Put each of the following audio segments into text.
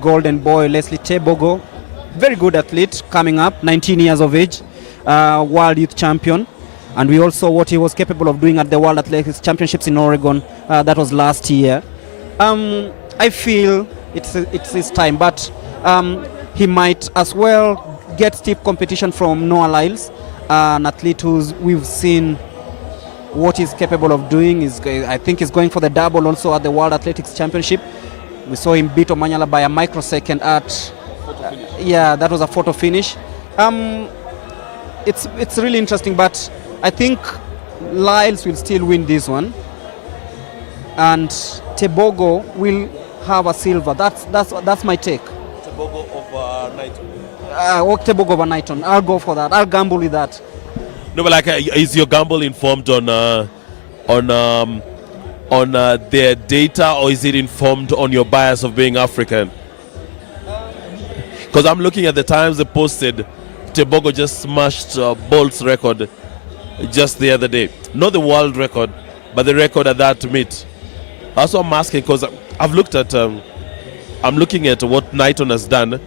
golden boy Leslie Tebogo, very good athlete coming up, 19 years of age, world youth champion. And we also what he was capable of doing at the World Athletics Championships in Oregon. That was last year. I feel it's his time, but he might as well get stiff competition from Noah Lyles, an athlete who's we've seen what he's capable of doing. I think he's going for the double also at the World Athletics Championship. We saw him beat Omanyala by a microsecond at that was a photo finish. It's really interesting, but I think Lyles will still win this one, and Tebogo will have a silver. That's my take. Tebogo over Knighton. Tebogo over Knighton. I'll go for that. I'll gamble with that. No, but like, is your gamble informed on their data, or is it informed on your bias of being African? Because I'm looking at the times they posted. Tebogo just smashed Bolt's record just the other day. Not the world record, but the record at that meet. Also, I'm asking because I've looked at, I'm looking at what Knighton has done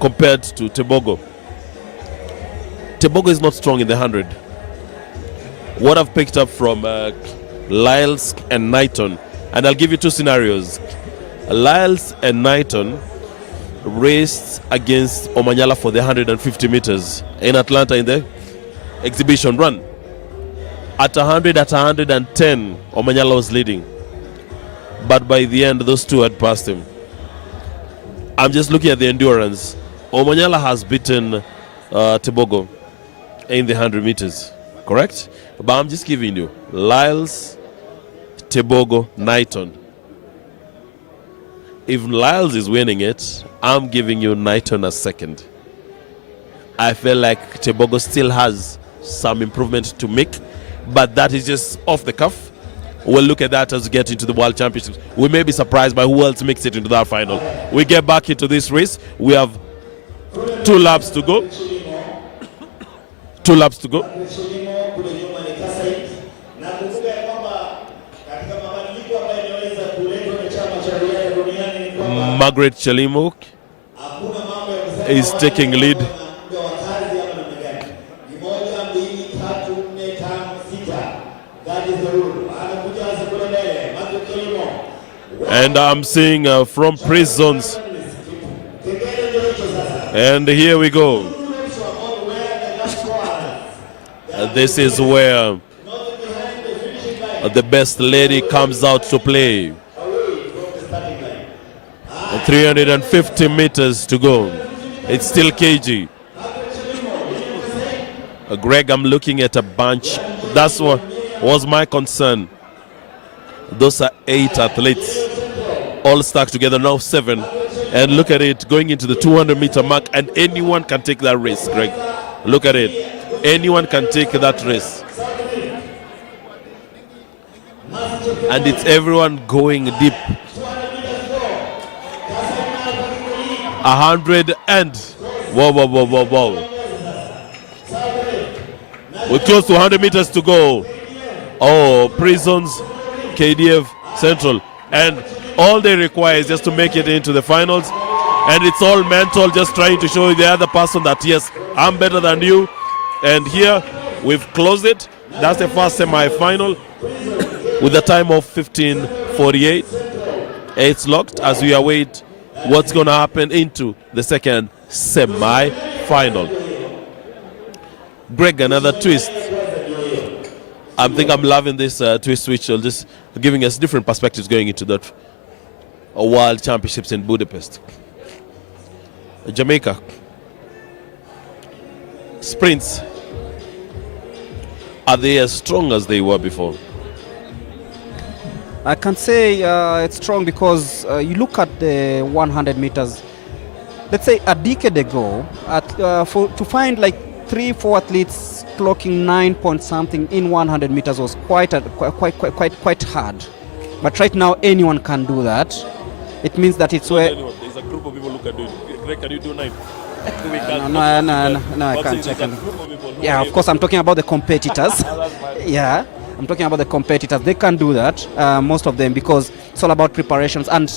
compared to Tebogo. Tebogo is not strong in the 100. What I've picked up from Lyles and Knighton, and I'll give you two scenarios. Lyles and Knighton raced against Omanyala for the 150 meters in Atlanta in the exhibition run. At 100, at 110, Omanyala was leading. But by the end, those two had passed him. I'm just looking at the endurance. Omanyala has beaten Tebogo in the 100 meters, correct? But I'm just giving you Lyles, Tebogo, Knighton. If Lyles is winning it, I'm giving you Knighton a second. I feel like Tebogo still has some improvement to make, but that is just off the cuff. We'll look at that as we get into the World Championships. We may be surprised by who else makes it into that final. We get back into this race. We have 2 laps to go. 2 laps to go. Margaret Chelimo is taking lead. And I'm seeing from prisons. And here we go. This is where the best lady comes out to play. 350 meters to go. It's still KG. Greg, I'm looking at a bunch. That's what was my concern. Those are 8 athletes, all stuck together, now 7. And look at it, going into the 200-meter mark, and anyone can take that race, Greg. Look at it. Anyone can take that race. And it's everyone going deep. 100 and... Whoa. We're close to 100 meters to go. Oh, Prisons, KDF, Central. And all they require is just to make it into the finals. And it's all mental, just trying to show the other person that, yes, I'm better than you. And here, we've closed it. That's the first semi-final with a time of 15:48. It's locked as we await what's going to happen into the second semi-final. Greg, another twist. I think I'm loving this twist, which is just giving us different perspectives going into that World Championships in Budapest. Jamaica. Sprints. Are they as strong as they were before? I can say it's strong because you look at the 100 meters. Let's say a decade ago, to find like 3-4 athletes clocking 9 point something in 100 meters was quite hard. But right now, anyone can do that. It means that it's where there's a group of people who can do it. Greg, can you do 9? No, I can't. Yeah, of course, I'm talking about the competitors. Yeah, I'm talking about the competitors. They can do that, most of them, because it's all about preparations. And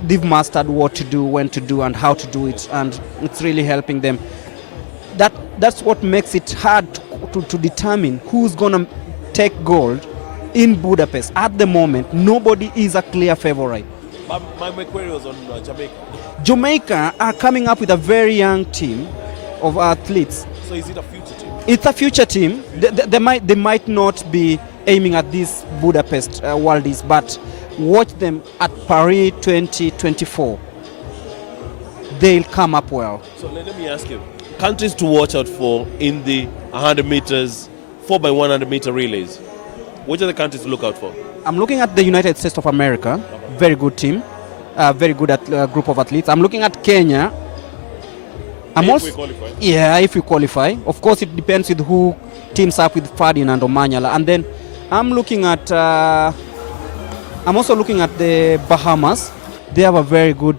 they've mastered what to do, when to do, and how to do it, and it's really helping them. That's what makes it hard to determine who's gonna take gold in Budapest. At the moment, nobody is a clear favorite. My query was on Jamaica. Jamaica are coming up with a very young team of athletes. So is it a future team? It's a future team. They might not be aiming at this Budapest Worldies, but watch them at Paris 2024. They'll come up well. So let me ask you, countries to watch out for in the 100 meters, 4x100 meter relays. Which are the countries to look out for? I'm looking at the United States of America. Very good team. Very good group of athletes. I'm looking at Kenya. If we qualify. Yeah, if you qualify. Of course, it depends with who teams up with Ferdinand or Manyala. And then I'm also looking at the Bahamas. They have a very good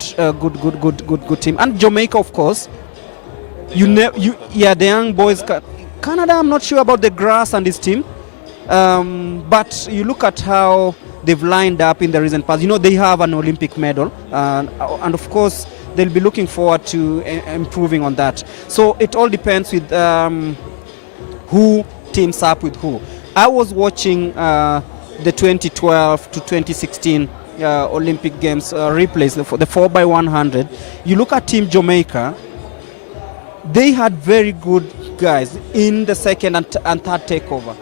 team. And Jamaica, of course. The young boys. Canada, I'm not sure about the grass and this team. But you look at how they've lined up in the recent past. They have an Olympic medal, and of course they'll be looking forward to improving on that. So it all depends with who teams up with who. I was watching the 2012 to 2016 Olympic Games replays for the 4x100. You look at Team Jamaica. They had very good guys in the second and third takeover.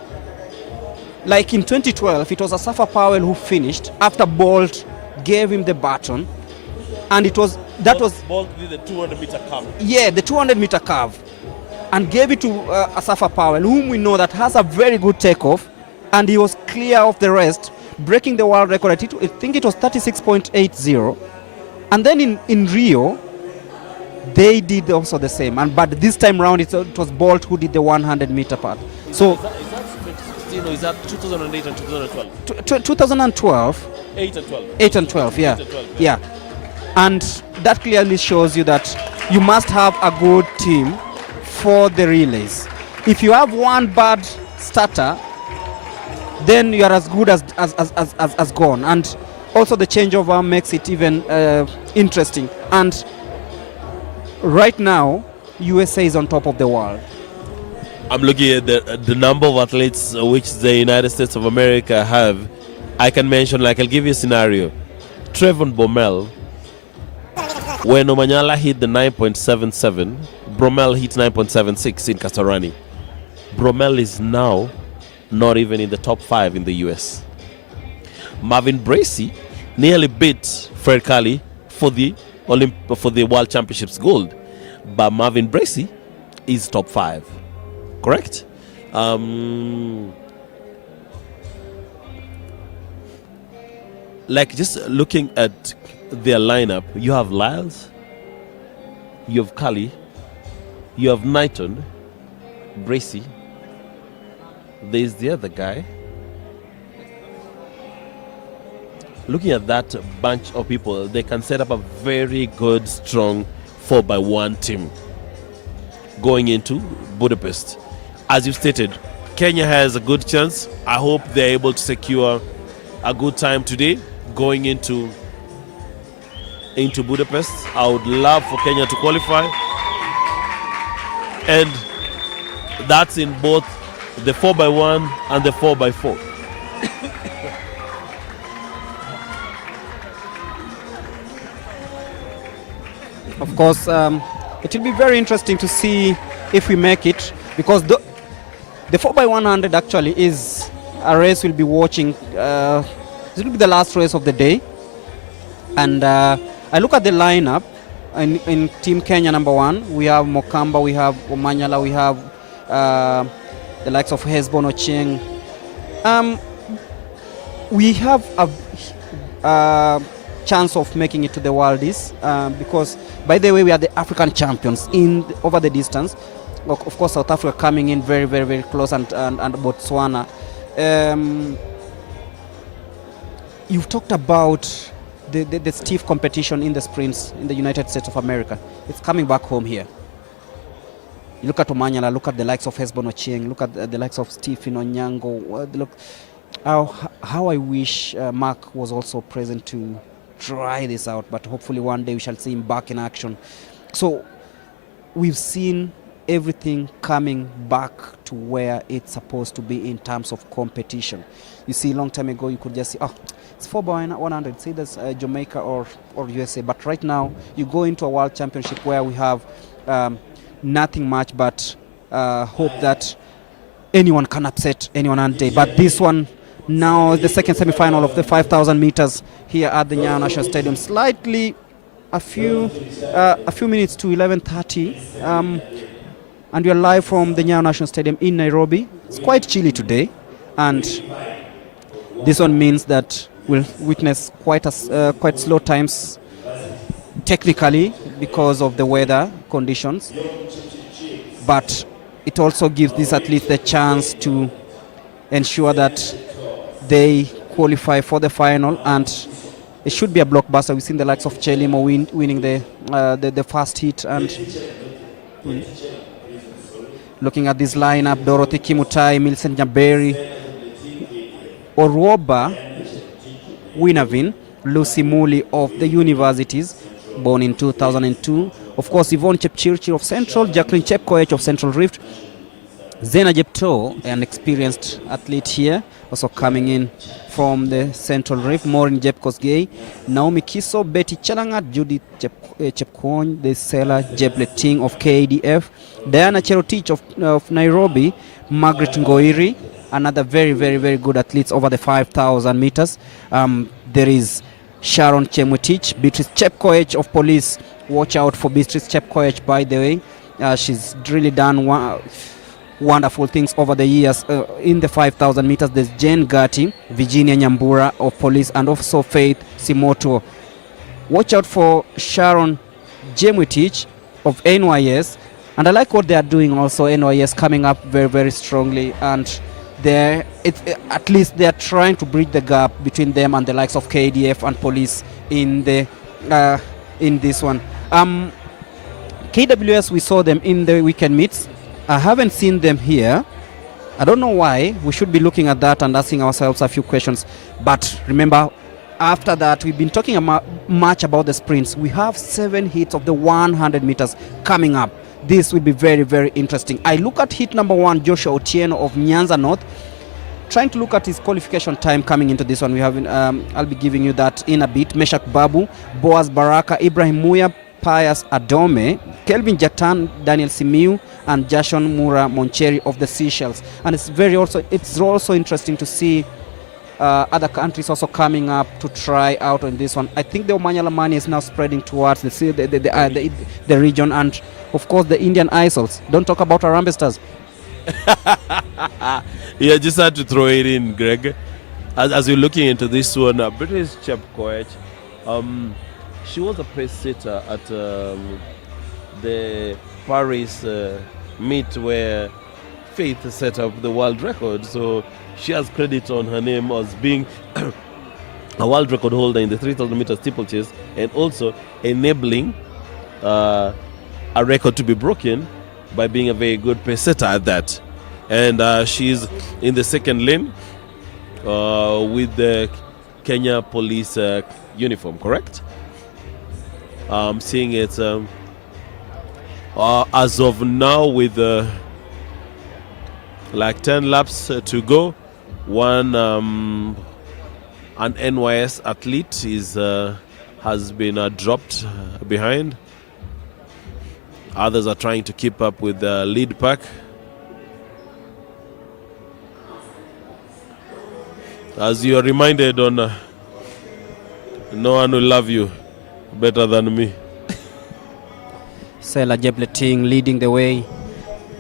Like in 2012, it was Asafa Powell who finished after Bolt gave him the baton, and Bolt did the 200-meter curve. Yeah, the 200-meter curve, and gave it to Asafa Powell, whom we know that has a very good takeoff, and he was clear of the rest, breaking the world record. I think it was 36.80, and then in Rio, they did also the same, but this time round it was Bolt who did the 100-meter part. So. Is that 2008 and 2012? 2012. 8 and 12. 8 and 12, yeah. 8 and 12, yeah. And that clearly shows you that you must have a good team for the relays. If you have one bad starter, then you are as good as gone. And also the changeover makes it even interesting. And right now, USA is on top of the world. I'm looking at the number of athletes which the United States of America have. I can mention, I'll give you a scenario. Trevon Bromell, when Omanyala hit the 9.77, Bromell hit 9.76 in Kasarani. Bromell is now not even in the top 5 in the US. Marvin Bracey nearly beat Fred Curley for the World Championships gold, but Marvin Bracey is top 5. Correct? Just looking at their lineup, you have Lyles, you have Cully, you have Knighton, Bracey. There's the other guy. Looking at that bunch of people, they can set up a very good, strong 4x1 team going into Budapest. As you stated, Kenya has a good chance. I hope they're able to secure a good time today going into Budapest. I would love for Kenya to qualify. And that's in both the 4x1 and the 4x4. Of course, it will be very interesting to see if we make it, because the 4x100 actually is a race we'll be watching. This will be the last race of the day. And I look at the lineup in Team Kenya number 1. We have Mokamba, we have Omanyala, we have the likes of Hesbon Ochieng. We have a chance of making it to the Worldies because, by the way, we are the African champions over the distance. Of course, South Africa coming in very, very, very close, and Botswana. You've talked about the stiff competition in the sprints in the United States of America. It's coming back home here. You look at Omanyala, look at the likes of Hesbon Ochieng, look at the likes of Stephen Onyango. Look how I wish Mark was also present to try this out, but hopefully one day we shall see him back in action. So we've seen everything coming back to where it's supposed to be in terms of competition. You see, a long time ago you could just say, oh, it's 4x100, say that's Jamaica or USA. But right now you go into a world championship where we have nothing much but hope that anyone can upset anyone on day. But this one now is the second semi-final of the 5,000 meters here at the Nyayo National Stadium. Slightly a few minutes to 11:30. And we are live from the Nyayo National Stadium in Nairobi. It's quite chilly today, and this one means that we'll witness quite slow times technically because of the weather conditions. But it also gives these athletes the chance to ensure that they qualify for the final, and it should be a blockbuster. We've seen the likes of Chelimo winning the first heat, and looking at this lineup, Dorothy Kimutai, Millicent Nyaberi, Orwoba Winavin, Lucy Muli of the universities, born in 2002. Of course, Yvonne Chepchirchir of Central, Jacqueline Chepkoech of Central Rift, Zena Jepto, an experienced athlete here, also coming in from the Central Rift, Maureen Jepkosgei, Naomi Kiso, Betty Chalangat, Judith Chepkwony, the Sela Jebleting of KDF, Diana Cherotich of Nairobi, Margaret Ngoiri, another very, very, very good athletes over the 5,000 meters. There is Sharon Chemwetich, Beatrice Chepkoech of Police. Watch out for Beatrice Chepkoech, by the way. She's really done wonderful things over the years in the 5,000 meters. There's Jane Gatti, Virginia Nyambura of Police, and also Faith Simoto. Watch out for Sharon Jemwetich of NYS, and I like what they are doing also. NYS coming up very, very strongly, and at least they are trying to bridge the gap between them and the likes of KDF and Police in this one. KWS, we saw them in the weekend meets. I haven't seen them here. I don't know why. We should be looking at that and asking ourselves a few questions. But remember, after that, we've been talking much about the sprints. We have 7 heats of the 100 meters coming up. This will be very, very interesting. I look at heat number 1, Joshua Otieno of Nyanza North, trying to look at his qualification time coming into this one. We have, I'll be giving you that in a bit. Meshak Babu, Boaz Baraka, Ibrahim Muya, Pius Adome, Kelvin Jatan, Daniel Simiu, and Jashon Mura Moncheri of the Seychelles. And it's also interesting to see other countries also coming up to try out on this one. I think the Omanyala money is now spreading towards the region, and of course the Indian Isles. Don't talk about Harambee Stars. Yeah, just had to throw it in, Greg. As you're looking into this one, British Chepkoech, she was a pace sitter at the Paris meet where Faith set up the world record. So she has credit on her name as being a world record holder in the 3,000 meter steeplechase, and also enabling a record to be broken by being a very good pace setter at that. And she's in the second lane with the Kenya Police uniform, correct? Seeing it as of now with like 10 laps to go. An NYS athlete has been dropped behind. Others are trying to keep up with the lead pack. As you are reminded on no one will love you better than me. Sela Jebleting leading the way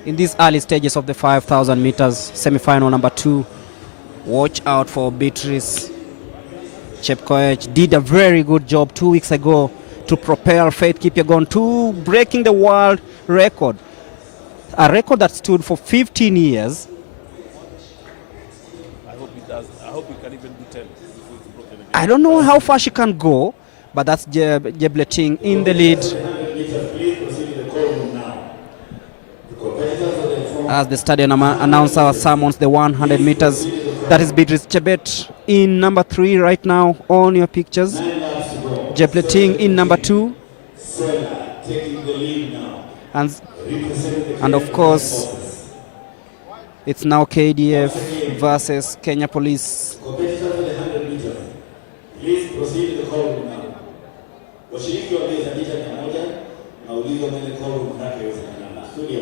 in these early stages of the 5,000 meters semi-final number 2. Watch out for Beatrice Chepkoech. Did a very good job 2 weeks ago to propel Faith Kipyegon to breaking the world record. A record that stood for 15 years. I hope it does. I hope it can even do 10 before it's broken again. I don't know how far she can go, but that's Jebleting in the lead. As the stadium announcer summons the 100 meters, that is Beatrice Chebet in number 3 right now on your pictures. Jepleting in number 2. And of course, it's now KDF versus Kenya Police. Competitors of the 100 meters, please proceed to the call room now. Washiriki wa mbio za mita 100 na ulizo kwenye call room haraka iwezekanavyo. Studio.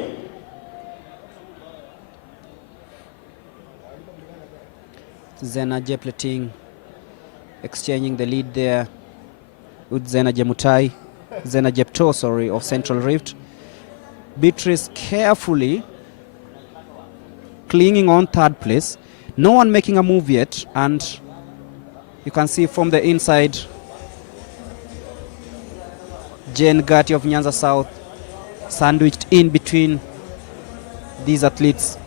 Zena Jepleting exchanging the lead there with Zena Jemutai, Zena Jepto, sorry, of Central Rift. Beatrice carefully clinging on 3rd place. No one making a move yet, and you can see from the inside Jane Gatti of Nyanza South sandwiched in between these athletes.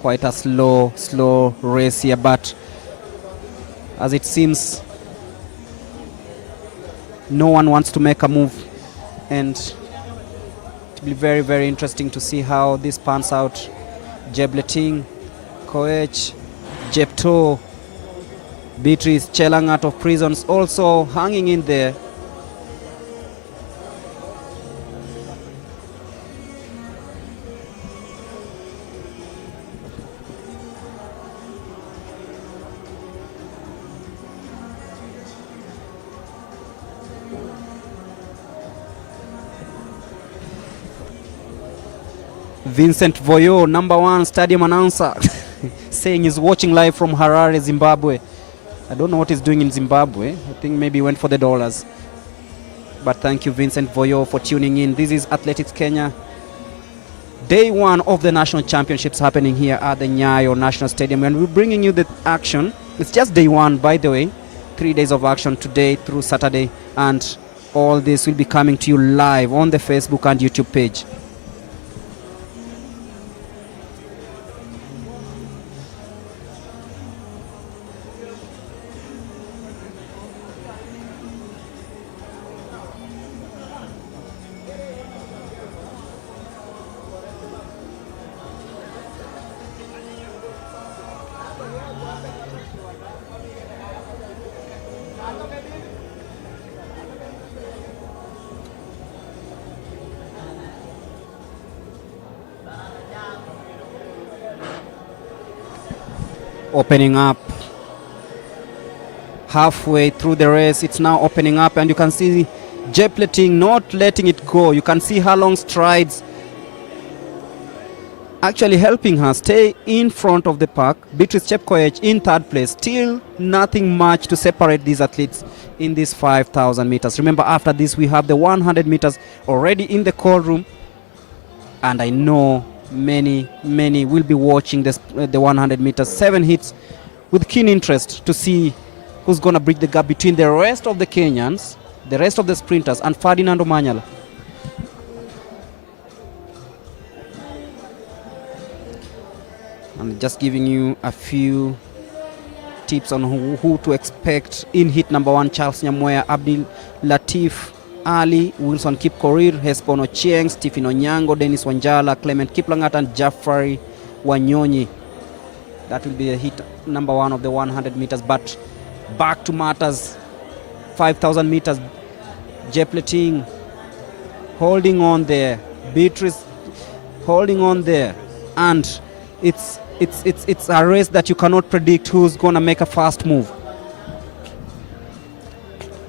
Quite a slow race here, but as it seems no one wants to make a move, and it will be very, very interesting to see how this pans out. Jepleting, Koech, Jepto, Beatrice Chelangat of Prisons also hanging in there. Vincent Voyo, number 1 stadium announcer, saying he's watching live from Harare, Zimbabwe. I don't know what he's doing in Zimbabwe. I think maybe he went for the dollars. But thank you, Vincent Voyo, for tuning in. This is Athletics Kenya. Day 1 of the national championships happening here at the Nyayo National Stadium. And we're bringing you the action. It's just day 1, by the way. 3 days of action today through Saturday. And all this will be coming to you live on the Facebook and YouTube page. Opening up halfway through the race. It's now opening up, and you can see Jepleting not letting it go. You can see her long strides actually helping her stay in front of the pack. Beatrice Chepkoech in 3rd place. Still nothing much to separate these athletes in this 5,000 meters. Remember, after this we have the 100 meters already in the call room, and I know many will be watching this, the 100 meters 7 hits with keen interest to see who's going to bridge the gap between the rest of the Kenyans, the rest of the sprinters, and Ferdinand Omanyala. I'm just giving you a few tips on who to expect in hit number 1. Charles Nyamoya, Abdul Latif Ali, Wilson Kipkorir, Hesbon Ochieng, Stephen Onyango, Dennis Wanjala, Clement Kiplangat, and Jafari Wanyonyi. That will be a hit number 1 of the 100 meters. But back to matters, 5,000 meters. Jepleting holding on there, Beatrice holding on there, and it's a race that you cannot predict who's going to make a fast move.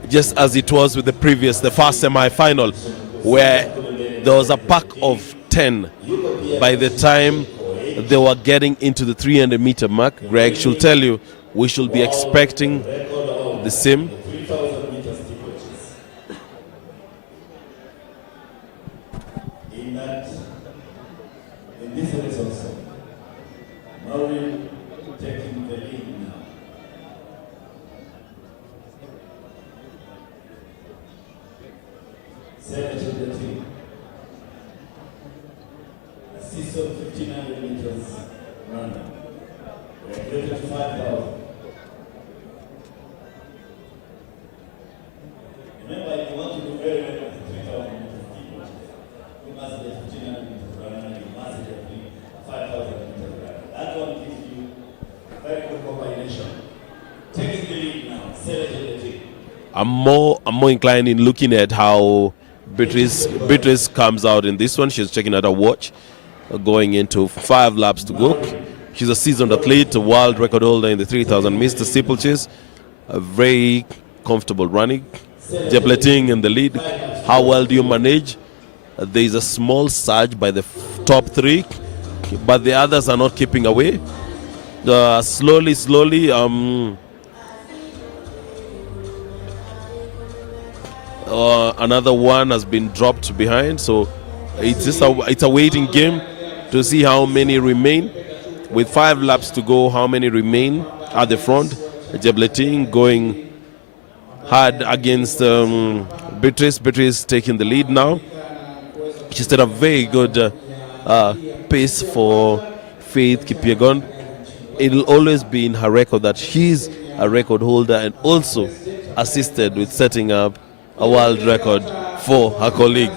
Just as it was with the first semi-final, where there was a pack of 10 by the time they were getting into the 300-meter mark. Greg should tell you, we should be expecting the same. In this race also, Maureen taking the lead now. Seven to the team. Assist of 1,500 meters runner. We're to 5,000. I'm more inclined in looking at how Beatrice comes out in this one. She's checking at her watch, going into 5 laps to go. She's a seasoned athlete, a world record holder in the 3,000 meters steeplechase. A very comfortable running. Jepleting in the lead. How well do you manage? There is a small surge by the top 3, but the others are not keeping away. Slowly, another one has been dropped behind, so it's a waiting game to see how many remain. With 5 laps to go, how many remain at the front? Jebleting going hard against Beatrice. Beatrice taking the lead now. She set a very good pace for Faith Kipyegon. It'll always be in her record that she's a record holder and also assisted with setting up a world record for her colleague.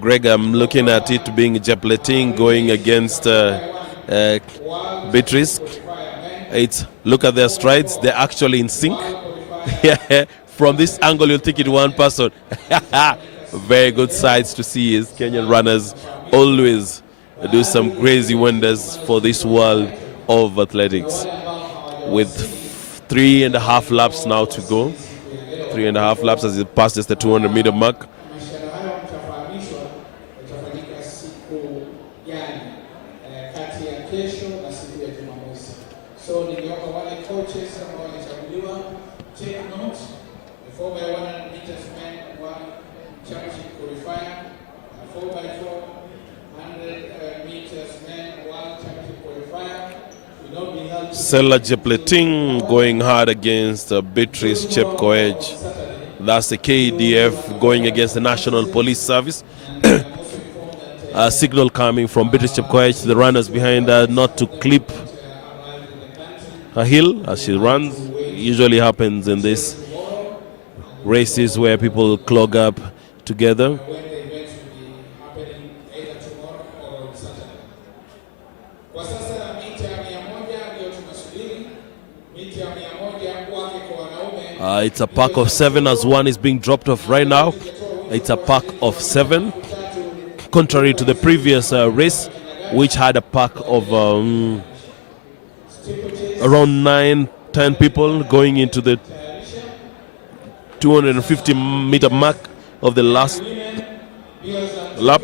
Greg, I'm looking at it being Jepleting going against Beatrice. Look at their strides; they're actually in sync. From this angle, you'll think it's one person. Very good sights to see is Kenyan runners always do some crazy wonders for this world of athletics. With 3.5 laps now to go. 3.5 laps as it passes the 200-meter mark. Sela Jepleting going hard against Beatrice Chepkoech. That's the KDF going against the National Police Service. A signal coming from Beatrice Chepkoech, the runners behind her, not to clip her heel as she runs. Usually happens in these races where people clog up together. It's a pack of 7 as one is being dropped off right now. It's a pack of 7. Contrary to the previous race, which had a pack of around 9-10 people going into the 250-meter mark of the last lap.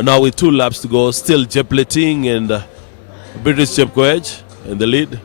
Now with 2 laps to go, still Jepleting and Beatrice Chepkoech in the lead.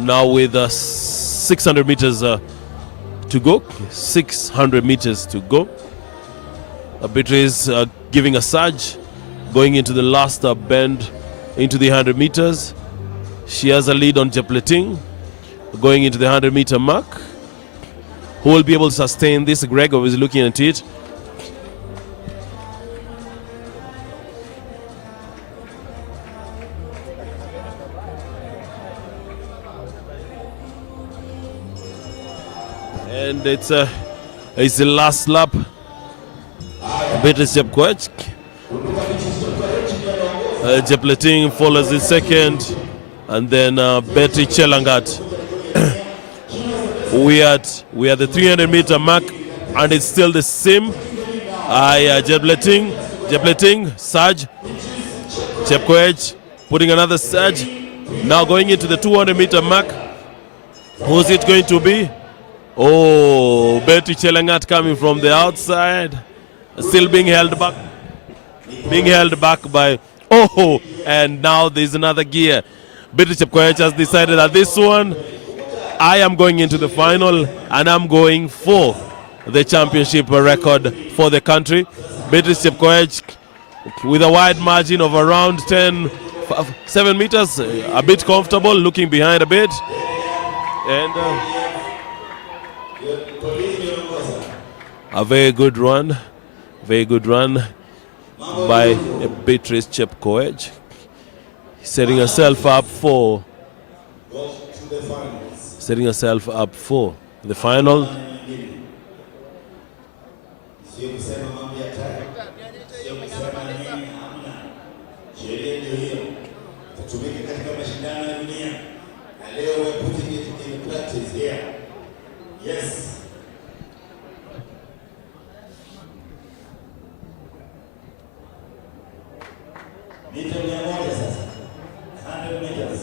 Now with 600 meters to go. 600 meters to go. Beatrice giving a surge, going into the last bend into the 100 meters. She has a lead on Jepleting, going into the 100-meter mark. Who will be able to sustain this? Gregor is looking at it. And it's the last lap. Beatrice Chepkoech. Jepleting follows the second. And then Betty Chelangat. We are at the 300-meter mark, and it's still the same. Jepleting, surge. Chepkoech putting another surge. Now going into the 200-meter mark. Who's it going to be? Oh, Betty Chelangat coming from the outside. Still being held back. Being held back by... Oh, and now there's another gear. Betty Chepkoech has decided that this one, I am going into the final, and I'm going for the championship record for the country. Betty Chepkoech with a wide margin of around 7 meters, a bit comfortable, looking behind a bit. And a very good run by Beatrice Chepkoech, setting herself up for the final. Yes. Mita 100 sasa. 100 meters.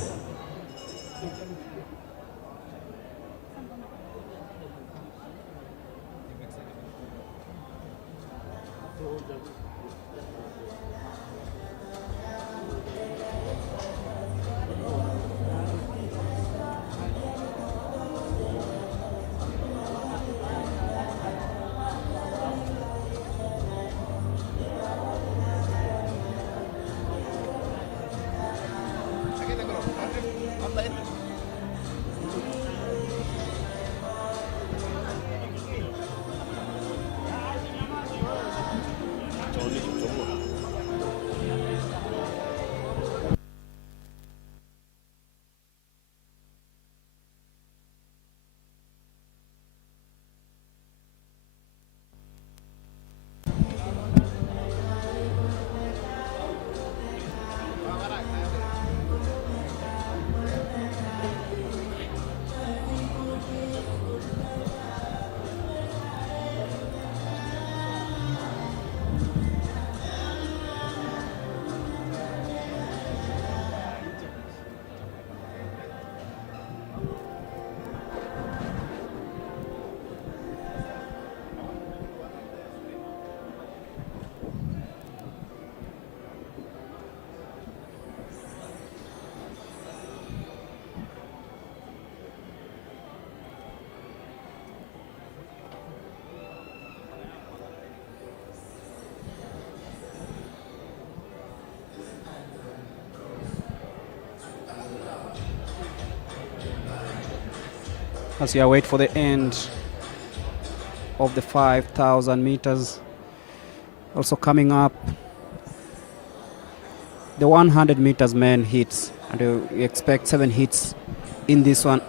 As you wait for the end of the 5,000 meters. Also coming up, the 100 meters men hits, and we expect 7 hits in this one.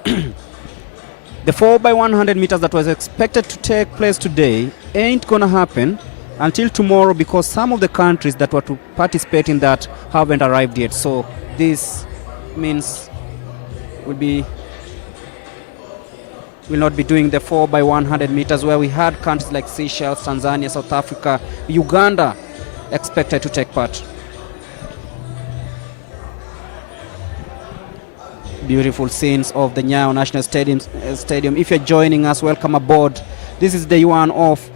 The 4x100 meters that was expected to take place today ain't gonna happen until tomorrow, because some of the countries that were to participate in that haven't arrived yet. So this means will not be doing the 4x100 meters, where we had countries like Seychelles, Tanzania, South Africa, Uganda expected to take part. Beautiful scenes of the Nyayo National Stadium. If you're joining us, welcome aboard. This is day one of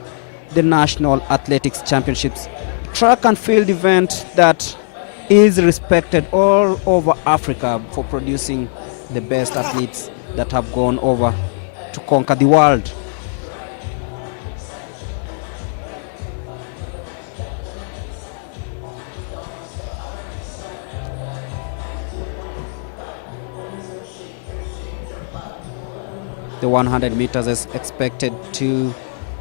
the National Athletics Championships, track and field event that is respected all over Africa for producing the best athletes that have gone over to conquer the world. The 100 meters is expected to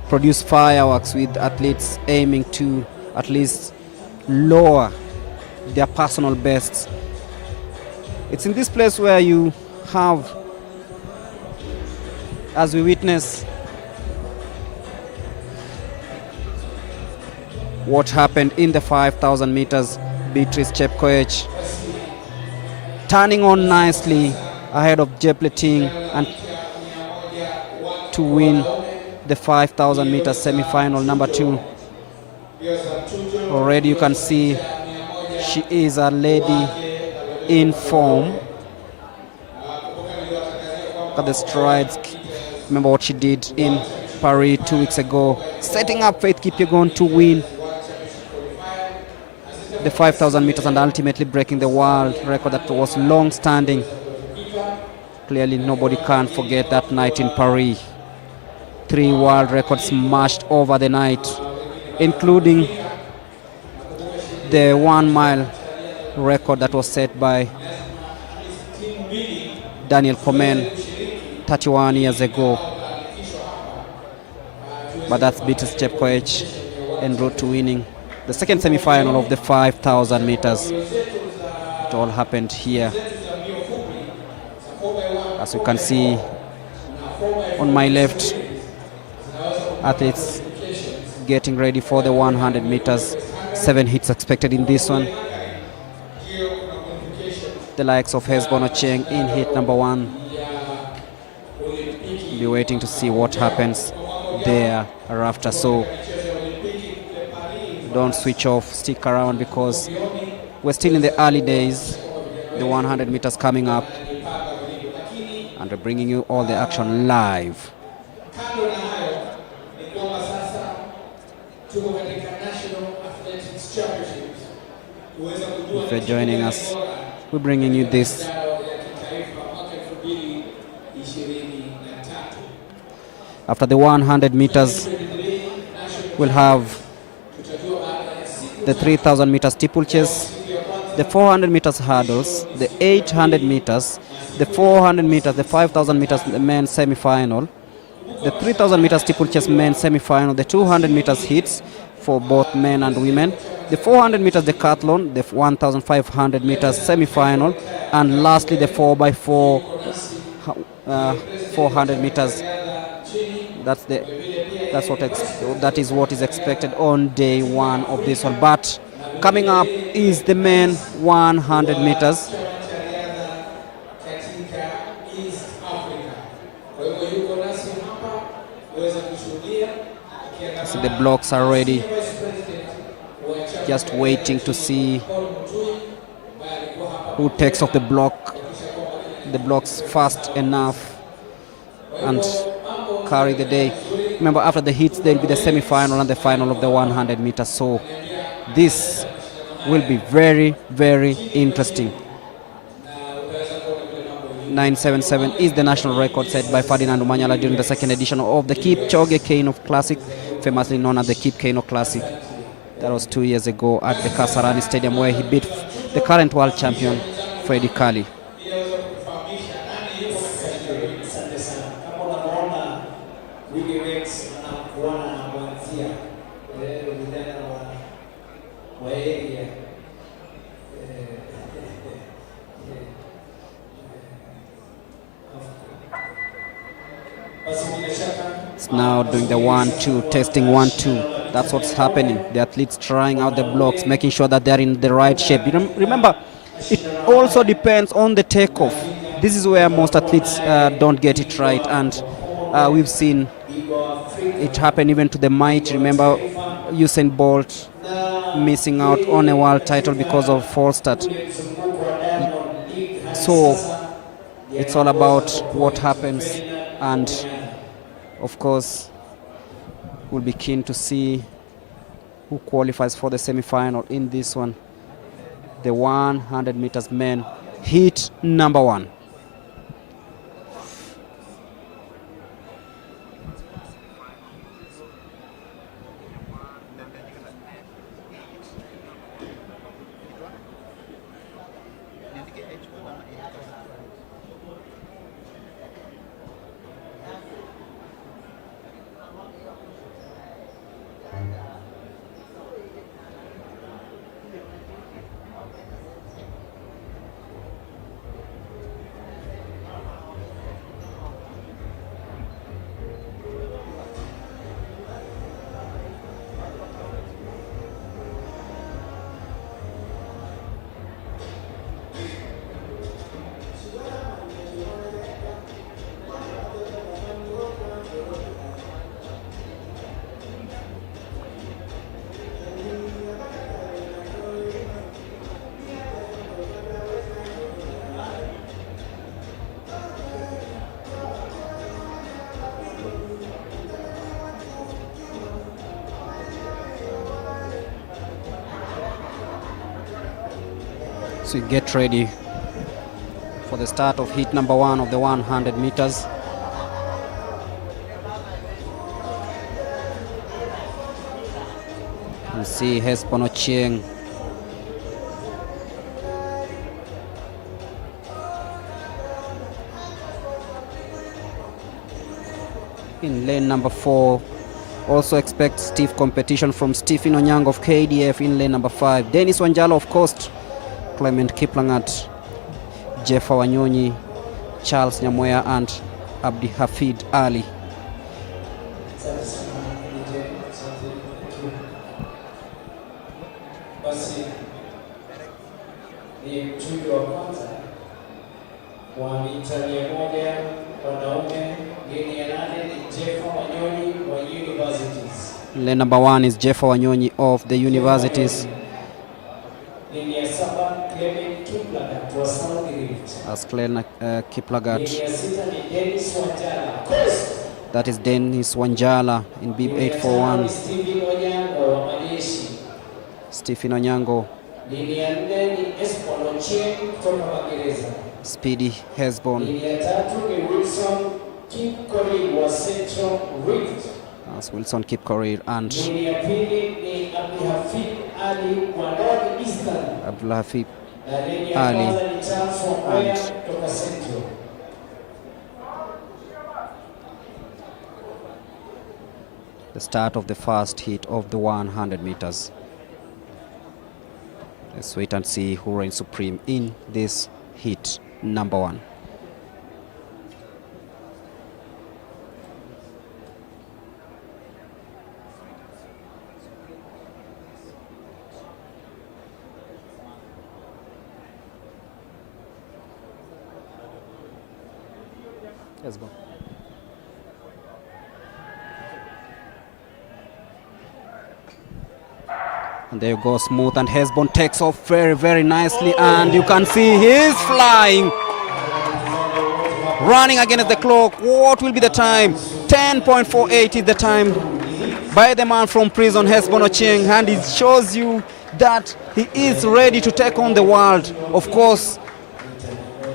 produce fireworks, with athletes aiming to at least lower their personal bests. It's in this place where you have, as we witness, what happened in the 5,000 meters. Beatrice Chepkoech turning on nicely ahead of Jepleting and to win the 5,000 meters semi-final. Number 2. Already you can see she is a lady in form. Look at the strides. Remember what she did in Paris 2 weeks ago, setting up Faith Kipyegon to win the 5,000 meters and ultimately breaking the world record that was long standing. Clearly nobody can forget that night in Paris. 3 world records smashed over the night, including the 1 mile record that was set by Daniel Komen 31 years ago. But that's Beatrice Chepkoech en route to winning the second semi-final of the 5,000 meters. It all happened here. As you can see on my left, athletes getting ready for the 100 meters. 7 hits expected in this one. The likes of Hesbon Ocheng in hit number 1. Be waiting to see what happens thereafter. So don't switch off, stick around, because we're still in the early days. The 100 meters coming up, and we're bringing you all the action live. If you're joining us, we're bringing you this. After the 100 meters, we'll have the 3,000 meter steeplechase, the 400 meters hurdles, the 800 meters, the 400 meters, the 5,000 meters, the men's semi-final, the 3,000 meters steeplechase men's semi-final, the 200 meters hits for both men and women, the 400 meters decathlon, the 1,500 meters semi-final, and lastly the 4x4 400 meters. That is what is expected on day 1 of this one. But coming up is the men 100 meters. So the blocks are ready, just waiting to see who takes off the blocks fast enough and carry the day. Remember, after the hits there'll be the semi-final and the final of the 100 meters, so this will be very, very interesting. 977 is the national record set by Ferdinand Umanyala during the second edition of the Kipchoge Keino Classic, famously known as the Kip Keino Classic. That was 2 years ago at the Kasarani Stadium, where he beat the current world champion Freddie Kali. It's now doing the 1-2, testing 1-2. That's what's happening. The athletes trying out the blocks, making sure that they're in the right shape. Remember, it also depends on the takeoff. This is where most athletes don't get it right, and we've seen it happen even to the mighty. Remember Usain Bolt missing out on a world title because of false start. So it's all about what happens, and of course we'll be keen to see who qualifies for the semi-final in this one. The 100 meters men, heat number 1. So get ready for the start of heat number 1 of the 100 meters. You see Hesbon Ochieng in lane number 4. Also expect stiff competition from Stephen Onyango of KDF in lane number 5. Dennis Wanjala of Coast, Clement Kiplangat, Jeffa Wanyonyi, Charles Nyamoya and Abdi Hafid Ali. Basi ni mchujo wa kwanza wa mita 100 wanaume. Lane ya 8 ni Jeffa Wanyonyi wa Universities. Lane number 1 is Jeffa Wanyonyi of the Universities. Lane ya 7 Clement Kiplagat wa South Rift. As Clement Kiplagat. Lane ya 6 ni Dennis Wanjala Coast. That is Dennis Wanjala in bib 841. Stephen Onyango wa Majeshi. Stephen Onyango. Lane ya 4 ni Hesbon Ochieng kutoka Magereza. Speedy Hesbon. Lane ya 3 ni Wilson Kipkorir wa Central Rift. As Wilson Kipkorir and Lane ya pili ni Abdulhafid Ali wa North Eastern. Abdulhafid Na lane ya Ali kwanza ni Charles Wambea kutoka Central. the start of the first heat of the 100 meters. Let's wait and see who reigns supreme in this heat number 1. Let's go. And there you go, smooth, and Hesbon takes off very, very nicely, and you can see he's flying. Running against the clock. What will be the time? 10.48 is the time by the man from prison, Hesbon Ochieng, and it shows you that he is ready to take on the world. Of course,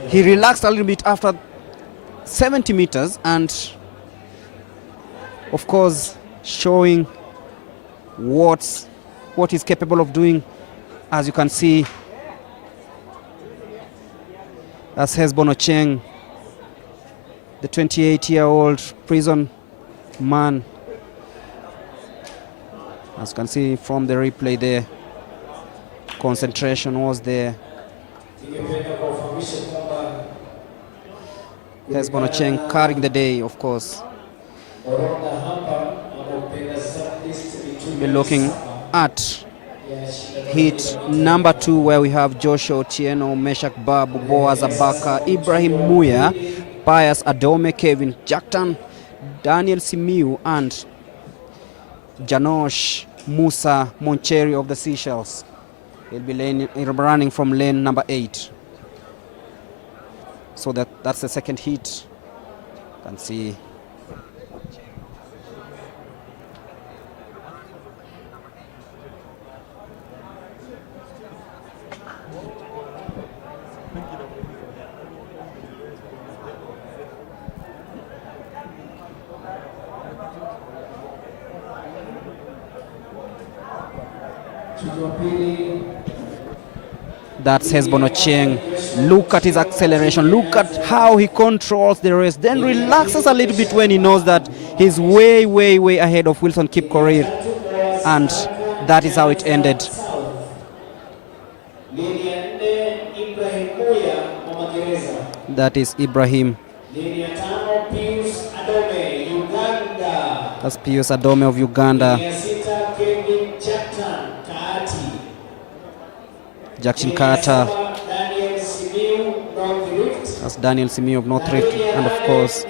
he relaxed a little bit after 70 meters, and of course showing what he's capable of doing. As you can see, that's Hesbon Ochieng, the 28-year-old prison man. As you can see from the replay there, concentration was there. Hesbon Ochieng carrying the day, of course. We're looking at heat number 2, where we have Joshua Otieno, Meshak Babu, Boaz Abaka, Ibrahim Muya, Pius Adome, Kevin Jackton, Daniel Simiu, and Janosh Musa Moncheri of the Seychelles. He'll be running from lane number 8. So that's the second heat. You can see that's Hesbon Ochieng. Look at his acceleration. Look at how he controls the race. Then relaxes a little bit when he knows that he's way, way, way ahead of Wilson Kipkorir. And that is how it ended. That is Ibrahim. That's Pius Adome of Uganda. Jackson Carter. That's Daniel Simiu of North Rift. And of course,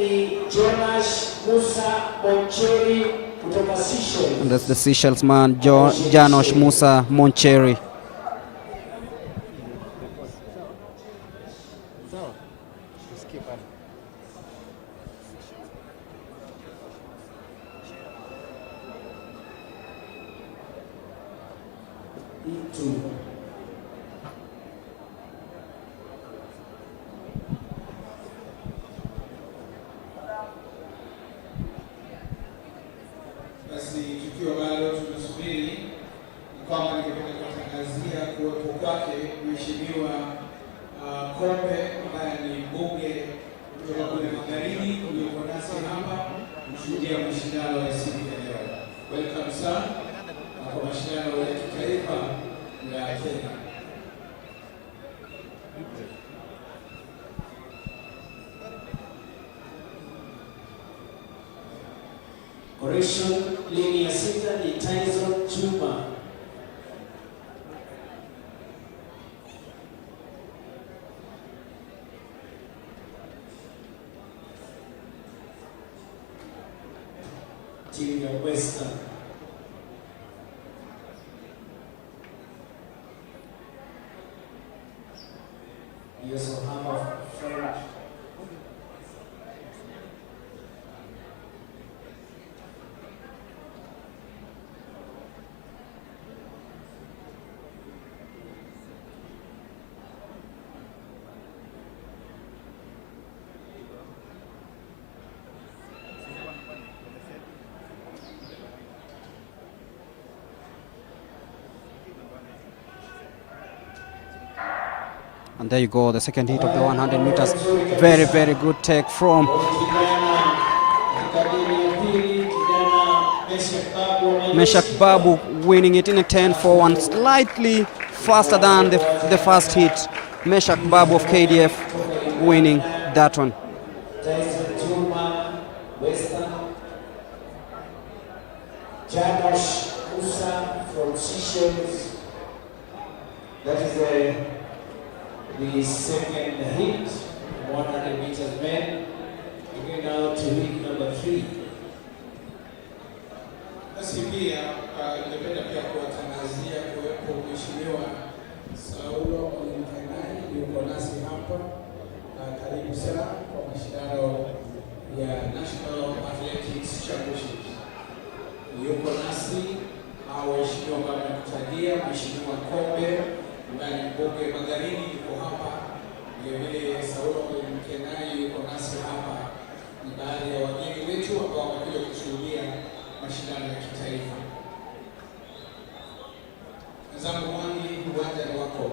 and that's the Seychelles man, Janosh Musa Moncheri. Kombe ambaye ni mbunge kutoka kule magharibi yuko nasi hapa kushuhudia mashindano ya siku ya leo. Welcome sana kwa mashindano ya kitaifa ya Kenya. Correction, lini ya sita ni Tyson Chuma. Timu ya Western. Yosohama French. And there you go, the second heat of the 100 meters. Very, very good take from Meshak Babu, winning it in a 10-4-1, slightly faster than the first hit. Meshak Babu of KDF winning that one. Tyson Chuma, Western. Janosh Musa from Seychelles. That is the second hit, 100 meters men. Going now to hit number 3. Basi pia ningependa pia kuwatangazia kuwepo Mheshimiwa Saulo Mkanai yuko nasi hapa. Karibu sana kwa mashindano ya National Athletics Championships. Yuko nasi waheshimiwa ambao wamekutajia, Mheshimiwa Kombe ambaye ni mbunge magharibi yuko hapa. Vilevile Saulo Mkanai yuko nasi hapa. Ni baadhi ya wageni wetu ambao wamekuja kushuhudia mashindano ya kitaifa. Mzangu wangi, uwanja ni wako.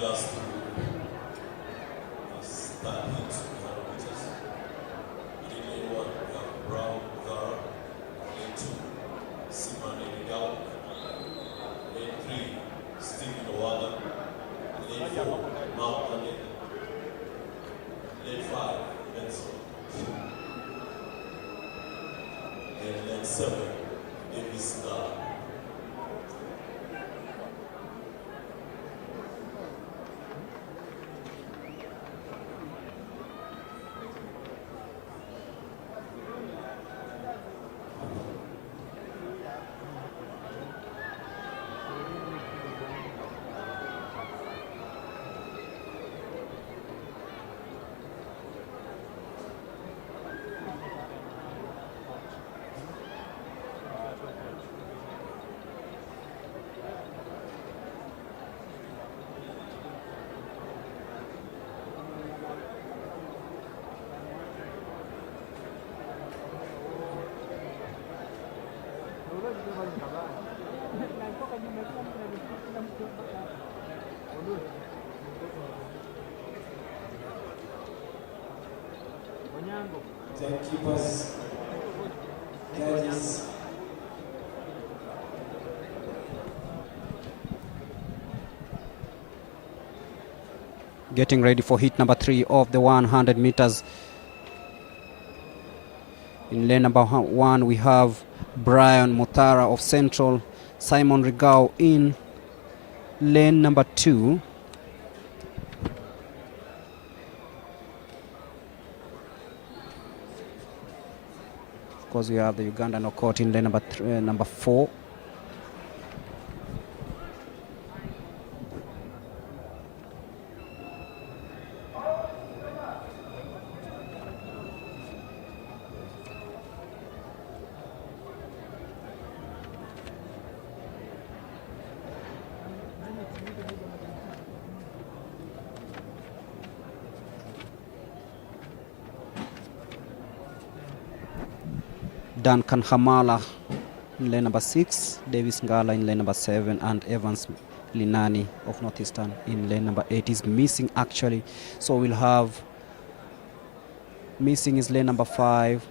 Dust start hits 100 meters. In lane 1, we have Brown Zara. Lane 2, Simon Enigao. Lane 3, Stephen Owada. Lane 4, Mark Ane. Lane 5, Benson. And lane 7, Davis Star. Timekeepers Judges. Getting ready for heat number 3 of the 100 meters. In lane number 1, we have Brian Mothara of Central, Simon Rigau in lane number 2. Of course, we have the Ugandan Okot in lane number 4. Duncan Hamala in lane number 6, Davis Ngala in lane number 7, and Evans Linani of Northeastern in lane number 8 is missing actually. So we'll have missing is lane number 5,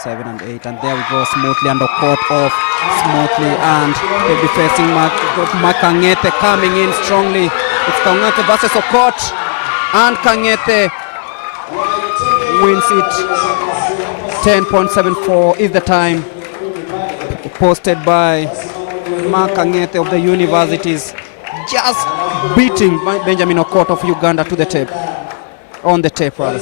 7 and 8, and there we go smoothly, and the court off smoothly, and they'll be facing Kangete coming in strongly. It's Kangete versus Okot, and Kangete wins it. 10.74 is the time posted by Mark Kangete of the universities, just beating Benjamin Okot of Uganda to the tape, on the tape rather.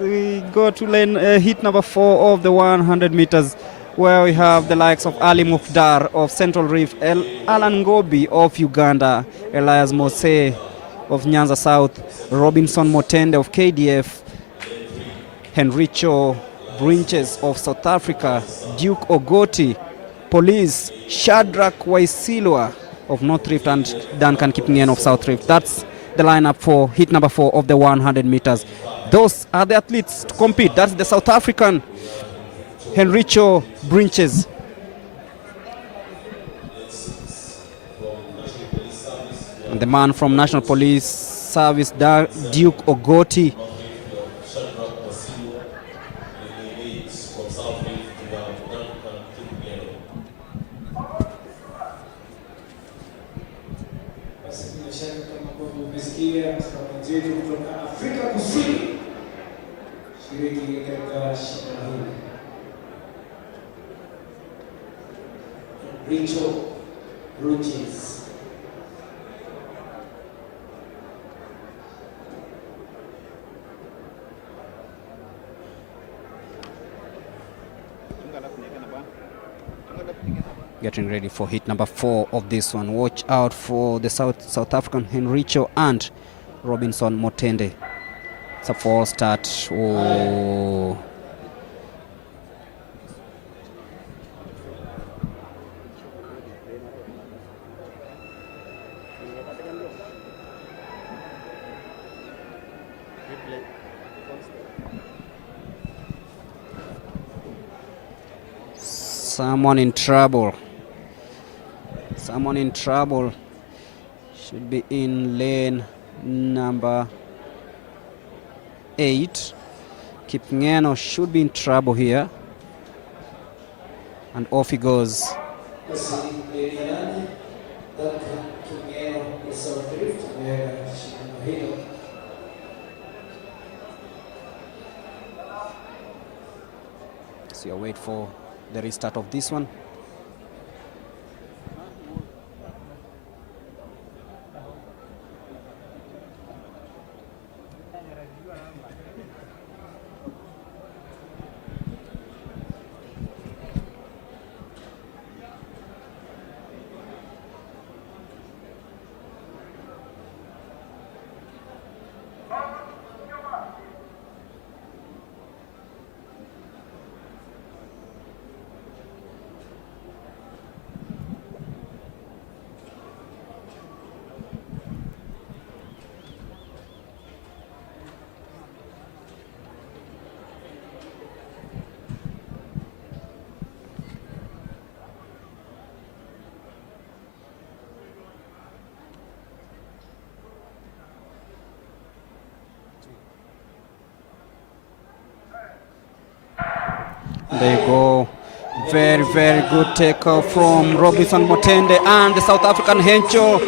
We go to lane heat number 4 of the 100 meters, where we have the likes of Ali Mukdar of Central Reef, Alan Ngobi of Uganda, Elias Mose of Nyanza South, Robinson Motende of KDF, Henricho Brinches of South Africa, Duke Ogoti, Police, Shadrach Waisilwa of North Rift, and Duncan Kipngeno of South Rift. That's the lineup for heat number 4 of the 100 meters. Those are the athletes to compete. That's the South African Henricho Brinches. And the man from National Police Service, Duke Ogoti. Rachel Roaches. Getting ready for hit number 4 of this one. Watch out for the South African Henricho and Robinson Motende. It's a false start. Oh. Someone in trouble. Someone in trouble. Should be in lane number 8. Kipngeno should be in trouble here. And off he goes. So you wait for the restart of this one. There you go. Very, very good takeoff from Robinson Motende, and the South African Herincho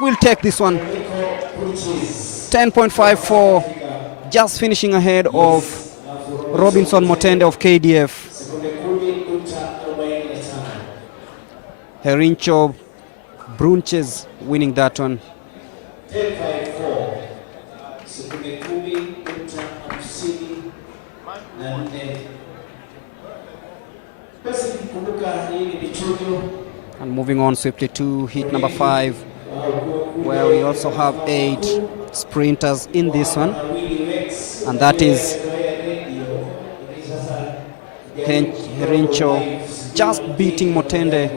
will take this one. 10.54, just finishing ahead of Robinson Motende of KDF. Herincho Brunches winning that one. And moving on swiftly to heat number 5, where we also have 8 sprinters in this one, and that is Herincho just beating Motende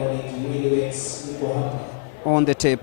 on the tape.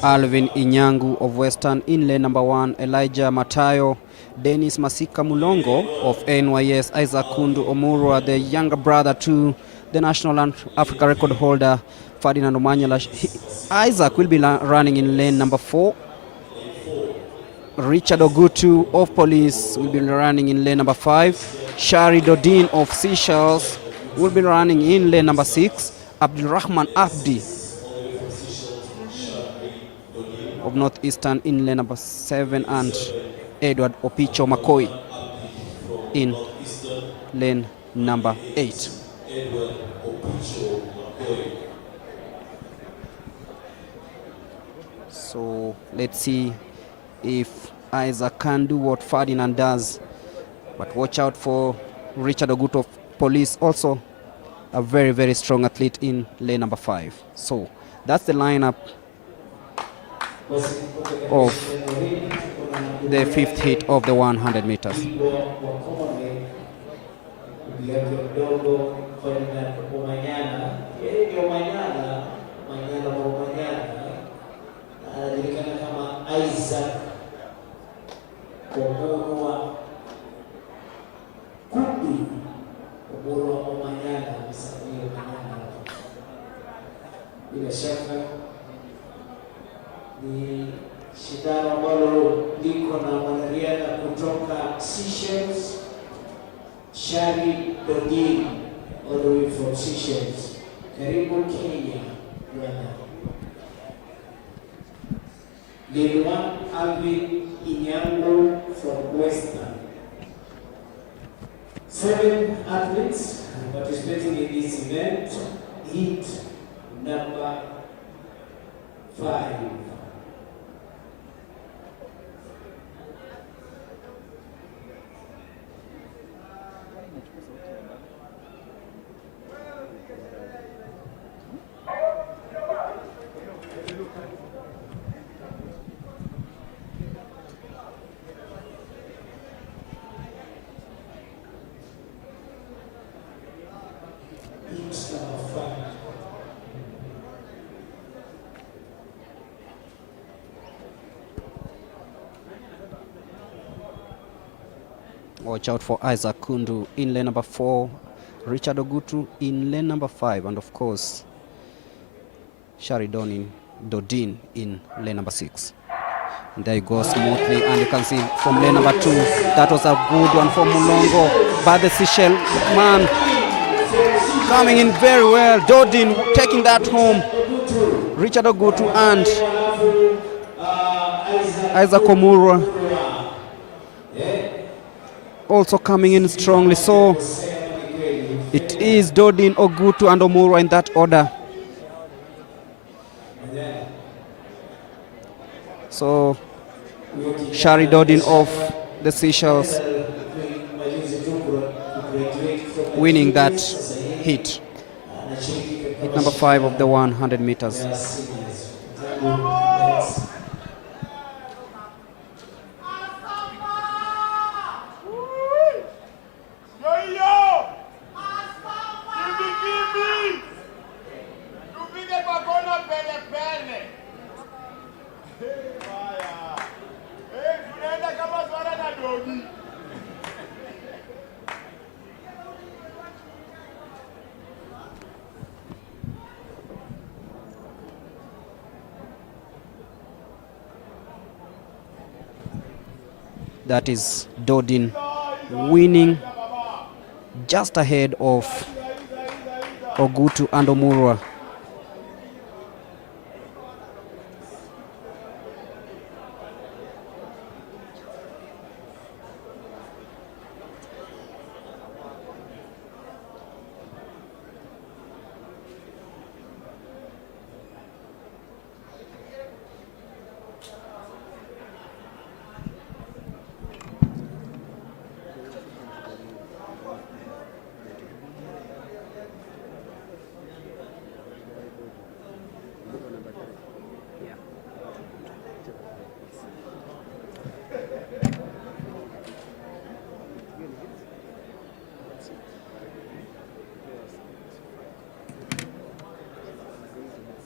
Alvin Inyangu of Western in lane number 1, Elijah Matayo, Dennis Masika Mulongo of NYS, Isaac Kundu Omurwa, the younger brother to the national and Africa record holder Ferdinand Omanyala. Isaac will be running in lane number 4. Richard Ogutu of Police will be running in lane number 5. Shari Dodin of Seychelles will be running in lane number 6. Abdul Rahman Abdi of Northeastern in lane number 7, and Edward Opicho Makoi in lane number 8. So let's see if Isaac can do what Ferdinand does, but watch out for Richard Ogutu of Police, also a very, very strong athlete in lane number 5. So that's the lineup of the 5th heat of the 100 meters. Bila shaka ni shindano ambalo liko na mwanariadha kutoka Seychelles, Shari Dodin, all the way from Seychelles. Karibu Kenya, bwana. Lane 1, Alvin Inyango from Western. 7 athletes participating in this event. Heat number 5. Watch out for Isaac Kundu in lane number 4, Richard Ogutu in lane number 5, and of course Dodin in lane number 6. And there you go smoothly, and you can see from lane number 2, that was a good one for Mulongo, but the Seychelles man coming in very well. Dodin taking that home. Richard Ogutu and Isaac Omurwa also coming in strongly. So it is Dodin, Ogutu and Omurwa in that order. So Dodin of the Seychelles winning that heat. Heat number 5 of the 100 meters. That is Dodin winning just ahead of Ogutu and Omurwa.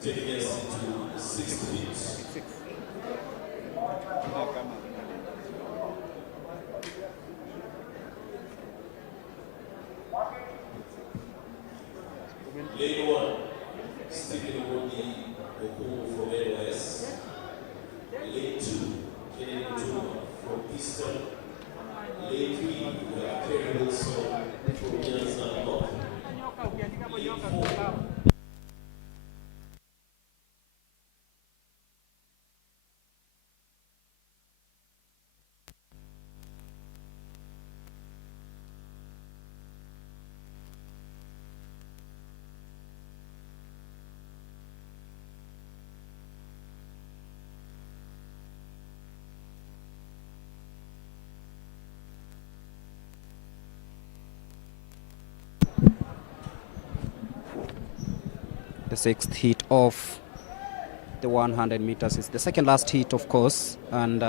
Taking us into 6 feet. Lane 1, Stephen Okumu from NYS. Lane 2, Kennedy Mutuma from Eastern. Lane 3, we have Kerry Wilson from Nyanza North. Lane 4. The 6th heat of the 100 meters is the second last heat, of course, and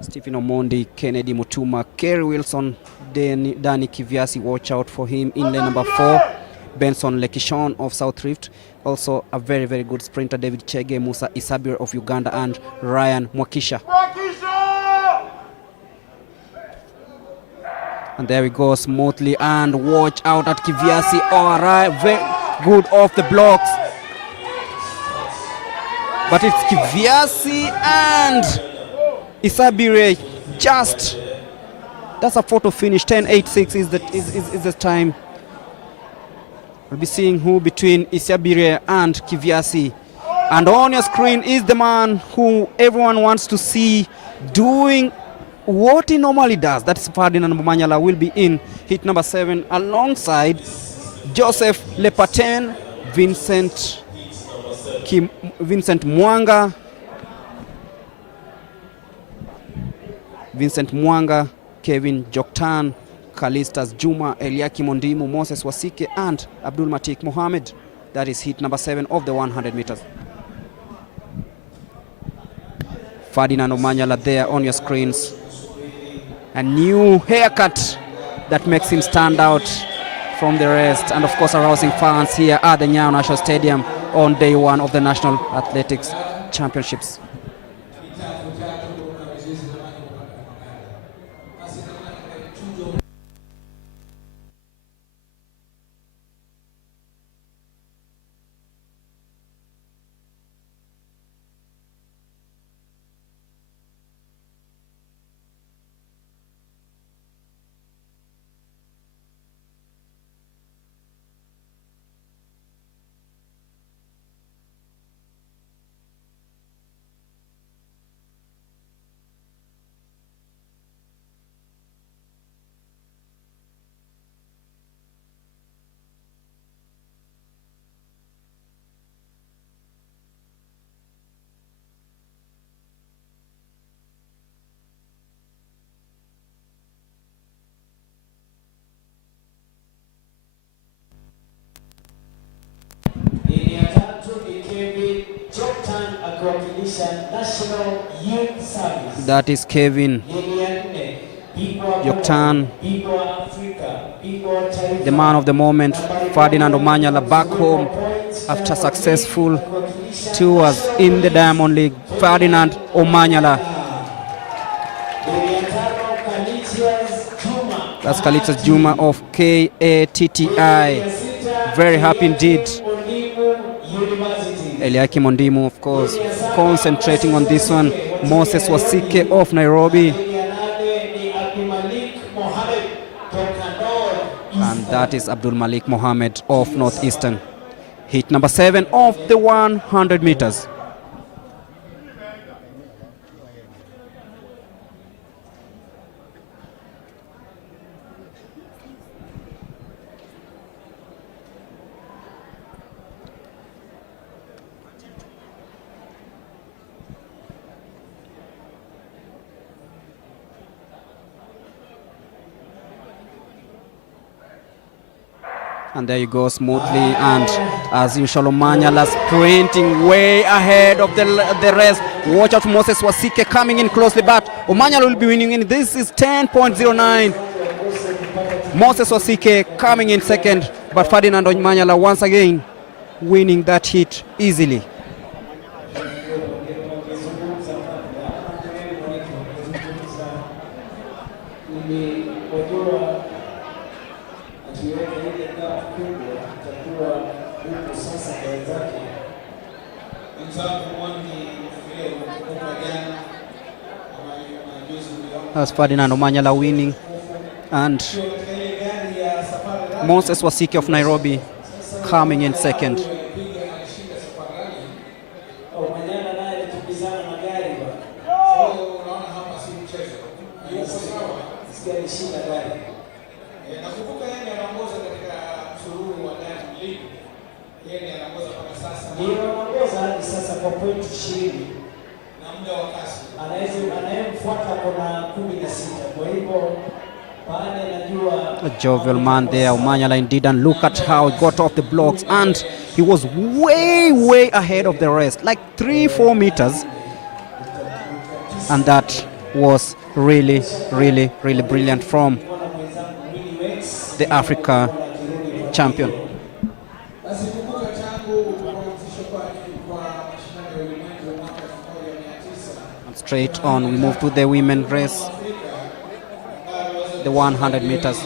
Stephen Omondi, Kennedy Mutuma, Kerry Wilson, Danny Kiviasi, watch out for him in lane number 4. Benson Lekishon of South Rift, also a very, very good sprinter, David Chege, Musa Isabir of Uganda, and Ryan Mwakisha. And there we go smoothly, and watch out at Kiviasi. All right, very good off the blocks. But it's Kiviasi and Isabire just, that's a photo finish. 10.86 is the time. We'll be seeing who between Isabire and Kiviasi And on your screen is the man who everyone wants to see doing what he normally does. That's Ferdinand Omanyala. Will be in heat number 7 alongside Joseph Lepatin, Vincent Mwanga, Kevin Joktan, Kalistas Juma, Eliakim Ondimu, Moses Wasike, and Abdul Matik Mohammed. That is heat number 7 of the 100 meters. Ferdinand Omanyala there on your screens. A new haircut that makes him stand out from the rest, and of course arousing fans here at the Nyayo National Stadium on day 1 of the National Athletics Championships. That is Kevin Joktan, the man of the moment. Ferdinand Omanyala back home after successful tours in the Diamond League. Ferdinand Omanyala. That's Kalitas Juma of KATTI. Very happy indeed. Eliakim Ondimu, of course, concentrating on this one. Moses Wasike of Nairobi. And that is Abdul Malik Mohammed of Northeastern. Heat number 7 of the 100 meters. And there you go, smoothly, and as usual, Omanyala sprinting way ahead of the rest. Watch out for Moses Wasike coming in closely, but Omanyala will be winning in. This is 10.09. Moses Wasike coming in second, but Ferdinand Omanyala once again winning that heat easily. As Ferdinand Omanyala winning, and Moses Wasike of Nairobi coming in second. A jovial man there, Omanyala indeed, and look at how he got off the blocks, and he was way ahead of the rest, like 3-4 meters, and that was really brilliant from the Africa champion. And straight on we move to the women's race, the 100 meters.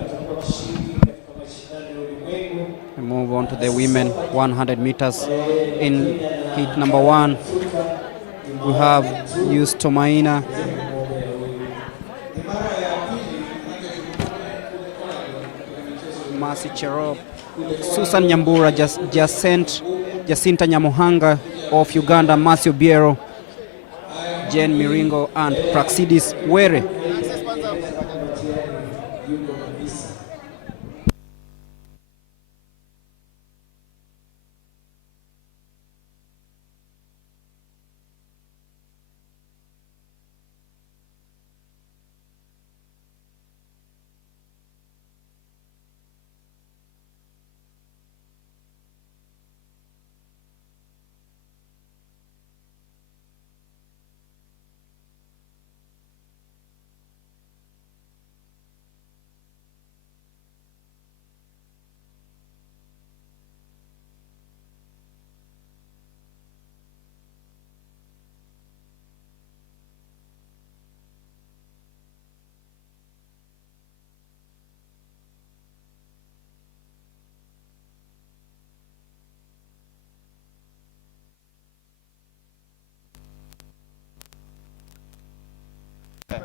atakuwa mshindi katika mashindano ya ulimwengu. We move on to the women 100 meters. In heat number 1, we have Yusto Maina, Mercy Cherop, Susan Nyambura, Jacinta Nyamuhanga of Uganda, Marcio Biero, Jen Miringo, and Praxidis Were.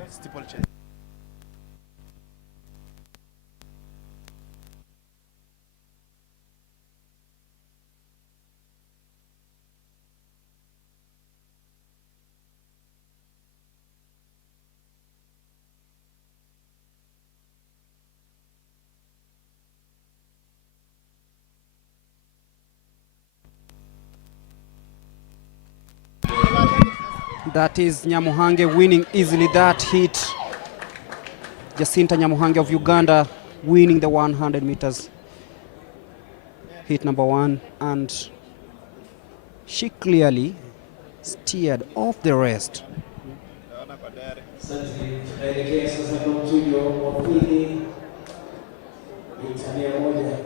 Steeplechase. That is Nyamuhange winning easily that heat. Jacinta Nyamuhange of Uganda winning the 100 meters. Heat number 1, and she clearly steered off the rest. Tunaelekea sasa kwa mchujo wa pili, mita 100.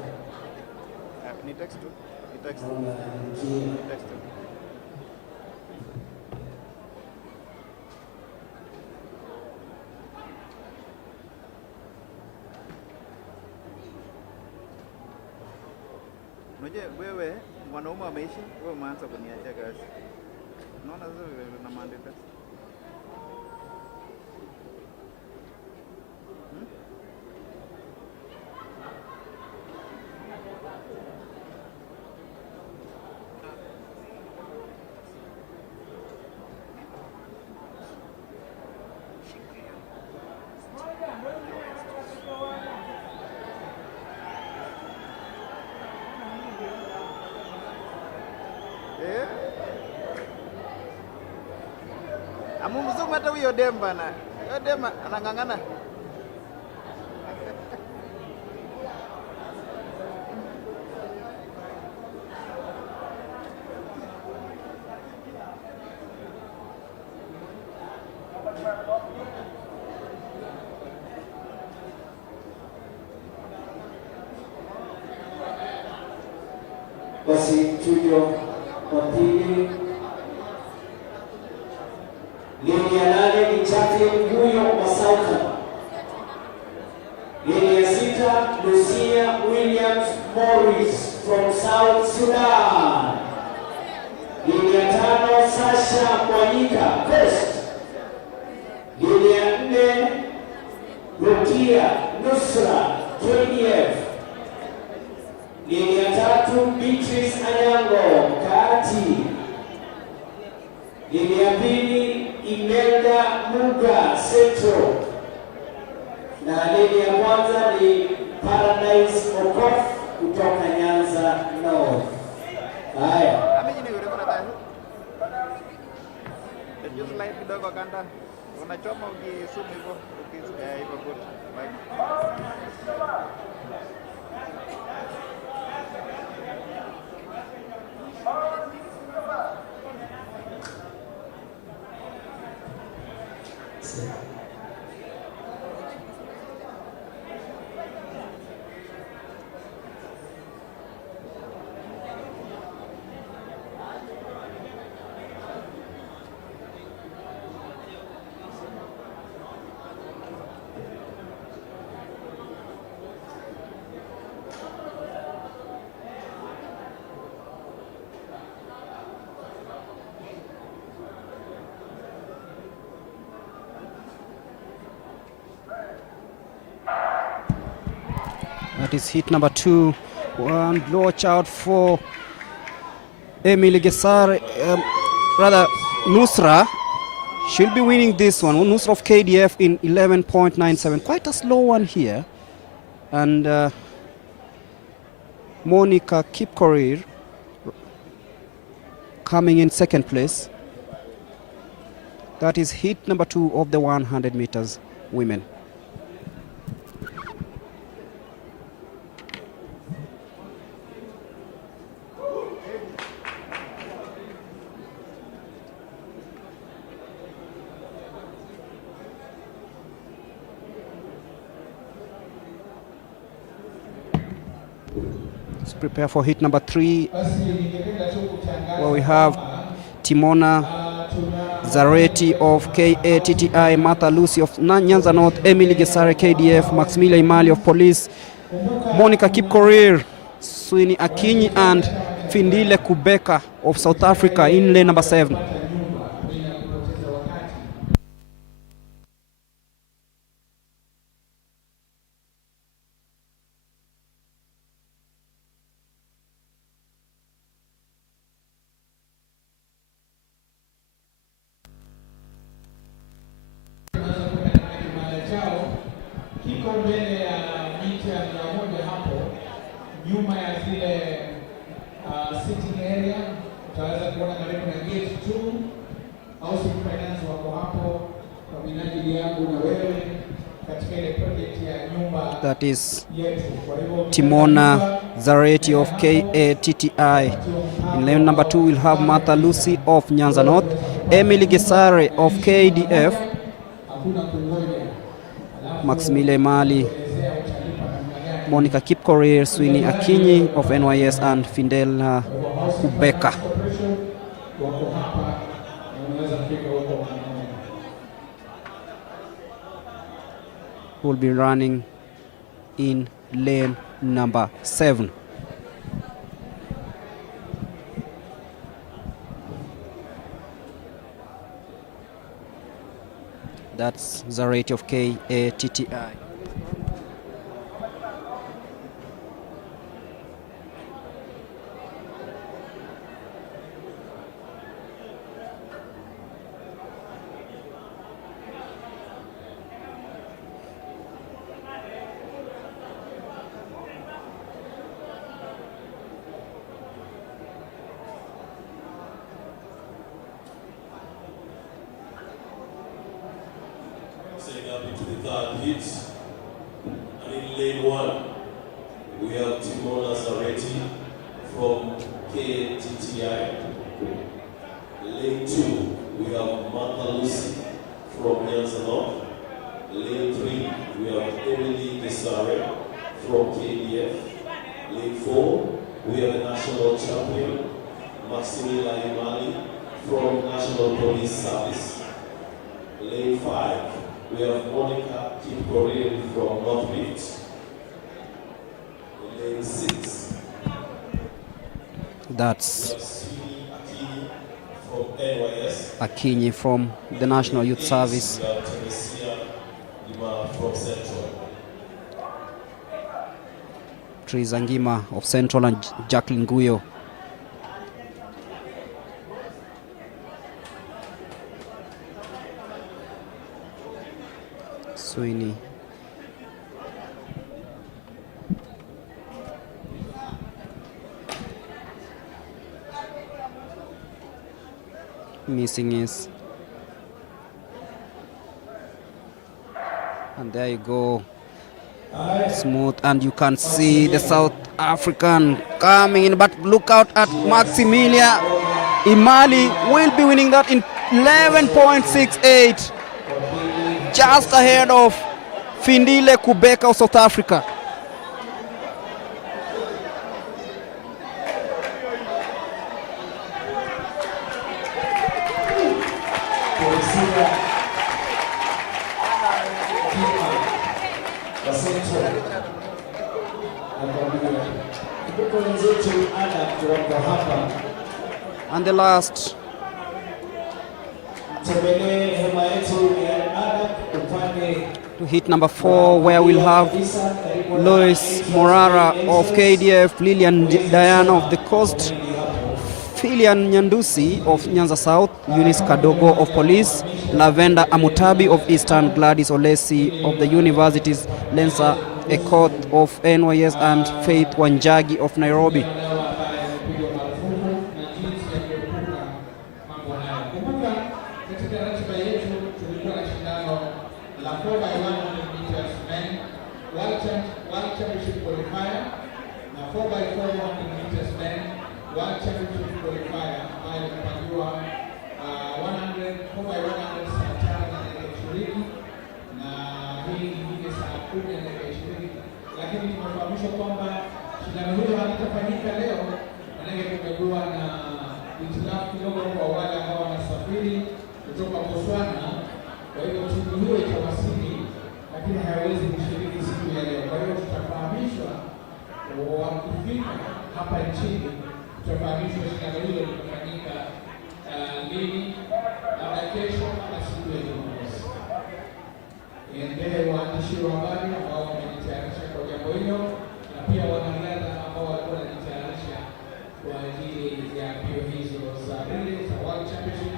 Ni text tu. Unajua wewe mwanaume ameishi, wewe umeanza kuniachia kazi. Unaona sasa vile na maandika. Amumzumu hata huyo demba na huyo demba anang'ang'ana. Basi mchujo wa pili, lini ya 8 ni champion huyo wa Southern. Lini ya 6, Lucia Williams Morris from South Sudan. Lini ya 5, Sasha Mwanyika Coast. Lini ya 4, Rukia Nusra KDF. Lini ya 3, Beatrice Anyango Kati. Lini ya 2, Imelda Muga Central. Na lini ya kwanza ni Paradise Okof kutoka Nyanza North. Haya. Amejini yule kuna tani. Just like kidogo kanda. Unachoma ukisumu hivyo, hivyo good. is heat number 2. And watch out for Emily Gesar, rather Nusra. She'll be winning this one. Nusra of KDF in 11.97. Quite a slow one here. And Monica Kipkorir coming in second place. That is heat number 2 of the 100 meters women. Let's prepare for heat number 3, where we have Timona Zareti of KATTI, Martha Lucy of Nyanza North, Emily Gesare KDF, Maximilia Imali of Police, Monica Kipkorir, Swini Akinyi, and Findile Kubeka of South Africa in lane number 7. Kiko mbele ya mita 100 hapo nyuma ya zile sitting area, utaweza kuona karibu na gate 2 au finance wako hapo kwa minajili yangu na wewe katika ile project ya nyumba. That is Timona Zareti of KATTI. In lane number 2 we'll have Martha Lucy of Nyanza North, Emily Gesare of KDF, Maximilia Mali, Monica Kipkorir, Swini Akinyi of NYS, and Findel Kubeka. Who will be running in lane number 7. That's Zareti of KATTI. Setting up into the third heat. And in lane 1, we have Timona Zareti from KATTI. Lane 2, we have Martha Lucy from Nyanza North. Lane 3, we have Emily Gesare from KDF. Lane 4, we have the national champion, Maximilia Imali from National Police Service. Lane 5, we have Monica Kipkorir from North Beach. Lane 6, That's Swini Akinyi from NYS. Akinyi from the National Youth Service. We have Teresia Lima from Central. Trizangima of Central and Jacqueline Guyo. Sweeney. Missing is. And there you go. Smooth, and you can see the South African coming in, but look out at Maximilia Imali will be winning that in 11.68, just ahead of Findile Kubeka of South Africa. And the last Tembelee hema yetu ya Ada upande to heat number 4, where we'll have Lois Morara of KDF, Lilian Diana of the Coast, Filian Nyandusi of Nyanza South, Eunice Kadogo of Police, Lavenda Amutabi of Eastern, Gladys Olesi of the Universities, Lensa Ekot of NYS, and Faith Wanjagi of Nairobi. Lakini tumefahamishwa kwamba shindano hilo halitafanyika leo, maanake kumekuwa na hitilafu kidogo kwa wale ambao wanasafiri kutoka Botswana. Kwa hiyo timu hiyo itawasili, lakini haiwezi kushiriki siku ya leo. Kwa hiyo tutafahamishwa wakifika hapa nchini, tutafahamishwa shindano hilo litafanyika lini, labda kesho ama siku ya Jumamosi. Niendelee waandishi wa habari ambao wamejitayarisha kwa jambo hilo, na pia wanariadha ambao walikuwa wanajitayarisha kwa ajili ya mbio hizo za relay za World Championship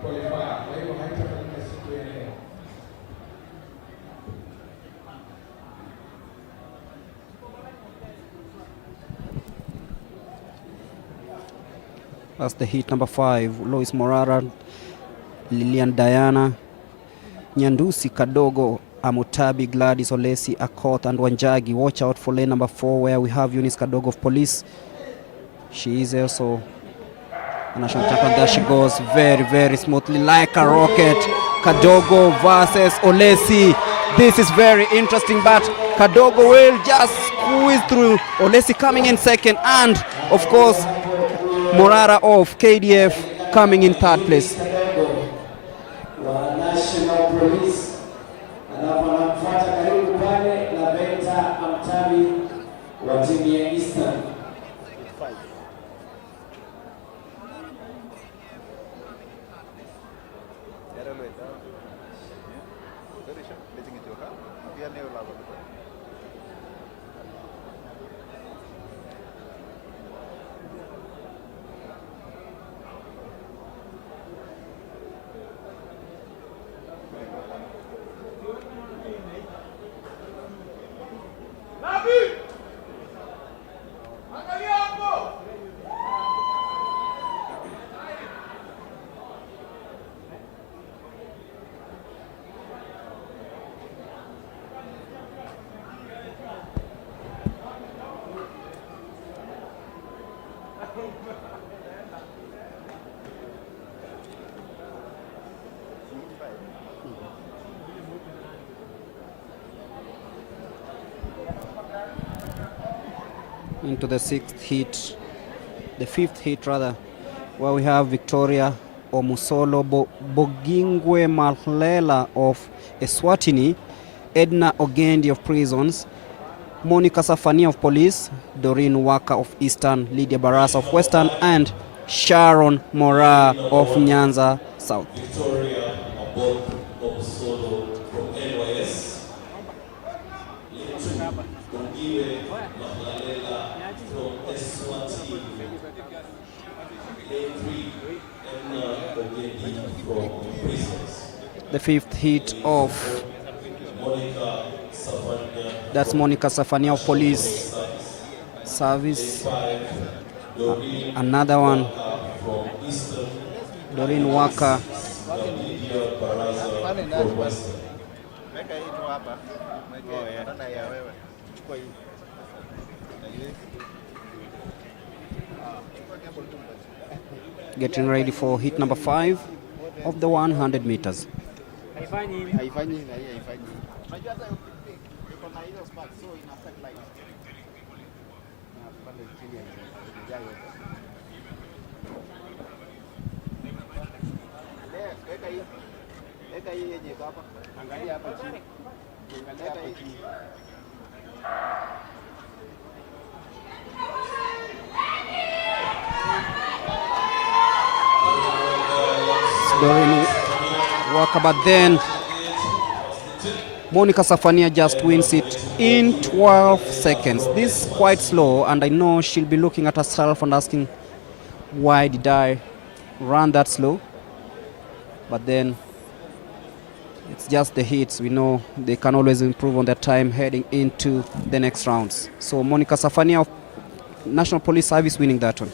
qualifier. Kwa hiyo haitafanyika siku ya leo. That's the heat number 5. Lois Morara, Lilian Diana, Nyandusi Kadogo, Amutabi, Gladys Olesi, Akoth, and Wanjagi. Watch out for lane number 4, where we have Eunice Kadogo of Police. She is also a national champion. There she goes, very, very smoothly, like a rocket. Kadogo versus Olesi. This is very interesting, but Kadogo will just squeeze through. Olesi coming in second, and of course, Morara of KDF coming in third place. Into the fifth heat rather, where we have Victoria Omusolo Bogingwe Mahlela of Eswatini, Edna Ogendi of Prisons, Monica Safani of Police, Doreen Waka of Eastern, Lydia Barasa of Western, and Sharon Mora of Nyanza South. Victoria Omusolo from NYS. Bogingwe Mahlela from Eswatini. The fifth heat of that's Monica Safania of Police Service. Another one, Doreen Waka. Getting ready for heat number 5 of the 100 meters. Doreen Walker, but then Monica Safania just wins it in 12 seconds. This is quite slow, and I know she'll be looking at herself and asking, why did I run that slow? But then it's just the hits. We know they can always improve on their time heading into the next rounds. So Monica Safania of National Police Service winning that one.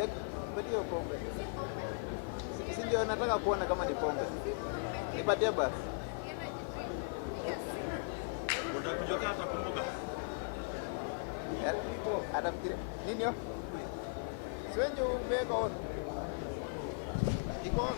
Check, patia pombe. Si ndio nataka kuona kama ni pombe. Nipatie basi. Utakujoka atakumbuka. Atafikiri nini yo? Siwenje umeweka on. Iko on.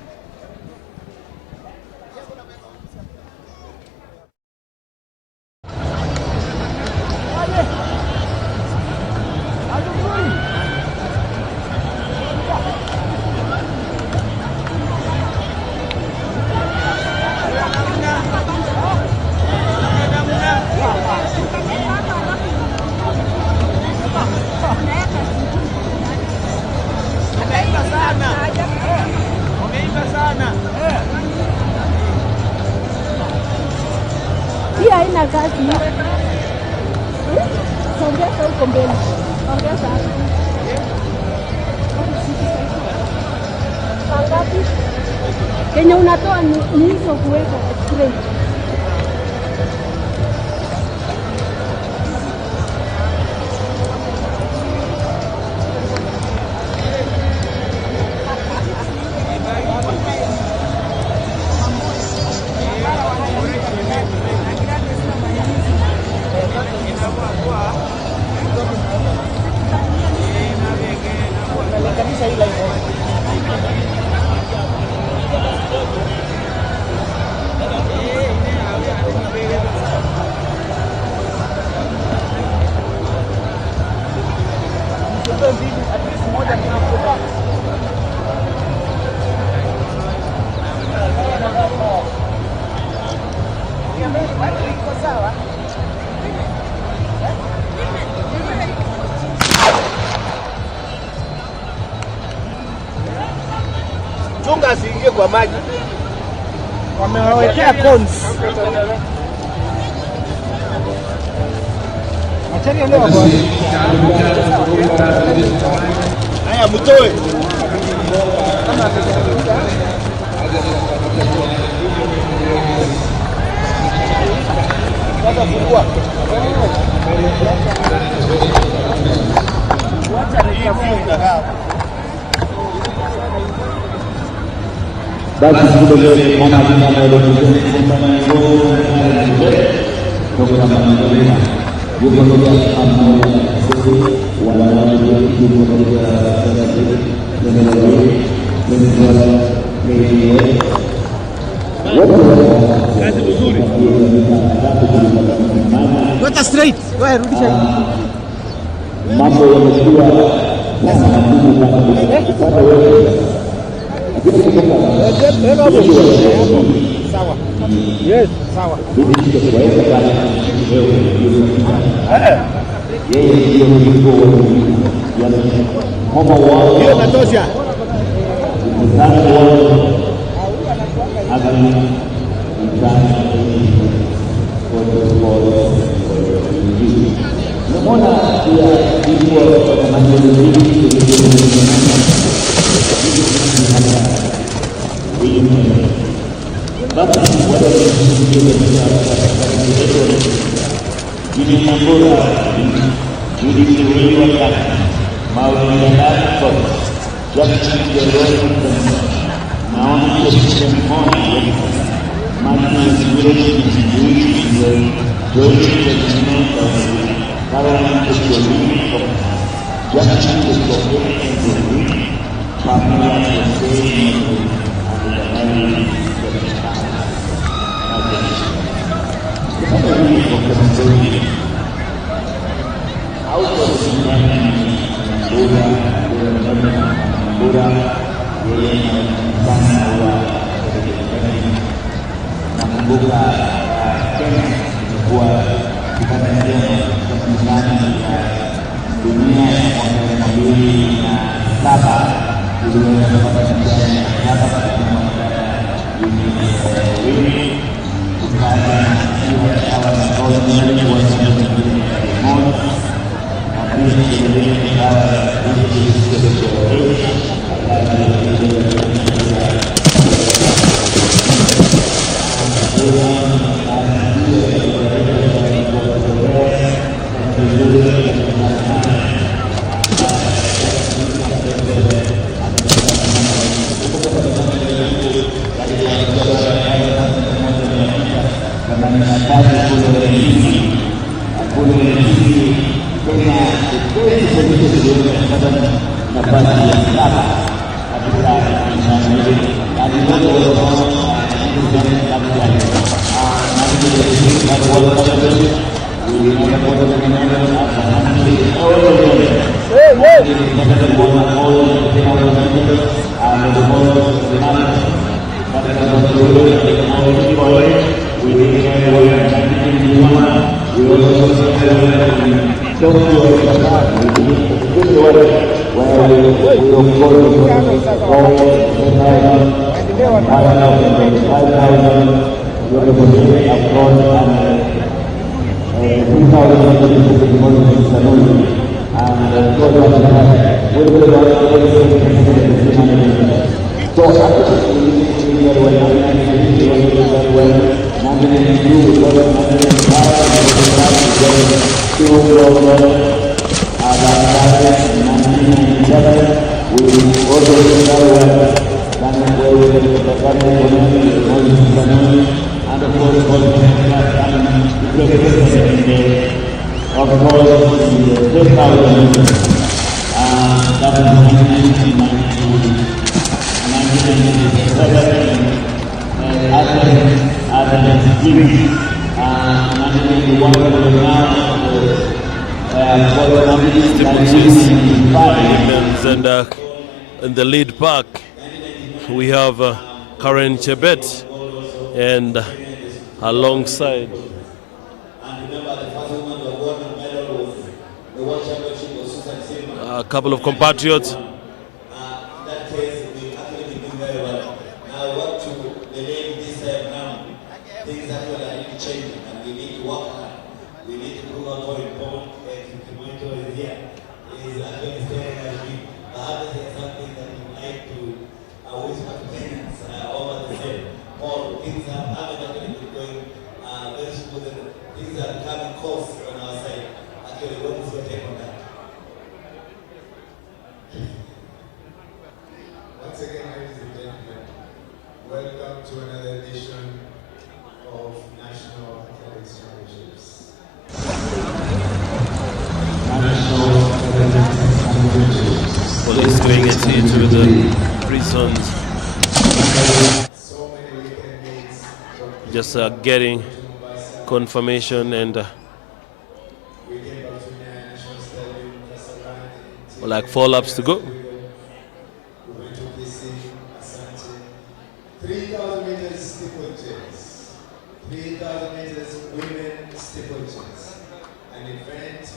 Pia haina kazi. Songeza huko mbele. Ongeza. Ngapi? Kenye unatoa ni hizo kuweka straight. Chunga asiingie kwa maji. Wamewawekea cones. Acheni leo bwana. Haya mtoe. Sasa fungua. Wacha nikafunga. Basi sebenarnya mana kita boleh program pemerintah juga melihat amal sesuatu walau dia juga Weka straight. Wewe rudisha hivi. mambo yamekuwa Sawa. Yes, sawa. Hiyo natosha. nafasi ya saba katika mashindano hili. And in the lead pack, we have Karen Chebet, and alongside a couple of compatriots. Police doing it into the prisons. Just getting confirmation and like 4 laps to go. 3,000 meters steeplechase. 3,000 meters women steeplechase. An event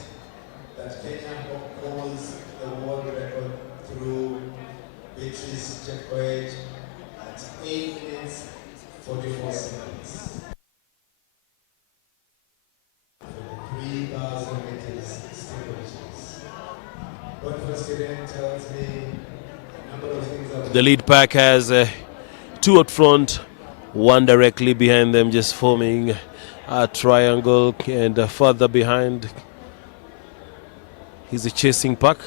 that Kenya holds the world record through Beatrice Chepkoech at 8 minutes 44 seconds. For the 3,000 meters steeplechase. What first event tells me a number of things about The lead pack has 2 up front, 1 directly behind them, just forming a triangle, and further behind is a chasing pack.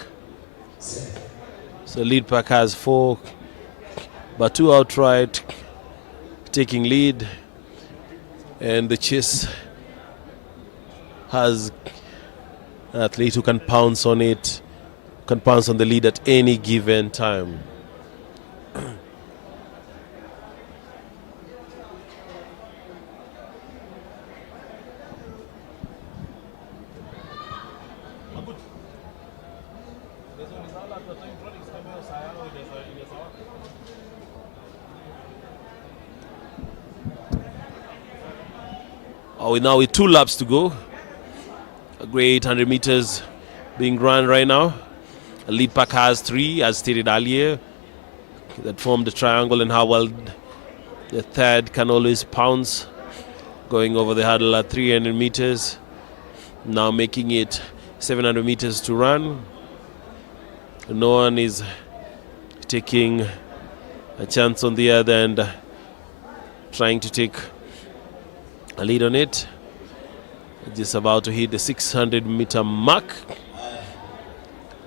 So lead pack has 4, but 2 outright taking lead, and the chase has an athlete who can pounce on it, can pounce on the lead at any given time. Now with 2 laps to go. A great 100 meters being run right now. The lead pack has 3, as stated earlier, that form the triangle, and how well the third can always pounce, going over the hurdle at 300 meters. Now making it 700 meters to run. No one is taking a chance on the other and trying to take a lead on it. Just about to hit the 600 meter mark.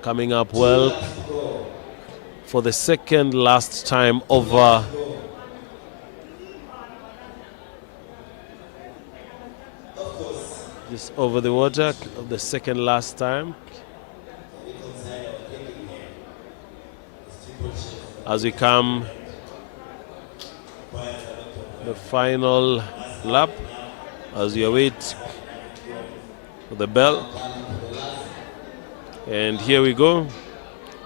Coming up well for the second last time over just over the water, of the second last time. as we come the final lap, as we await the bell. And here we go,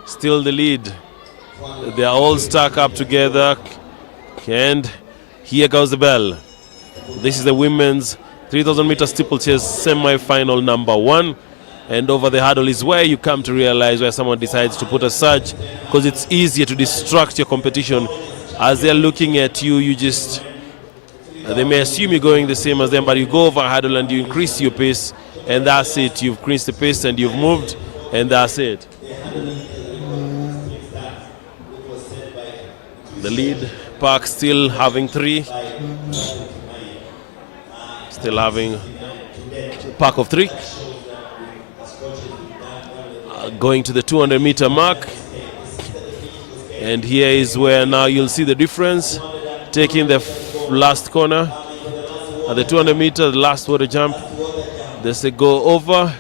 still the lead. They are all stuck up together, and here goes the bell. This is the women's 3,000 meter steeplechase semi-final number 1. And over the hurdle is where you come to realize where someone decides to put a surge, because it's easier to distract your competition. As they're looking at you, you just, they may assume you're going the same as them, but you go over a hurdle and you increase your pace, and that's it. You've increased the pace and you've moved, and that's it. The lead pack still having 3. Still having a pack of 3. Going to the 200 meter mark. And here is where now you'll see the difference. Taking the last corner at the 200 meter, the last water jump. There's a go over.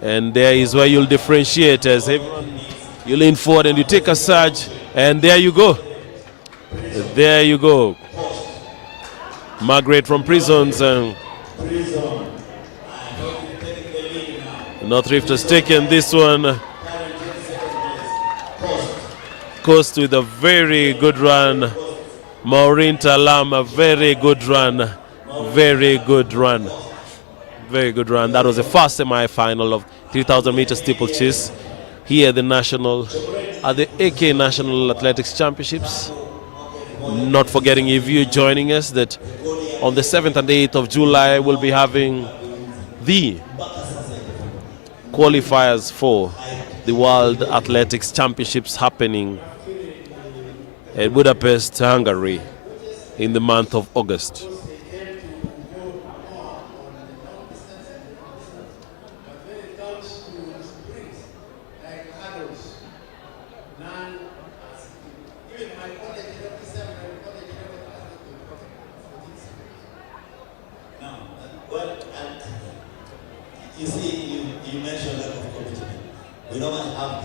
And there is where you'll differentiate as you lean forward and you take a surge. And there you go. There you go. Margaret from Prisons. North Rift has taken this one. Coast with a very good run. Maureen Talam, a very good run. Very good run. Very good run. That was the first semi-final of 3,000 meter steeplechase here at the AK National Athletics Championships. Not forgetting, if you're joining us, that on the 7th and 8th of July we'll be having the qualifiers for the World Athletics Championships happening at Budapest, Hungary in the month of August. You see, you mentioned lack of competition. We normally have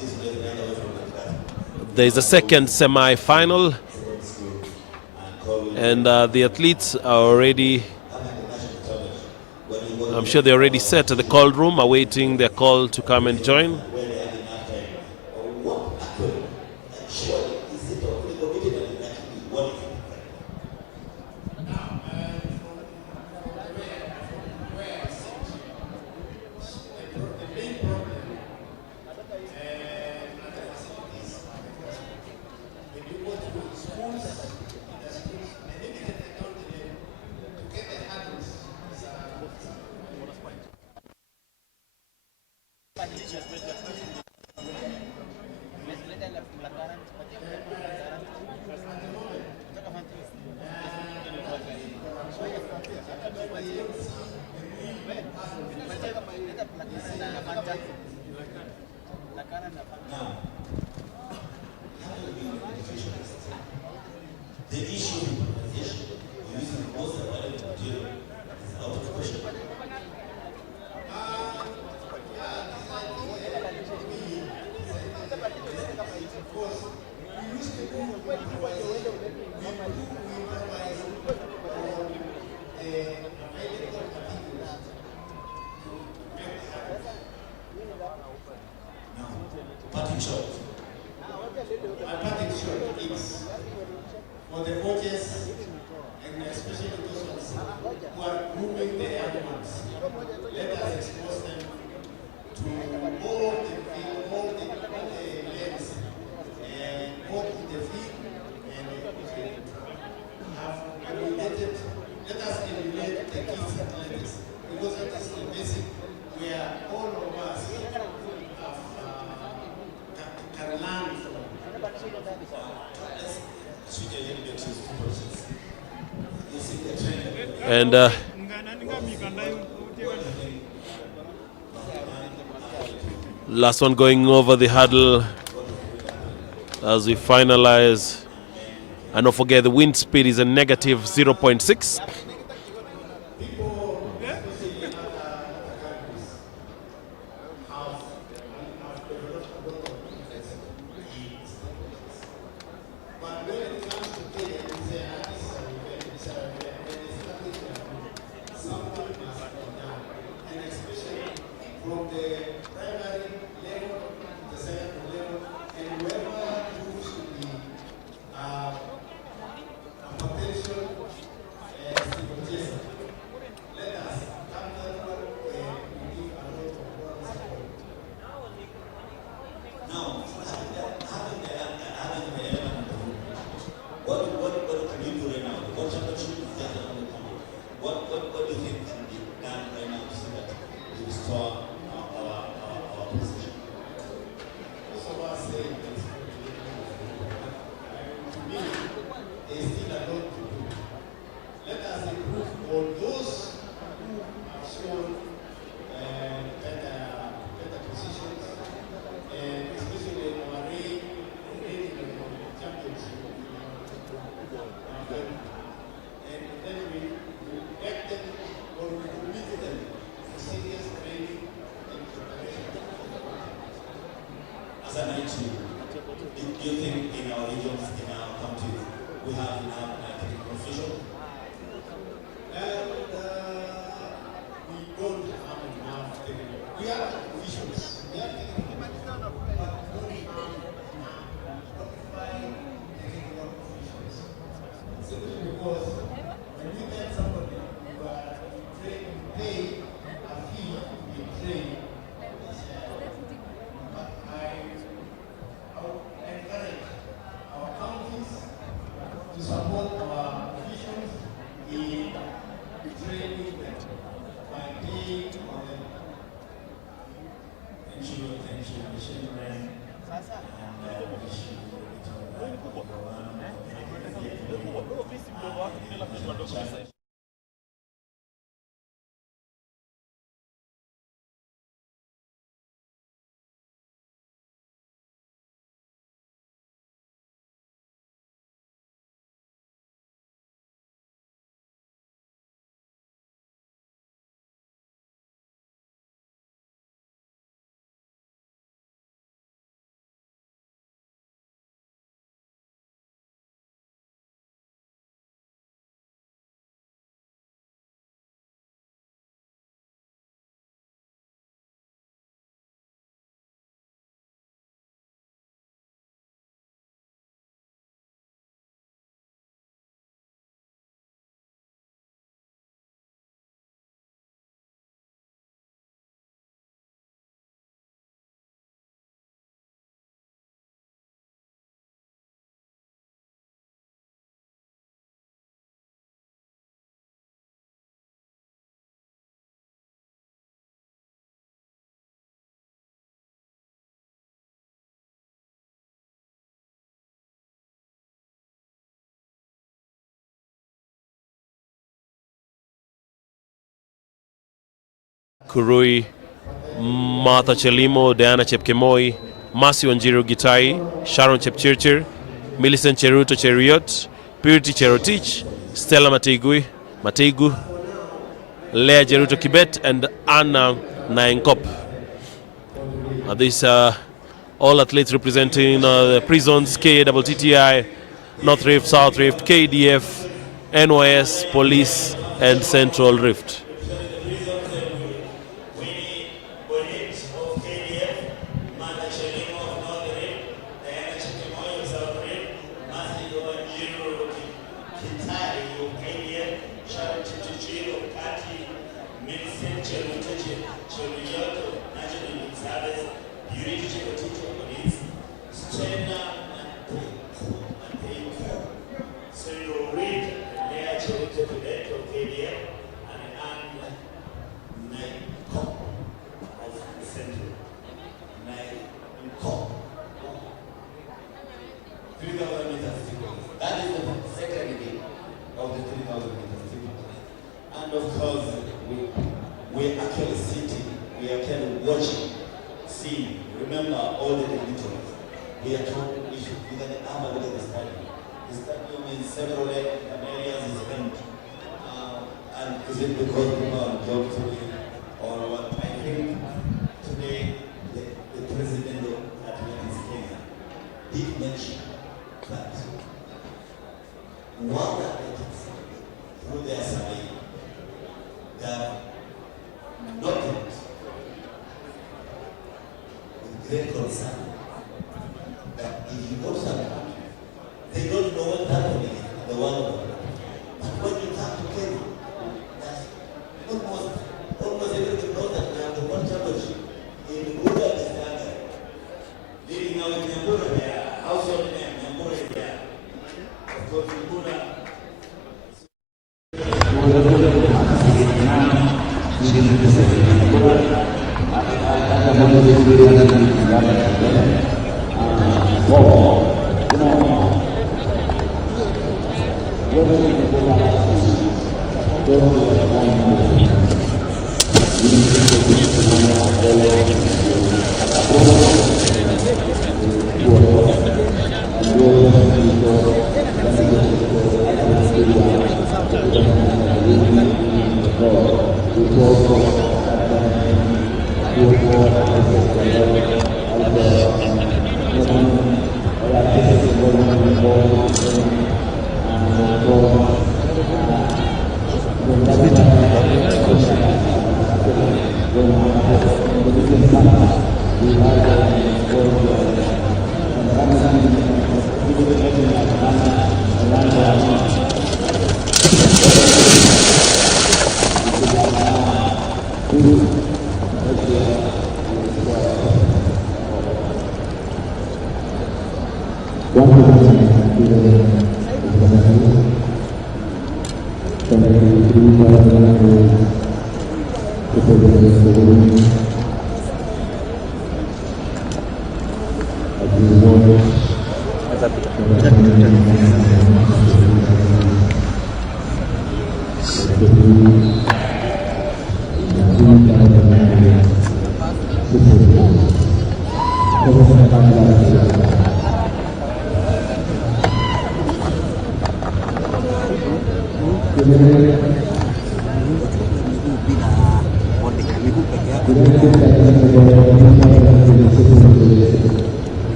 this race right away from the class. There is a second semi-final, and the athletes are already, I'm sure they're already set at the call room, awaiting their call to come and join. For the coaches and especially those ones who are moving the animals, let us expose them to all the field, all the legs, and both in the field and have emulated. Let us emulate the kids athletics, because that is the basic where all of us can learn from. And last one going over the hurdle as we finalize. And don't forget, the wind speed is a negative 0.6. from the primary level to the secondary level, and whoever proves to be a potential steeplechase, let us come forward and give a lot of support. Now, having the element of what can you do right now? What championship is just around the corner? What do you think can be done right now so that we restore our position? Most of us say that to me, there's still a lot to do. Let us improve on those who have shown better positions, and especially our reigning championship. And then we get them or we commit them to serious training and preparation. As an IT, do you think in our regions, in our countries, we have enough technical officials? And we don't have enough technical. We have officials. We have technical, but we don't have qualified technical officials. Simply because when you get somebody who are trained, you pay a fee to be trained. But I would encourage our counties to support our officials in training them by paying for them. Thank you, Michelle Ren, and wish you Kurui, Martha Chelimo, Diana Chepkemoi, Mercy Wanjiru Gitai, Sharon Chepchirchir, Millicent Cheruto Cheriot, Purity Cherotich, Stella Mateigu, Lea Jeruto Kibet, and Anna Naenkop. These are all athletes representing the prisons, KWTTI, North Rift, South Rift, KDF, NYS, Police, and Central Rift. And of course, we're actually sitting, we are kind of watching, seeing, remember all the details. We are talking issues. You can have a look at the stadium. The stadium in several areas is empty. And is it because people are job today or what? I think today the president of Athletics Kenya did mention that World Athletics, through their survey, they have noted great concern that if you go to some country, they don't know what's happening in the world. But when you come to Kenya, that's almost everything knows that we have the World Championship in Buddha Vistanga. Leading now in Nyambura there, household name, Nyambura there. Of course, in Buddha.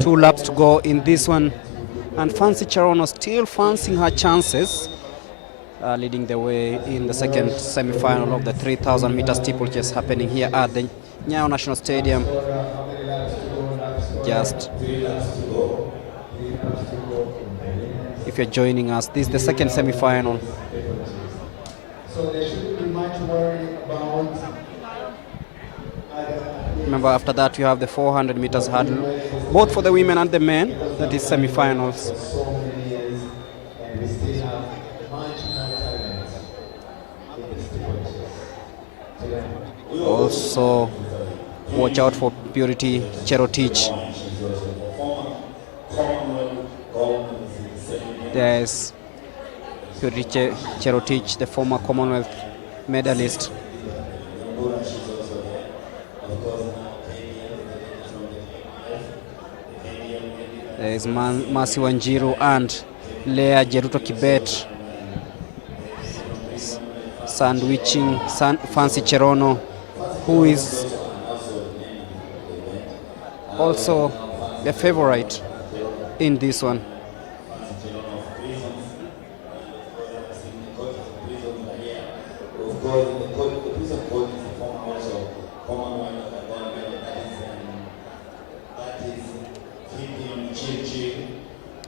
Two laps to go in this one, and Fancy Cherono still fancying her chances, leading the way in the second semi-final of the 3,000 meter steeplechase happening here at the Nyayo National Stadium. Just if you're joining us, this is the second semi-final. So there shouldn't be much worry about. Remember, after that you have the 400 meters hurdle, both for the women and the men. That is semi-finals. So many years, and we still have much more talent in this steeplechase. Also, watch out for Purity Cherotich. There's Purity Cherotich, the former Commonwealth medalist. There's Masi Wanjiru and Lea Jeruto Kibet, sandwiching Fancy Cherono, who is also the favorite in this one.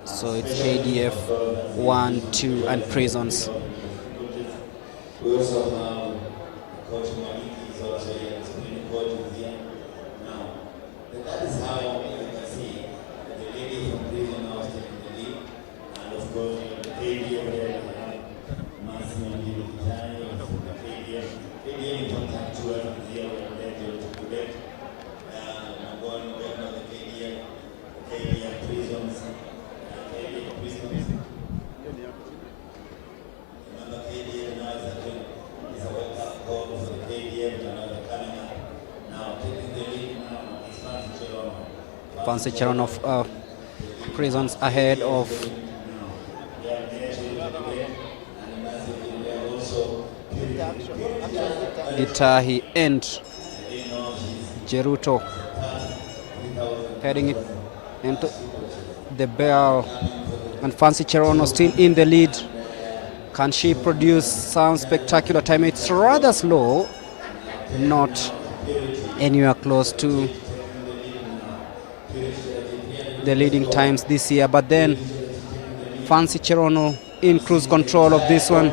So it's KDF 1, 2 and prisons. We also have Coach Maliki is also here, the Supreme Court is here. Now, that is how you can see the lady from prison now is taking the lead. And of course, the KDM there, Massimo Nyayo from the KDM. KDM in contact to us is here, we're ready to collect. I'm going to get another KDM prisons, KDM prisons. Another KDM now is a wake-up call for the KDM, another coming up. Now, taking the lead now is Fancy Cherono. Fancy Cherono prisons ahead of Gitahi and Jeruto heading it into the bell, and Fancy Cherono still in the lead. Can she produce some spectacular time? It's rather slow, not anywhere close to the leading times this year, but then Fancy Cherono in cruise control of this one.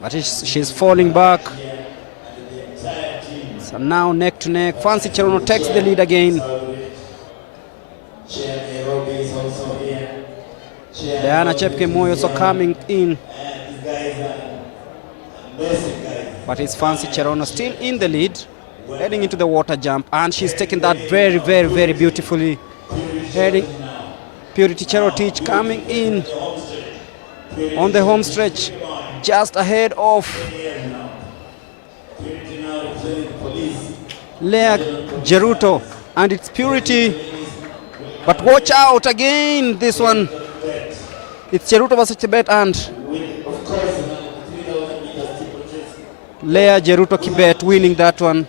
But she's falling back. So now neck to neck. Fancy Cherono takes the lead again. Diana Chepkemoi also coming in. But it's Fancy Cherono still in the lead, heading into the water jump, and she's taking that very, very, very beautifully. Heading Purity Cherotich coming in on the home stretch, just ahead of Lea Jeruto, and it's Purity. But watch out again, this one. It's Jeruto versus Kibet, and Lea Jeruto Kibet winning that one,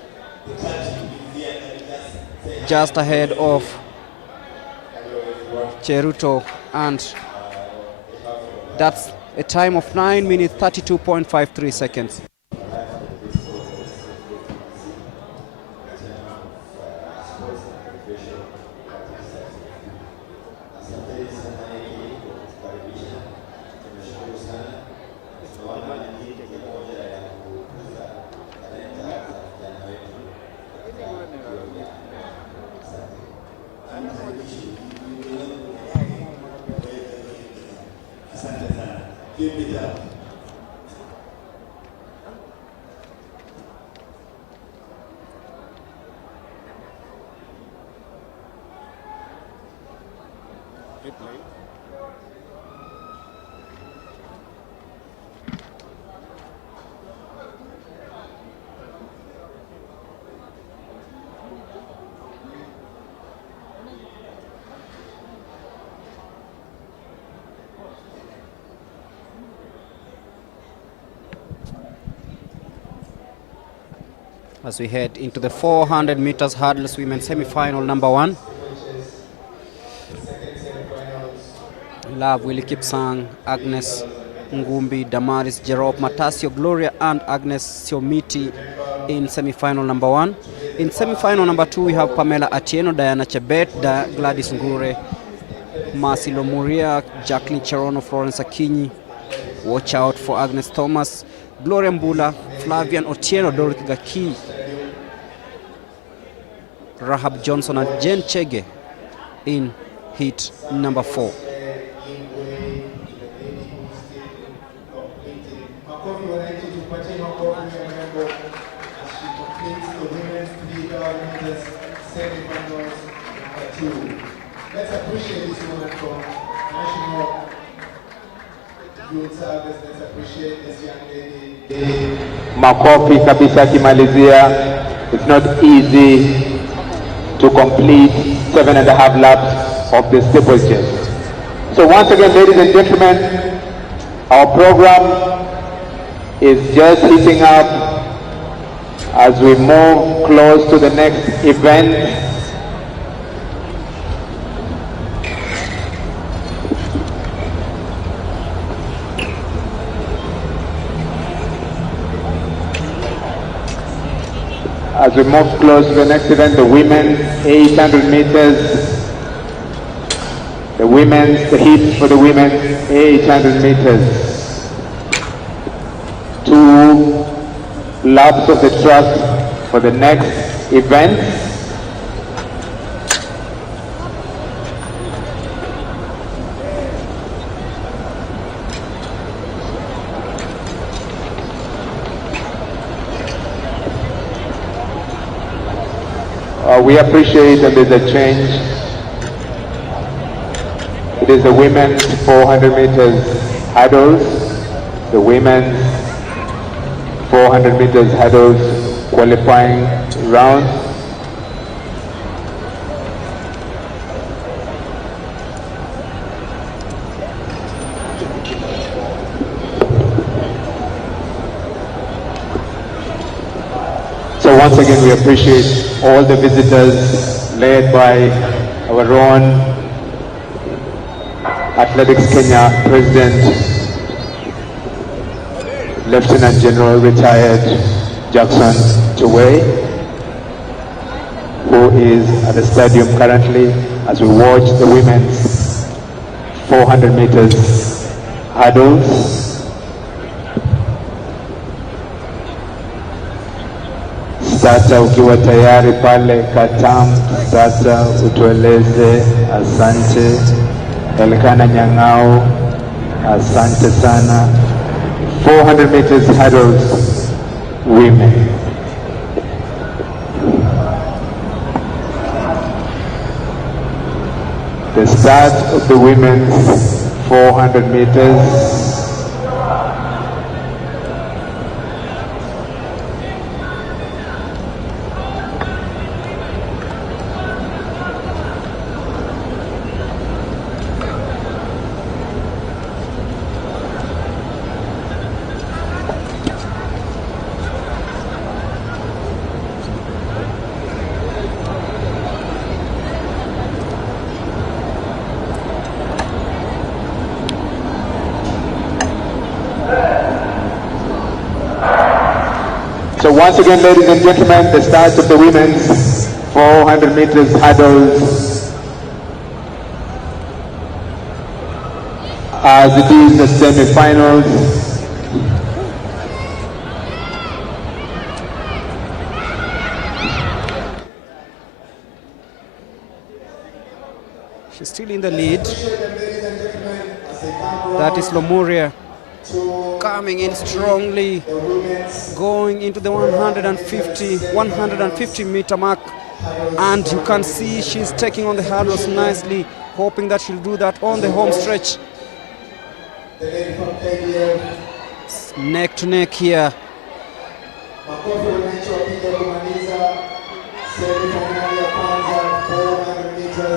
just ahead of Jeruto, and that's a time of 9 minutes 32.53 seconds. As we head into the 400 meters hurdles women semi-final number 1. Love Willie Kipsang, Agnes Ngumbi, Damaris Jerop, Matasio Gloria, and Agnes Siomiti in semi-final number 1. In semi-final number 2, we have Pamela Atieno, Diana Chebet, Gladys Ngure, Marcy Lomuria, Jacqueline Cherono, Florence Akinyi. Watch out for Agnes Thomas, Gloria Mbula, Flavian Otieno, Dorothy Gaki, Rahab Johnson, and Jen Chege in heat number 4. Let's appreciate this woman from National Youth Service. Let's appreciate this young lady. Makofi kabisa akimalizia. It's not easy to complete 7.5 laps of the steeplechase. So once again, ladies and gentlemen, our program is just heating up as we move close to the next event. As we move close to the next event, the women's 800 meters. The heat for the women 800 meters. laps of the track for the next event. We appreciate that there's a change. It is the women's 400 meters hurdles, the women's 400 meters hurdles qualifying round. So once again, we appreciate all the visitors led by our own Athletics Kenya President, Lieutenant General retired Jackson Chowei, who is at the stadium currently as we watch the women's 400 meters hurdles. Sasa ukiwa tayari pale Katam, sasa utueleze. Asante. Elkana Nyang'ao, asante sana. 400 meters hurdles, women. The start of the women's 400 meters. So once again, ladies and gentlemen, the start of the women's 400 meters hurdles. As it is the semi-finals. She's still in the lead. That is Lomuria coming in strongly, going into the 150 meter mark, and you can see she's taking on the hurdles nicely, hoping that she'll do that on the home stretch. Neck to neck here.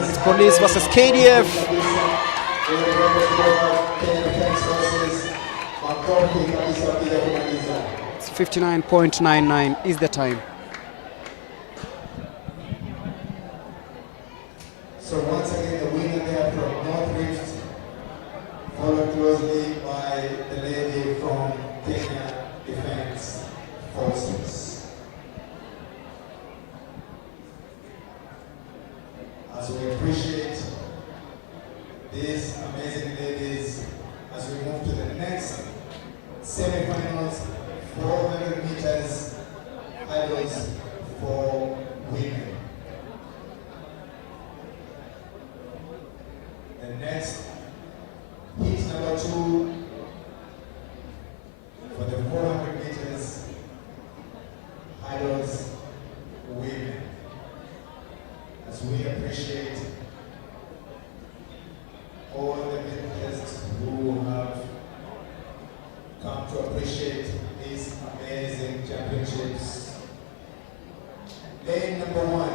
It's Police versus KDF. It's 59.99 is the time. So once again, the winner there from North Rift, followed closely by the lady from Kenya Defense Forces. As we appreciate these amazing ladies, as we move to the next semi-finals, 400 meters hurdles for women. The next heat number 2 for the 400 meters hurdles women. As we appreciate all the visitors who have come to appreciate these amazing championships. Lane number 1,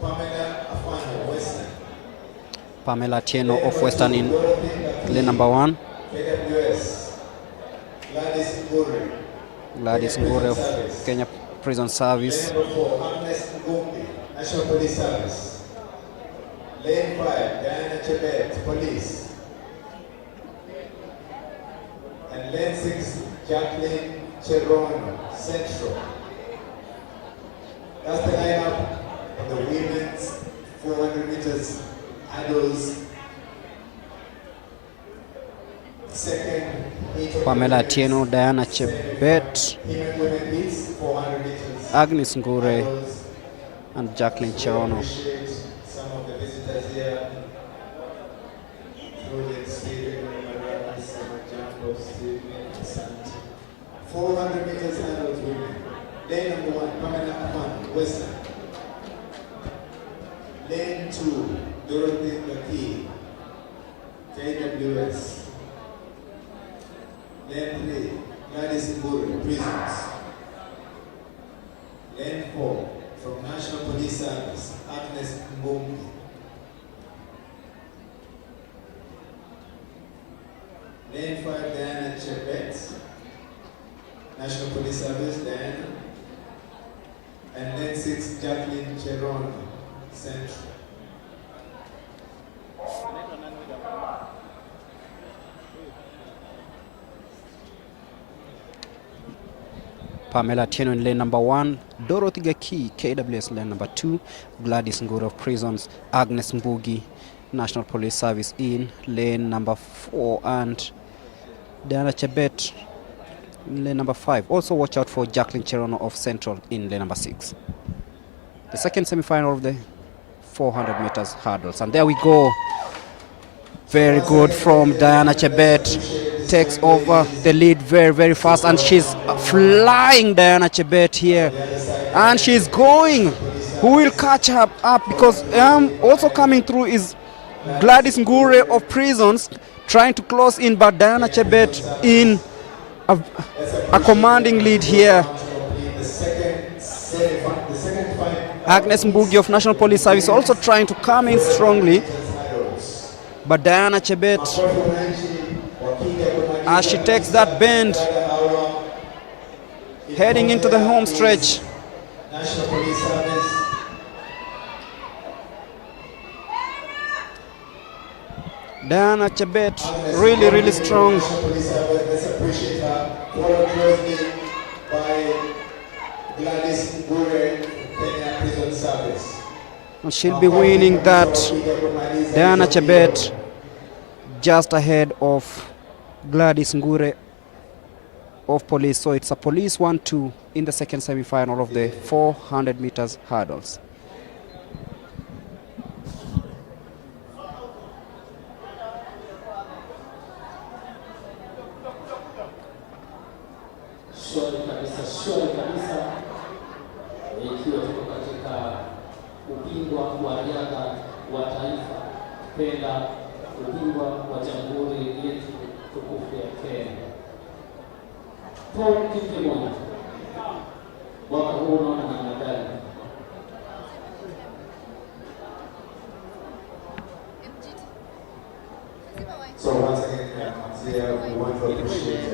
Pamela Afano, Western. Pamela Tieno of Western in lane number 1. KWS, Gladys Ngure of Kenya Prison Service. Lane number 4, Agnes Ngumbi, National Police Service. Lane 5, Diana Chebet, Police. And lane 6, Jacqueline Cherono, Central. That's the lineup of the women's 400 meters hurdles second Pamela Atieno, Diana Chebet, Agnes Ngure, and Jacqueline Cherono. Some of the visitors here through the Stephen, 400 meters hurdles women. Lane number 1, Pamela Afan, Western. Lane 2, Dorothy McKee, KWS. Lane 3, Gladys Mburu, Prisons. Lane 4, from National Police Service, Agnes Mbumbi. Lane 5, Diana Chebet, National Police Service, Diana. And lane 6, Jacqueline Cheron, Central. Pamela Atieno in lane number 1, Dorothy Gaki, KWS lane number 2, Gladys Ngure of Prisons, Agnes Mbugi, National Police Service in lane number 4, and Diana Chebet in lane number 5. Also watch out for Jacqueline Cherono of Central in lane number 6. The second semi-final of the 400 meters hurdles. And there we go. Very good from Diana Chebet. Takes over the lead very, very fast, and she's flying, Diana Chebet here, and she's going. Who will catch her up? Because also coming through is Gladys Ngure of Prisons, trying to close in, but Diana Chebet in a commanding lead here. Agnes Mbugi of National Police Service also trying to come in strongly, but Diana Chebet, as she takes that bend, heading into the home stretch. National Police Service. Diana Chebet, really, really strong. National Police Service, let's appreciate her. Followed closely by Gladys Ngure, Kenya Prison Service. And she'll be winning that. Diana Chebet just ahead of Gladys Ngure of Police. So it's a Police 1-2 in the second semi-final of the 400 meters hurdles. Shwari kabisa, ikiwa tuko katika ubingwa wa riadha wa taifa, penda ubingwa wa jamhuri yetu tukufu ya Kenya. Paul Kipimoja, mwaka huu unaona namna gani? So once again, we want to appreciate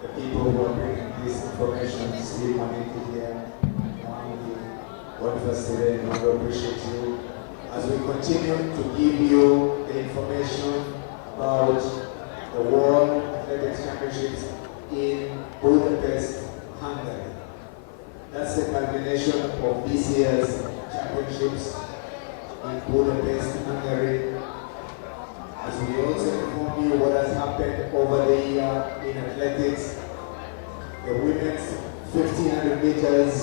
the people who are bringing this information, Steve Maneki here, what was today, and we want to appreciate you as we continue to give you the information about the World Athletics Championships in Budapest, Hungary. That's the culmination of this year's championships in Budapest, Hungary. As we also inform you what has happened over the year in athletics, the women's 1500 meters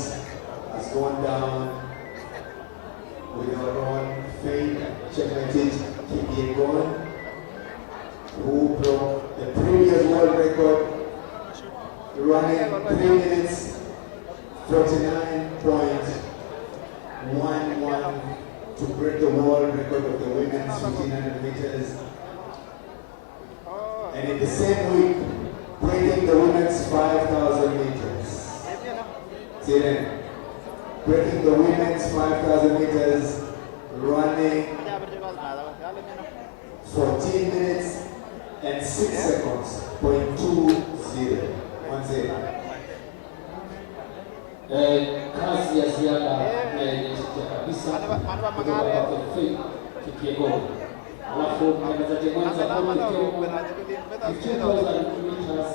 has gone down with our own Faith Chepngetich Kipyegon, who broke the previous world record, running 3 minutes 49.11 to break the world record of the women's 1500 meters. And in the same week, breaking the women's 5,000 meters. See then, breaking the women's 5,000 meters, running 14 minutes and 6 seconds, 0.20. Kazi ya ziada inayotetea kabisa kutoka kwa Faith Kipyegon. Alafu mtangazaji mwenza kama Kipyegon 15,000 meters,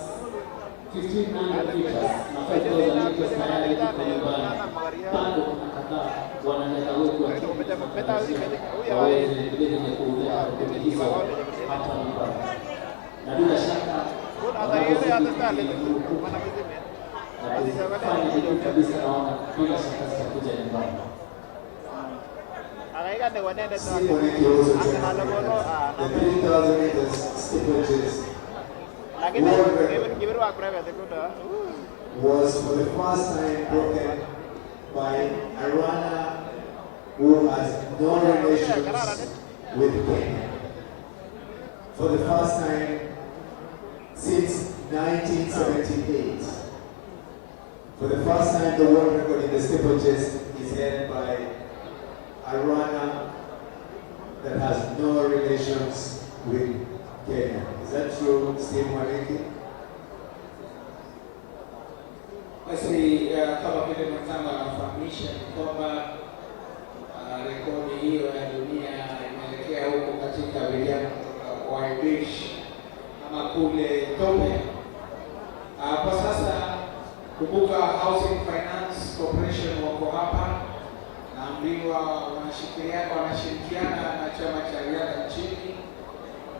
1,500 meters na 5,000 meters tayari iko nyumbani. Bado kuna kadhaa wanariadha wetu wa Kenya waweze vilevile kuuleta rekodi hizo hapa nyumbani. Na bila shaka kufanya bidii kabisa, naona bila shaka zitakuja nyumbani. Akaikan dewa nenda tu. The 3,000 meters steeplechase Lakini kibiru akurebe tekuda. was for the first time broken by a runner who has no relations with Kenya. For the first time since 1978. For the first time, the world record in the steeplechase is held by a runner that has no relations with Kenya. Is that true, Steve Mwaniki? Basi kama vile mwenzangu anafahamisha ni kwamba rekodi hiyo ya dunia inaelekea huko katika vijana kutoka Waibish ama kule Tope. Kwa sasa kumbuka Housing Finance Corporation wako hapa, naambiwa wanashirikiana na chama cha riadha nchini.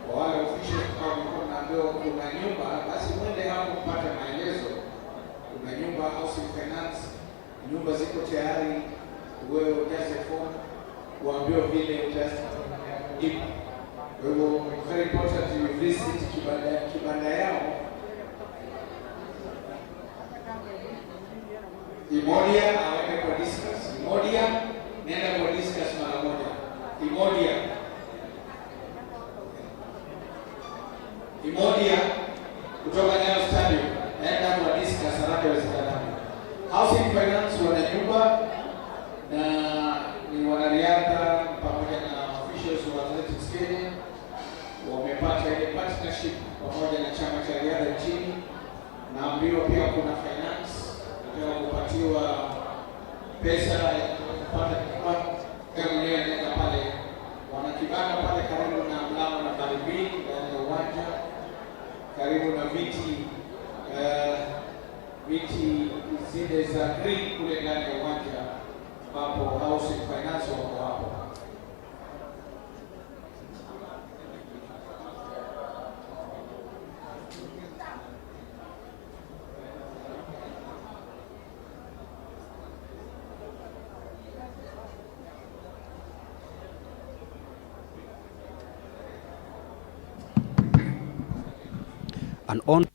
Kwa wale officials ambao naambiwa kuna nyumba, basi mwende hapo mpate maelezo. Kuna nyumba Housing Finance, nyumba ziko tayari, wewe ujaze form, uambiwe vile utaipa. Kwa hivyo very important you visit kibanda yao. Imodia aweke kwa discuss. Imodia nenda kwa discuss mara moja. Imodia kutoka Nyayo Stadium nenda kwa discuss haraka iwezekanavyo. Housing Finance wana nyumba na ni wanariadha pamoja na officials wa Athletics Kenya wamepata ile partnership pamoja na chama cha riadha nchini. Naambiwa pia kuna finance ndio kupatiwa pesa ya kupata kipato kama leo nenda pale wana kibanda pale karibu na mlango na barabara ndani ya uwanja karibu na viti zile za green kule ndani ya uwanja ambapo Housing Finance wako hapo. And on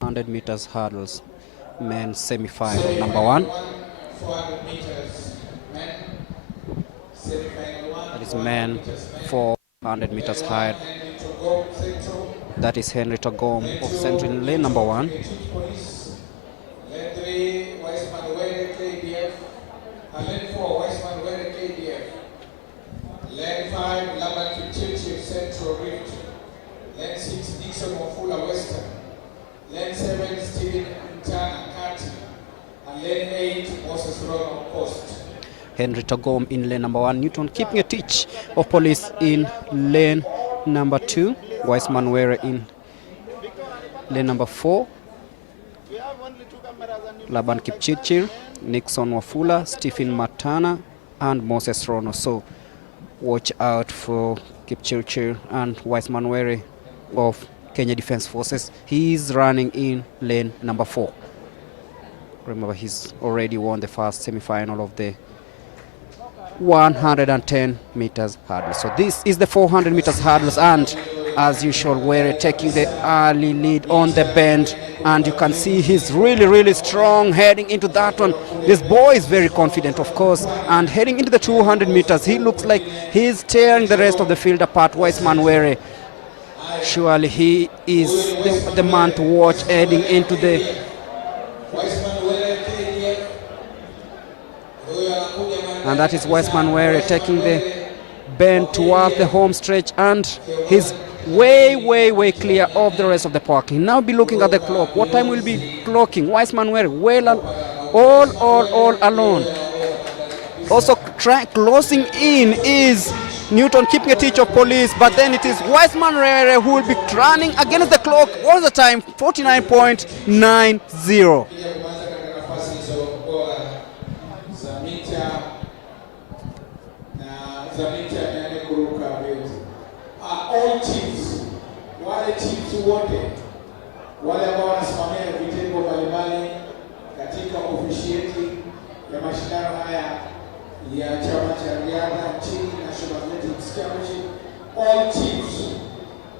100 meters hurdles, men semi-final number 1. 400 meters men semi-final 1. That is men 400 meters high. That is Henry Togom of Central in lane number 1. Lane 3 Weissman Were KDF. Lane 4 Weissman Were KDF. Lane 5 Laban Kipchirchir Central Rift. Lane 6 Dixon Wafula Western. Lane 7 Stephen Mtana Kati. And lane 8 Moses Rono Post. Henry Togom in lane number 1. Newton keeping a teach of police in lane number 2. Weissman Were in lane number 4. Laban Kipchirchir, Nixon Wafula, Stephen Matana, and Moses Rono. So watch out for Kipchirchir and Weissman Were of Kenya Defence Forces. He's running in lane number 4. Remember, he's already won the first semi-final of the 110 meters hurdle. So this is the 400 meters hurdles, and as usual, Were taking the early lead on the bend, and you can see he's really strong heading into that one. This boy is very confident, of course, and heading into the 200 meters, he looks like he's tearing the rest of the field apart. Weissman Were, surely he is the man to watch heading into the and that is Weissman Were taking the bend towards the home stretch, and he's way clear of the rest of the park. He'll now be looking at the clock. What time will be clocking? Weissman Were all alone. Also closing in is Newton keeping a teach of police, but then it is Weissman Were who will be running against the clock. What is the time? 49.90. all chiefs, wale chiefs wote wale ambao wanasimamia vitengo mbalimbali katika officiating ya mashindano haya ya chama cha riadha nchini National Athletics Championship, all chiefs,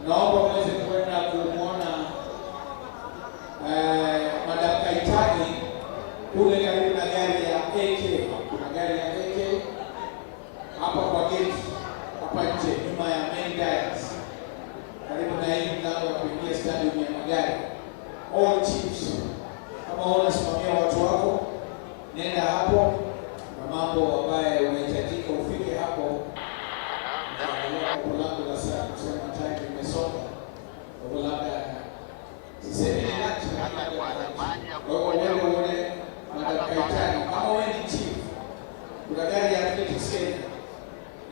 naomba mweze kwenda kumwona Madam Kaitani kule karibu na gari ya AK. Kuna gari ya AK hapa kwa gate, hapa nje nyuma ya main dais, karibu na hii mlango ya kuingia stadium ya magari. All chiefs, kama unasimamia watu wako, nenda hapo, na mambo ambayo unahitajika ufike hapo. Kwa lango la saa kusema time imesonga, kwa labda sisemi ni nati kwa wewe Madam Kaitani, kama wewe ni chief, kuna gari ya Athletics Kenya,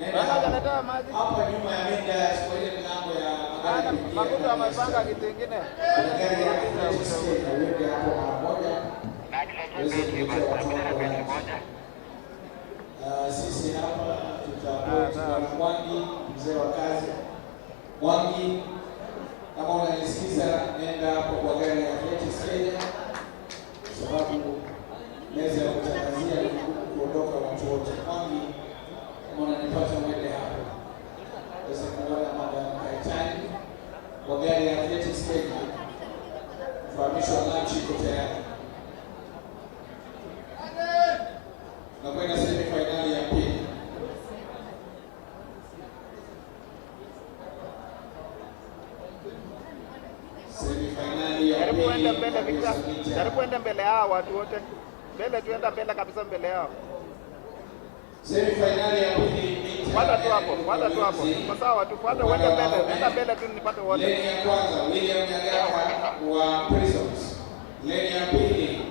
nenda hapa nyuma ya main dais kwa ile mlango ya magari Makuta amepanga kitu kingine. kuna gari ya Athletics Kenya, uende hapo mara moja uweze kuletea watu wako. Sisi hapa tutakuwa Mwangi, mzee wa kazi. Mwangi, kama unanisikiza, nenda hapo kwa gari ya Athletics Kenya, sababu meza ya kutangazia ni kuondoka watu wote. Mwangi, kama unanipata, uende hapo uweze kuona Madam Kaitani kwa gari ya Athletics Kenya. Kufahamishwa lunch iko tayari. Nakwenda semi-finali ya pili. Semi-finali ya Karibu pili. enda mbele Victor. Karibu enda mbele hao watu wote. Mbele tuenda mbele kabisa mbele yao. Semi-finali ya pili. Fuata tu hapo, fuata tu hapo. Kwa sawa tu, fuata uende mbele. Enda mbele tu nipate wote. Leni ya kwanza William Nyagaka wa Prisons. Leni ya pili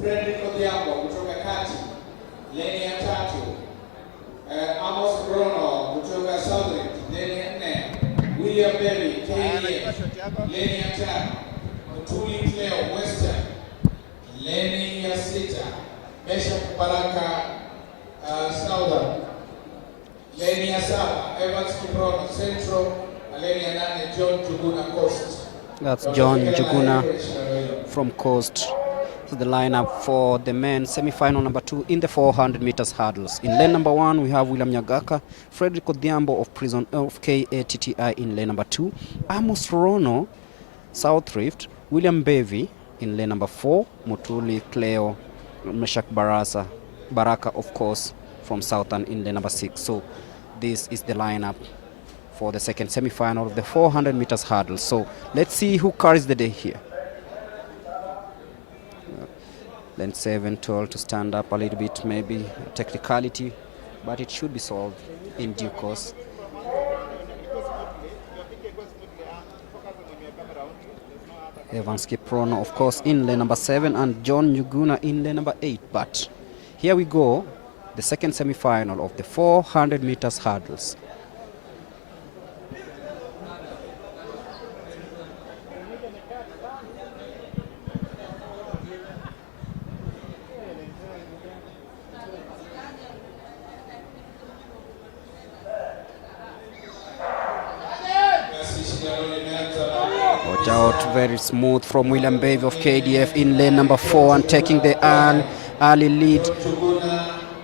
Frederick Odhiambo kutoka Kati. Leni ya tatu Amos Rono kutoka Southern. Leni ya nne William Berry KDF. Leni ya tano Mtuli Cleo Western. Leni ya sita Mesha Baraka Southern. Leni ya saba Evans Kiprono Central. Leni ya nane John Juguna Coast. That's John Juguna from Coast. So the lineup for the men semi-final number 2 in the 400 meters hurdles. In lane number 1 we have William Nyagaka, Frederick Odhiambo of Prison of KATTI in lane number 2, Amos Rono, South Rift, William Bevy in lane number 4, Mutuli Cleo, Meshak Baraka of course from Southern in lane number 6. So this is the lineup for the second semi-final of the 400 meters hurdles. So let's see who carries the day here. Then 7, 12 to stand up a little bit, maybe technicality, but it should be solved in due course. Evans Kiprono, of course, in lane number 7, and John Njuguna in lane number 8. But here we go, the second semi-final of the 400 meters hurdles. Watch out, very smooth from William Bevy of KDF in lane number 4 and taking the early lead.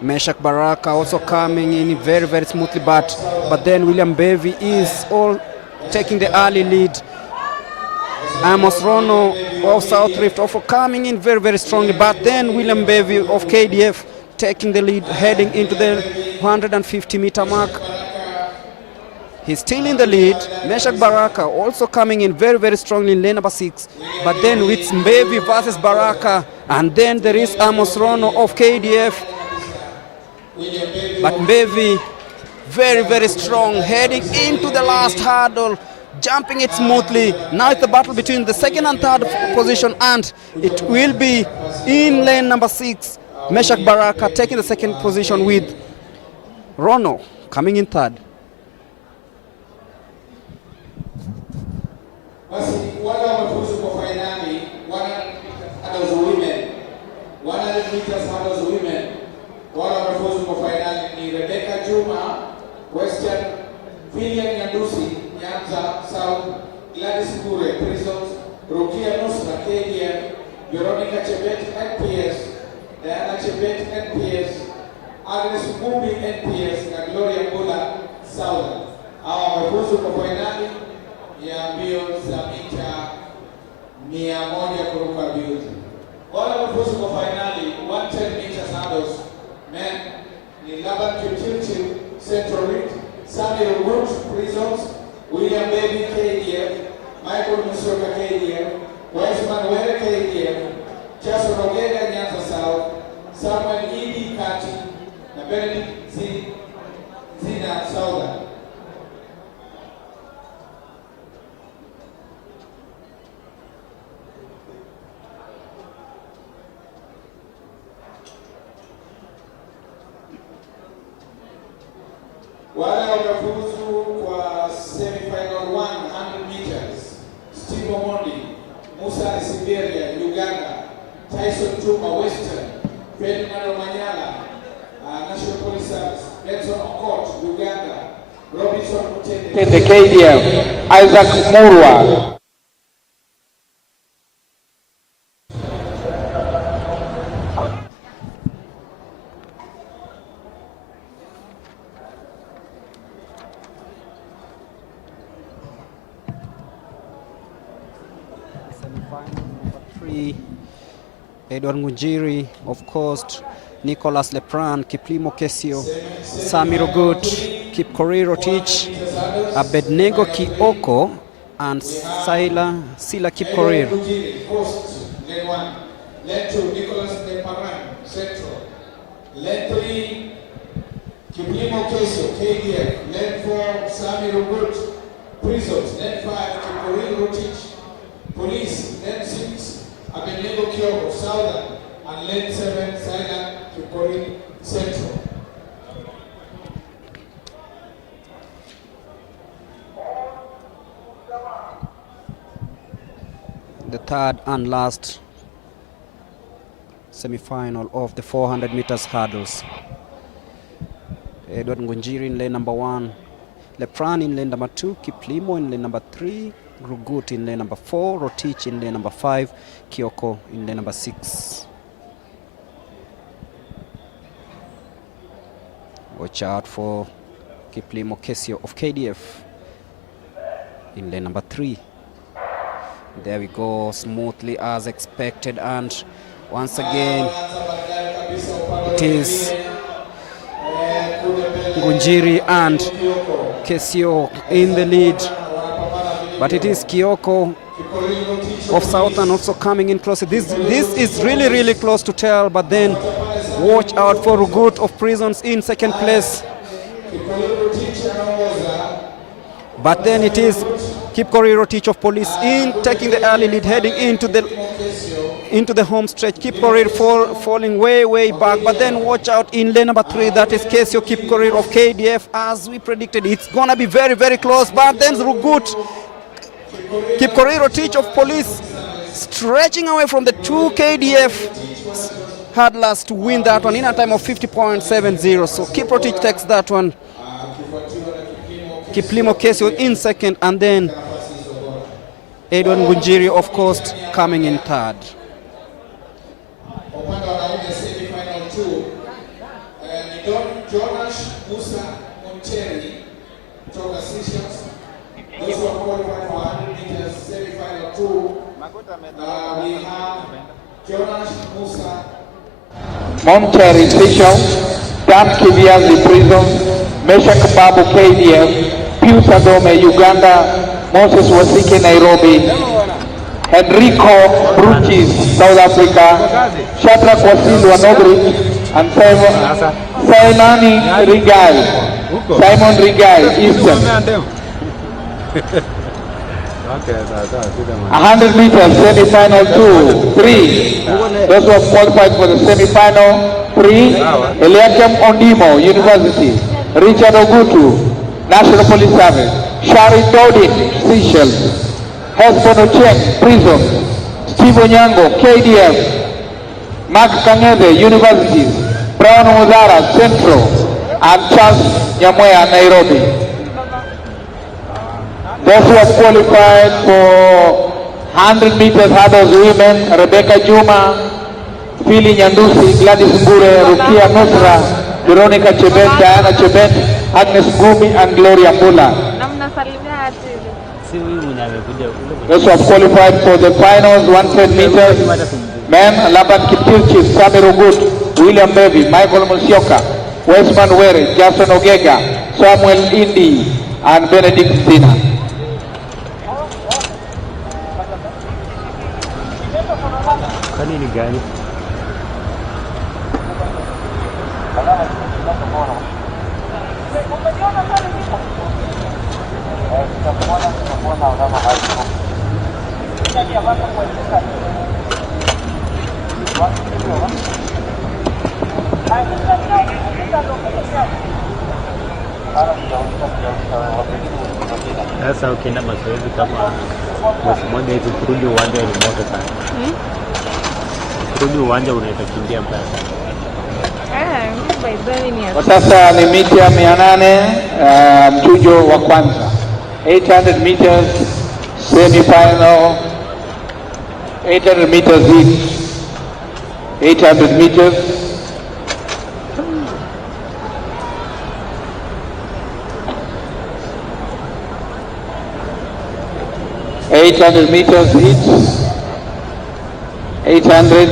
Meshak Baraka also coming in very, very smoothly, but then William Bevy is all taking the early lead. Amos Rono of South Rift also coming in very, very strongly, but then William Bevy of KDF taking the lead, heading into the 150-meter mark. He's still in the lead. Meshak Baraka also coming in very, very strongly in lane number 6. But then with Bevy versus Baraka, and then there is Amos Rono of KDF. But Bevy very, very strong, heading into the last hurdle, jumping it smoothly. Now it's the battle between the second and third position, and it will be in lane number 6. Meshak Baraka taking the second position with Rono coming in third. Basi wale wamefuzu kwa finali 100 women, 100 meters hurdles women, wale wamefuzu kwa finali ni Rebecca Juma Western, William Nyandusi Nyanza South, Gladys Kure, Prisons, Rukia Nusra, KDF, Veronica Chebet, NPS, Diana Chebet, NPS, Agnes Mumbi, NPS, na Gloria Mbula, Southern. Hawa wamefuzu kwa fainali ya mbio za mita 100 kuruka mbio. Wale wamefuzu kwa fainali 110 meters hurdles men ni Laban Kipchirchir, Central Rift, Samuel Woods, Prisons, William Baby, KDF, Michael Musoka, KDF, Wiseman Were, KDF, Jason Ogega, Nyanza South, Samuel Idi Kati, na Benedict Zina Southern. Wale wamefuzu kwa semi-final 100 meters, Steve Omondi, Musa Siberia, Uganda, Tyson Tuma, Western, Ferdinand Manyala, National Police Service, Benson Okot, Uganda, Robinson Mutende, The KDF, Isaac Murwa. Edward Ngunjiri, of course, Nicholas Lepran, Kiplimo Kesio, Sami Rogut, Kip Korir-Rotich, Abednego Kioko, and Sila Kip Korir. Lane 2, Nicholas Lepran, Central. Lane 3, Kiplimo Kesio, KDF. Lane 4, Sami Rogut, Prisons. Lane 5, Kip Korir-Rotich, Police. Lane 6, Abednego Kioko, Southern, and lane 7, Silent Kipkorir, Central. The third and last semi-final of the 400 meters hurdles. Edward Ngunjiri in lane number 1, Lepran in lane number 2, Kiplimo in lane number 3, Rugut in lane number 4, Rotich in lane number 5, Kioko in lane number 6. Watch out for Kiplimo Kesio of KDF in lane number 3. There we go, smoothly as expected, and once again it is Ngunjiri and Kesio in the lead. But it is Kioko of Southern also coming in closer. This is really close to tell, but then watch out for Rugut of Prisons in second place. But then it is Kip Korir-Rotich of Police in taking the early lead, heading into the home stretch. Kip Korir falling way back, but then watch out in lane number 3, that is Kesio Kip Korir of KDF. As we predicted, it's gonna be very close, but then Rugut, Kip Korir-Rotich of Police stretching away from the 2 KDF hurdlers to win that one in a time of 50.70. So Kip-Rotich takes that one. Kiplimo Kesio in second, and then Edward Ngunjiri, of course, coming in third. Jonas Musa Monteri, Toga Sessions. Those who are qualified for 100 meters semi-final 2, we have Jonas Musa Monteri Sessions, Dan Kiviazi Prison, Meshak Babu KDF, Pius Adome Uganda, Moses Wasike Nairobi, Enrico Bruchis South Africa, Shadrach Wasilwa Nogri, and Simon Rigai Eastern. 100 meters semi-final 2, 3. Those who have qualified for the semi-final 3, Eliakim Ondimo, University, Richard Ogutu, National Police Service, Shari Dodin, Seychelles, Hesbon Ocheng, Prison, Steve Onyango, KDF, Mark Kangede, Universities, Brown Muzara, Central, and Charles Nyamwea, Nairobi. Those who have qualified for 100 meters hurdles women, Rebecca Juma, Philly Nyandusi, Gladys Ngure, Rukia Nusra, Veronica Chebet, Diana Chebet, Agnes Gumi, and Gloria Mula. Those who have qualified for the finals, 110 meters, men, Laban Kipilchis, Sami Rugut, William Bevy, Michael Musioka, Westman Were, Jason Ogega, Samuel Indi, and Benedict Stina. Kanini gani? Sasa ukienda mazoezi kama mwezi mmoja hivi, kurudi uwanja ni moto sana. Kurudi uwanja unaweza kimbia mbaya. Kwa sasa ni mita 800, mchujo wa kwanza. 800 meters semi-final, 800 meters each. 800 meters. Meters each. 800.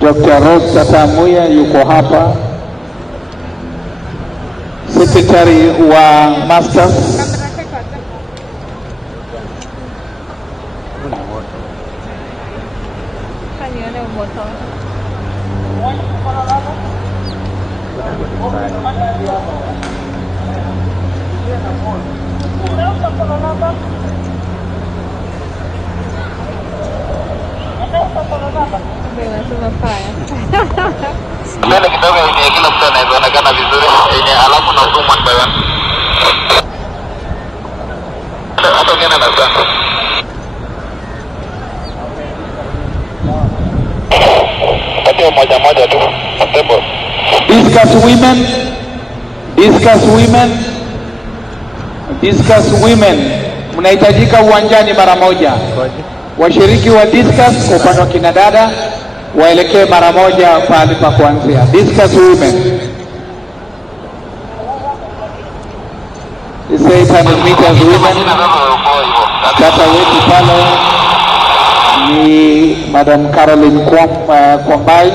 Dr. Rose Tatamuya yuko hapa, secretary wa Masters. Mbele kidogo yenye kila mtu anaonekana vizuri yenye alafu na zoom one by one. Hata ukienda na sana. Kati moja moja tu. Stable. Discuss women. Discuss women. Discuss women. Mnahitajika uwanjani mara moja. Washiriki wa discuss kwa upande wa kina dada waelekee mara moja pale pa kuanzia. Discuss women. This 800 meters women. Data wetu pale ni Madam Caroline Kwambai,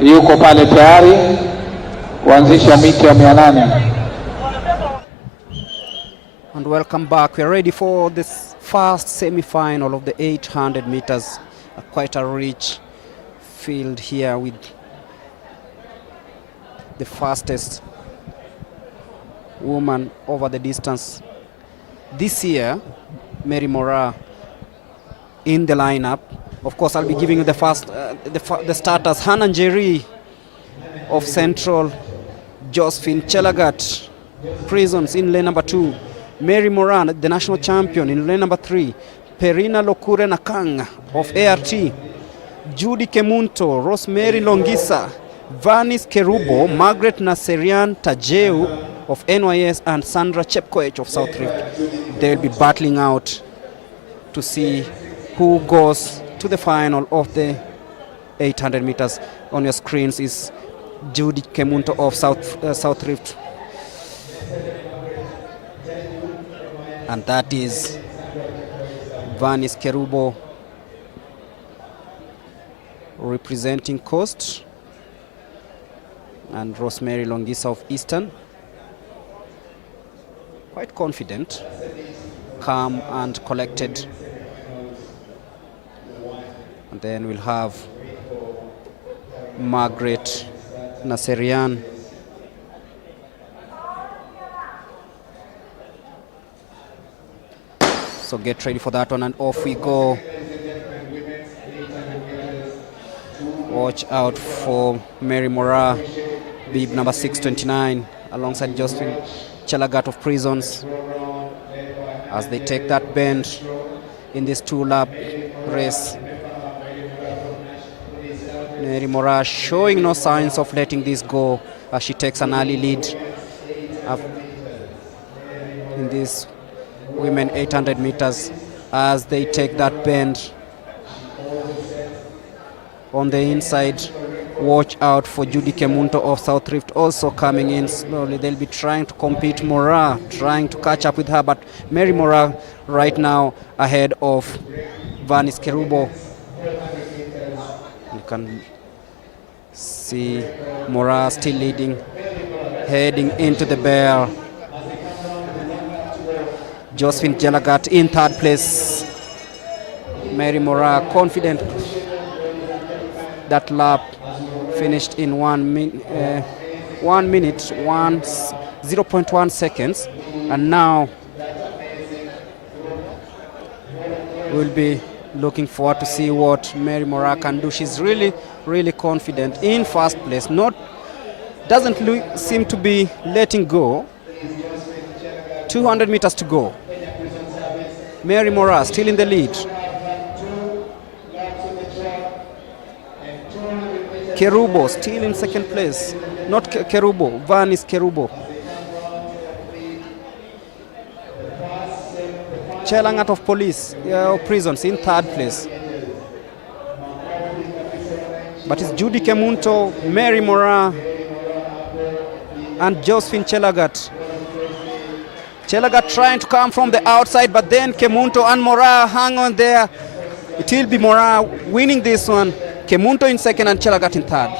yuko pale tayari kuanzisha mita 800. And welcome back. We are ready for this first semi-final of the 800 meters. Quite a rich field here with the fastest woman over the distance this year, Mary Mora, in the lineup. Of course, I'll be giving you the first, the starters. Hannah Njeri of Central, Josephine Chelagat, Prisons in lane number 2. Mary Moran, the national champion, in lane number 3. Perina Lokure Nakang of ART. Judy Kemunto, Rosemary Longisa, Vanis Kerubo, Margaret Naserian Tajeu of NYS, and Sandra Chepkoech of South Rift. They'll be battling out to see who goes to the final of the 800 meters. On your screens is Judy Kemunto of South Rift. And that is Vanis Kerubo representing Coast, and Rosemary Longisa of Eastern. Quite confident, calm and collected. And then we'll have Margaret Naserian, so get ready for that one, and off we go. Watch out for Mary Mora, bib number 629, alongside Josephine Chelagat of Prisons, as they take that bend in this 2-lap race. Mary Mora showing no signs of letting this go as she takes an early lead in this women 800 meters as they take that bend on the inside. Watch out for Judy Kemunto of South Rift also coming in slowly. They'll be trying to compete. Mora trying to catch up with her, but Mary Mora right now ahead of Vanis Kerubo. You can see Mora still leading, heading into the bell. Josephine Jelagat in third place. Mary Mora confident. That lap finished in 0.1 seconds, and now we'll be looking forward to see what Mary Mora can do. She's really confident in first place. Doesn't seem to be letting go. 200 meters to go. Mary Mora still in the lead. Kerubo still in second place. Not Kerubo, Vanis Kerubo. Chelangat of police, prisons in third place. But it's Judy Kemunto, Mary Mora, and Josephine Chelagat. Chelagat trying to come from the outside, but then Kemunto and Mora hang on there. It will be Mora winning this one. Kemunto in second and Chelagat in third.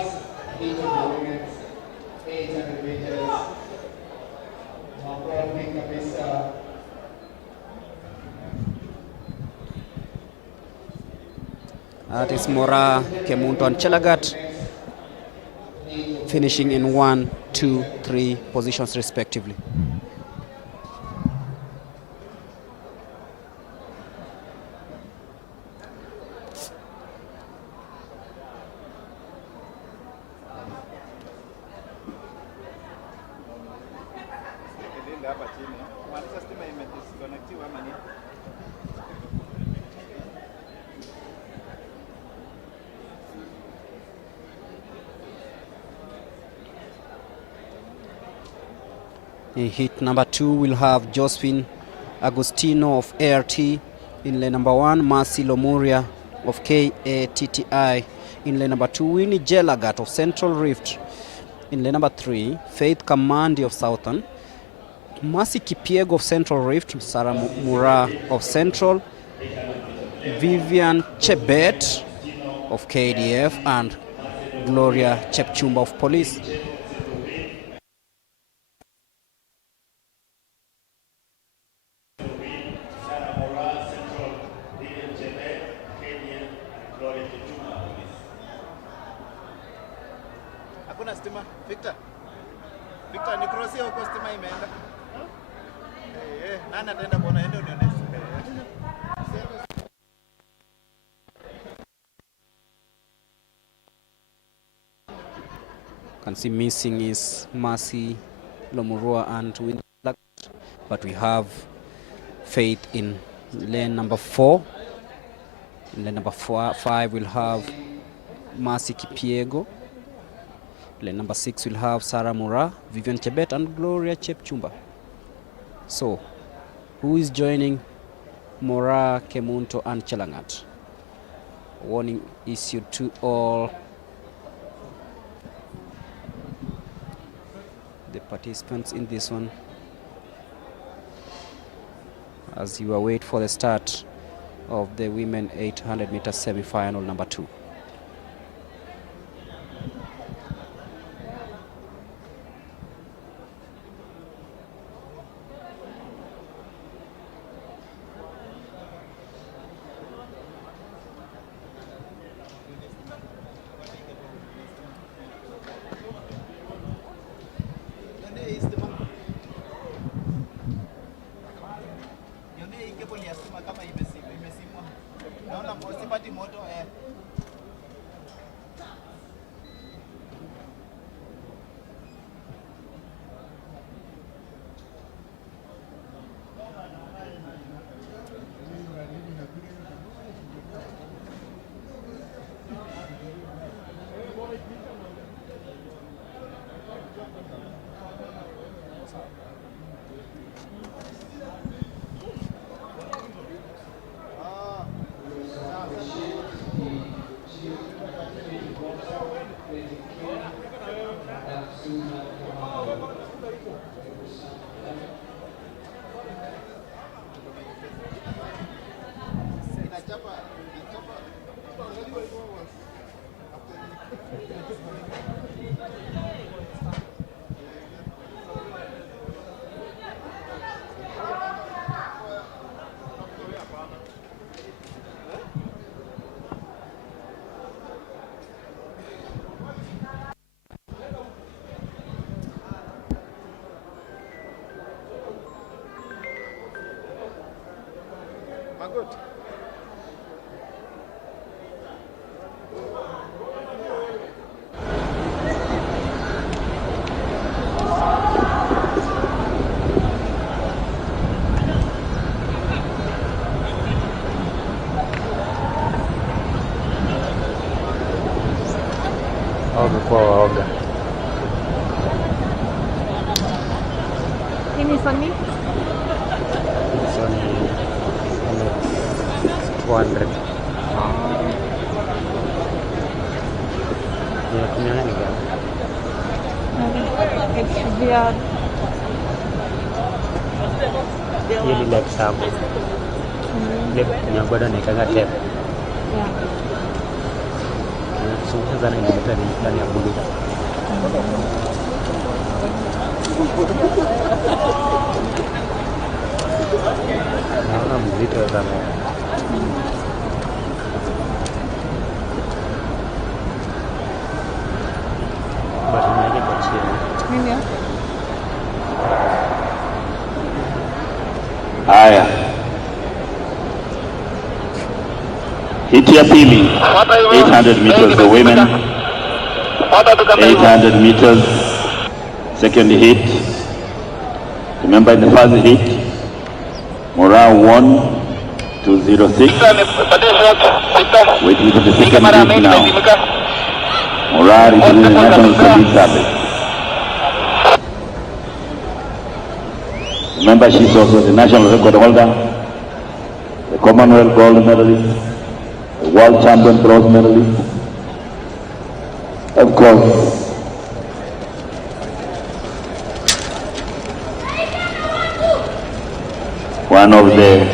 That is Mora, Kemunto and Chelagat finishing in 1, 2, 3 positions respectively. In heat number 2, we'll have Josephine Agostino of ART in lane number 1, Mercy Lomuria of KATTI in lane number 2, Winnie Jelagat of Central Rift in lane number 3, Faith Kamandi of Southern, Mercy Kipiego of Central Rift, Sarah Mura of Central, Vivian Chebet of KDF, and Gloria Chepchumba of Police. Victor, ni cross hiyo kwa stima imeenda. Nani ataenda kuona ende unione. Can see missing is Mercy Lomurua and Winnie, but we have Faith in lane number 4. In lane number 5 we'll have Mercy Kipiego. Lane number 6 will have Sarah Mura, Vivian Chebet, and Gloria Chepchumba. So, who is joining Mora, Kemunto, and Chelangat? Warning issued to all the participants in this one as you await for the start of the women 800 meters semi-final number 2. Magoti. Wamekuwa waoga. Hii ni Sony? Sony 200. Inatumia nani gani? HDR. Hiyo ni left sabo. Left ni bado naikaga tape. Yeah. Sungguh sana inaleta ni ndani ya bulu. Naona mzito sana. Bado naje kwa chini. Nini? Haya, hiti ya pili 800 meters for women, 800 meters second hit. Remember in the first hit Morale won 206. Waiting for the second hit now. Morale is in the National Service Service. Remember, she's also the national record holder, the Commonwealth gold medalist, the world champion bronze medalist. Of course, one of the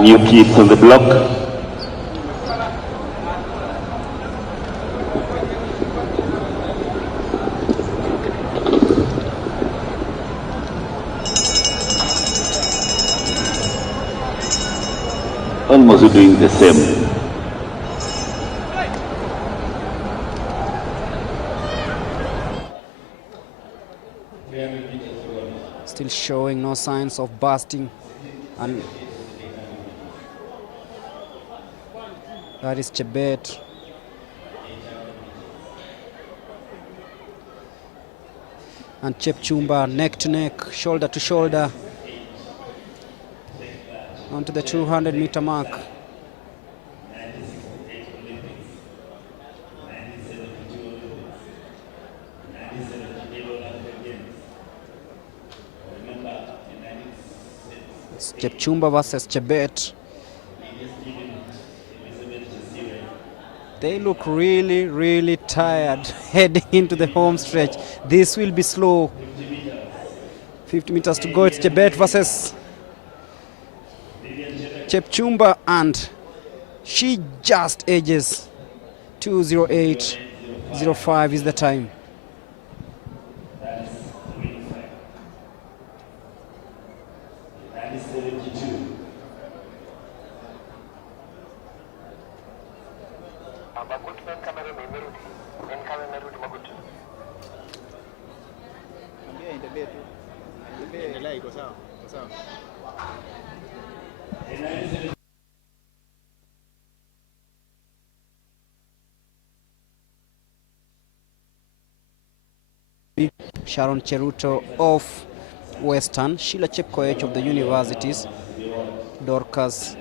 new kids on the block. Almost doing the same. Still showing no signs of bursting, and that is Chebet. And Chepchumba neck to neck, shoulder to shoulder, onto the 200-meter mark. It's Chepchumba versus Chebet. They look really, really tired heading into the home stretch. This will be slow. 50 meters to go. It's Chebet versus Chepchumba, and she just edges. 2:08.05 is the time. Sharon Cheruto of Western, Sheila Chepkoech of the universities, Dorcas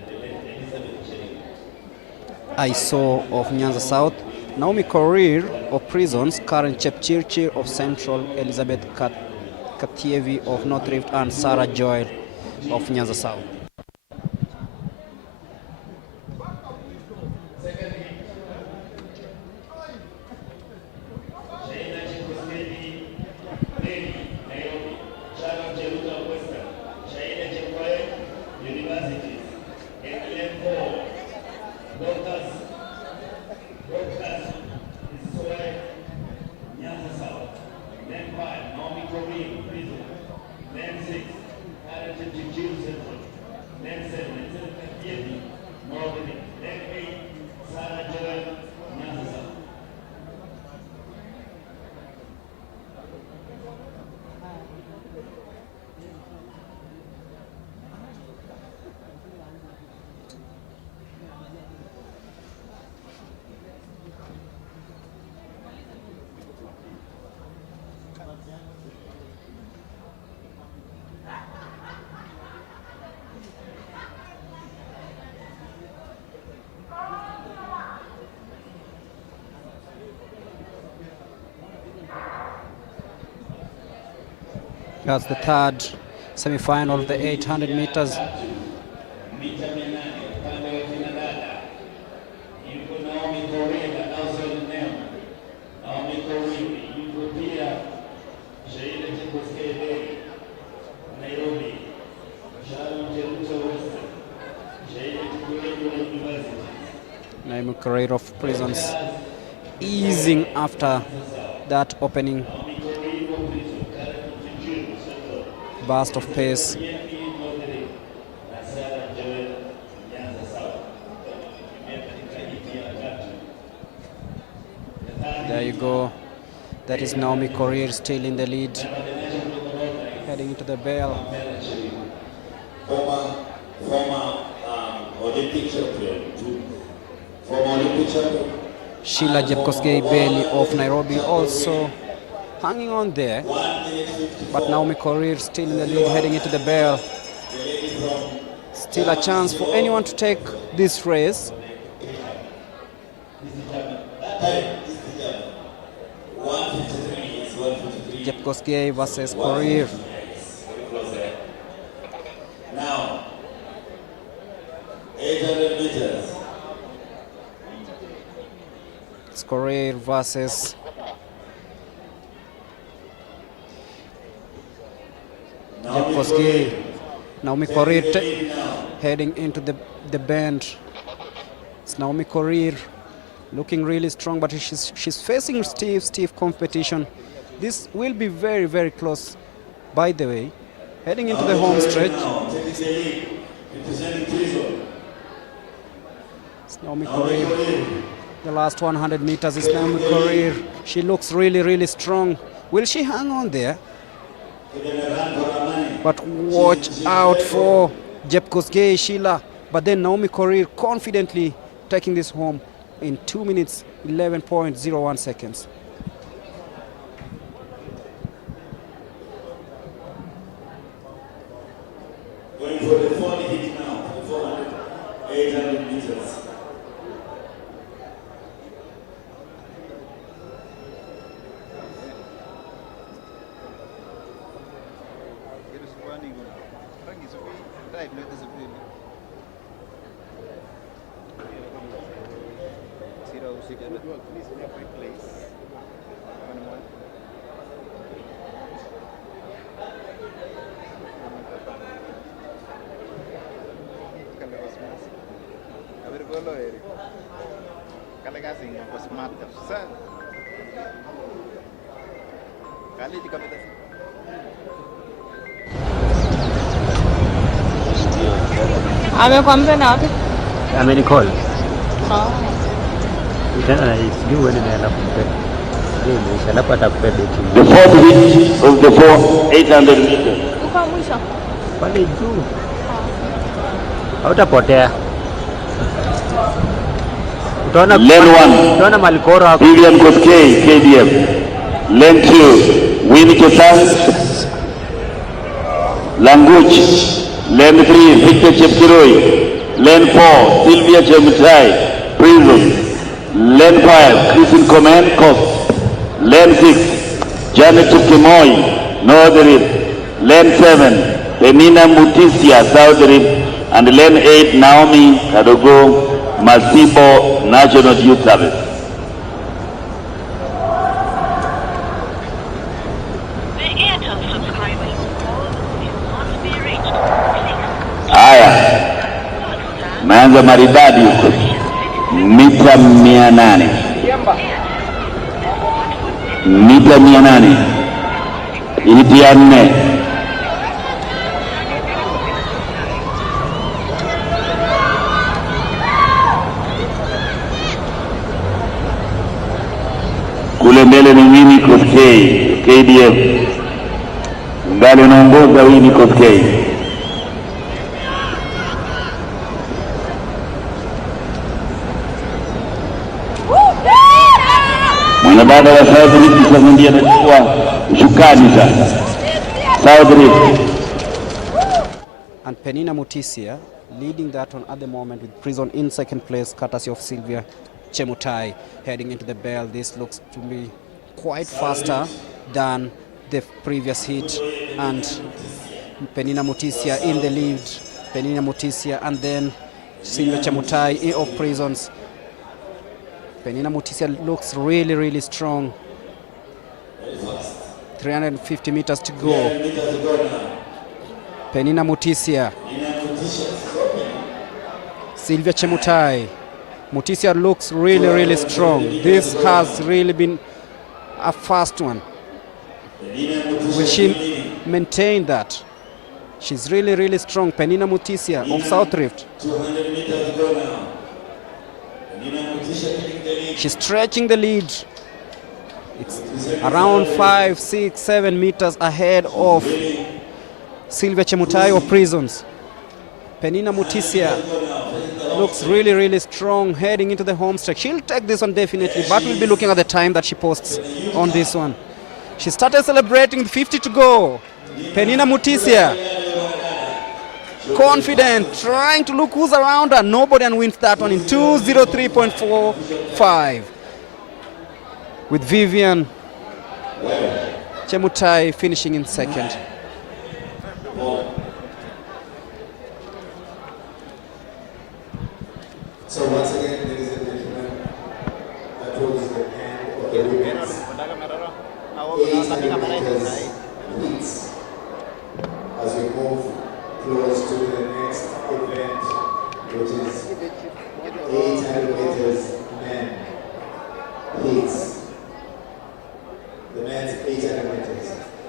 Aiso of Nyanza South, Naomi Korir of Prisons, Karen Chepchirchir of Central, Elizabeth Katievi of North Rift, and Sarah Joel of Nyanza South. That's the third semi-final of the 800 meters. Nyayo career of prisons easing after that opening burst of pace. There you go. That is Naomi Korir still in the lead, heading into the bell. Former Olympic champion. Former Olympic champion. Sheila Jepkosgei Bailey of Nairobi also hanging on there, but Naomi Korir still in the lead, heading into the bell. Still a chance for anyone to take this race. Jepkosgei versus Korir. Now, 800 meters. It's Korir versus Jepkosgei. Naomi Korir heading into the bend. It's Naomi Korir looking really strong, but she's facing stiff competition. This will be very, very close, by the way. Heading into the home stretch. It's Naomi Korir. The last 100 meters is Naomi Korir. She looks really, really strong. Will she hang on there? But watch out for Jepkosgei Sheila. But then Naomi Korir confidently taking this home in 2 minutes, 11.01 seconds. Going for the 40 hit now, the 400, 800 meters. Amekwambia na wapi? Amenicall. Sijui wewe ni alafu mpe. Ndio alafu atakupa beti. The fourth hit of the 800 meters. Uko mwisho. Pale juu. Hautapotea. Utaona Lane 1. Malikoro hapo. Vivian Koskei, KDF. Lane 2, Winnie Kesang. Language. Lane 3, Victor Chepkiroi. Lane 4, Sylvia Chemutai, Prison. Lane 5, Christine Command, Coast. Lane 6, Janet Chepkemoi, North Rib. Lane 7, Penina Mutisia, South Rib. And Lane 8, Naomi Kadogo Masibo, National Youth Service. Haya, meanza maridadi huko, mita 800, mita 800, hiti ya 4. Kule mbele ni Winnie Koskei, KDF, ngali unaongoza Winnie Koskei. Mwanadada wa South Rift sasa ndiye anachukua ushukani sasa. South Rift. And Penina Mutisia leading that one at the moment with Prison in second place, courtesy of Sylvia Chemutai heading into the bell. This looks to be quite faster than the previous heat, and Penina Mutisia in the lead. Penina Mutisia and then Sylvia Chemutai of Prisons. Penina Mutisia looks really, really strong. 350 meters to go. Penina Mutisia. Sylvia Chemutai. Mutisia looks really, really strong. This has really been a fast one. Will she maintain that? She's really, really strong. Penina Mutisia of South Rift. 200 meters to go now. Penina Mutisia taking the lead. She's stretching the lead. It's around 5, 6, 7 meters ahead of Sylvia Chemutai of Prisons. Penina Mutisia looks really, really strong heading into the home stretch. She'll take this one definitely, but we'll be looking at the time that she posts on this one. She started celebrating, 50 to go. Penina Mutisia, confident, trying to look who's around her. Nobody, and wins that one in 2:03.45. With Vivian Chemutai finishing in second. So once again, ladies and gentlemen, that was the end of the women's 800 meters heats. As we move close to the next event, which is 800 meters men heats. The men's 800 meters.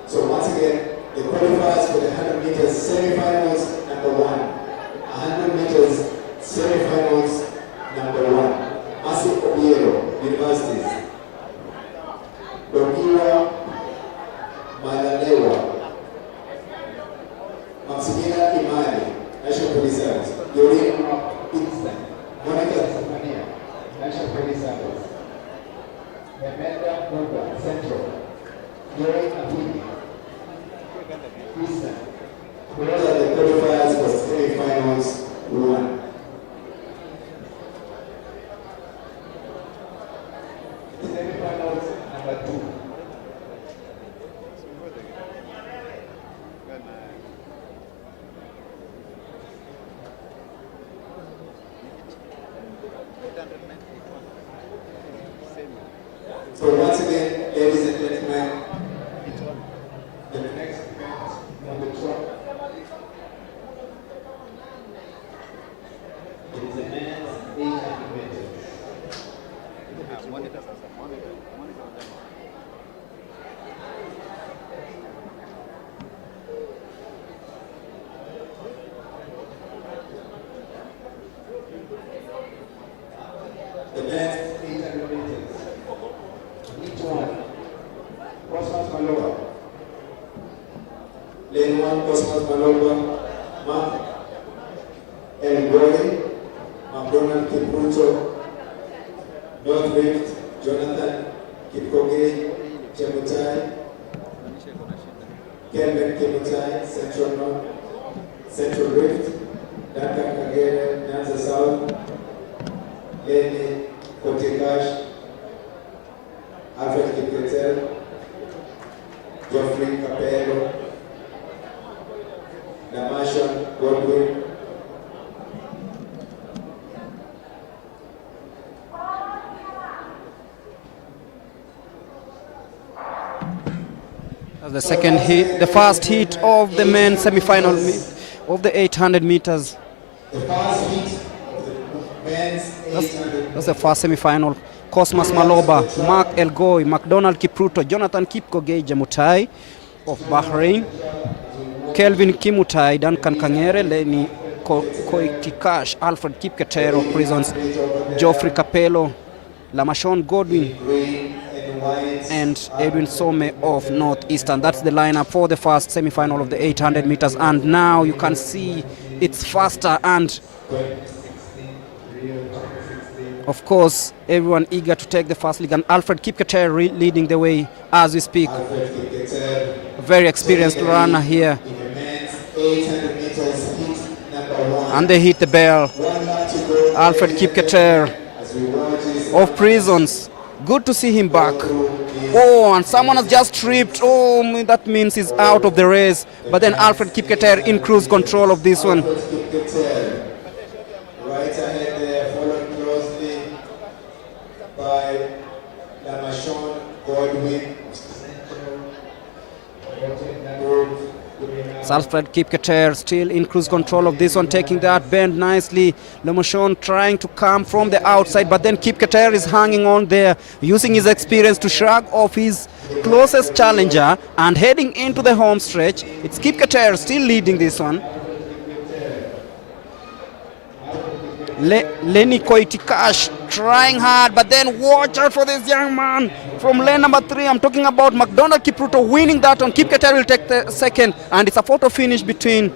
So once again, the qualifiers for the 100 meters semi-finals, number 1. 100 meters semi-finals, number 1. Masi Obiero, Universities. Domiwa Malalewa. Maximilian Imani, National Police Service. Doreen Pinson, Monica Stefania, National Police Service. Amanda Boba, Central. Gary Abidi, Kristen. Those are the qualifiers for semi-finals 1. Semi-finals number 2. So once again, ladies and gentlemen, the next event on the track is the men's 800 meters. The men's 800 meters. Each one. Cosmas Maloba. Lane 1, Cosmas Maloba. Mark El Gori. McDonald Kipruto. North Rift. Jonathan Kipkogei. Chemutai. Kelvin Kimutai. Central North. Central Rift. Duncan Kagere. Nyanza South. Lenny Kotekash. Alfred Kipketer, Geoffrey Capello, Damashan Godwin, The second heat, the first heat of the men's semi-final of the 800 meters. The first heat of the men's 800. That's the first semi-final. Cosmas Maloba, Mark Elgoy, McDonald Kipruto, Jonathan Kipkogei Chemutai of Bahrain, Kelvin Kimutai, Duncan Kangere, Lenny Koitikash, Alfred Kipketer of Prisons, Geoffrey Capello, Lamashon Godwin, and Edwin Some of Northeastern. That's the lineup for the first semi-final of the 800 meters. And now you can see it's faster, and of course everyone eager to take the first league, and Alfred Kipketer leading the way as we speak. A very experienced runner here. And they hit the bell. Alfred Kipketer of Prisons. Good to see him back. Oh, and someone has just tripped. Oh, that means he's out of the race. But then Alfred Kipketer in cruise control of this one. Right ahead there, followed closely by Lamashon Godwin. Alfred Kipketer still in cruise control of this one, taking that bend nicely. Lamashon trying to come from the outside, but then Kipketer is hanging on there, using his experience to shrug off his closest challenger and heading into the home stretch. It's Kipketer still leading this one. Lenny Koitikash trying hard, but then watch out for this young man from lane number 3. I'm talking about McDonald Kipruto winning that one. Kipketer will take the second, and it's a photo finish between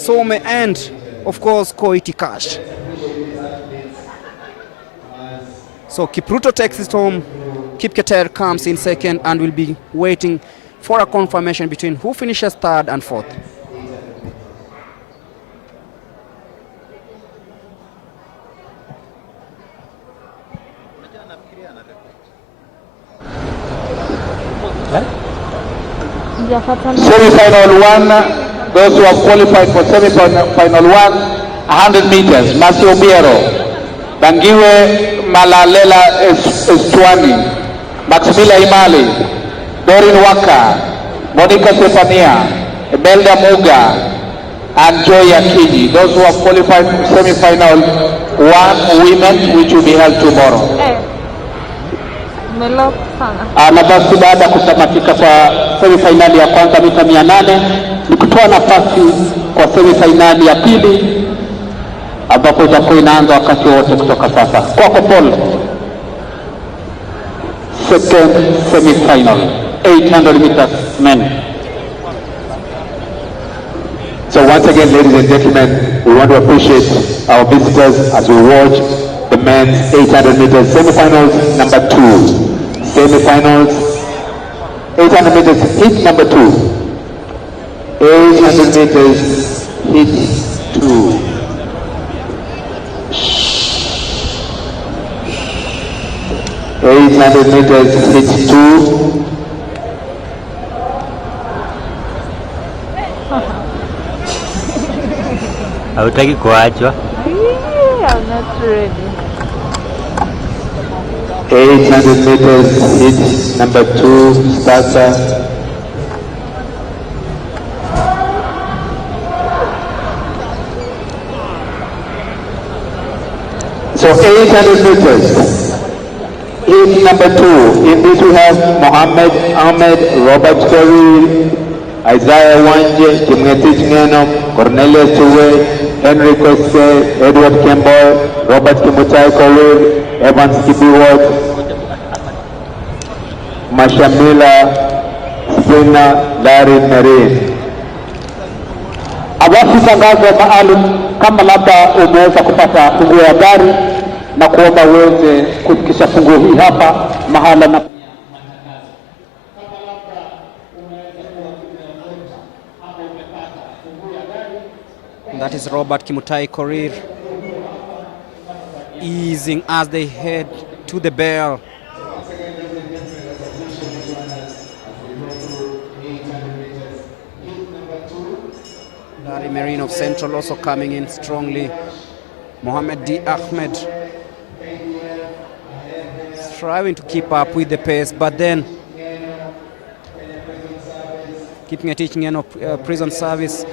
Some and, of course, Koitikash. So Kipruto takes it home. Kipketer comes in second and will be waiting for a confirmation between who finishes third and fourth. Semi-final 1, those who have qualified for semi-final 1, 100 meters. Masio Biero, Bangiwe Malalela Estuani, Maximila Imali, Dorin Waka, Monica Stefania, Imelda Muga, and Joy Akiji. Those who have qualified for semi-final 1 women, which will be held tomorrow. Na basi baada ya kutamatika kwa semi-finali ya kwanza mita 800 ni kutoa nafasi kwa semi-finali ya pili ambapo itakuwa inaanza wakati wote kutoka sasa. Kwako Paul. Second semi-final 800 meters men. So once again, ladies and gentlemen, we want to appreciate our visitors as we watch the men's 800 meters semi-finals number 2. Semi-finals 800 meters heat number 2. 800 meters heat 2. 800 meters heat 2. Hautaki kuachwa. I'm not ready. 800 meters heat number 2 starter. So 800 meters heat number 2. In this we have Mohammed Ahmed, Robert Corey, Isaiah Wanje, Kimngetich Ngeno, Cornelius Tuwe, Henry Kwese, Edward Kemboy, Robert Kimutai Korir, Evans Kibiwot, Mashamila, Spina, Larry Marine. Awasi tangazo maalum, kama labda umeweza kupata funguo ya gari na kuomba uweze kufikisha funguo hii hapa mahala na That is Robert Kimutai Korir easing as they head to the bell. Larry Marine of Central also coming in strongly. Mohammed D. Ahmed striving to keep up with the pace, but then keeping a teaching end of prison service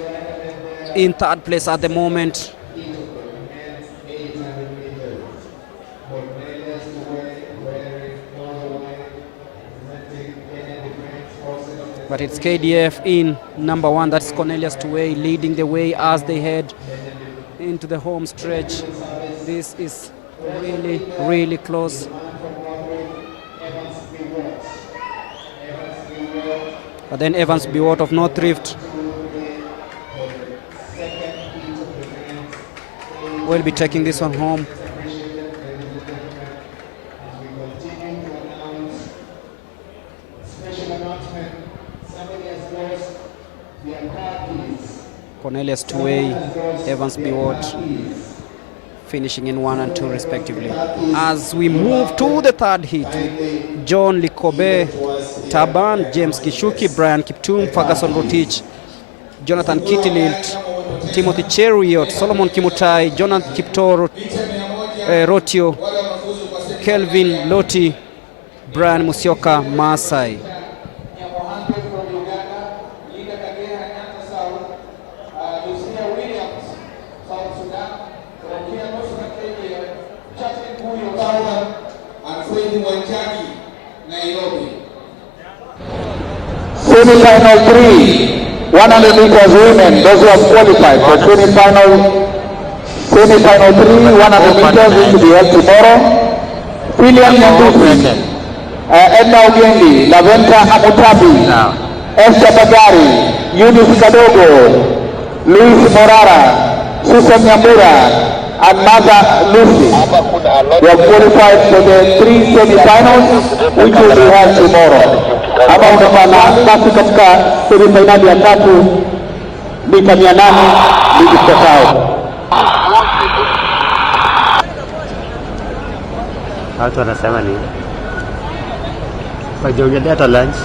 in third place at the moment. But it's KDF in number 1, that's Cornelius Tuwei, leading the way as they head into the home stretch. This is really, really close. But then Evans Biwot of North Rift will be taking this one home. Cornelius Tuwei, Evans Biwot finishing in 1 and 2 respectively. As we move to the third heat, John Likobe Taban, James Kishuki, Brian Kiptum, Ferguson Rotich, Jonathan Kitililt, Timothy Cheruiyot, Solomon Kimutai, Jonathan Kiptor Rotio, Kelvin Loti, Brian Musioka Maasai. Semi-final 3, 100 meters women, those who have qualified for semi-final 3, 100 meters, which will be held tomorrow. William Nyandusi, Edna Ugendi, Laventa Amutabi, Esther Bagari, Eunice Kadogo, Luis Morara, Susan Nyambura, and Maza Lucy. They have qualified for the 3 semi-finals, which will be held tomorrow. Hapa unafanya basi katika semi-finali ya 3 mita 800 ligi tofauti. Watu wanasema nini? Wajongelea hata lunch.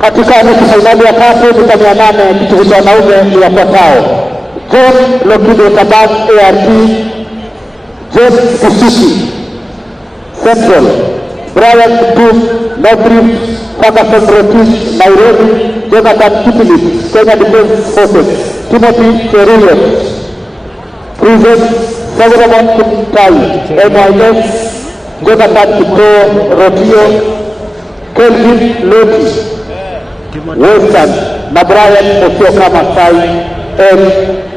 Katika nusu fainali ya 3 mita 800 kituo cha wanaume ni wafuatao: John Lokido Taban ART, James Kisuki Central, Brian Kiptum North, Ferguson Rotich Nairobi, Jonathan Kipili Kenya Defence Forces, Timothy Cheruiyot Prison, Solomon Kimutai NYS, Jonathan Kipto Rotio, Kelvin Loti Western na Brian Musioka Maasai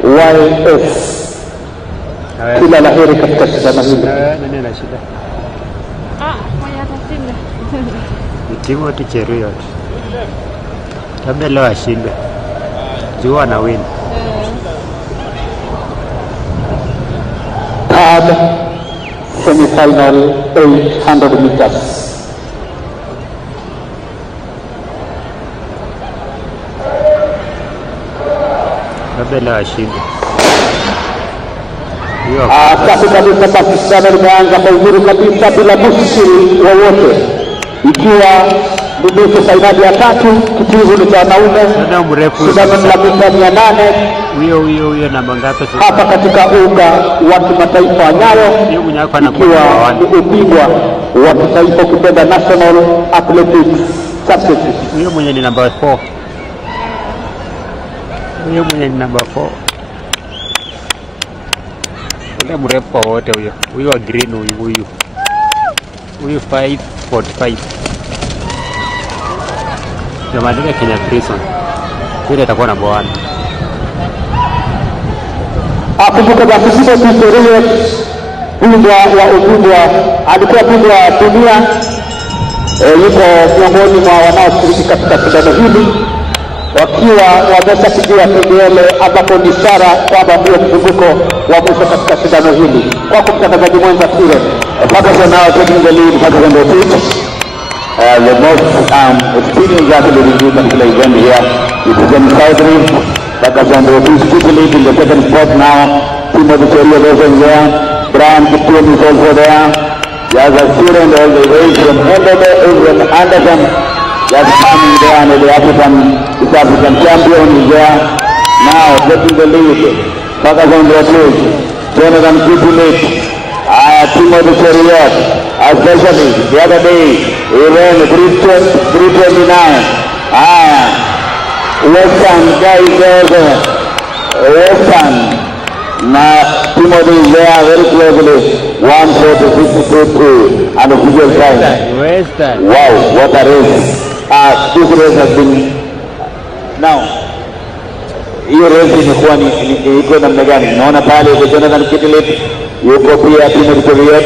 NYS. Kila la heri katika shindano hili. Nani ana shida? Timothy Cheruiyot. Labda leo ashinde. Jua na win. Third semi-final 800 meters. Labda ashinde. Safi kabisa, basi shindano limeanza kwa uzuri kabisa bila mushkili wowote, ikiwa ni nusu fainali ya 3, kitivu ni cha wanaume, shindano la mita 800. Huyo namba ngapi sasa? Hapa katika uga wa kimataifa wa Nyayo, ikiwa ni ubingwa wa kitaifa ukipenda National Athletics Championship. Huyo mwenye ni namba 4. Huyo mwenye ni namba 4. Ule mrefu kwa wote huyo. Huyo wa green huyo. Huyo 545. Jamani Kenya Prison. Yule atakuwa na bwana. Kumbuka basi Timothy Cheruiyot, bingwa wa ubingwa, alikuwa bingwa wa dunia, yuko miongoni mwa wanaoshiriki katika shindano hili, wakiwa wameshapigiwa kengele, ambapo ni ishara kwamba ndio mzunguko wa mwisho katika shindano hili. Kwa mtangazaji mwenza Kire, Ferguson now taking the lead, Ferguson Rotich, the most experienced athlete in this particular event here, representing South Reef. Ferguson Rotich took lead in the second spot now. Timothy Cheruiyot also there. Brian Kiptum is also there. There's a student all the way from Anderson. Just coming there, and the East African champion is there. Now taking the lead. Ferguson Rotich, Jonathan Kiptum, Timothy Cheruiyot, especially the other day, he ran 329. Western guys there, Western. Now Timothy is there very closely, 1:46.2 and official time. Western. Wow, what a race! This race has been now. Hiyo race imekuwa ni iko namna gani? Naona pale kwa Jonathan Kitilit, yuko pia Timothy Cheruiyot,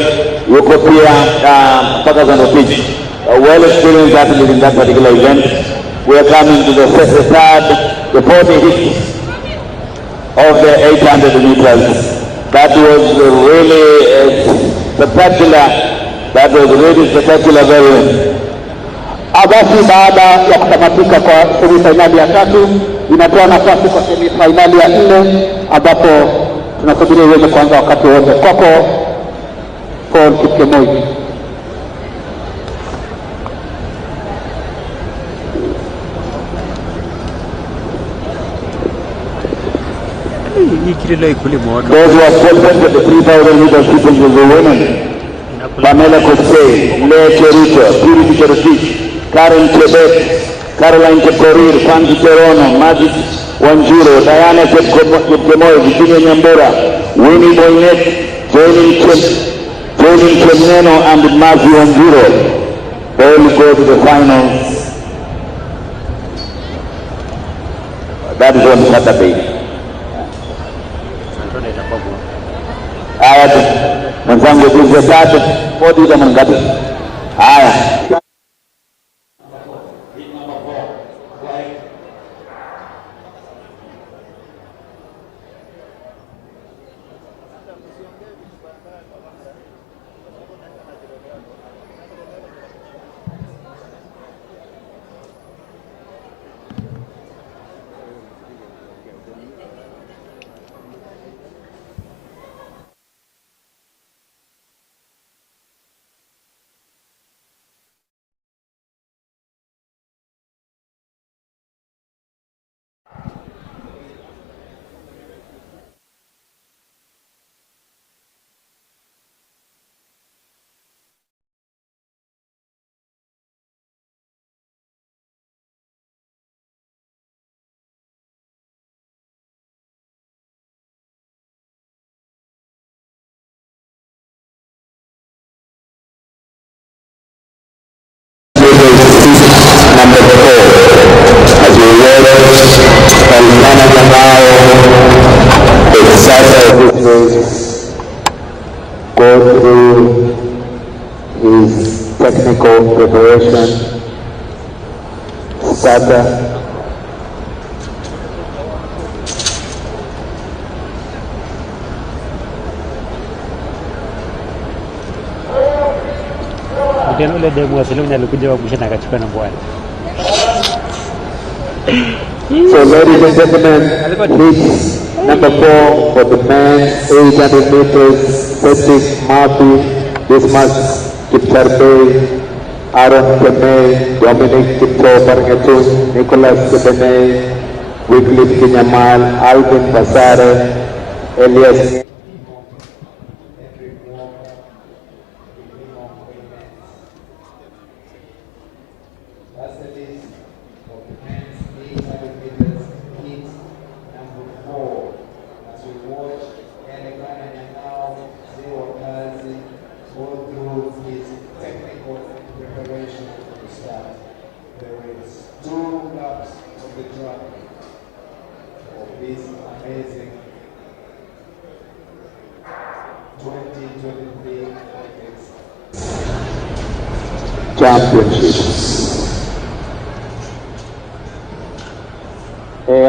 yuko pia Ferguson Rotich, a well experienced athlete in that particular event. We are coming to the the 40 hits of the 800 meters. That was really spectacular. That was really spectacular. Very Basi baada ya kutamatika kwa semi-finali ya 3 inatoa nafasi kwa semi-finali ya 4 ambapo tunasubiria iweze kuanza wakati wote. Kwako Paul Kipkemoi. Those who have qualified the 3,000 meters people will be women. Pamela Kosei, Lea Cherita, Purity Cherotich, Karen Chebet, Caroline Chekorir, Fancy Cherono, Magic Wanjuro, Diana Chepkemoy, Virginia Nyambura, Winnie Boynet, joining Chemneno and Matthew Wanjuro. They will go to the finals. That is on Saturday. Mwenzangu hizo tatu bodi za mangapi? Haya. Go through his technical preparation, starter, ule demu wa Saluni alikuja wakusha na akachukua na bwana. So ladies and gentlemen, heat number 4 for the men 800 meters, Cedric Marby, Dismas Kipcharbey, Aaron Kemei, Dominic Kipto Barngetun, Nicholas Kebenei, Wycliffe Kinyamal, Alvin Basare, Elias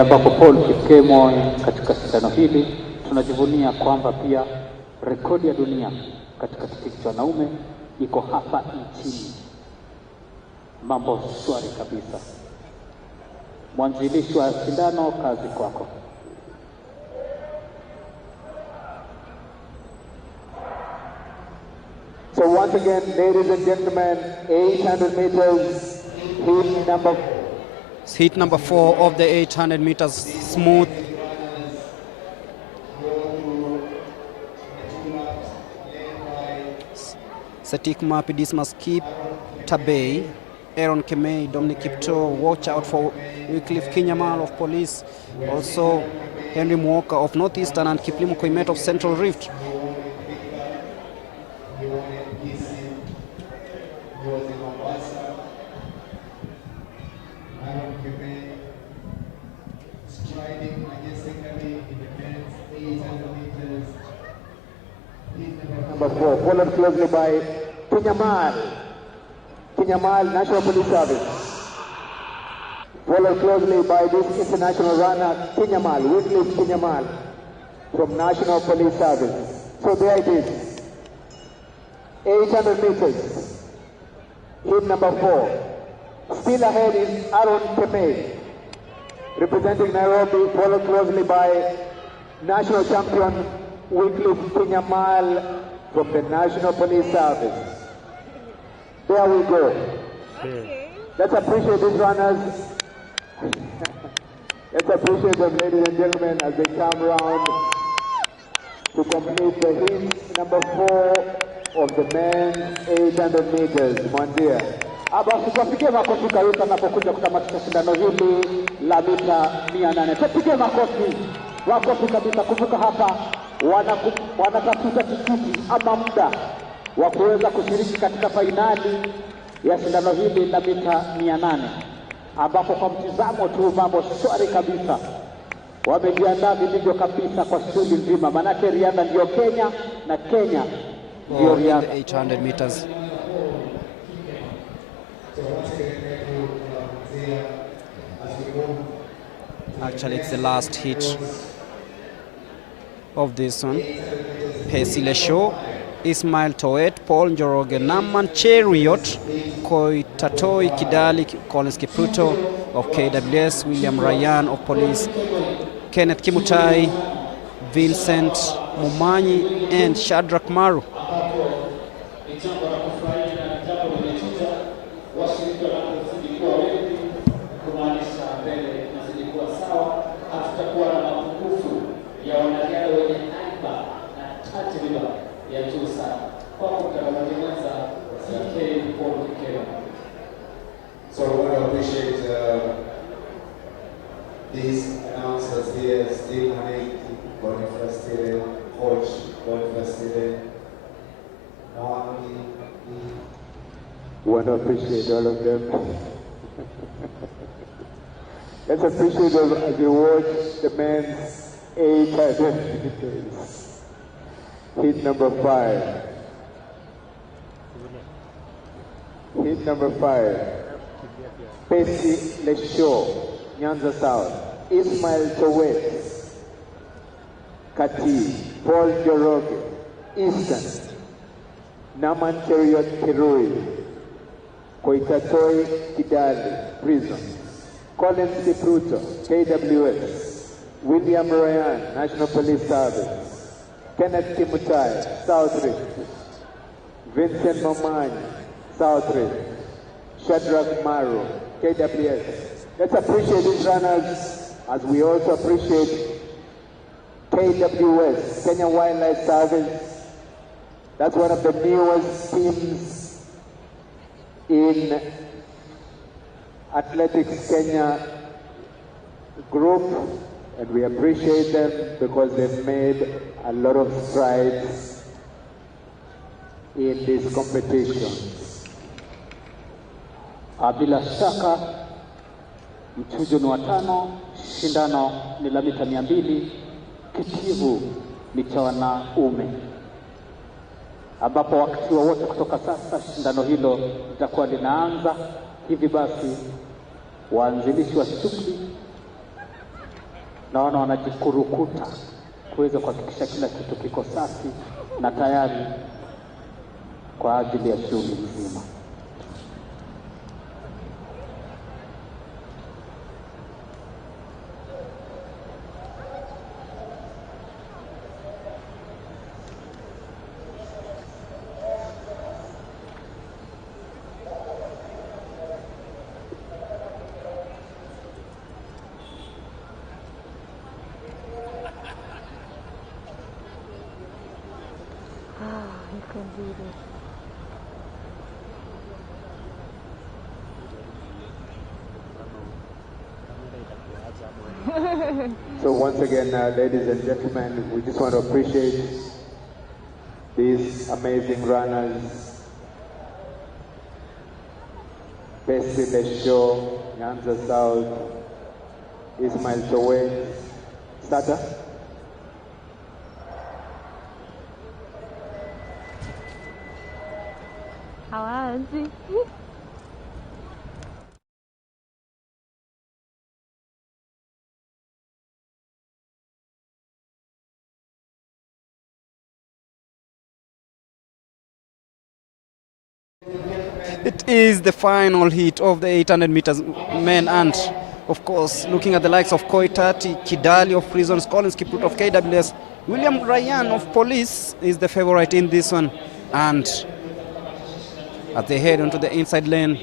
ambapo Paul Kipkemoi katika shindano hili tunajivunia kwamba pia rekodi ya dunia katika kiti cha wanaume iko hapa nchini. Mambo shwari kabisa. Mwanzilishi wa shindano, kazi kwako. So once again, ladies and gentlemen, 800 meters, heat number 4 of the 800 meters smooth. Cedric Marby, Dismas Kipcharbey, Aaron Kemei, Dominic Kipto. Watch out for Wycliffe Kinyamal of Police. Also Henry Mwoka of Northeastern and Kiplimo Koimet of Central Rift. Number 4, followed closely by Kinyamal, National Police Service. Followed closely by this international runner, Wycliffe Kinyamal from National Police Service. So there it is. 800 meters, heat number 4. Still ahead is Aaron Kemei, representing Nairobi, followed closely by national champion Wycliffe Kinyamal from the National Police Service. There we go. Okay. Let's appreciate these runners. Let's appreciate them, ladies and gentlemen, as they come round to complete the heat number 4 of the men's 800 meters. Mwanzia. Basi tuwapigie makofi kabisa tunapokuja kutamatisha shindano hili la mita 800. Tupigie makofi kabisa. Kuvuka hapa wanatafuta tikiti ama muda wa kuweza kushiriki katika fainali ya shindano hili la mita 800, ambapo kwa mtizamo tu mambo shwari kabisa. Wamejiandaa vilivyo kabisa kwa shughuli nzima, manake riadha ndio Kenya na Kenya ndio riadha. 800 meters. Actually, it's the last hit of this one. Pesile Show, Ismail Toet, Paul Njoroge, Naman Cheriot, Koitatoi Kidali, Collins Kipruto of KWS, William Ryan of Police, Kenneth Kimutai, Vincent Mumanyi, and Shadrach Maru. So I want to appreciate these announcers here, Steve Manik, Boniface Steve, Coach Boniface Steve, Want to appreciate all of them. Let's appreciate them as we watch the men's 800 meters. Heat number 5. Heat number 5. Pesi Lesho, Nyanza South. Ismail Towet, Kati, Paul Joroge, Eastern. Naman Cheriot Kirui, Koitatoi Kidali, Prison. Collins Kipruto, KWS. William Ryan, National Police Service. Kenneth Kimutai, South Rift. Vincent Momani, South Rift. Shadrach Maru, KWS. Let's appreciate these runners as we also appreciate KWS, Kenya Wildlife Service. That's one of the newest teams in Athletics Kenya group, and we appreciate them because they've made a lot of strides in this competition. Bila shaka mchujo ni wa 5, shindano ni la mita 200, kitivu ni cha wanaume, ambapo wakati wowote kutoka sasa shindano hilo litakuwa linaanza. Hivi basi waanzilishi wa shughuli naona wanajikurukuta kuweza kuhakikisha kila kitu kiko safi na tayari kwa ajili ya shughuli nzima. You can do this. So once again, ladies and gentlemen, we just want to appreciate these amazing runners. Pesi Lesho, Nyanza South, Ismail Towe, Sata. Hawazi. It is the final heat of the 800 meters men, and of course, looking at the likes of Koitati, Kidali of Prisons, Collins Kipruto of KWS, William Ryan of Police is the favorite in this one. And as they head onto the inside lane,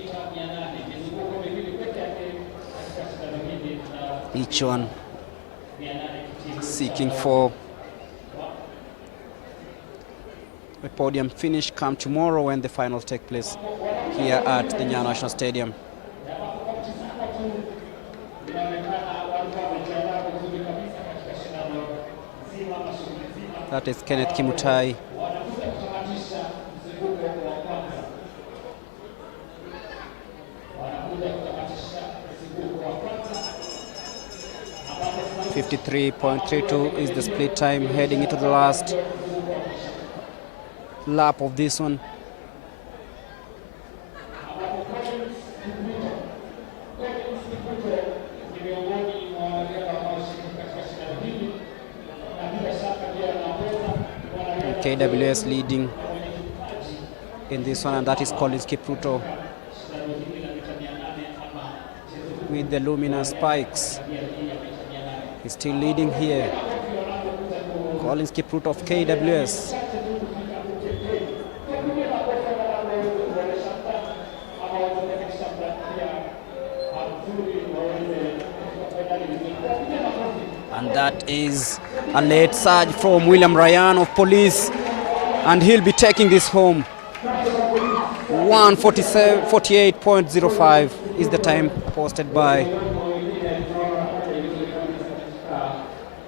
each one seeking for a podium finish come tomorrow when the finals take place here at the Nyayo National Stadium. That is Kenneth Kimutai. .32 is the split time heading into the last lap of this one. KWS leading in this one, and that is Collins Kipruto with the luminous spikes. He's still leading here. Collins Kipruto of KWS. And that is a late surge from William Ryan of Police, and he'll be taking this home. 1:48.05 is the time posted by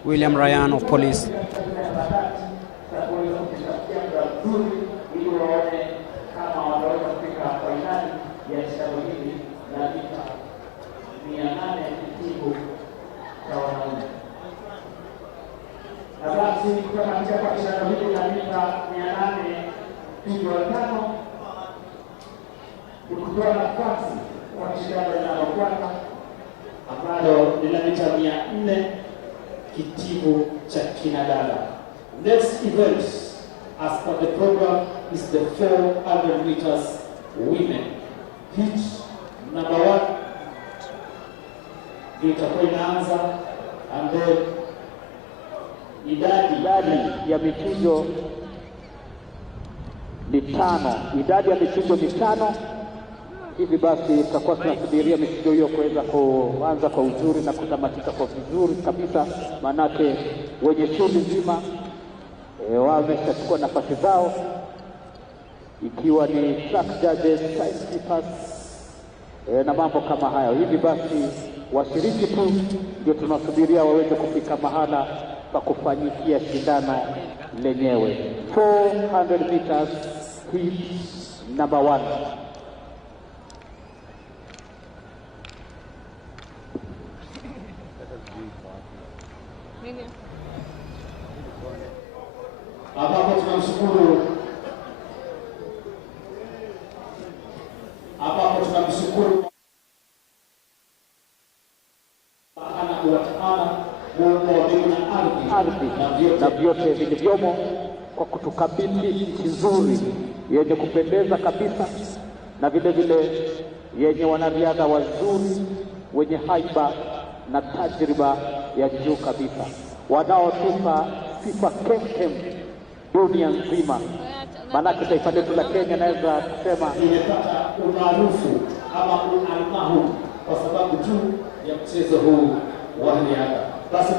William Ryan of Police. ambalo ni la mita 400 kitivo cha kinadada. Next event as per the program is the 400 meters women. Heat number 1 itakuwa inaanza, and then idadi ya michujo ni 5. Idadi ya michujo ni 5. Hivi basi tutakuwa tunasubiria michujo hiyo kuweza kuanza kwa uzuri na kutamatika kwa vizuri kabisa, manake wenye shughuli nzima wameshachukua nafasi zao, ikiwa ni track judges, timekeepers na mambo kama hayo. Hivi basi washiriki tu ndio tunasubiria waweze kufika mahala pa kufanyikia shindano lenyewe. 400 meters heat number 1. ambapo tunamshukuru ardhi na vyote vilivyomo kwa kutukabidhi nchi nzuri yenye kupendeza kabisa, na vile vile yenye wanariadha wazuri wenye haiba na tajriba ya juu kabisa, wanaotupa sifa kemkem dunia nzima. Maanake taifa letu la Kenya naweza kusema imepata umaarufu ama umaarufu kwa sababu tu ya mchezo huu wa riadha. Basi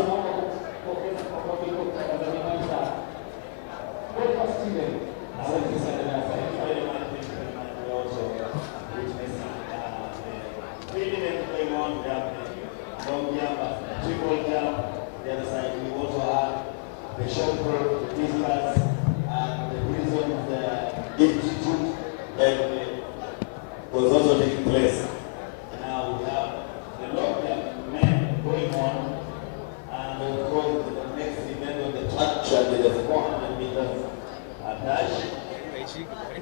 was also taking place. Now we have the local men going on, and of course the next event of the touch and the 400 meters dash.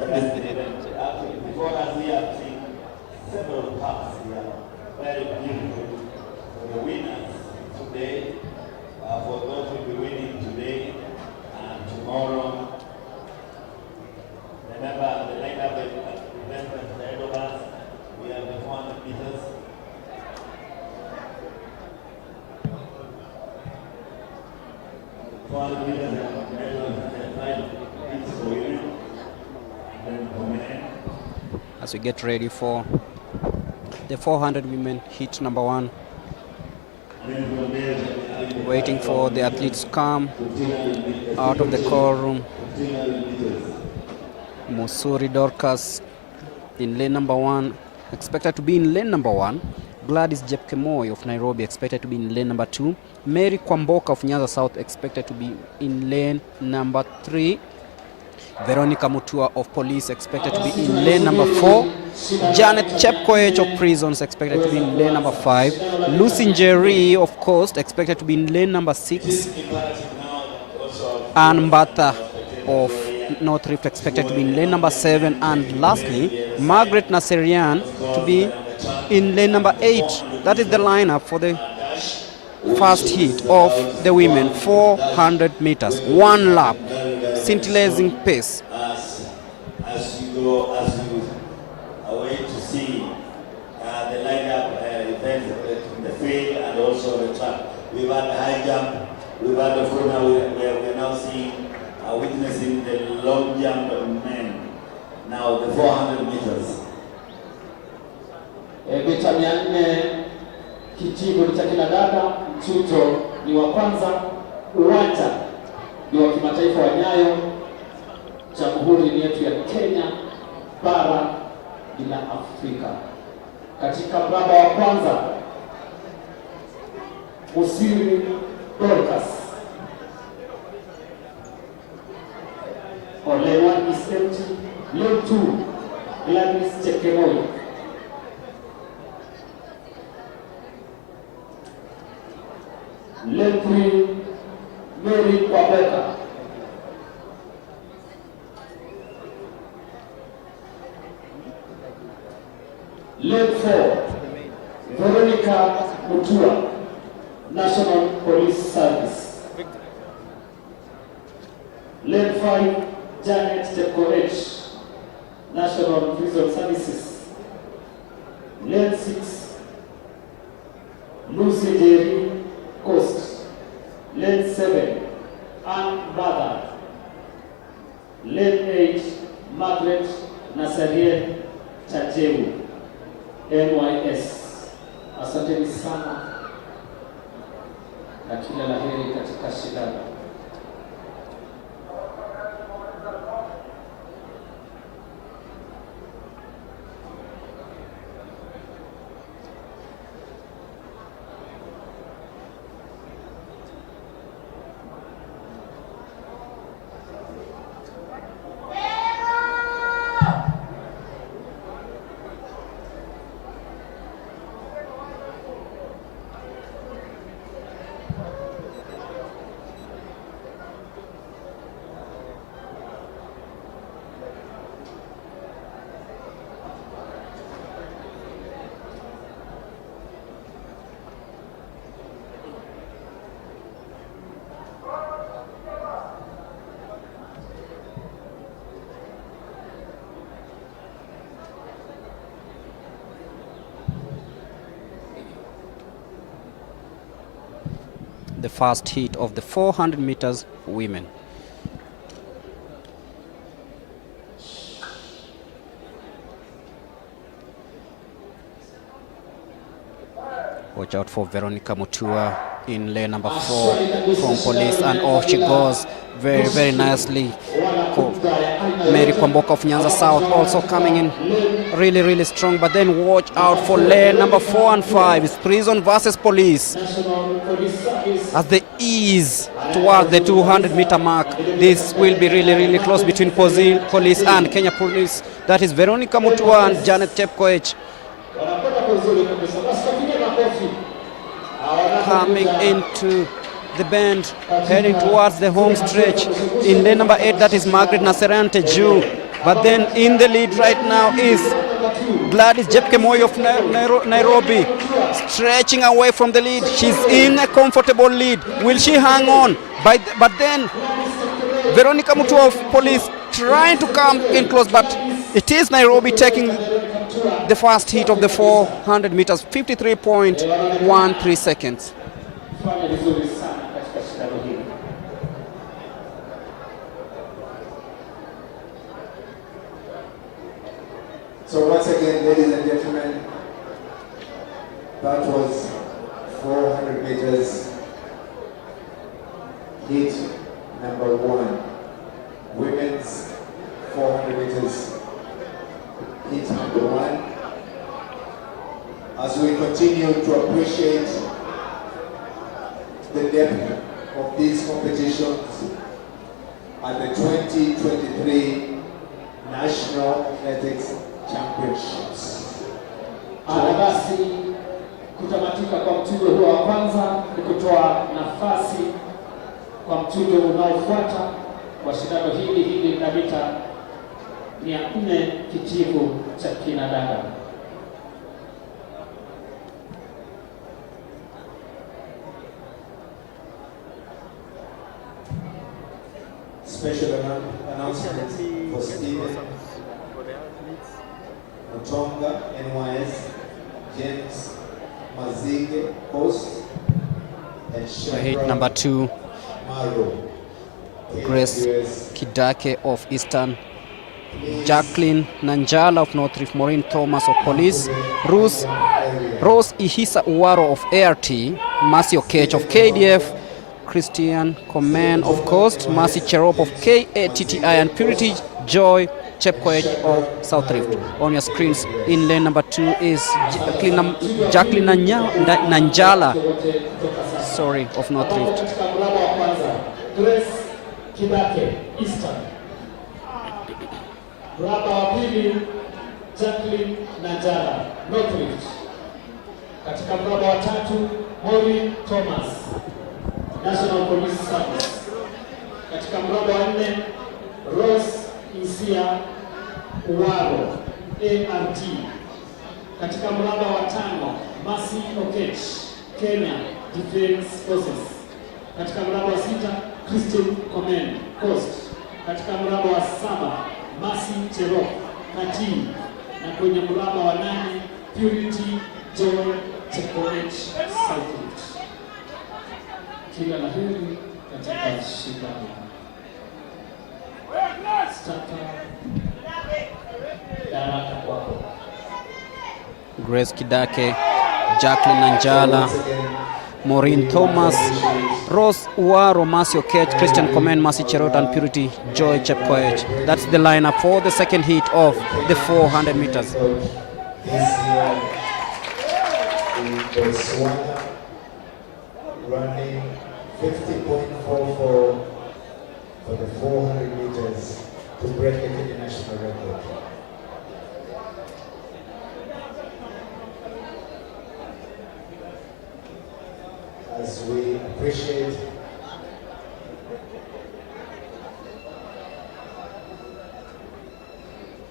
Actually, before us we have seen several paths here, very beautiful. For the winners today, for those who will be winning today and tomorrow. Remember the lineup as we get ready for the 400 women heat number 1. Waiting for the athletes to come out of the call room. Musuri Dorcas in lane number 1, expected to be in lane number 1. Gladys Jepkemoi of Nairobi expected to be in lane number 2. Mary Kwamboka of Nyanza South expected to be in lane number 3. Veronica Mutua of Police expected to be in lane number 4. Janet Chepkoech of Prisons expected to be in lane number 5. Lucy Njeri of Coast expected to be in lane number 6. Ann Mbatha of North Rift expected to be in lane number 7. And lastly, Margaret Naserian to be in lane number 8. That is the lineup for the first heat of the women 400 meters. 1 lap, scintillating pace. As you away to see the lineup events in the field and also the track. We've had the high jump, we've had the full, now we're now seeing, witnessing the long jump men. Now the 400 meters. Mita 400 kitivo cha kina dada, mchujo ni wa kwanza, uwanja ni wa kimataifa wa Nyayo. Jamhuri ni yetu ya Kenya, bara la Afrika. Katika mraba wa kwanza, Musiri Dorcas. Lane 1 is empty. Lane 2, Gladys Jepkemoi. Lane 3, Mary Kwamboka. Lane 4, Veronica Mutua, National Police Service. Lane 5, Janet Chepkoech, National Prison Services. Lane 6, Lucy Njeri, Coast. Lane 7, Ann Mbatha. Lane 8, Margaret Naserian Chajewu, NYS. Asanteni sana na kila la heri katika shindano. The first heat of the 400 meters women. Watch out for Veronica Mutua in lane number 4 from Police, and off she goes very, very nicely. Mary Kwamboka of Nyanza South also coming in really, really strong, but then watch out for lane number 4 and 5. It's Prison versus Police. As they ease toward the 200-meter mark, this will be really, really close between Police and Kenya Police. That is Veronica Mutua and Janet Chepkoech. Coming into the bend, heading towards the home stretch. In lane number 8, that is Margaret Naserian Teju. But then in the lead right now is Gladys Jepkemoi of Nairobi, stretching away from the lead. She's in a comfortable lead. Will she hang on? But then Veronica Mutua of Police trying to come in close, but it is Nairobi taking the first heat of the 400 meters, 53.13 seconds. So once again, ladies and gentlemen, that was 400 meters heat number 1. Women's 400 meters heat number 1. As we continue to appreciate the depth of these competitions at the 2023 National Athletics Championships. Basi kutamatika kwa mtindo huo wa kwanza ni kutoa nafasi kwa mtindo unaofuata wa shindano hili la mita 400 kitivu cha kinadada. Special announcement for Stephen Mutonga, NYS, James Mazige, host, and Heat number 2, Grace Kidake of Eastern, Jacqueline Nanjala of North Rift, Maureen Thomas of Police, Rose Ihisa Uwaro of ART, Mercy Okech of KDF, Christian Command of Coast, Mercy Cherop of KATTI, and Purity Joy Chepkoech of South Rift. On your screens, in lane number 2 is Jacqueline Nanjala, of North Rift. Grace Kidake, Eastern. Mraba wa pili, Jacqueline Nanjala, North Rift. Katika mraba wa tatu, Maureen Thomas, National Police Service. Katika mraba wa 4, Rose Isia Uwaro, ART. Katika mraba wa 5, Mercy Okech, Kenya Defence Forces. Katika mraba wa 6, Christian Command, Coast. Katika mraba wa 7, Mercy Cherop, Kati. Na kwenye mraba wa 8, Purity Joy Chepkoech, South Rift. Kila la heri katika shindano. Grace Kidake, Jacqueline Nanjala, Maureen Thomas, Rose Uwaro, Mercy Okech, Christian Command, Mercy Cherot, and Purity Joy Chepkoech. That's the lineup for the second heat of the 400 meters. Running 50.44 for the 400 meters to break the Kenya national record. As we appreciate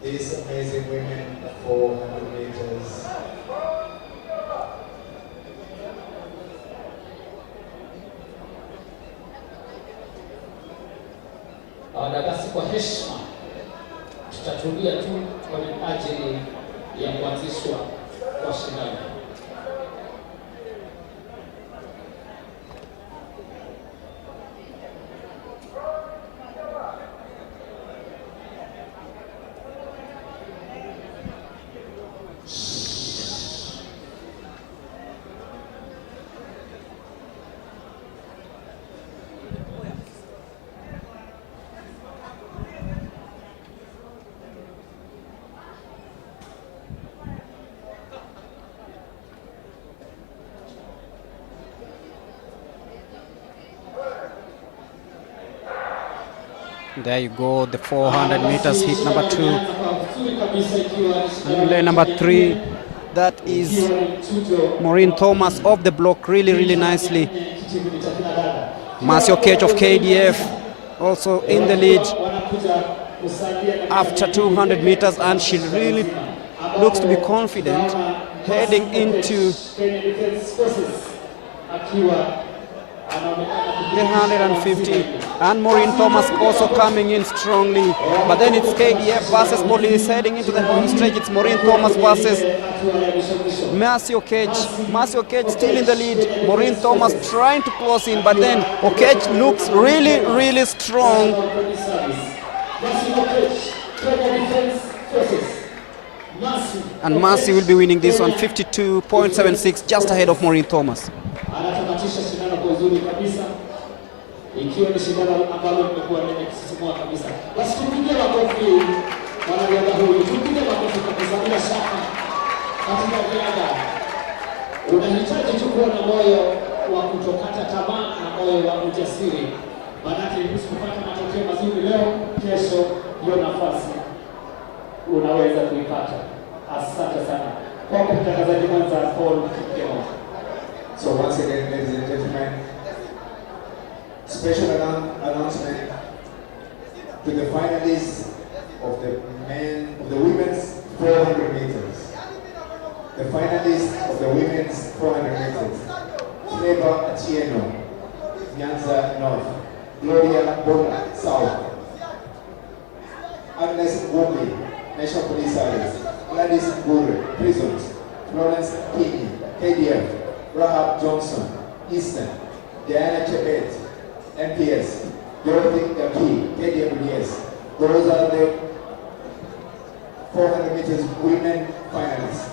these amazing women, 400 meters. Na basi kwa heshima tutatulia tu kwa ajili ya kuanzishwa kwa shindano. There you go, the 400 meters heat number 2. And lane number 3, that is Maureen Thomas off the block really nicely. Mercy Okech of KDF also in the lead after 200 meters, and she really looks to be confident heading into the 150, and Maureen Thomas also coming in strongly, but then it's KDF versus Police heading into the home stretch. It's Maureen Thomas versus Mercy Okech. Mercy Okech still in the lead, Maureen Thomas trying to close in, but then Okech looks really strong. And Mercy will be winning this one 52.76, just ahead of Maureen Thomas. Anatamatisha shindano kwa uzuri kabisa, ikiwa ni shindano ambalo limekuwa lenye kusisimua kabisa. Basi tupige makofi mwanariadha huyu, tupige makofi kabisa. Bila shaka katika riadha unahitaji tu kuwa na moyo wa kutokata tamaa na moyo wa ujasiri, maanake usipopata matokeo mazuri leo, kesho hiyo nafasi unaweza kuipata. Asante sana kwa mtangazaji mwenza Paul Kipkemo. So once again, ladies and gentlemen, special announcement to the finalists of the women's 400 meters. The finalists of the women's 400 meters: Clever Atieno, Nyanza North; Gloria Bona, South; Agnes Ngombe, National Police Service; Gladys Ngure, Prisons; Florence Kini, KDF; Rahab Johnson, Eastern; Diana Chebet, NPS; Dorothy Gaki, KWS. Those are the 400 meters women finalists.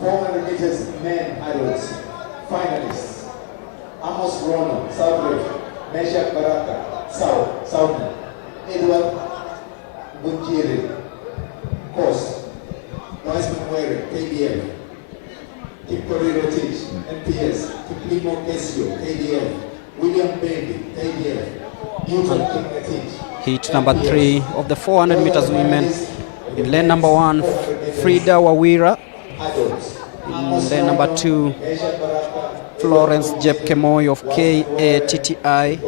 400 meters men hurdles finalists: Amos Rono, South Rift; Meshach Baraka, Southern; Edward Bunjiri, Coast; Noise Mwere, KDF; Kipkori Rotich, NPS; Kiplimo Kesio, KDF; William Baby, KDF; Newton Kingatich. Heat number 3 of the 400 meters women. In lane number 1, Frida Wawira. In lane number 2, Florence Jepkemoi of KATTI.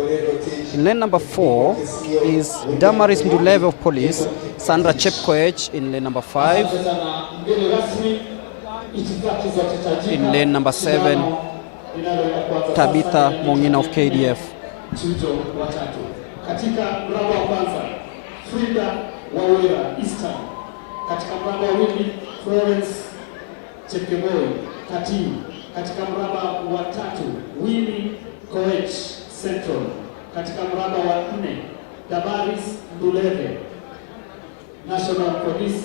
In lane number 4 is Damaris Nduleve of Police, Sandra Chepkoech in lane number 5. In lane number 7, Tabitha Mongina of KDF. Katika mraba wa kwanza, Frida Wawira Eastern. Katika mraba wa pili, Florence Chepkemoi Kati. Katika mraba wa tatu, Winnie Koech Central. Katika mraba wa 4, Damaris Nduleve National Police.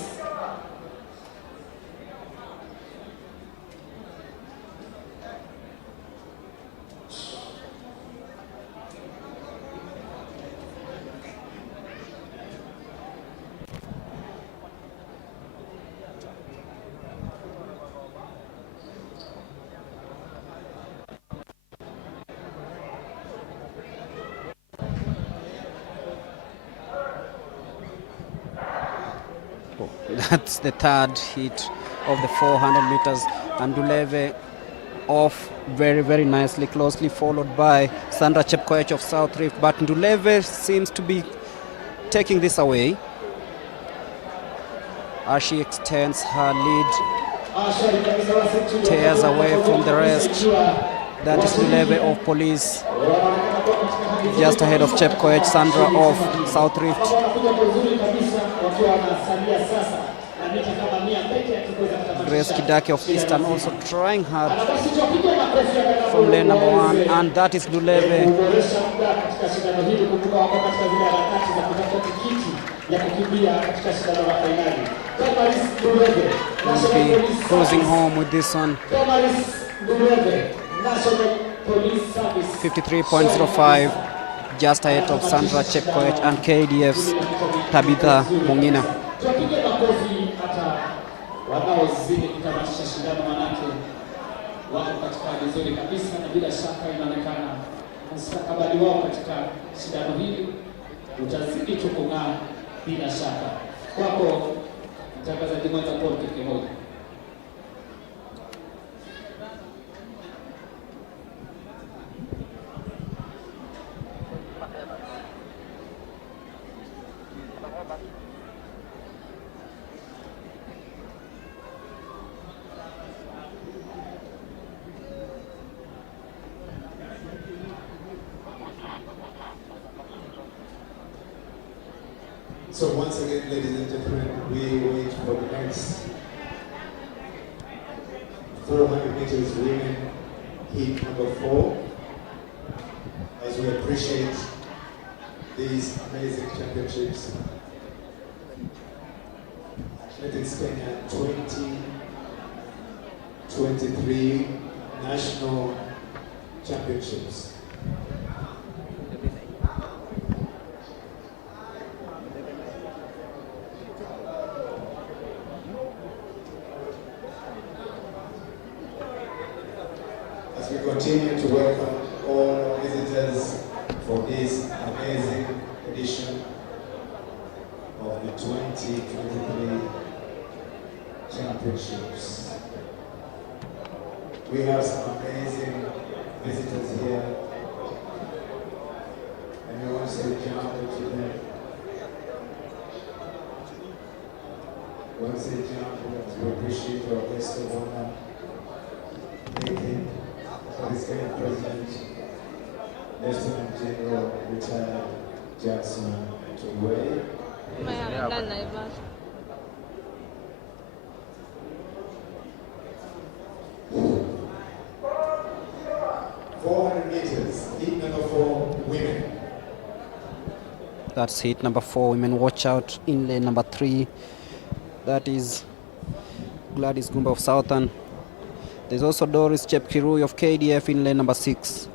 That's the third heat of the 400 meters. And Nduleve off very, very nicely, closely followed by Sandra Chepkoech of South Rift. But Nduleve seems to be taking this away as she extends her lead, tears away from the rest. That is Nduleve of Police, just ahead of Chepkoech. Sandra of South Rift. Grace Kidake of Eastern also trying hard from lane number 1, and that is Nduleve. Will be cruising home with this one. 53.05, just ahead of Sandra Chepkoech and KDF's Tabitha Mongina. Wanaozidi kutamatisha shindano manake wako katika hali nzuri kabisa, na bila shaka inaonekana mustakabali wao katika shindano hili utazidi tu kung'aa bila shaka. Kwako mtangazaji mwenza Paul Kipkemo. So once again, ladies and gentlemen, we wait for the next 400 meters women heat number 4, as we appreciate these amazing championships. Athletics Kenya 2023 National Championships. As we continue to welcome all our visitors for this amazing edition of the 2023 Championships. We have some amazing visitors here, and we want to say jumbo to them. We want to say jumbo as we appreciate our guest of honor, Vice President, Lieutenant General Retired Jackson Tuwei. Meters, heat number 4, women. That's heat number 4, women. Watch out in lane number 3. That is Gladys Gumba of Southern. There's also Doris Chepkirui of KDF in lane number 6.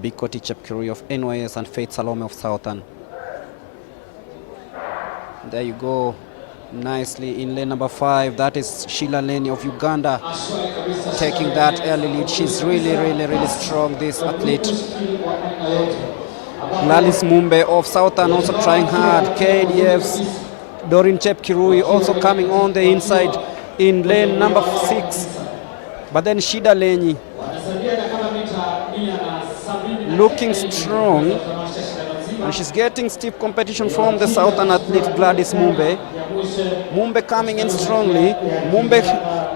Bikoti Chepkirui of NYS and Faith Salome of Southern. There you go. Nicely in lane number 5. That is Sheila Leni of Uganda taking that early lead. She's really strong, this athlete. Gladys Mumbe of Southern also trying hard. KDF's Doreen Chepkirui also coming on the inside in lane number 6. But then Shida Leni looking strong, and she's getting stiff competition from the Southern athlete Gladys Mumbe. Mumbe coming in strongly. Mumbe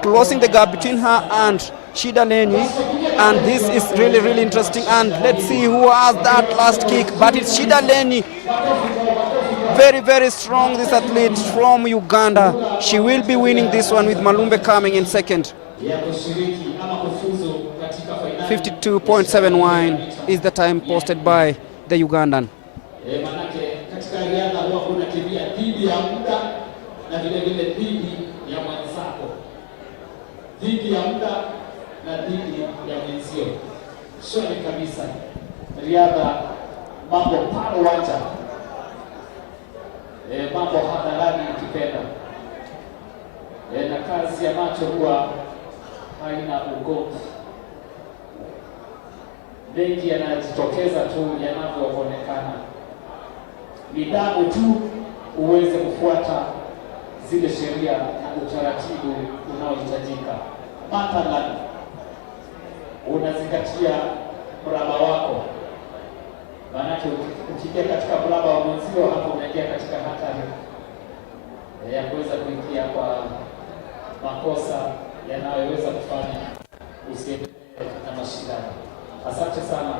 closing the gap between her and Shida Leni, and this is really interesting. And let's see who has that last kick, but it's Shida Leni. Very strong, this athlete from Uganda. She will be winning this one with Malumbe coming in second. 52.71 is the time posted by the Ugandan. Katika riadha huwa kuna kimbia dhidi ya muda na vile vile dhidi ya mwenzako, dhidi ya muda na dhidi ya mwenzio. Shwari kabisa riadha, mambo pale uwanja, mambo hadharani ukipenda, na kazi ya macho huwa haina ugomvi. Mengi yanajitokeza tu yanavyoonekana. Nidhamu tu uweze kufuata zile sheria na utaratibu unaohitajika. Mathalan, unazingatia mraba wako. Maanake ukiingia katika mraba wa mwenzio, hapo unaingia katika hatari ya kuweza kuingia kwa makosa yanayoweza kufanya usiendelee na mashindano. Asante sana.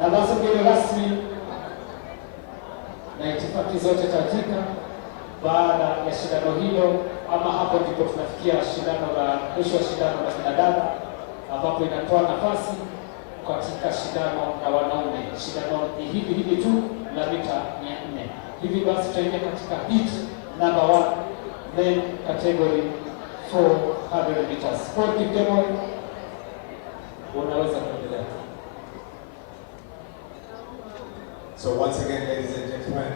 Na basi mgeni rasmi na itifaki zote tajika baada ya shindano hilo, ama hapo ndipo tunafikia shindano la mwisho wa shindano la kinadada, ambapo inatoa nafasi katika shindano la wanaume. Shindano ni hivi tu la mita 400. Hivi basi tutaingia katika heat number 1, men category 400 meters. Sport Kipkemoi, unaweza kuendelea. So once again, ladies and gentlemen,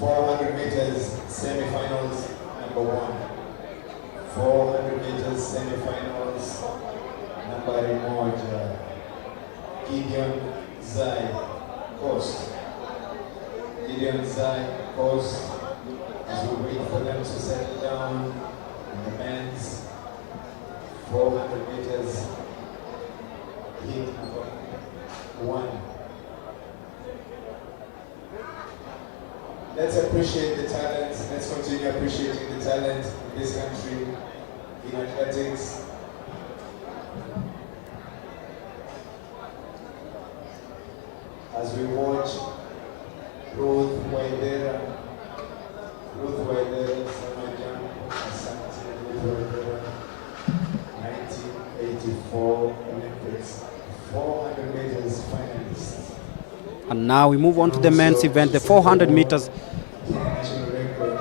400 meters semi-finals number 1. 400 meters semi-finals nambari 1. Gideon Zai Coast. Gideon Zai Coast, as we wait for them to settle down in the men's 400 meters heat number 1. Let's appreciate the talent. Let's continue appreciating the talent in this country, in athletics. As we watch Ruth Waidera, Samajan, Asante, Ruth Waidera, 1984 Olympics, 400 meters finalists. And now we move on to the men's event, the 400 meters. National record.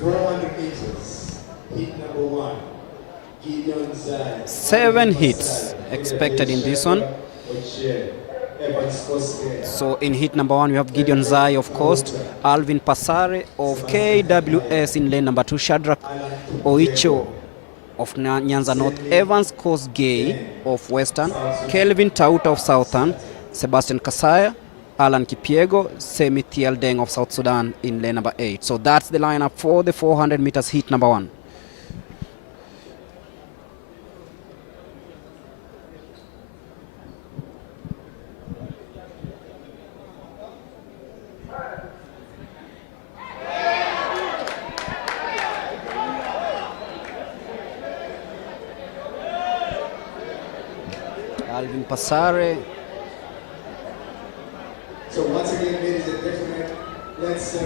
400 meters, heat number 1. Gideon Zai. 7 hits expected in this one. So in heat number 1 we have Gideon Zai of Coast, Alvin Pasare of KWS in lane number 2, Shadrach Oicho of Nyanza North, Evans Kosgei of Western, Kelvin Tauta of Southern, Sebastian Kasaya, Alan Kipiego, Semi Deng of South Sudan in lane number 8. So that's the lineup for the 400 meters heat number 1. Alvin Pasare. So once again, ladies and gentlemen, let's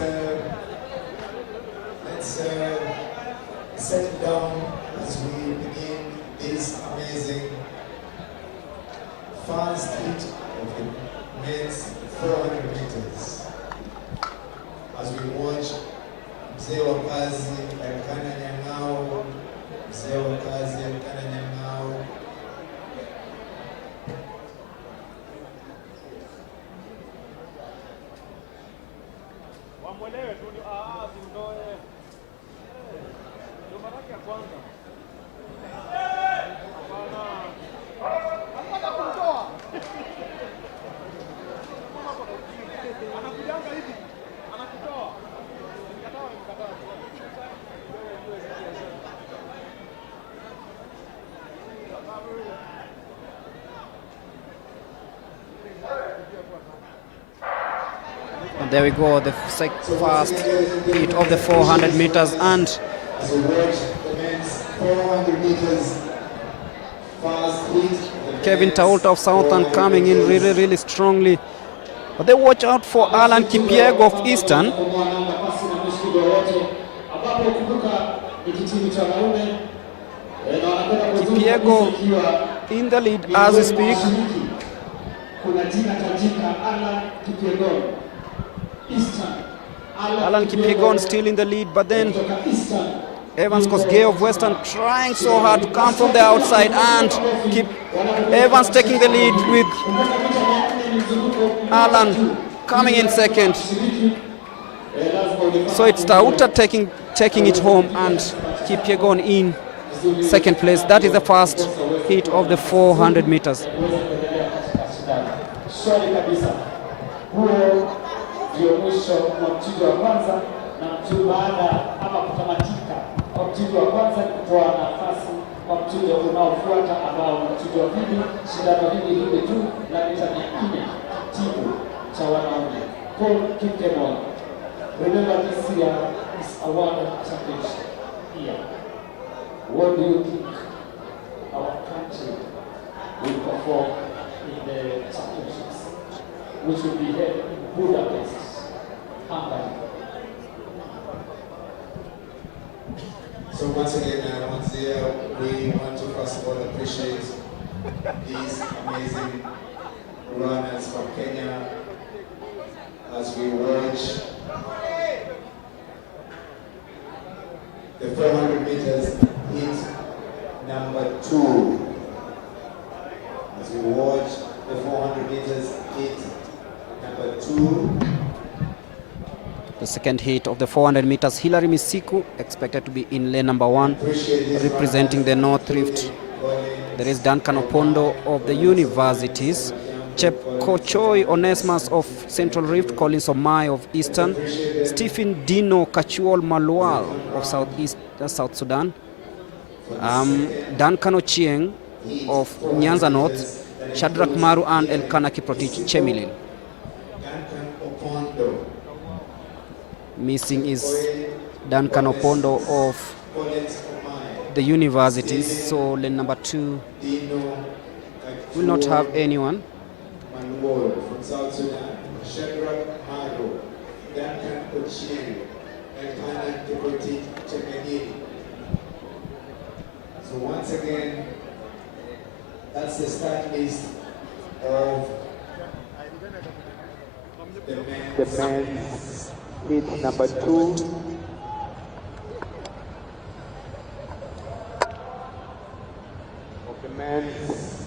settle down as we begin this amazing fast heat of the men's 400 meters. As we watch Mzee wa Kazi Elkana Nyang'ao, Mzee wa Kazi Elkana Nyang'ao. And there we go, the fast heat of the 400 meters. And as we watch the men's 400 meters fast heat. Kevin Tauta of Southern coming in really strongly. But they watch out for Alan Kipiego of Eastern. Kipiego in the lead as we speak. Alan Kipiego still in the lead, but then Evans Kosgei of Western trying so hard to come from the outside, and Evans taking the lead with Alan coming in second. So it's Tauta taking it home and Kipiego in second place. That is the first heat of the 400 meters. Ndio mwisho wa mchezo wa kwanza, na mchezo baada ama kutamatika kwa mchezo wa kwanza kutoa nafasi kwa mchezo unaofuata ambao ni mchezo wa pili. Shindano hili tu la mita 400 kitivo cha wanaume. Paul Kipkemoi. Remember this year is a world championship here. What do you think our country will perform in the championships, which will be held in Budapest, Hungary? So once again, once there, we want to first of all appreciate these amazing runners from Kenya as we watch the 400 meters heat number 2. As we watch the 400 meters heat number 2. The second heat of the 400 meters, Hilary Misiku expected to be in lane number 1, representing the North Rift. There is Duncan Opondo of the universities, Chep Kochoi Onesmus of Central Rift, Collins Omai of Eastern, Stephen Dino Kachuol Malual of South Sudan, Duncan Ochieng of Nyanza North, Shadrach Maru and Elkana Kiprotich Chemilil. Missing is Duncan Opondo of the universities, so lane number 2 will not have anyone. From South Sudan, Shadrach Maru, Duncan Ochieng, Elkana Kiprotich Chemilil. So once again, that's the start list of the men's heat number 2. Of the men's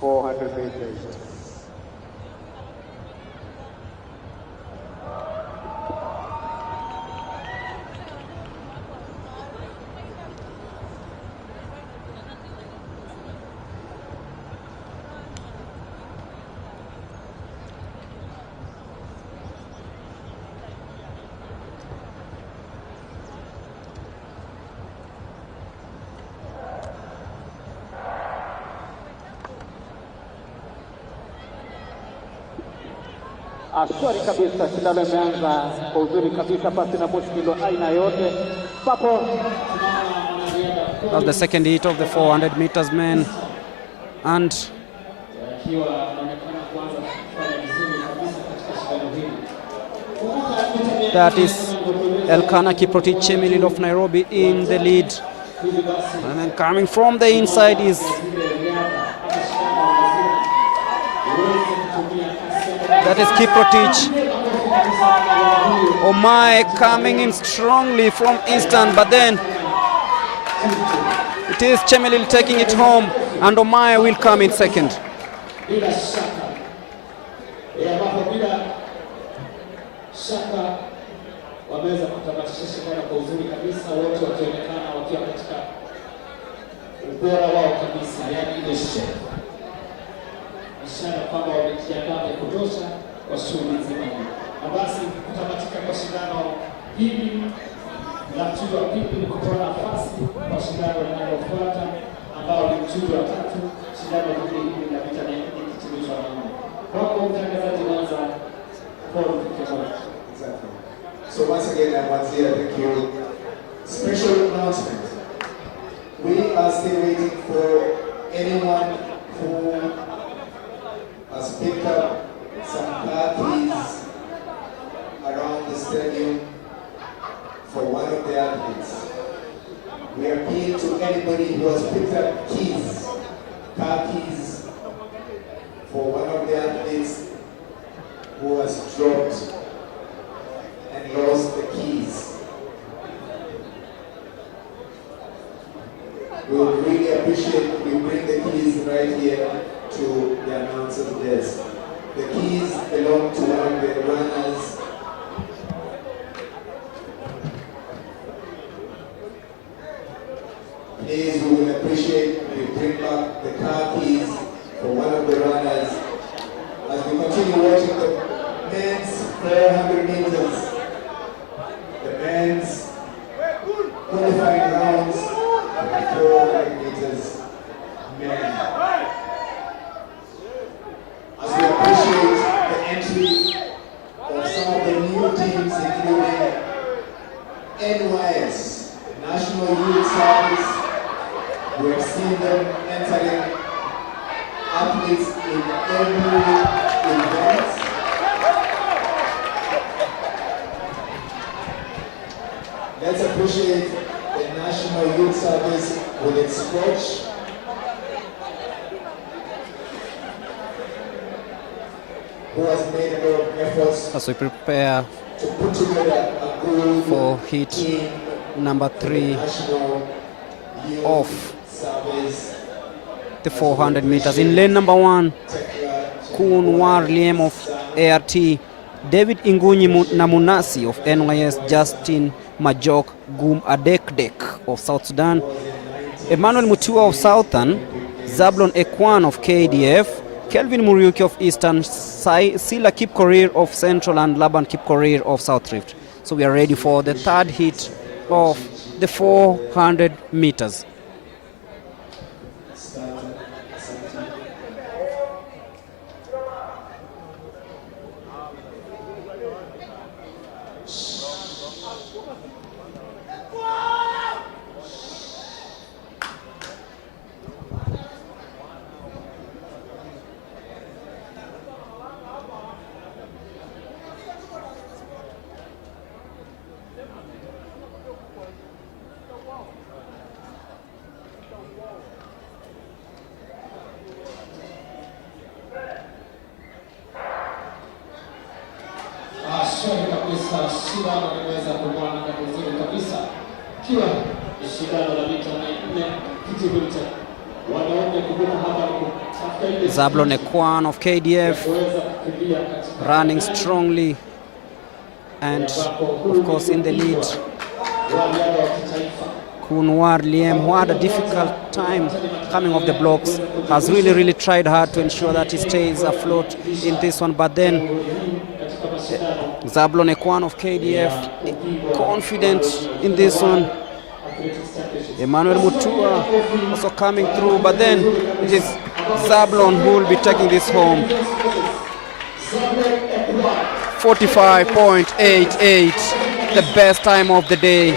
400 meters. Shwari kabisa, shindano imeanza kwa uzuri kabisa, pasi na mushkilo aina yote. Papo that's the second heat of the 400 meters men, and that is Elkanah Kiprotich Chemelil of Nairobi in the lead, and then coming from the inside is that is Kiprotich. Omai coming in strongly from Eastern, but then it is Chemelil taking it home, and Omai will come in second. Bila shaka wameweza kutamatisha shindano kwa uzuri kabisa, wote wakionekana wakiwa katika ubora wao kabisa, yani ile ishara kwamba wamejiandaa vya kutosha kwa shughuli nzima hii. Na basi kutamatika kwa shindano hili la mchujo wa pili ni kutoa nafasi kwa shindano linalofuata ambao ni mchujo wa tatu. Shindano hili la mita 400 kitimizwa na wanaume. Kwako mtangazaji mwanza Paul Kikemoi. Exactly. So once again, I want to say thank you. Special announcement. We are still waiting for anyone who has picked up some car keys around the stadium for one of the athletes. We appeal to anybody who has picked up keys, car keys, for one of the athletes who has dropped and lost the keys. We would really appreciate if you bring the keys right here to the announcer's desk. The keys belong to one of the runners. Please, we will appreciate if you bring back the car keys for one of the runners as we continue watching the men's 400 meters. The men's qualifying rounds for the 400 meters men. As we appreciate the entry of some of the new teams, including NYS, National Youth Service. We have seen them entering athletes in every event. Let's appreciate the National Youth Service with its coach, who has made a lot of efforts as we prepare to put together a good for heat team number 3 National Youth of Service. the 400 meters. In lane number 1, Kun War Liem of ART, David Ingunyi Namunasi of NYS, Justin Majok Gum Adekdek of South Sudan, Emmanuel Mutua of Southern, Zablon Ekwan of KDF, Kelvin Muriuki of Eastern, Sila Kipkorir of Central, and Laban Kipkorir of South Rift. So we are ready for the third heat of the 400 meters. sasa shindano limeweza kumwana kwa vizuri kabisa, ikiwa ni shindano la mita 400 kiti wanaume. Kumbuka hapa ni Zablon Ekwan of KDF running strongly and of course in the lead. Kunwar Liem, who had a difficult time coming off the blocks, has really tried hard to ensure that he stays afloat in this one, but then Zablon Ekwan of KDF confident in this one. Emmanuel Mutua also coming through, but then it is Zablon who will be taking this home. 45.88, the best time of the day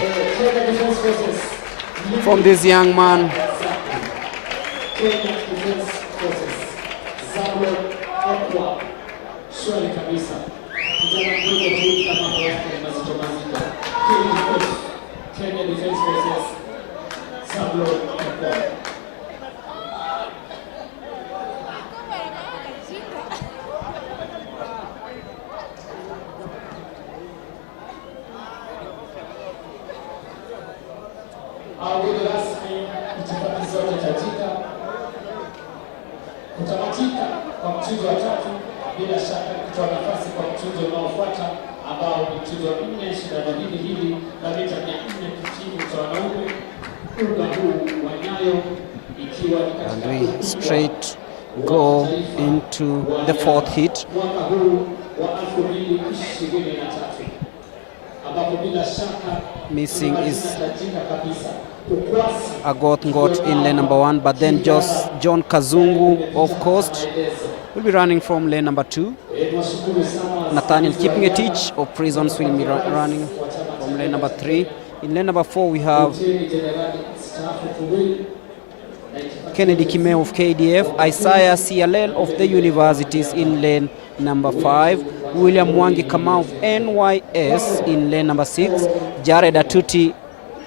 from this young man. Kenya Defense Forces, Zablon Ekwan. Awali rasmi itifaki zote tajika kutamatika kwa mchujo wa tatu, bila shaka kutoa nafasi kwa mchujo unaofuata ambao ni mchujo wa 4 shindano hili la mita 400 kitini cha wanaume, uga huu wa Nyayo ikiwa ni katika And we straight go into the fourth heat. mwaka huu wa 2023 ambapo bila shaka Missing is tajika kabisa Agoth Ngot in lane number 1, but then John Kazungu of Coast will be running from lane number 2. Nathaniel Keeping a Teach of Prisons will be running from lane number 3. In lane number 4 we have Kennedy Kimeo of KDF, Isaiah CLL of the universities in lane number 5, William Mwangi Kamau of NYS in lane number 6, Jared Atuti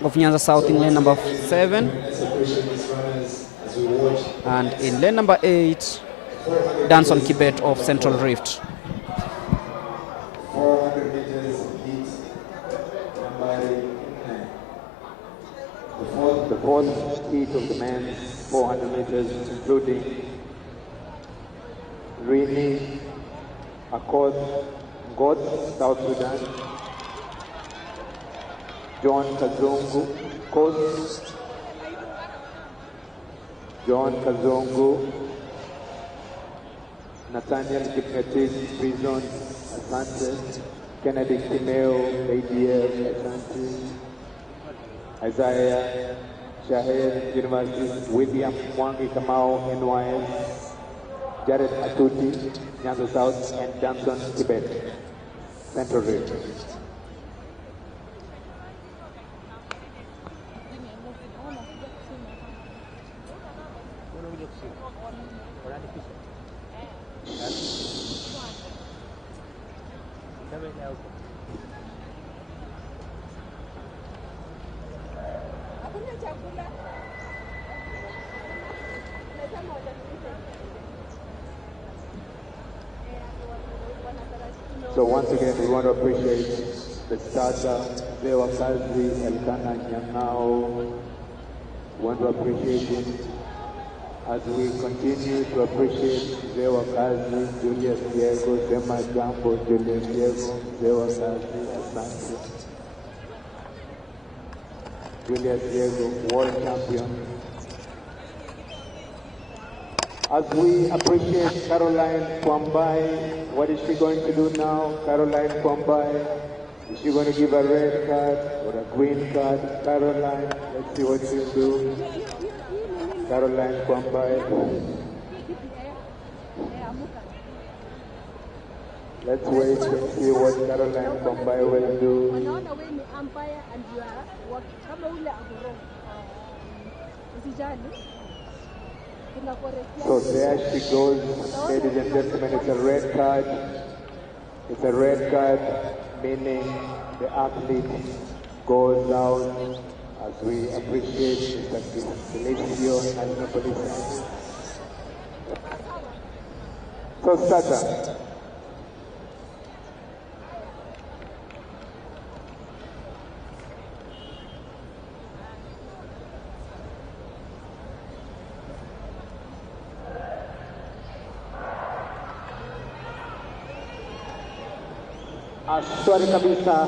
of Nyanza South in lane number 7, and in lane number 8, Danson Kibet of Central Rift. 400 meters heat number 9. The fourth heat of the men's 400 meters, including Rini Akoth Ngot, South Sudan, John Kazungu, Coast, John Kazungu, Nathaniel Kipngetich, Prison, Asante, Kennedy Kimeo, ADF, Asante, Isaiah Shahir, University, William Mwangi Kamau, NYS, Jared Atuti, Nyanza South, and Danson Tibet, Central Region. So once again, we want to appreciate the starter, Lewa Kazi, Elkana Nyangao. We want to appreciate him as we continue to appreciate Lewa Kazi, Julius Diego, Zema Jambo, Julius Diego, Lewa Kazi, Asante. Julius Diego, world champion. As we appreciate Caroline Kwambai, what is she going to do now? Caroline Kwambai, is she going to give a red card or a green card? Caroline, let's see what she'll do. Caroline Kwambai. Let's wait and see what Caroline Kwambai will do. So there she goes, ladies and gentlemen, it's a red card. It's a red card, meaning the athlete goes out as we appreciate Mr. Celestio National Police. So starter. Shwari kabisa.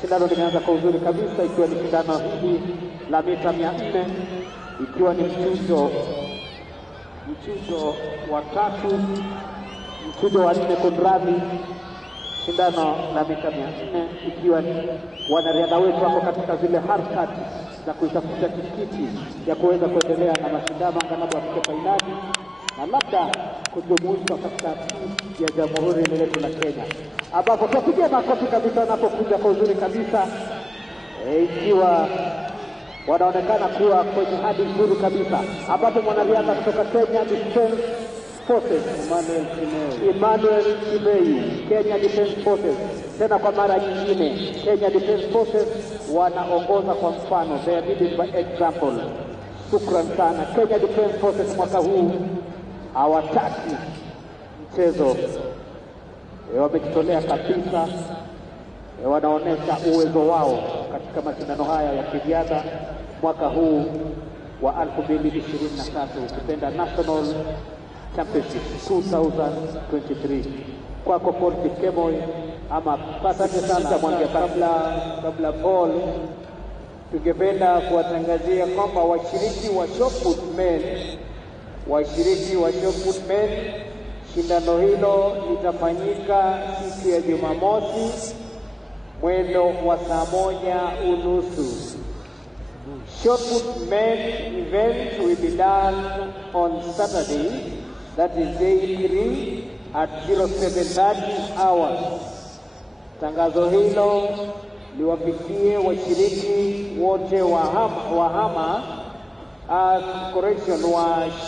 Shindano limeanza kwa uzuri kabisa, ikiwa ni shindano hili la mita 400, ikiwa ni mchujo wa 3, mchujo wa 4 kunradhi. Shindano la mita 400, ikiwa ni wanariadha wetu wako katika zile harakati za kuitafuta tikiti ya kuweza kuendelea na mashindano angalau afike fainali na labda kujumuishwa katika timu ya Jamhuri letu la Kenya, ambapo tupigie makofi kabisa wanapokuja kwa uzuri kabisa, ikiwa wanaonekana kuwa kwenye hali nzuri kabisa, ambapo mwanariadha kutoka Kenya Defence Forces Emmanuel Kimeu, Kenya Defence Forces, tena kwa mara nyingine Kenya Defence Forces wanaongoza kwa mfano, they are leading by example. Shukran sana Kenya Defence Forces, mwaka huu hawataki mchezo, wamejitolea kabisa, wanaonesha uwezo wao katika mashindano haya ya kiriadha mwaka huu wa 2023, ukipenda National Championship 2023. Kwako Paul Kipkemoi, ama asante sana Mwange. Kabla Paul, tungependa kuwatangazia kwamba washiriki wa shot put men, shindano hilo litafanyika siku ya Jumamosi mwendo wa saa 1:30. Shot put men event will be done on Saturday, that is day 3 at 07:30 hours. Tangazo hilo liwafikie washiriki wote wa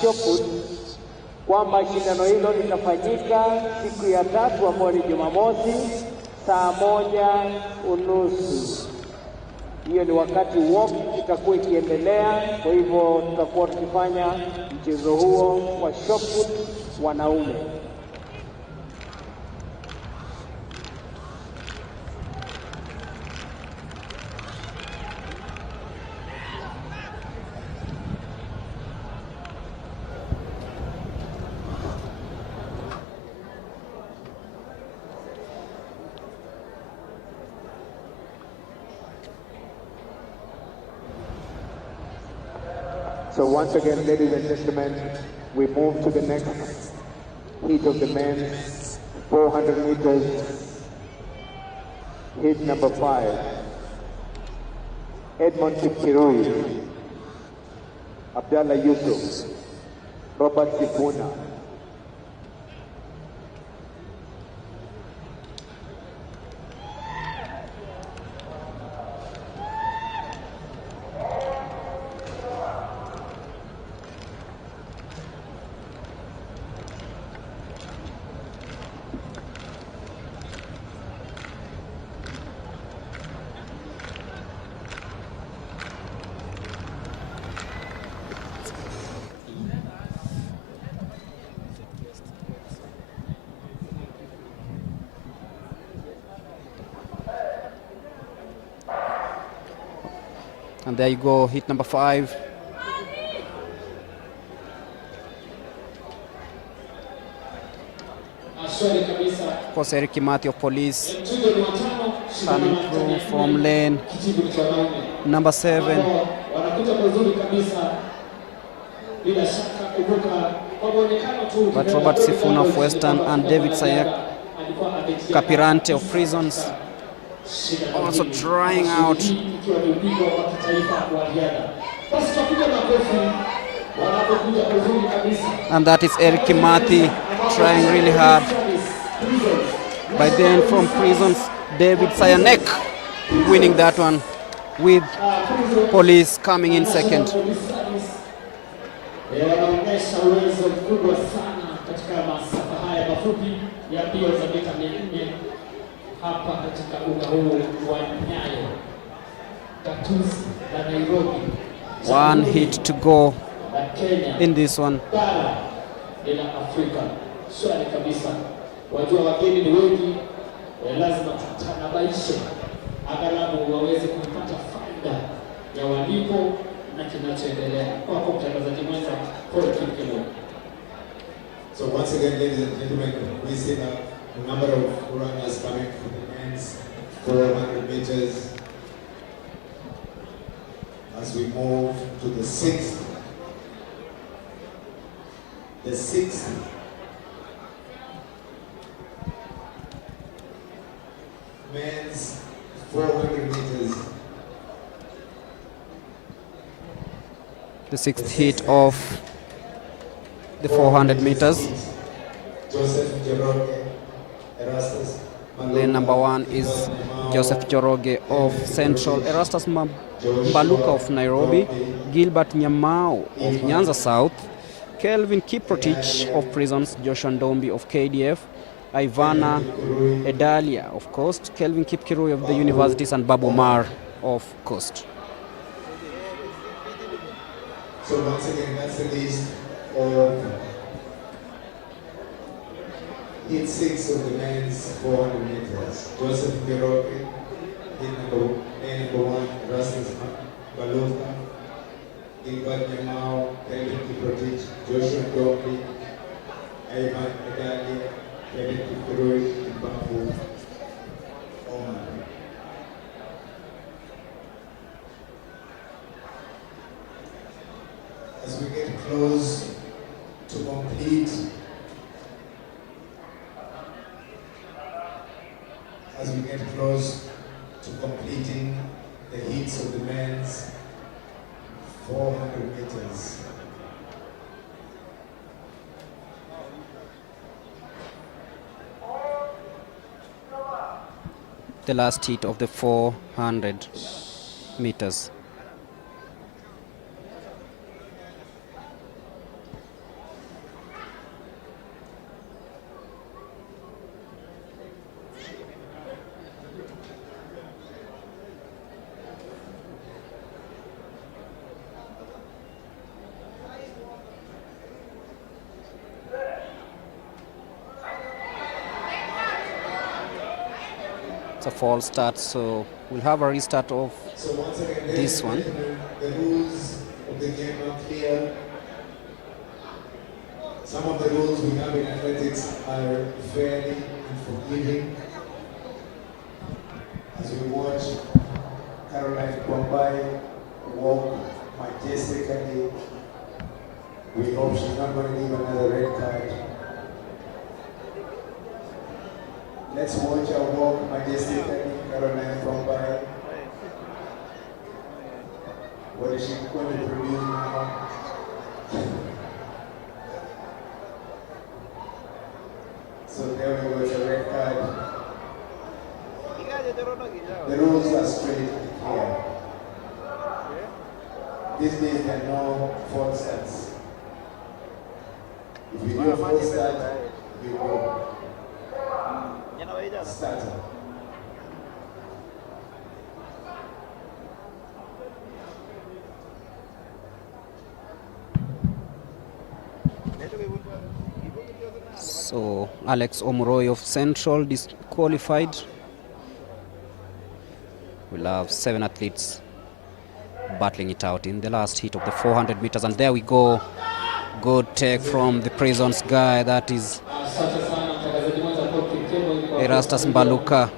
shot put kwamba shindano hilo litafanyika siku ya 3 ambayo ni Jumamosi saa 1:30. Hiyo ni wakati walk itakuwa ikiendelea, kwa hivyo tutakuwa tukifanya mchezo huo wa shot put wanaume. So once again, ladies and gentlemen, we move to the next heat of the men's 400 meters. Heat number 5. Edmond Kipkirui, Abdallah Yusuf, Robert Sifuna. And there you go, hit number 5. Of course, Eric Kimati of police coming through from lane number 7. But Robert Sifuna of Western and David Sayak Kapirante of Prisons also trying out. And that is Eric Kimati trying really hard. By then from Prisons, David Sayanek winning that one, with police coming in second. Wanaonyesha uwezo mkubwa sana katika masafa haya mafupi ya mbio za mita 400 hapa katika uga huu wa Nyayo, Gatuzi la Nairobi. One hit to go in this one. Bara ila Afrika. Swali kabisa. Wajua wageni ni wengi, lazima tutanabaishe aghalabu waweze kupata faida ya walipo na kinachoendelea. Kwa mtangazaji mwenza Paul Kipkemoi. So once again, ladies and gentlemen, we say that the number of runners coming for the men's 400 meters as we move to the sixth men's 400 meters. The sixth heat of the 400 meters. Joseph Njoroge, Erastus Lane number 1 is Joseph Njoroge of Central, Erastus Mbaluka of Nairobi, Gilbert Nyamao of Nyanza South, Kelvin Kiprotich of Prisons, Joshua Ndombi of KDF, Ivana Edalia of Coast, Kelvin Kipkirui of the Universities, and Babu Mar of Coast. So once again, that's the list of heat 6 of the men's 400 meters. Joseph Njoroge, heat number 1, Erastus Mbaluka, Gilbert Nyamao, Kelvin Kiprotich, Joshua Ndombi, Ivan Edalia, Kelvin Kipkirui, and Babu Omar. As we get close to complete, completing the heats of the men's 400 meters. The last heat of the 400 meters. It's a false start, so we'll have a restart of this one. The rules of the game are clear. Some of the rules we have in athletics are fairly unforgiving. As we watch Caroline Bombay walk majestically, we hope she's not going to leave another red card. Let's watch her walk majestically, Caroline Bombay. What is she going to produce now? So there we go, it's a red card. The rules are straight and clear. These days there are no false starts. If you do a false start, you go. Starter. So Alex Omuroi of Central disqualified. We'll have 7 athletes battling it out in the last heat of the 400 meters, and there we go. Good take from the Prisons guy, that is Erastus Mbaluka.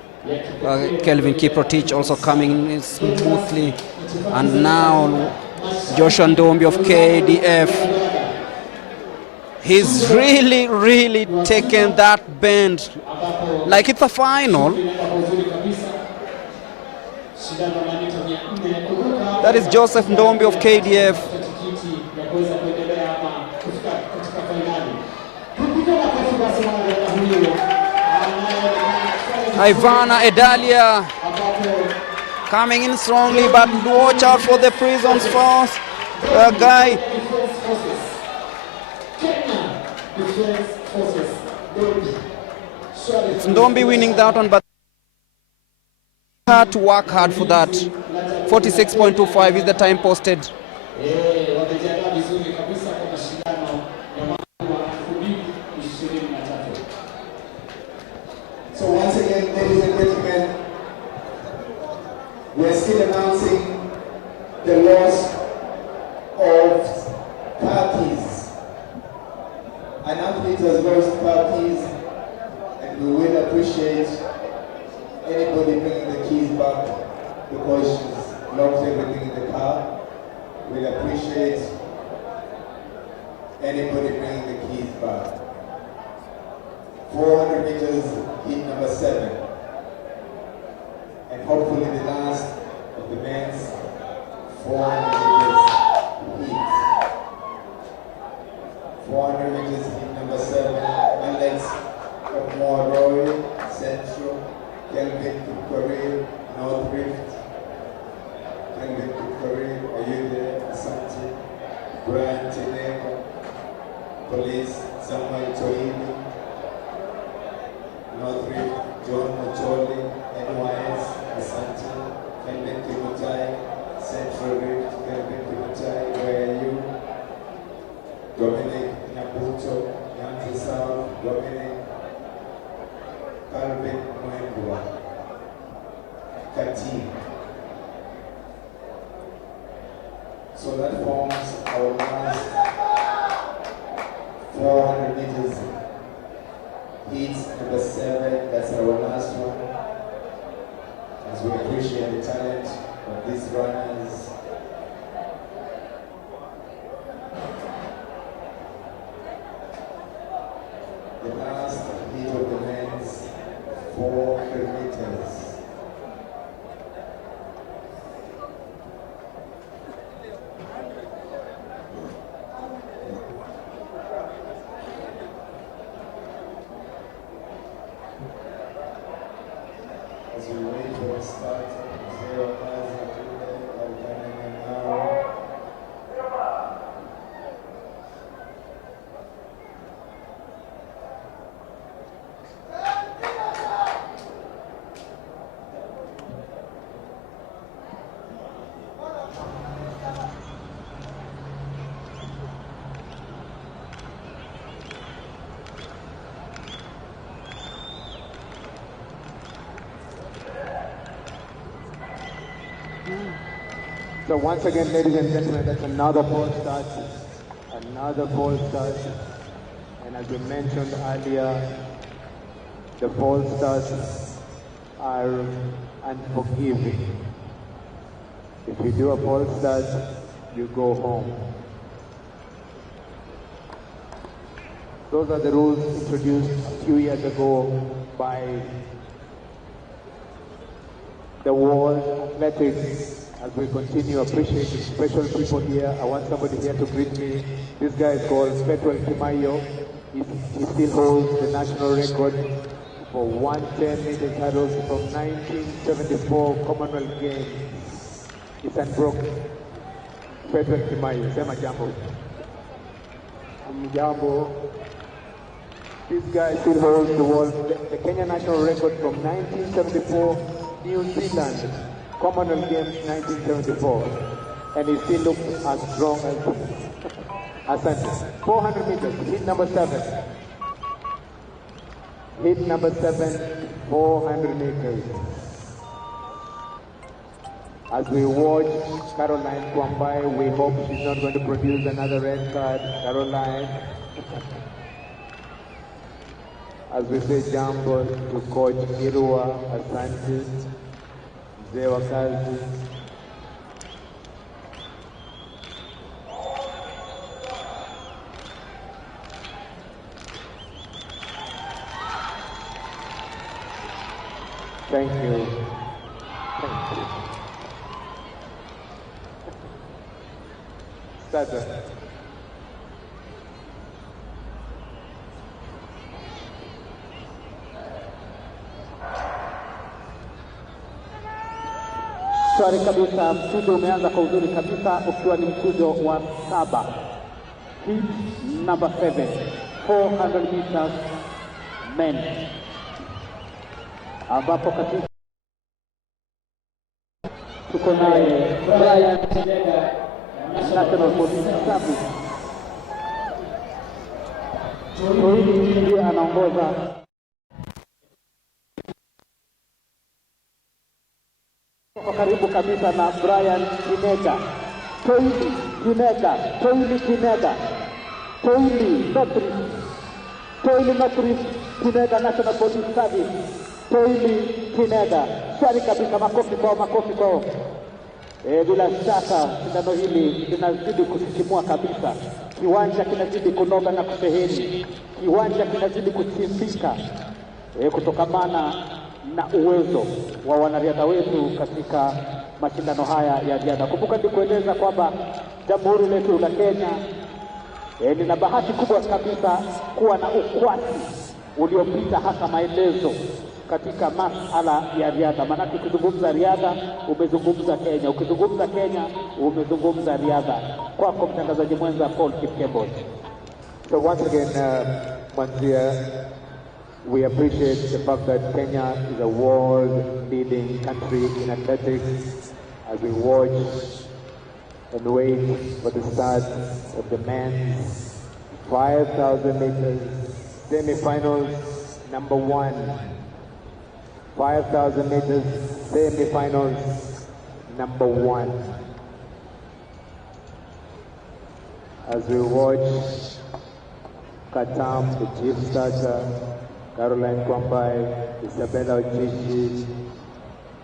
Kelvin Kiprotich also coming in smoothly, and now Joshua Ndombi of KDF. He's really taken that bend like it's a final. That is Joseph Ndombi of KDF. Ivana Edalia coming in strongly, but watch out for the Prisons first guy. It's Ndombi winning that one, but had to work hard for that. 46.25 is the time posted. So once again, ladies and gentlemen, we're still announcing the loss of parties. An athlete has lost parties, and the winner meters heat number 7. And hopefully the last of the men's 400 meters heat. 400 meters heat number 7. Alex Roy, Central, Kelvin Kukarir, North Rift. Kelvin Kukarir, are you there? Asante. Brian Tineko, Police, Samuel Toini, North Rift, John Mocholi, NYS, Asante, Kelvin Kimutai, Central Rift, Kelvin Kimutai, where are you? Dominic Nyabuto, Nyanza South, Dominic, Calvin Mwendwa, Kati. So that forms our last 400 meters heat number 7. That's our last one. As we appreciate the talent of these runners. The last heat of the men's 400 meters. As we wait for the start, 0 miles and 2 now. So once again, ladies and gentlemen, that's another pole start. Another pole start. And as we mentioned earlier, the pole starts are unforgiving. If you do a pole start, you go home. Those are the rules introduced a few years ago by the World Athletics. As we continue appreciating special people here, I want somebody here to greet me. This guy is called Nyayo. He still holds the national record for 110 meters hurdles from 1974 Commonwealth Games. It's unbroken. Nyayo, sema jambo. Jambo. This guy still holds the Kenya national record from 1974 New Zealand Commonwealth Games 1974, and he still looks as strong as Asante. 400 meters, heat number 7. Heat number 7, 400 meters. As we watch Caroline come by, we hope she's not going to produce another red card. Caroline. As we say jumbo to Coach Irua Asante. Wakazi. Thank you. Thank you. Sada. Shwari kabisa, mchujo umeanza kwa uzuri kabisa ukiwa ni mchujo wa 7. Heat number 7, 400 meters men. Ambapo katika tuko naye Brian National Police Service. Huyu ndiye anaongoza kwa karibu kabisa na Brian Kinega. Toili Matris Kinega National Police Service. Toili Kinega. Shari kabisa, makofi kwao. Bila shaka shindano hili linazidi kusisimua kabisa. Kiwanja kinazidi kunoga na kusheheni. Kiwanja kinazidi kuchimbika. kutokamana na uwezo wa wanariadha wetu katika mashindano haya ya riadha. Kumbuka nikueleza kwamba jamhuri letu la Kenya lina bahati kubwa kabisa kuwa na ukwasi uliopita hata maelezo katika masala ya riadha. Maana ukizungumza riadha umezungumza Kenya, ukizungumza Kenya umezungumza riadha. Kwako mtangazaji mwenza Paul Kipkemboi. So once again, Manzia, we appreciate the fact that Kenya is a world-leading country in athletics as we watch and wait for the start of the men's 5,000 meters semi-finals number 1. 5,000 meters semi-finals number 1. As we watch Katam, the chief starter, Caroline Kwambai, Isabella Ochichi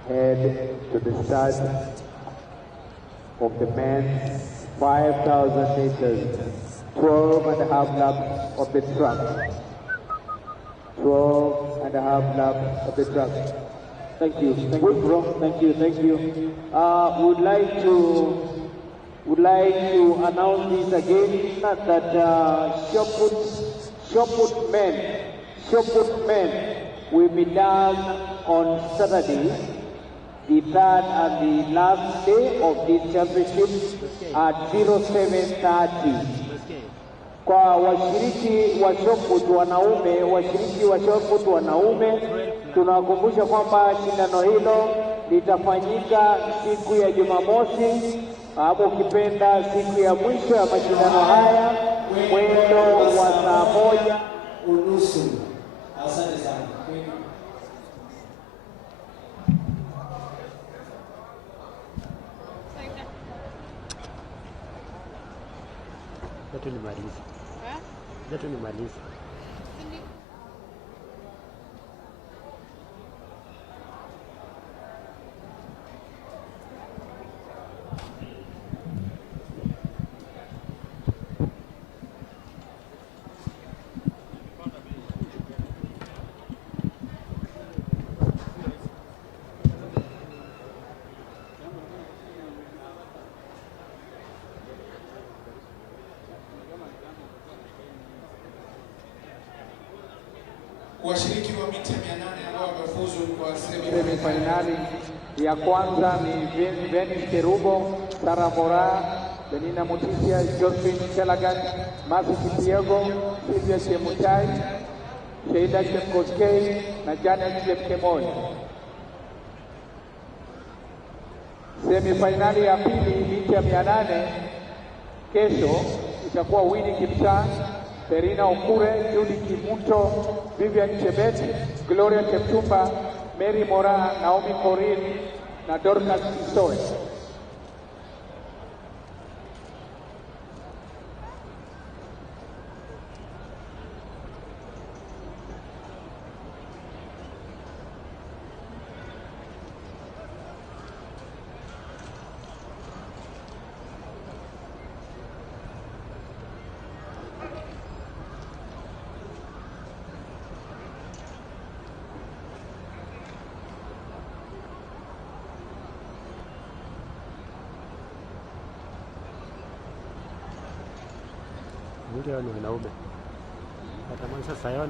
head to the start of the men's 5,000 meters, 12 and a half laps of the track. 12 and a half laps of the track. Thank you, bro. Thank you. Would like to announce this again that shot put men will be done on Saturday, the third and the last day of this championship at 07:30. Kwa washiriki wa shot put wanaume, tunawakumbusha kwamba shindano hilo litafanyika siku ya Jumamosi, hapo ukipenda siku ya mwisho ya mashindano haya, mwendo wa saa 1:30. Asante sana. Letu nimalize. Washiriki wa mita 800 ambao wamefuzu kwa semi-finali ya kwanza ni Veni Kerubo, Sara Mora, Benina Mutisia, Josephine Chelagat, Masi Kipyego, Sylvia Chemutai, Sheila Chepkoskei na Janet Chepkemoi. Semi-finali ya pili mita 800 kesho itakuwa Winnie Kipsang, Serena Okure, Judy Kimuto, Vivian Chebet, Gloria Cheptumba, Mary Mora, Naomi Korir na Dorcas Kisoe. Ndio ni wanaume. Natamani sasa yao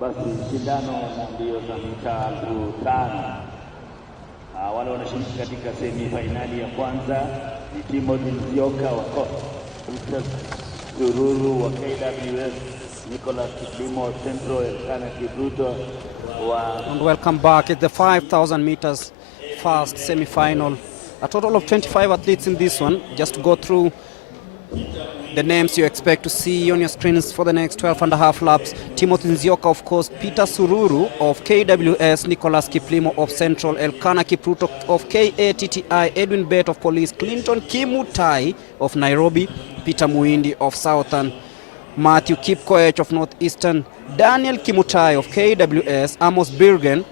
basi shindano la mbio za mita 5,000. Wale wanashiriki katika semi-finali ya kwanza ni Timothy Nzioka wa Coast, Sururu wa KWS, Nicholas Kiplimo Central, Elkana Kipruto wa... And welcome back at the 5,000 meters first semi-final. A total of 25 athletes in this one. Just to go through the names you expect to see on your screens for the next 12 and a half laps. Timothy Nzioka, of course, Peter Sururu of KWS, Nicholas Kiplimo of Central, Elkana Kipruto of KATTI, Edwin Bett of Police, Clinton Kimutai of Nairobi, Peter Muindi of Southern, Matthew Kipkoech of Northeastern, Daniel Kimutai of KWS, Amos Birgen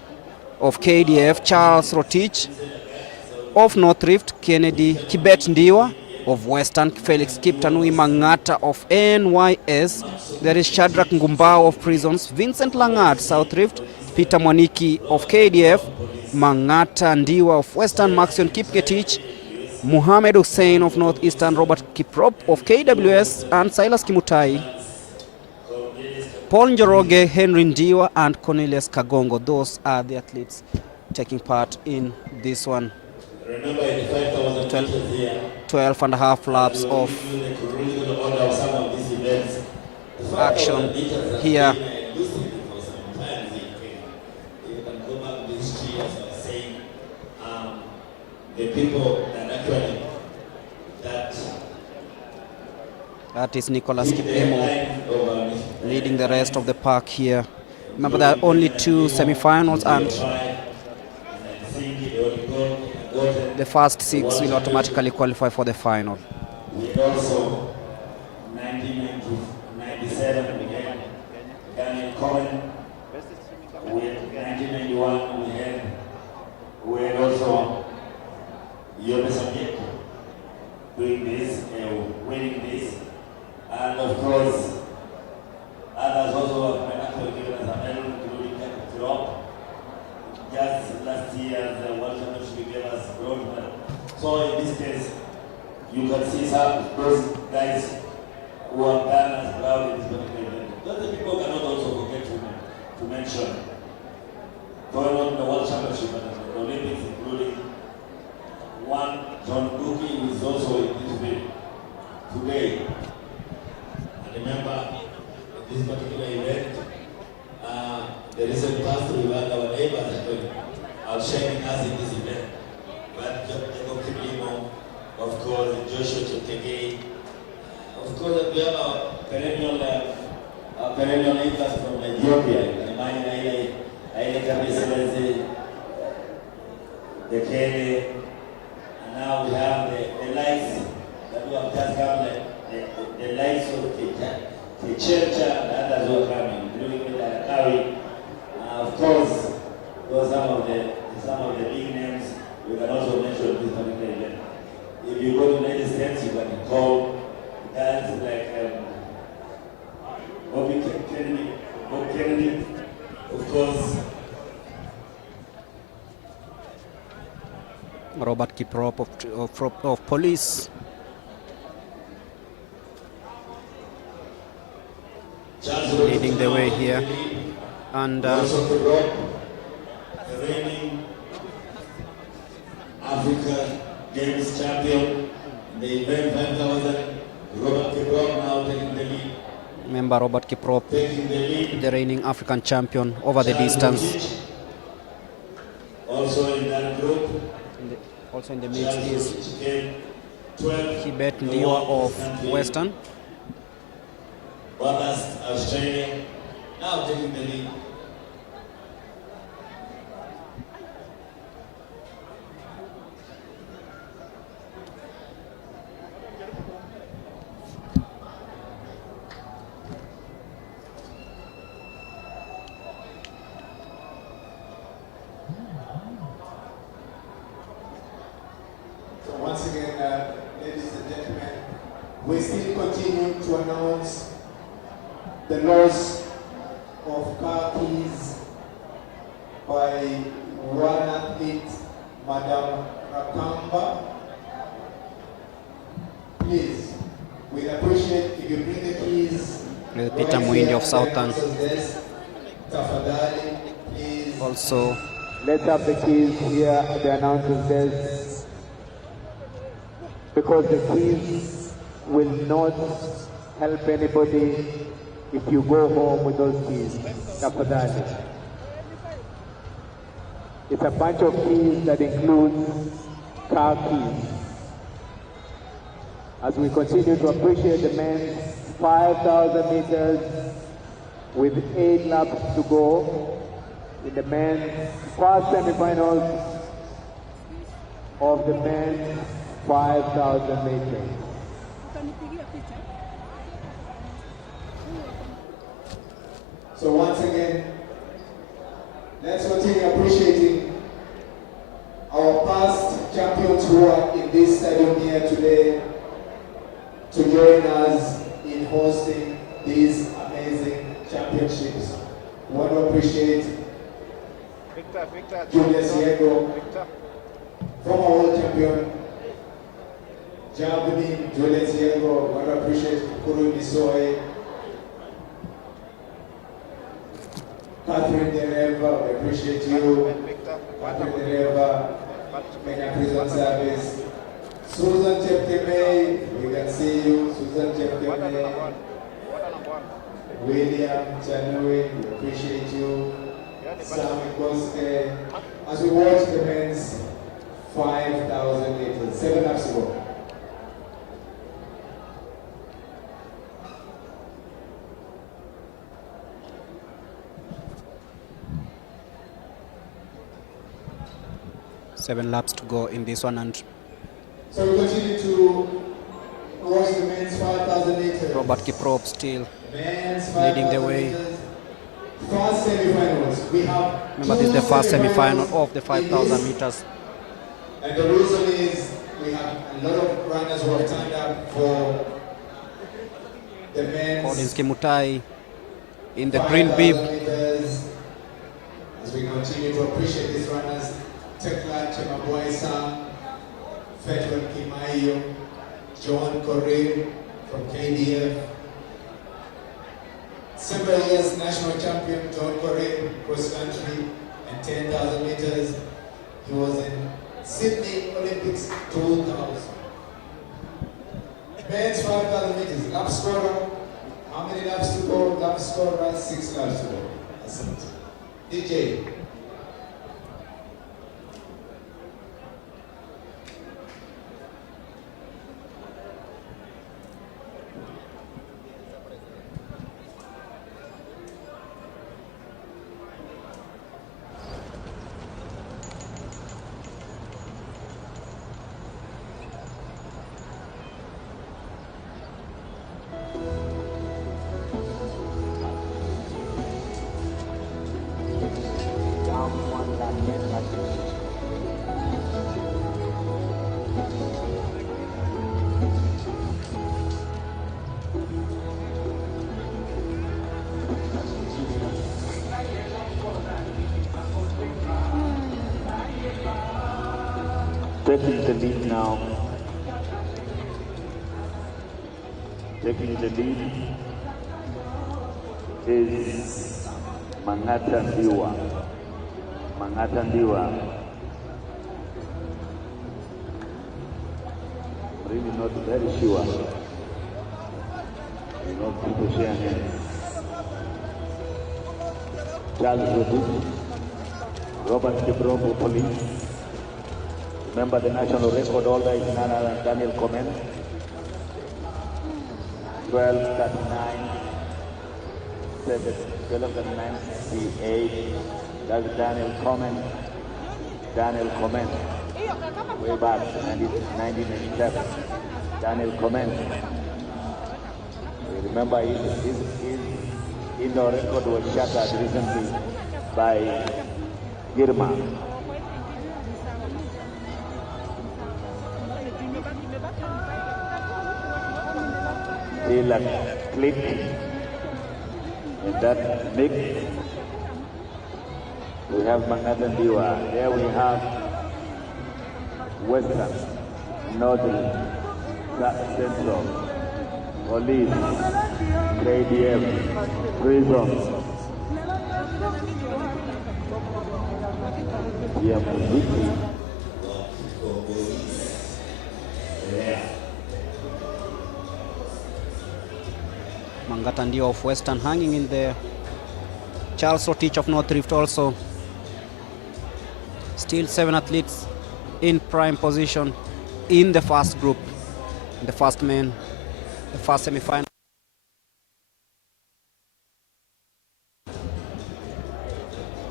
of KDF, Charles Rotich of North Rift, Kennedy Kibet Ndiwa of Western, Felix Kiptanui Mangata of NYS. There is Shadrach Ngumbao of Prisons, Vincent Langat, South Rift, Peter Mwaniki of KDF, Mangata Ndiwa of Western, Maxion Kipketich, Muhammad Hussein of Northeastern, Robert Kiprop of KWS, and Silas Kimutai, Paul Njoroge, Henry Ndiwa, and Cornelius Kagongo. Those are the athletes taking part in this one. 12 and a half laps of action here. The people that is Nicholas Kipemo leading the rest of the pack here. Remember, there are only 2 semi-finals, and the first 6 will automatically qualify for the final. We also 1997 we had Daniel Cohen. With 1991 we had also Yobe Samyek doing this, winning this, and of course others also have actually given us a medal, including Captain Rob. Just last year the World Championship gave us gold medal. So in this case, you can see some those guys who have done us proud in this particular event. Those people cannot also forget to mention going on the World Championship and the Olympics, including one John Duki, who is also in this field today. And remember, in this particular event, the recent past we had our neighbors outshining us in this event. But Jacob Kiplimo, of course, Joshua Cheptegei, of course, we have our perennial leaders from Ethiopia. Imagine Haile Gebrselassie, the Kene. Now we have the likes that we have just come, the likes of the church and others who are coming, including the Dakari. Of course, those are some of the big names we can also mention this particular event. If you go to the United States, you can call guys like Bob Kennedy, of course. Robert Kiprop of Police. Leading the way here. And the reigning Africa Games champion, the event 5,000, Robert Kiprop now taking the lead. Remember, Robert Kiprop, the reigning African champion over the distance. Also in that group, also in the mix is Kibet Ndiwa of Western. Brothers Australia now taking the lead. Once again, ladies and gentlemen, we still continue to announce the loss of car keys by one athlete, Madam Rakamba. Please, we'd appreciate if you bring the keys. Peter Muindi of Southern. Tafadhali, please. Also, let's have the keys here at the announcer's desk, because the keys will not help anybody if you go home with those keys. Tafadhali. It's a bunch of keys that includes car keys. As we continue to appreciate the men's 5,000 meters with 8 laps to go in the men's first semi-finals of the men's 5,000 meters. So once again, let's continue appreciating our past champions who are in this stadium here today to join us in hosting these amazing championships. We want to appreciate Julius Diego, former world champion, Javelin, Julius Diego. We want to appreciate Kuru Misoe, Catherine Dereva, we appreciate you. Catherine Dereva, Kenya Prison Service. Susan Chepkemei, we can see you. Susan Chepkemei. William Chanui, we appreciate you. Sam Koske. As we watch the men's 5,000 meters, 7 laps to go. Seven laps to go in this one, and so we continue to watch the men's 5,000 meters. Robert Kiprop still Men's leading the 5,000 way. meters. First semi-finals. We have Remember, this is the first semi-final of the 5,000 meters. And the reason is we have a lot of runners who have turned up for the men's Collins Kimutai in the green bib. meters. As we continue to appreciate these runners, Tekla Chemabuai-Sang, Fetwan Kimayo, John Korir from KDF. Several years national champion John Korir, cross country and 10,000 meters. He was in Sydney Olympics 2000. Men's 5,000 meters, lap scorer. How many laps to go? Lap scorer, 6 laps to go. That's it. DJ. Taking the lead now. Taking the lead is Mangata Ndiwa. Mangata Ndiwa. Really not very sure. You know, people share hands. Charles Wood, Robert Kibrobo, police. Remember, the national record holder is none other than Daniel Komen. 12:39, 12:98. That's Daniel Komen. Daniel Komen. Way back, 1997. Daniel Komen. Remember, his indoor record was shattered recently by Girma. Still a click in that mix. We have Manhattan Diwa. There we have Western, Northern, Central, Police, KDF, Prison, Mangata Ndio of Western hanging in there. Charles Rotich of North Rift also. Still 7 athletes in prime position in the first group, the first men, the first semi-final.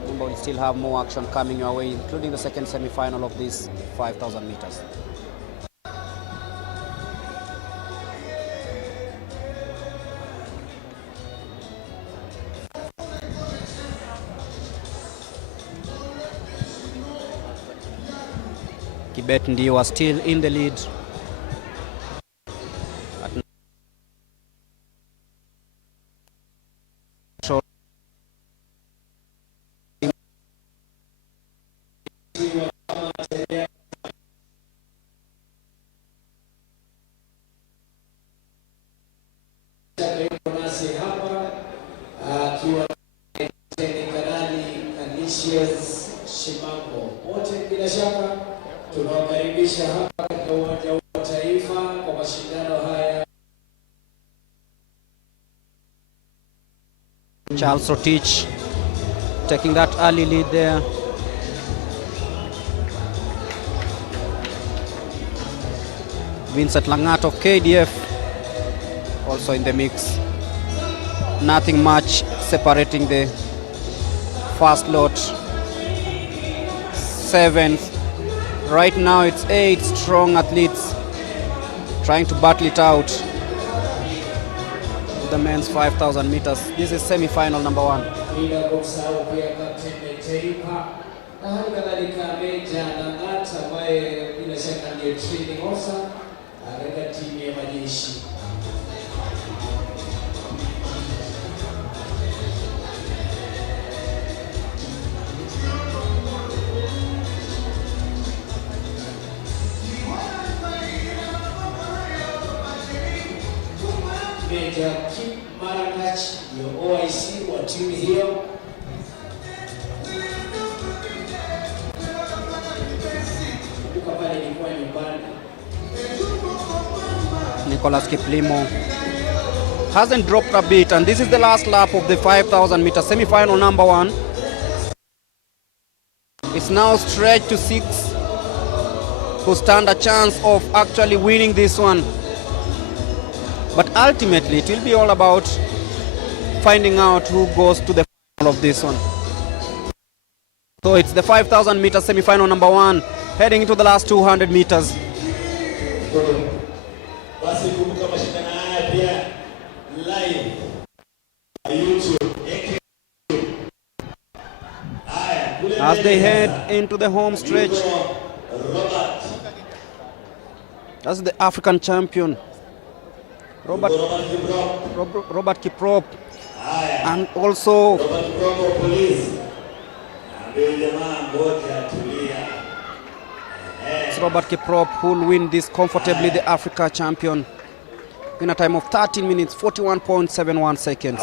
Remember, we still have more action coming your way, including the second semi-final of this 5,000 meters. Kibet Ndio are still in the lead. Nasi hapa akiwa Kanali Canisius Shimango. Wote bila shaka tunawakaribisha hapa katika uwanja wa Taifa kwa mashindano haya. Charles Rotich taking that early lead there. Vincent Langat of KDF also in the mix. Nothing much separating the first lot. 7th. Right now it's 8 strong athletes trying to battle it out. The men's 5,000 meters. This is semi-final number 1. Major Kip Marangach, your OIC wa timu hiyo. Nicholas Kiplimo hasn't dropped a bit, and this is the last lap of the 5,000 meter semi-final number 1. It's now stretched to 6 who stand a chance of actually winning this one. But ultimately, it will be all about finding out who goes to the final of this one. So it's the 5,000 meter semi-final number 1, heading into the last 200 meters. As they head into the home stretch, that's the African champion, Robert Kiprop, and also it's Robert Kiprop who will win this comfortably, the Africa champion, in a time of 13 minutes 41.71 seconds.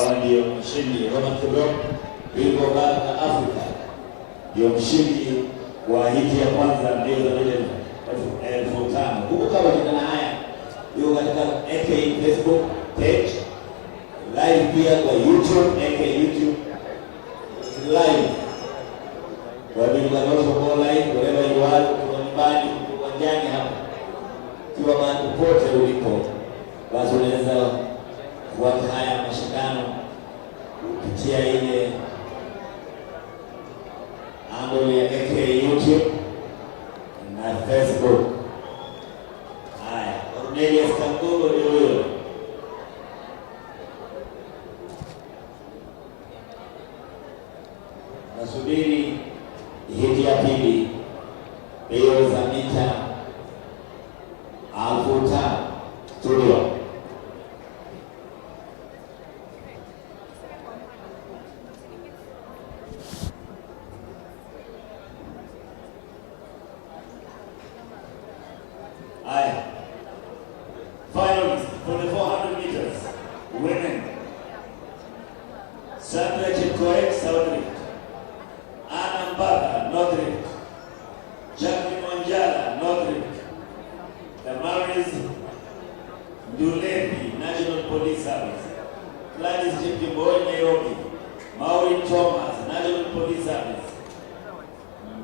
Ndio mshindi wa hiki ya kwanza mbio za mita 5,000. Kumbuka mashindano haya yuko katika AK Facebook page, live pia kwa YouTube, AK YouTube live. Kwa hivyo unaweza kuona live wherever you are, kwa nyumbani, kwa uwanjani hapa. Kiwa mahali popote ulipo, basi unaweza kufuata haya mashindano kupitia ile handle ya AK YouTube na Facebook. Haya, Cornelius Kangogo ni huyo. Nasubiri hiti ya pili, mbio za mita 5,000 studio. Finalist for the 400 meters, women. Sandra Chikoek, South Rift. Anna Mbaka, North Rift. Jacqueline Monjala, North Rift. Damaris Ndulevi, National Police Service. Gladys Jimboy, Nairobi. Maureen Thomas, National Police Service.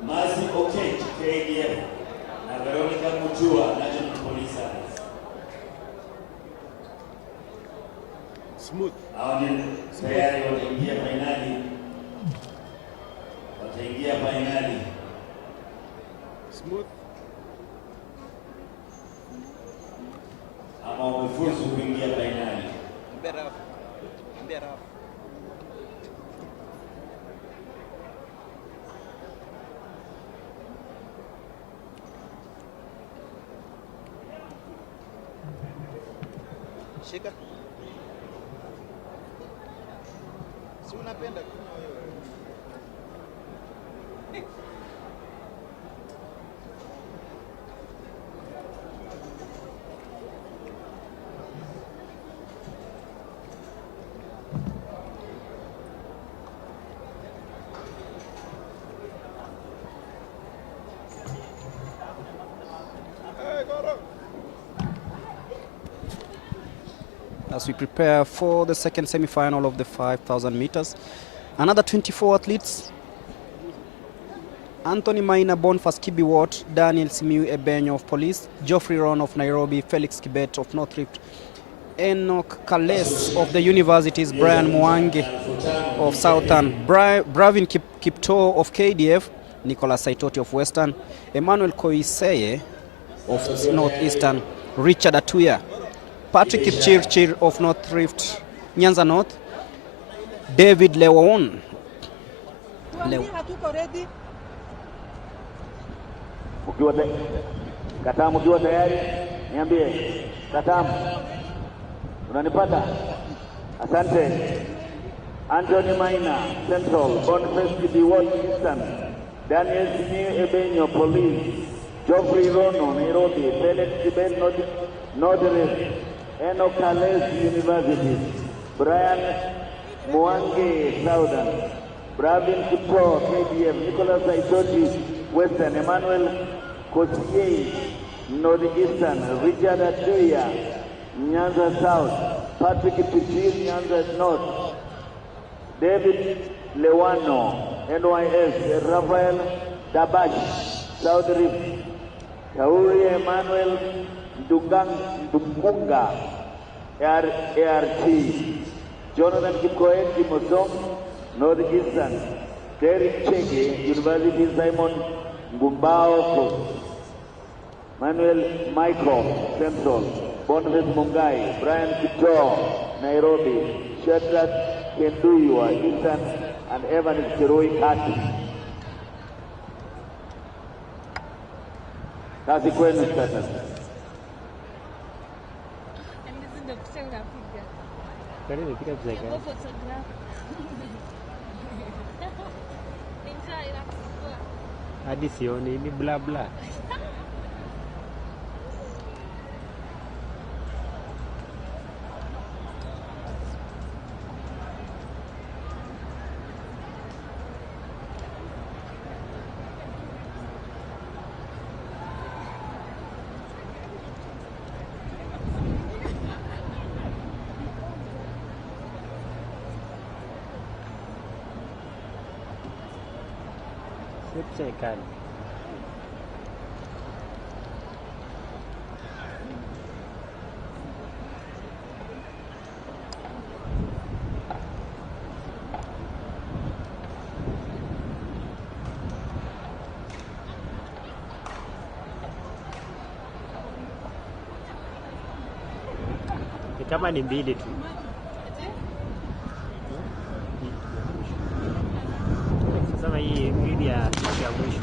Mercy Okech, KDF. Na Veronica Mutua, National Police Service. Smooth. Hao ni tayari wataingia finali. Wataingia finali. Smooth. Ama wamefuzu kuingia finali. Better up. Shika. Si unapenda kunywa wewe. As we prepare for the second semi-final of the 5,000 meters. Another 24 athletes. Anthony Maina, Boniface Kibiwot, Daniel Simiu Ebenyo of Police, Geoffrey Ron of Nairobi, Felix Kibet of North Rift, Enoch Kales of the universities, Brian Mwangi of Southern, Bravin Kipto of KDF, Nicholas Saitoti of Western, Emmanuel Koiseye of Northeastern, Richard Atuya, Patrick Kipchirchir of North Rift, Nyanza North, David Lewon. Katamu ukiwa tayari niambie. Katamu, unanipata? Asante. Anthony Maina, Central, Boniface Kibiwot, Eastern, Daniel Simiu Ebenyo, Police, Geoffrey Rono, Nairobi, Felix Kibet, North Rift, Enoch Kales, University, Brian Mwangi, Southern, Bravin Kipto, KDF, Nicholas Saitoti, Western, Emmanuel Kotiye, Northeastern, Richard Atuya, Nyanza South, Patrick Pichir, Nyanza North, David Lewano, NYS, Rafael Dabash, South Rift, Kauri Emmanuel Ndukunga, ART, Jonathan Kipkoen, Kimosong, Northeastern, Derek Chege, University, Simon Ngumbao, Manuel Michael, Central, Boniface Mungai, Brian Kito, Nairobi, Shadrach Kenduywa, Eastern, and Evan Kiroi Kati. Kazi kwenu sasa. Karibu piga picha. Hadi sioni ni bla bla. Cekkan. Kama ni mbili tu. Sasa hii gridi ya mwisho.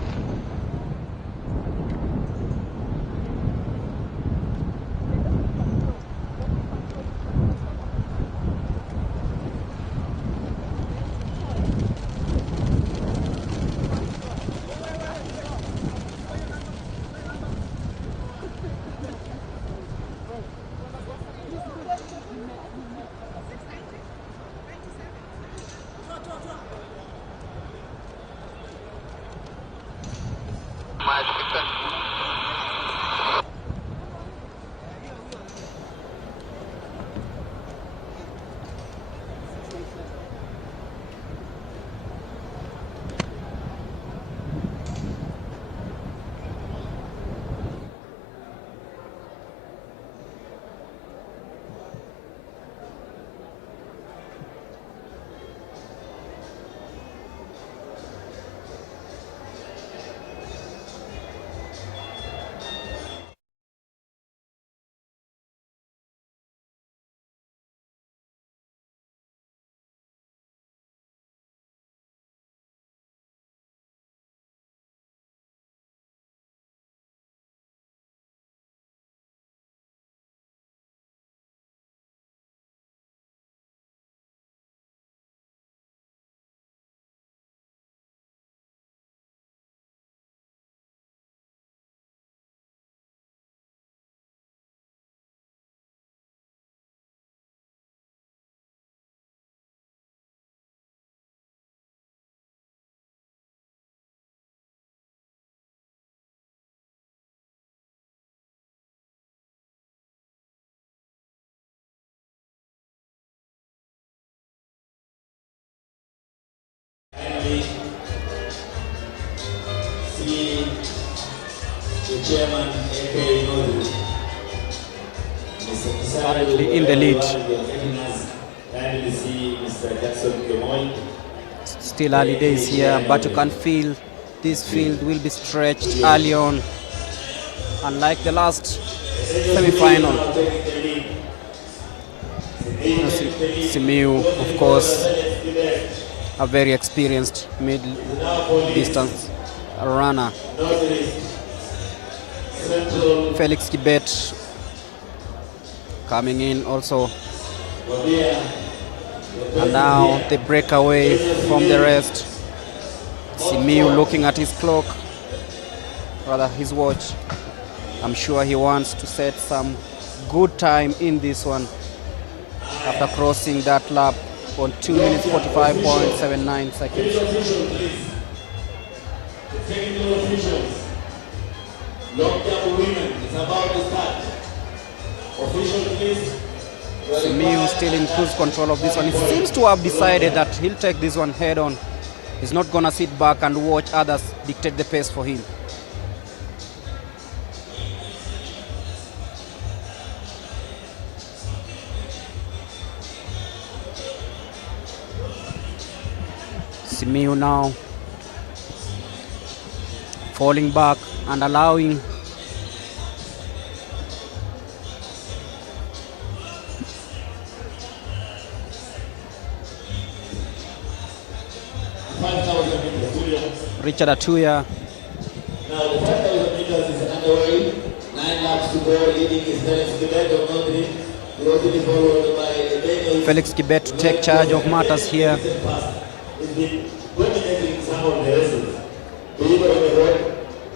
see the chairman, A.K. Nodu. Currently in the lead. Kindly see Mr. Jackson Kemoy. Still early days here, but you can feel this field will be stretched early on. Unlike the last semi-final. Simiu, of course, a very experienced mid-distance runner. Felix Kibet coming in also. And now they break away from the rest. Simiu looking at his clock, rather his watch. I'm sure he wants to set some good time in this one after crossing that lap on 2 minutes 45.79 seconds. Technical officials, long-jump women, it's about to start. Official, please. Simiu still in cruise control of this one. He seems to have decided that he'll take this one head on. He's not gonna sit back and watch others dictate the pace for him. Simiu now falling back and allowing Richard Atuya. Now the 5,000 meters is underway. 9 laps to go. Leading is Felix Kibet of Notri. Closely followed by Felix Kibet to take charge of matters here. He's been dominating some of the races. Deliver on the road,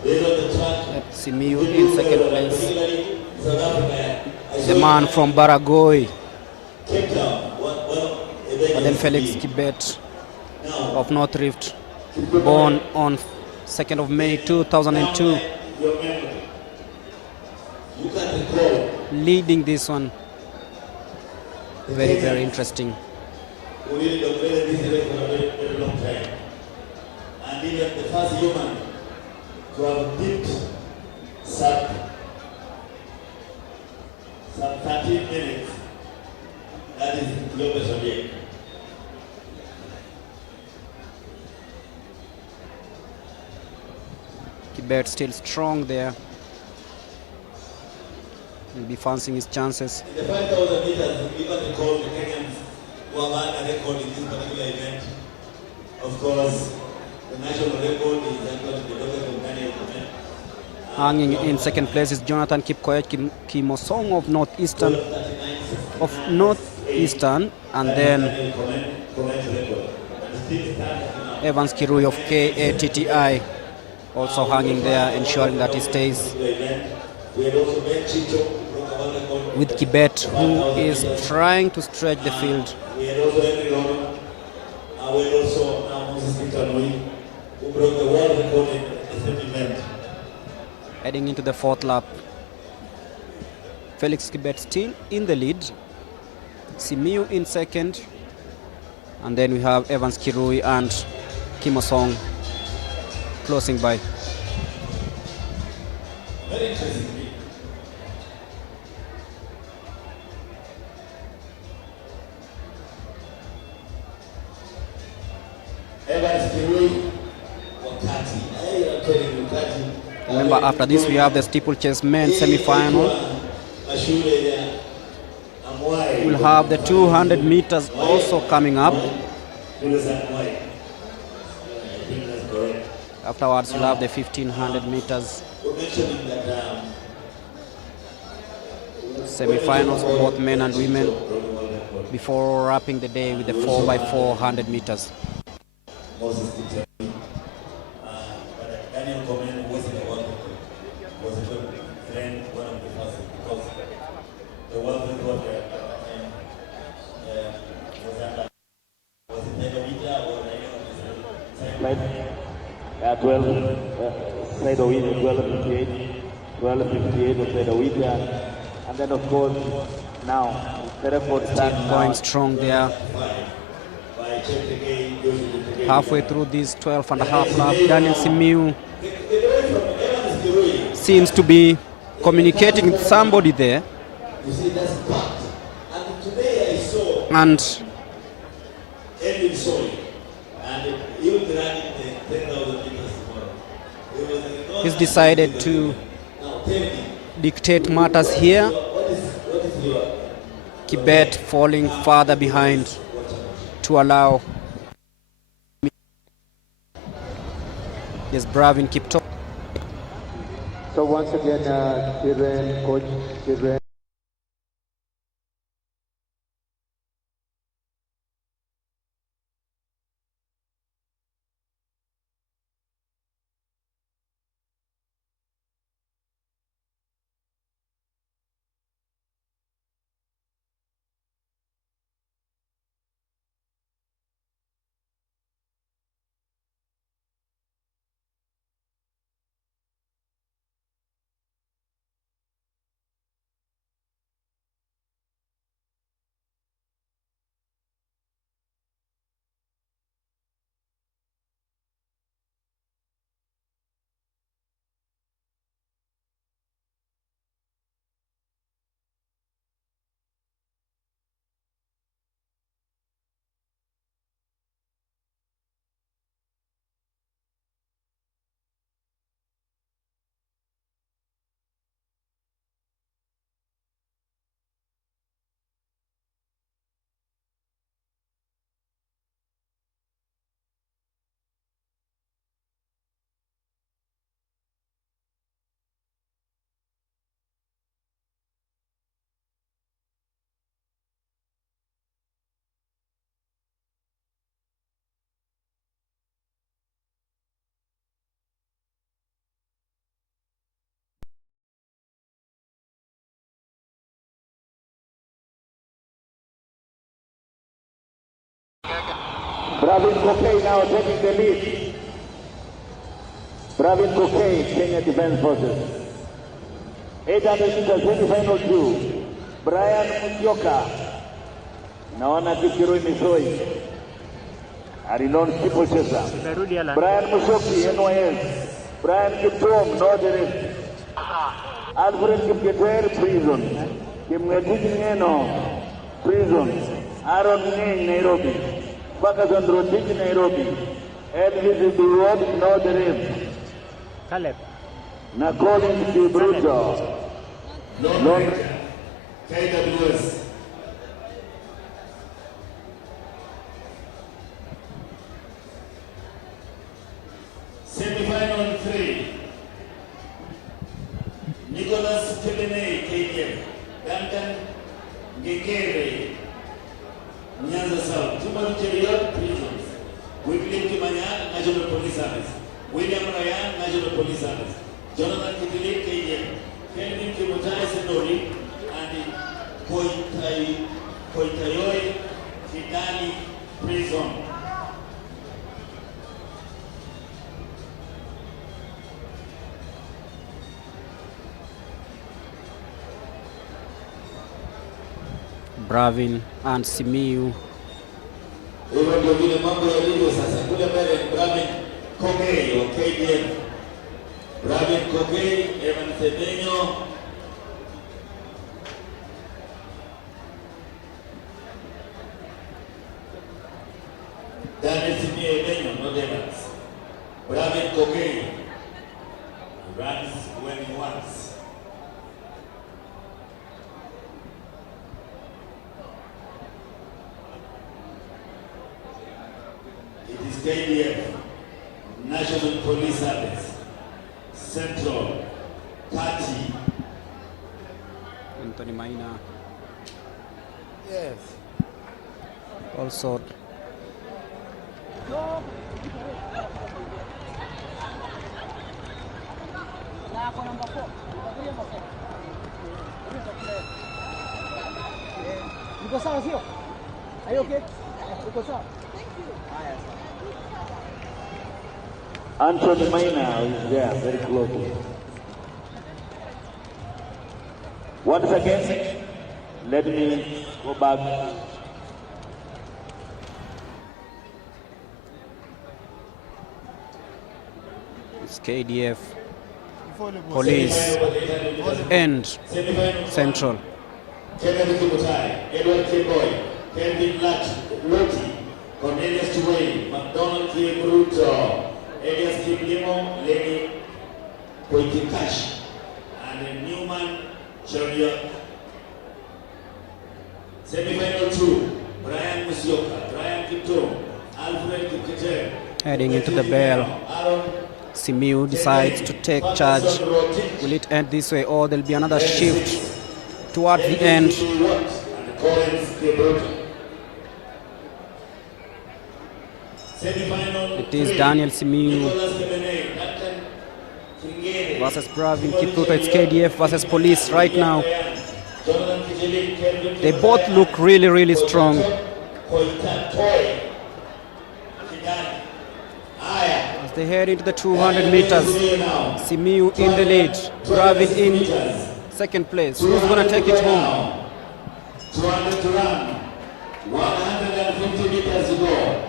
deliver on the track. Simiu in second place. The man from Baragoi. And then Felix Kibet of North Rift, born on 2nd of May 2002. Leading this one. Very, very interesting. We really dominated this race for a very, very long time. And even the first human to have dipped some 13 minutes, that is Lopez Obiek. Kibet still strong there. He'll be fancying his chances. In the 5,000 meters, we got to call the Kenyans who have had a record in this particular event. Of course, the national record is actually the Dr. Companion. Hanging in second place is Jonathan Kipkoech Kimosong of Northeastern, and then Evans Kirui of KATTI also hanging there, ensuring that he stays with Kibet, who is trying to stretch the field. We had also Henry Rono, we had also now Moses Kitanui, who broke the world record in the same event. Heading into the fourth lap. Felix Kibet still in the lead. Simiu in second. And then we have Evans Kirui and Kimosong closing by. Very interesting. Evans Kirui, Wakati. I'm telling you, Wakati. Remember, after this we have the steeplechase men semi-final. We'll have the 200 meters also coming up. Afterwards we'll have the 1500 meters semi-finals for both men and women before wrapping the day with the 4x400 meters. Daniel Komen was in the world record. Was a good friend, one of the first, because the world record was it Megamita or Yeah, 12, Side of India, 12:58. 12:58 was Side of India. And then, of course, now, the record stands going strong there. Halfway through this 12 and a half lap, Daniel Simiu seems to be communicating with somebody there. You see, that's packed. And today I saw And Edwin Soy, and he will be running the 10,000 meters tomorrow. He was like, he's decided to now tell me, dictate matters here. what is your Kibet falling farther behind to allow. Yes, Bravin Kipto. So once again, Kiren, Coach Kiren. Bravin Kokei now taking the lead. Bravin Kokei, Kenya Defense Forces. 800 meters semi-final 2. Brian Musyoka. Naona Kipkirui Misoi. Arilon steeplechase. Brian Musoki, NYS. Brian Kiptom, Northern. Alfred Kipketer, Prison. Kimngetiji Ngeno, Prison. Aaron Ngeng, Nairobi. Bakasan Rotich, Nairobi. Elvis Duwod, Northern. Caleb. Nakolin Kibruto. Lord KWS. Semi-final 3. Nicholas Kibene, KDF. Duncan Gekere, Nyanza South. Juma Cheriot, Prisons. Wycliffe Kimanya, National Police Service. William Ryan, National Police Service. Jonathan Kitili, KDF. Kelvin Kimutai Senori, and Koitayoi Kidali, Prison. Bravin and Simiyu. Hivyo ndio vile mambo yalivyo sasa. Kule mbele Bravin Kokei wa KDF. Bravin Kokei, Evan Sedenyo. Daniel Simiyu Edenyo, not Evans. Bravin Kokei runs when he wants. It is KDF, National Police Service, Central, Kati. Anthony Maina. Yes. Also. Uko sawa sio? Are you okay? Uko sawa? Anthony Maina is there, very close. Once again, let me go back. It's KDF Police, and Central. Kennedy Kimutai, Edward Kimboy, Kelvin Loti, Cornelius Tuwei, McDonald K. Bruto, Elias Kimlimo, Lenny Koitikash, and Newman Chariot. Semi-final 2, Brian Musioka, Brian Kipto, Alfred Kipkete. Heading into the bell, Simiu decides to take charge. Will it end this way or there'll be another shift toward the end? It is Daniel Simiu versus Bravin Kipruto. It's KDF versus Police right now. They both look really, really strong. As they head into the 200 meters, Simiu in the lead, Bravin in second place. Who's going to take it home? 200 to run, 150 meters to go.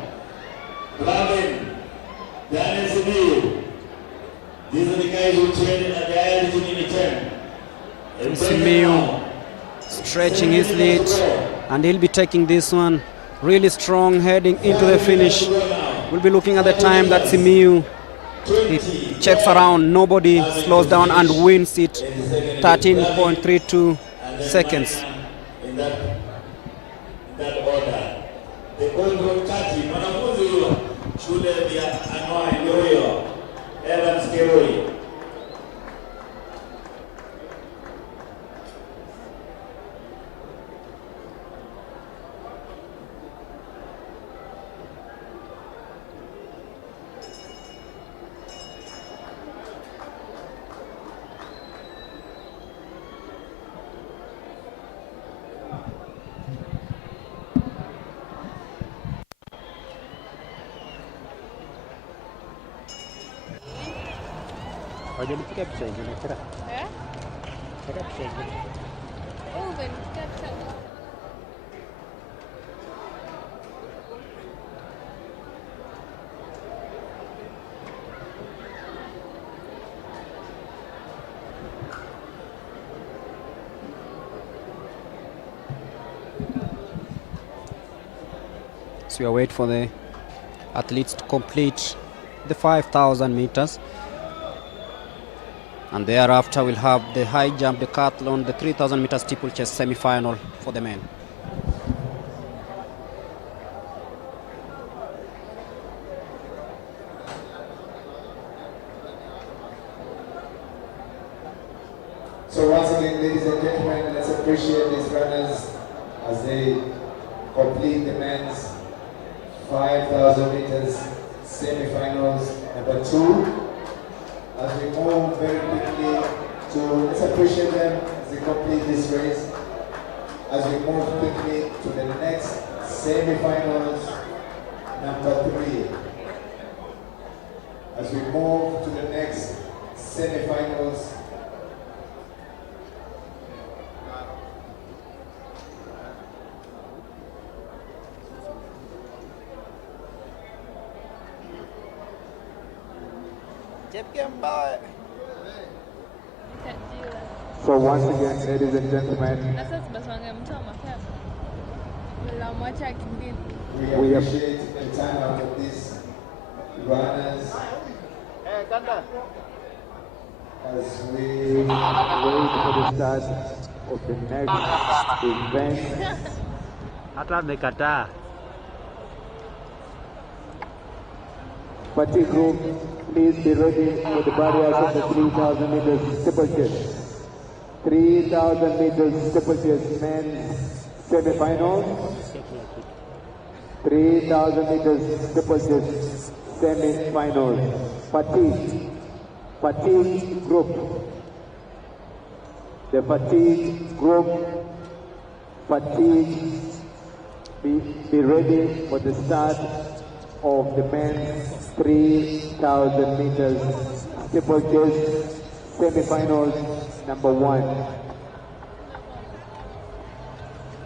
Bravin, Daniel Simiu. These are the guys who train at the IRT in 10. Simiu stretching his lead, and he'll be taking this one really strong heading into the finish. We'll be looking at the time that Simiu, he checks around, nobody slows down and wins it, 13.32 seconds. In that order. The Gold Road Kati, mwanafunzi huyo, shule ya Anwai ndio huyo, Evans Keroi. Hawajanipiga picha ingine kira. Piga picha ingine. So we wait for the athletes to complete the 5,000 meters. And thereafter we'll have the high jump decathlon, the 3,000 meter steeplechase semi-final for the men. So once again, ladies and gentlemen, let's appreciate these runners as they complete the men's 5,000 meters semi-finals number 2. As we move very quickly let's appreciate them as they complete this race. As we move quickly to the next semi-finals number 3. As we move to the next semi-finals. So once again, ladies and gentlemen, we appreciate the turnout of these runners as we wait for the start of the next event. Hata amekataa. Party group, please be ready for the barriers of the 3,000 meters steeplechase. 3,000 meters steeplechase men's semi-final. 3,000 meters steeplechase semi-final. Fatigue group. The fatigue group. Be ready for the start of the men's 3,000 meters steeplechase semi-finals number 1.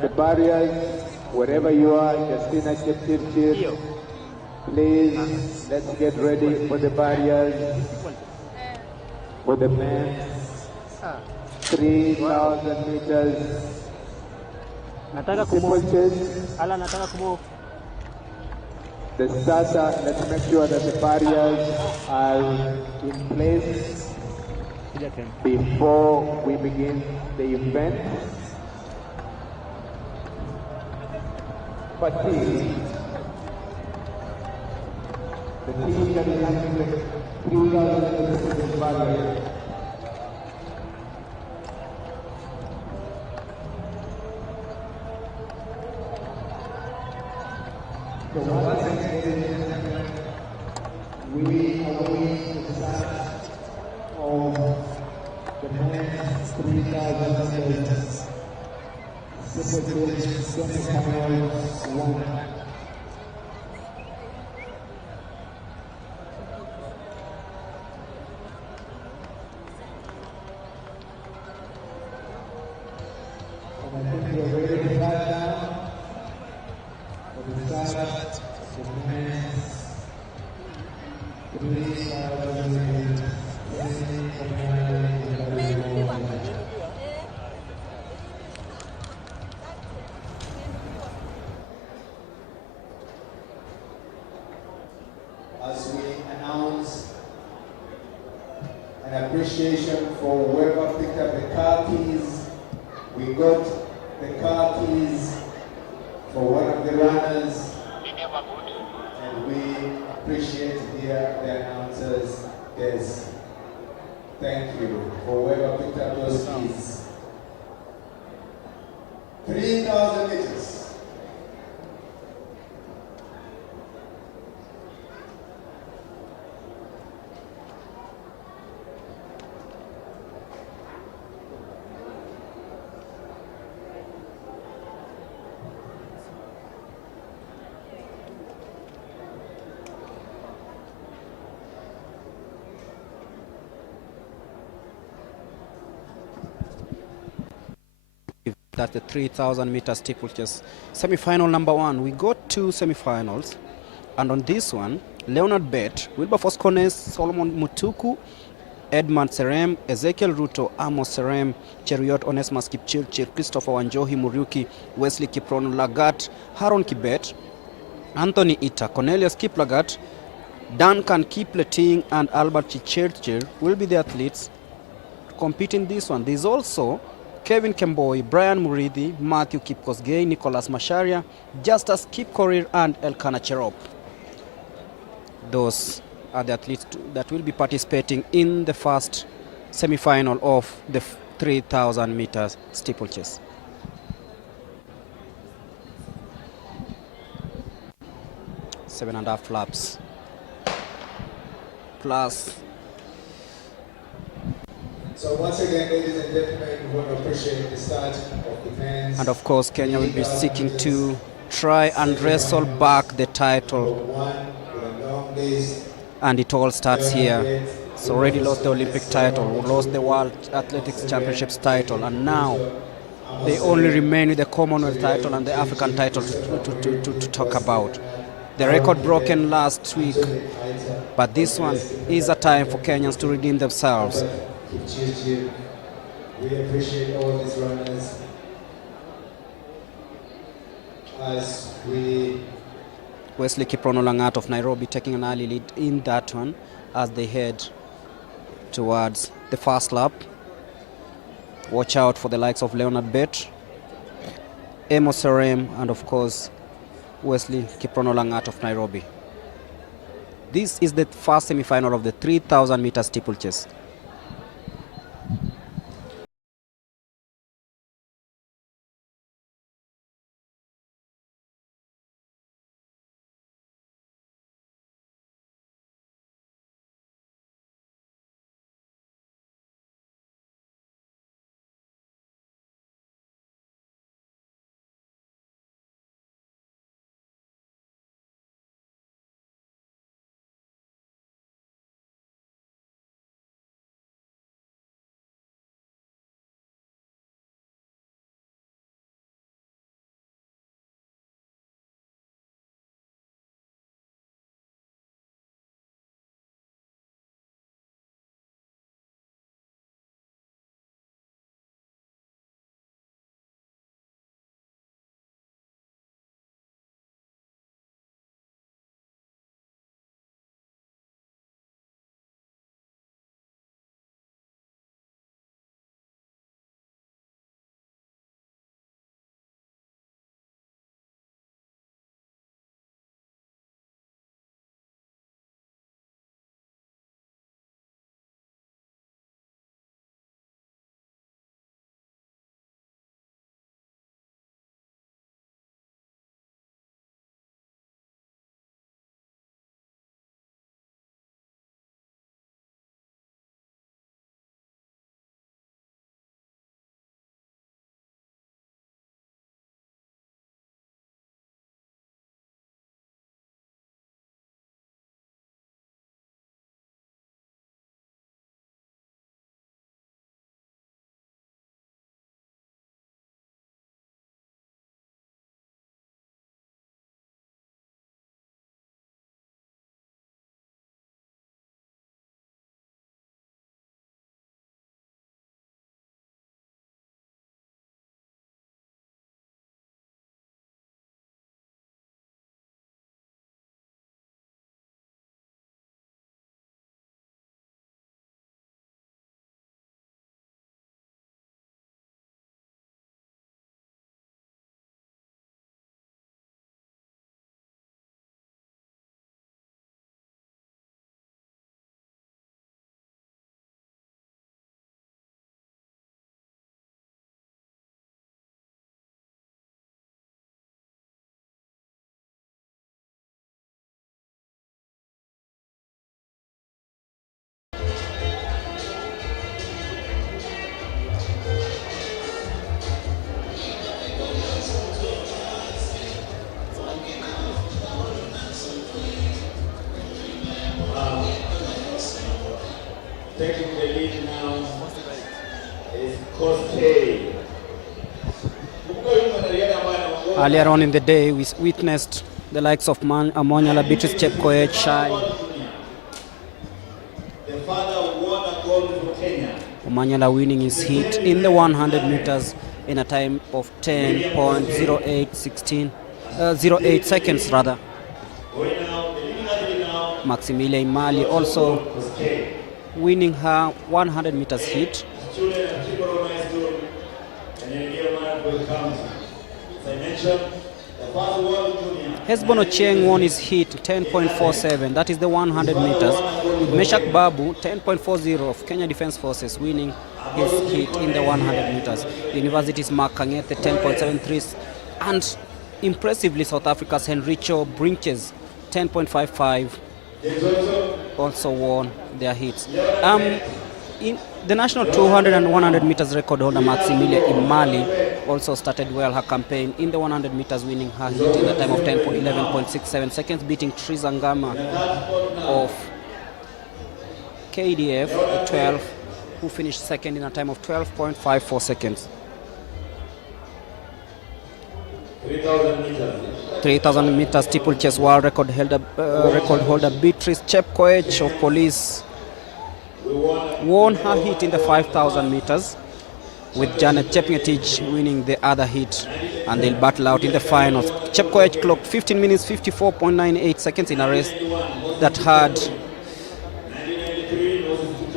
The barriers, wherever you are, Justina Chip, please, let's get ready for the barriers. for the men's 3,000 meters steeplechase. Nataka kumove. The starter, let's make sure that the barriers are in place before we begin the event. Fatigue. The team that is handling the 3,000 meters barrier. So once again, ladies and gentlemen, we await the start of the men's 3,000 meters steeplechase semi-finals 1. And I think we're ready to start now for the start of the men's 3,000 meters semi-finals. As we announce an appreciation for whoever picked up the car keys. We got the car keys for one of the runners, and we appreciate here the announcers. Yes, thank you for whoever picked up those keys. 3,000 meters. That's the 3,000 meter steeplechase semi-final number 1. We got 2 semi-finals, and on this one, Leonard Bet, Wilberforce Kones, Solomon Mutuku, Edmund Serem, Ezekiel Ruto, Amos Serem, Cheriot Onesmus Kipchirchir, Christopher Wanjohi Muriuki, Wesley Kiprono Lagat, Haron Kibet, Anthony Ita, Cornelius Kiplagat, Duncan Kipleting, and Albert Chichirchir will be the athletes competing this one. There's also Kevin Kemboi, Brian Muridi, Matthew Kipkosgei, Nicholas Masharia, Justus Kipkorir, and Elkanah Cherop. Those are the athletes that will be participating in the first semi-final of the 3,000 meters steeplechase. Seven and a half laps plus. So once again, ladies and gentlemen, we want to appreciate the start of the men's. And of course, Kenya will be seeking to try and wrestle back the title. And it all starts here. It's already lost the Olympic title, lost the World Athletics Championships title, and now they only remain with the Commonwealth title and the African title to talk about. The record broken last week, but this one is a time for Kenyans to redeem themselves. We appreciate all these runners as we. Wesley Kiprono Langat of Nairobi taking an early lead in that one as they head towards the first lap. Watch out for the likes of Leonard Bet, Amos Serem, and of course Wesley Kiprono Langat of Nairobi. This is the first semi-final of the 3,000 meter steeplechase. Taking the lead now is Koskei. Earlier on in the day, we witnessed the likes of Amonyala, Beatrice Chepkoech, Shai. Omanyala winning his heat in the 100 meters in a time of 10.08 seconds rather. Maximilia Imali also winning her 100 meters heat. Hesbon Ochieng won his heat 10.47, that is the 100 meters, with Meshak Babu 10.40 of Kenya Defence Forces winning his heat in the 100 meters. University's Mark Kangete 10.73, and impressively South Africa's Henricho Brinches 10.55 also won their heats. In the national 200 and 100 meters record holder Maximilia Imali also started well her campaign in the 100 meters, winning her heat in the time of 11.67 seconds, beating Trizangama of KDF at 12, who finished second in a time of 12.54 seconds. 3,000 meters steeplechase world record holder Beatrice Chepkoech of Police won her heat in the 5,000 meters, with Janet Chepngetich winning the other heat, and they'll battle out in the finals. Chepkoech clocked 15 minutes 54.98 seconds in a race that had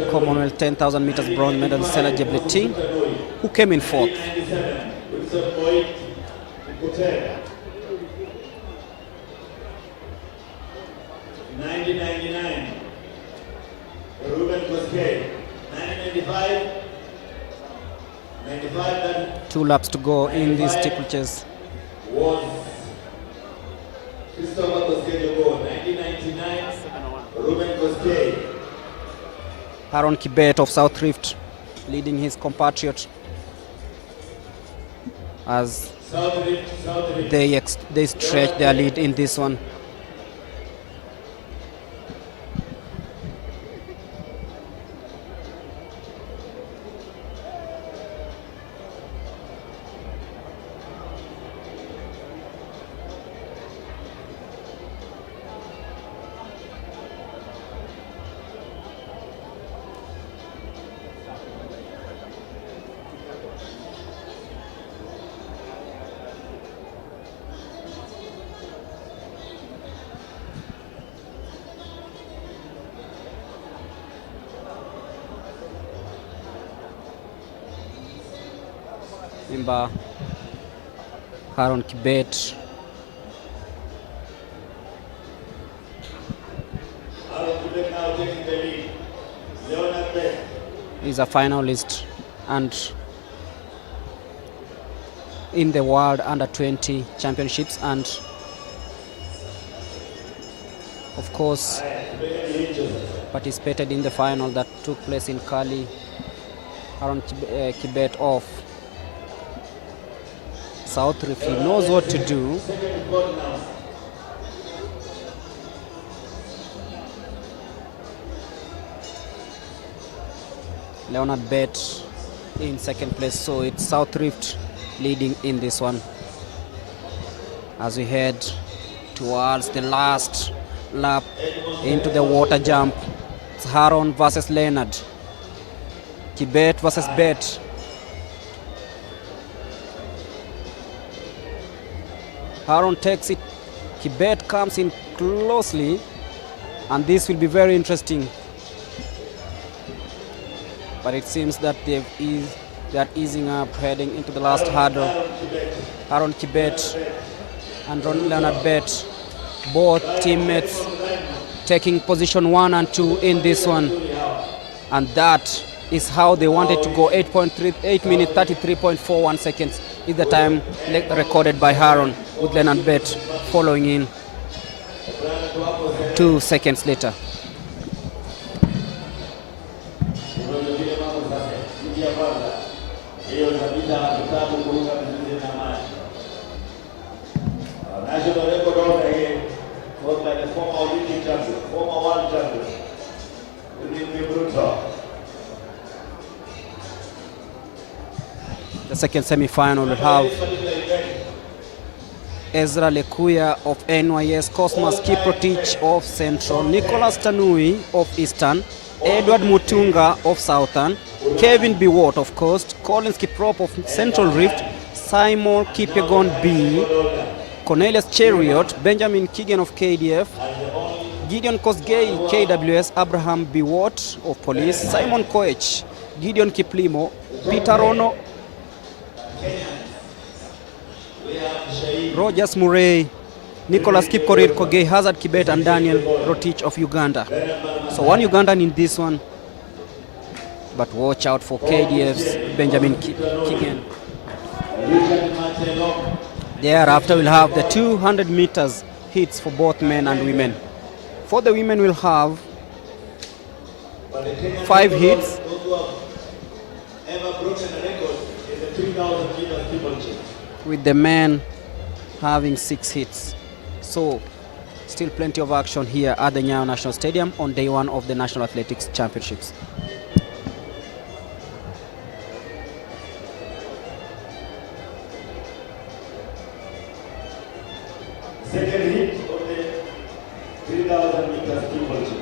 Commonwealth 10,000 meters bronze medalist Sela Jebleting, who came in fourth. 1999, Ruben Koskei. 1995, 2 laps to go in this steeplechase. was Christopher Koskei. 1999, Ruben Koskei. Aaron Kibet of South Rift leading his compatriot as they stretch their lead in this one. Imba Aaron Kibet is a finalist and in the World Under-20 Championships, and of course participated in the final that took place in Cali. Aaron Kibet of South Rift, he knows what to do. Leonard Bet in second place, so it's South Rift leading in this one. As we head towards the last lap into the water jump, it's Aaron versus Leonard, Kibet versus Bet. Aaron takes it, Kibet comes in closely, and this will be very interesting. But it seems that they are easing up, heading into the last hurdle. Aaron Kibet and Leonard Bet, both teammates taking position 1 and 2 in this one. And that is how they wanted to go. 8 minutes 33.41 seconds is the time recorded by Aaron, with Leonard Bet following in 2 seconds later. National record holder here, held by the former Olympic champion, former world champion, Brutal. second semi-final will have Ezra Lekuya of NYS, Cosmas Kiprotich of Central, Nicholas Tanui of Eastern, Edward Mutunga of Southern, Kevin Biwot of Coast, Collins Kiprop of Central Rift, Simon Kipyegon B, Cornelius Cheriot, Benjamin Keegan of KDF, Gideon Kosgei KWS, Abraham Biwot of Police, Simon Koech, Gideon Kiplimo, Peter Rono, Rogers Murray, Nicholas Kipkorir Kogei, Hazard Kibet, and Daniel Rotich of Uganda. So one Ugandan in this one, but watch out for KDF's Benjamin Keegan. Thereafter we'll have the 200 meters hits for both men and women. For the women we'll have 5 hits. With the men having 6 hits. So still plenty of action here at the Nyayo National Stadium on day 1 of the National Athletics Championships. Second hit of the 3,000 meters steeplechase.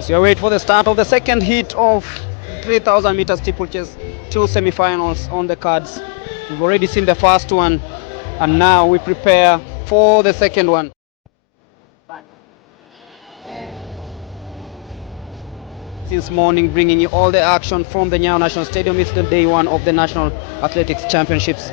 So you wait for the start of the second heat of 3,000 meters steeplechase, 2 semi-finals on the cards. We've already seen the first one, and now we prepare for the second one. Since morning, bringing you all the action from the Nyayo National Stadium. It's the day 1 of the National Athletics Championships.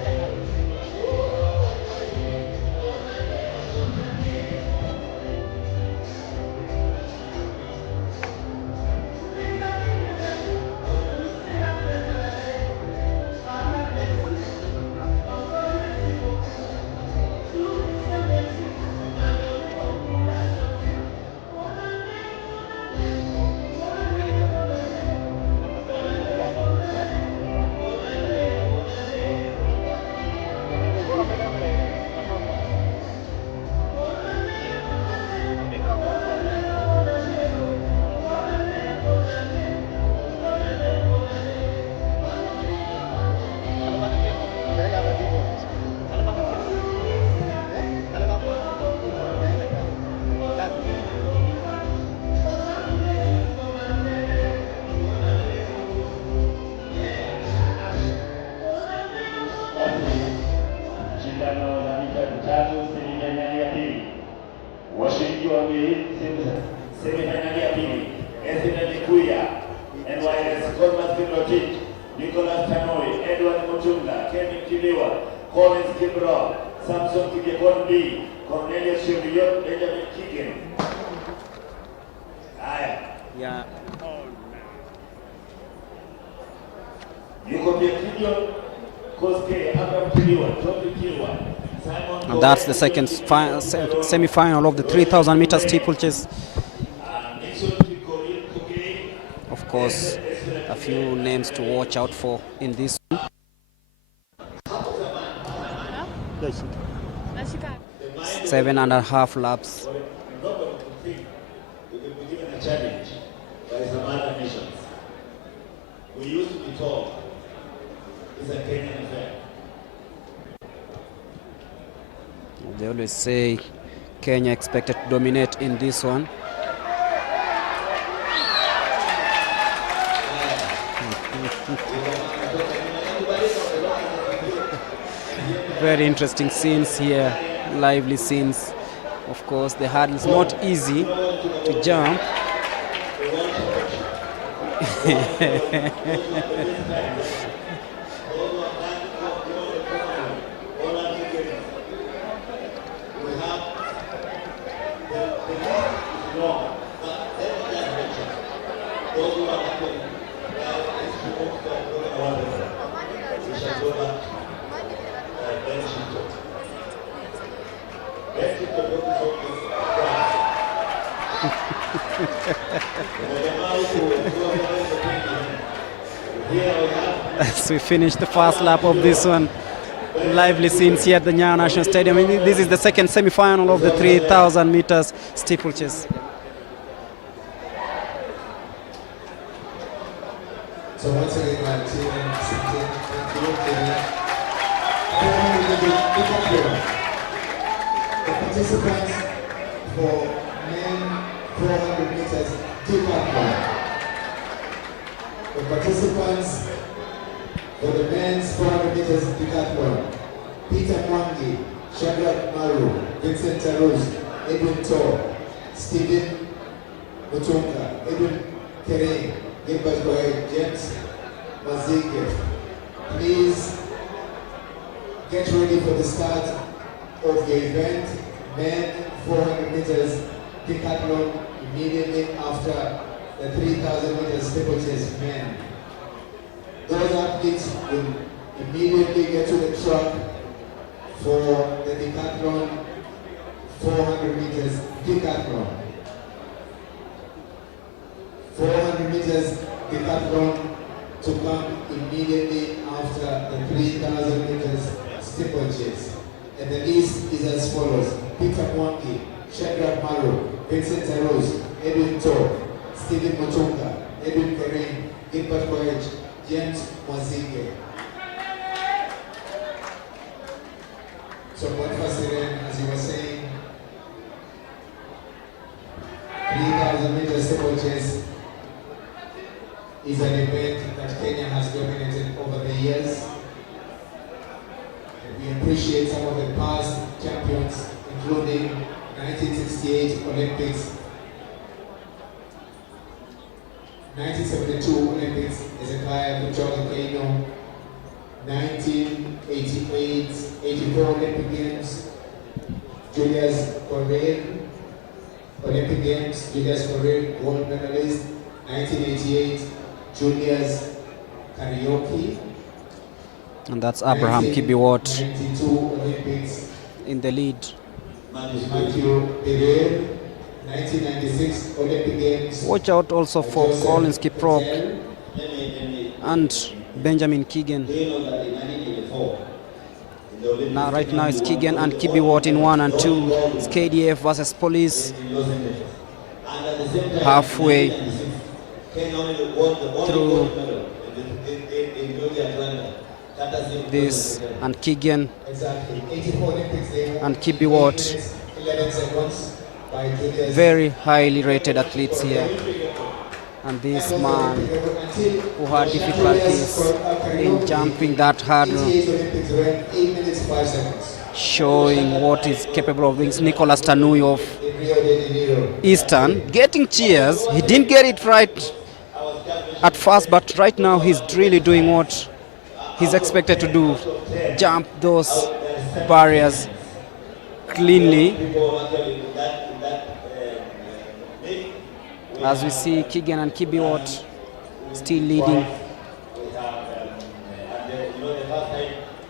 Washiriki wa semifinali ya pili, Ezra Lekuya, NYS, Cosmas Kiprotich, Nicholas Tanoi, Edward Mutunga, Kevin Kiliwa, Collins Kibro, Samson Kipyegon B, Cornelius Cheriot, Benjamin Keegan. Yeah. Yuko Gideon Koske, Abraham Kiliwa, Toby Kiliwa. And that's the second semi-final of the 3,000 meters steeplechase. Of course, a few names to watch out for in this one. 7.5 laps. We used to be told it's a Kenyan affair. They always say Kenya expected to dominate in this one. Very interesting scenes here, lively scenes. Of course, the hurdle is not easy to jump. As we finish the first lap of this one, lively scenes here at the Nyayo National Stadium. This is the second semi-final of the 3,000 meters steeplechase. So once again, my team, the participants for men 400 meters Decathlon. The participants for the men's 400 meters Decathlon: Peter Mwangi, Shadrach Maru, Vincent Tarus, Edwin Tor, Stephen Mutunga, Edwin Kering, Gilbert Boy, James Mazike. Please get ready for the start of the event. Men 400 meters Decathlon immediately after the 3,000 meters steeplechase men. Those athletes will immediately get to the track for the Decathlon 400 meters Decathlon. 400 meters Decathlon to come immediately after the 3,000 meters steeplechase. And the list is as follows: Peter Mwangi, Shadrach Maru, Vincent Tarus, Edwin Tor, Stephen Mutunga, Edwin Kering, Gilbert Boyage, James Mwazike. So what Siren, as you were saying, 3,000 meters steeplechase is an event that Kenya has dominated over the years. We appreciate some of the past champions, including 1968 Olympics, 1972 Olympics, Ezekiah Kuchoka Keino, 1988, 84 Olympic Games, Julius Correa, Olympic Games, Julius Correa, gold medalist, 1988, Julius Karaoke. And that's Abraham Kibiwot 92 Olympics in the lead. Matthew Pereira, 1996 Olympic Games. Watch out also for Collins Kiprop and Benjamin Keegan. Now, right now it's Keegan and Kibiwot in 1 and 2. It's KDF versus Police. Halfway through this, and Keegan and Kibiwot, very highly rated athletes here. And this man who had difficulties in jumping that hurdle, showing what is capable of doing. Nicholas Tanui of Eastern, getting cheers. He didn't get it right at first, but right now he's really doing what he's expected to do, jump those barriers cleanly. As we see Keegan and Kibiwot still leading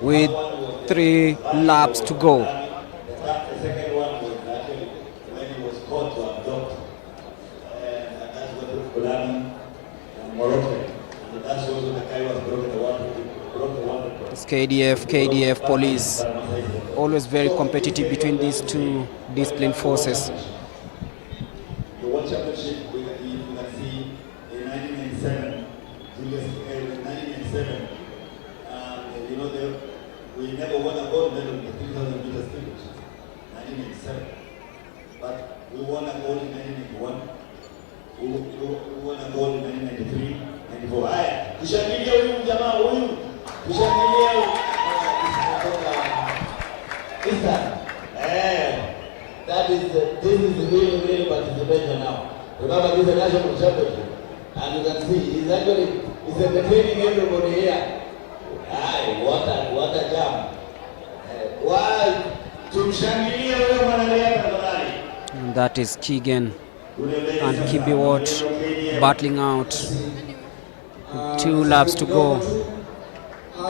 with 3 laps to go. The second one was actually when he was caught to abduct, and that's what Fulani and Morocco. And that's also the guy was broke the one. It's KDF, Police. Always very competitive between these two discipline forces. The World Championship you can see in 1997, Julius in 1997, you know, we never won a gold medal in the 3,000 meters steeplechase, 1987. But we won a gold in 1991. We won a gold in 1993, 94. Tushangilie Remember, this is a national championship, and you can see he's actually entertaining everybody here. Aye, what a jump! Why? Tumshangilie wewe mwanariadha tafadhali. And that is Keegan and Kibiwot battling out. 2 laps to go.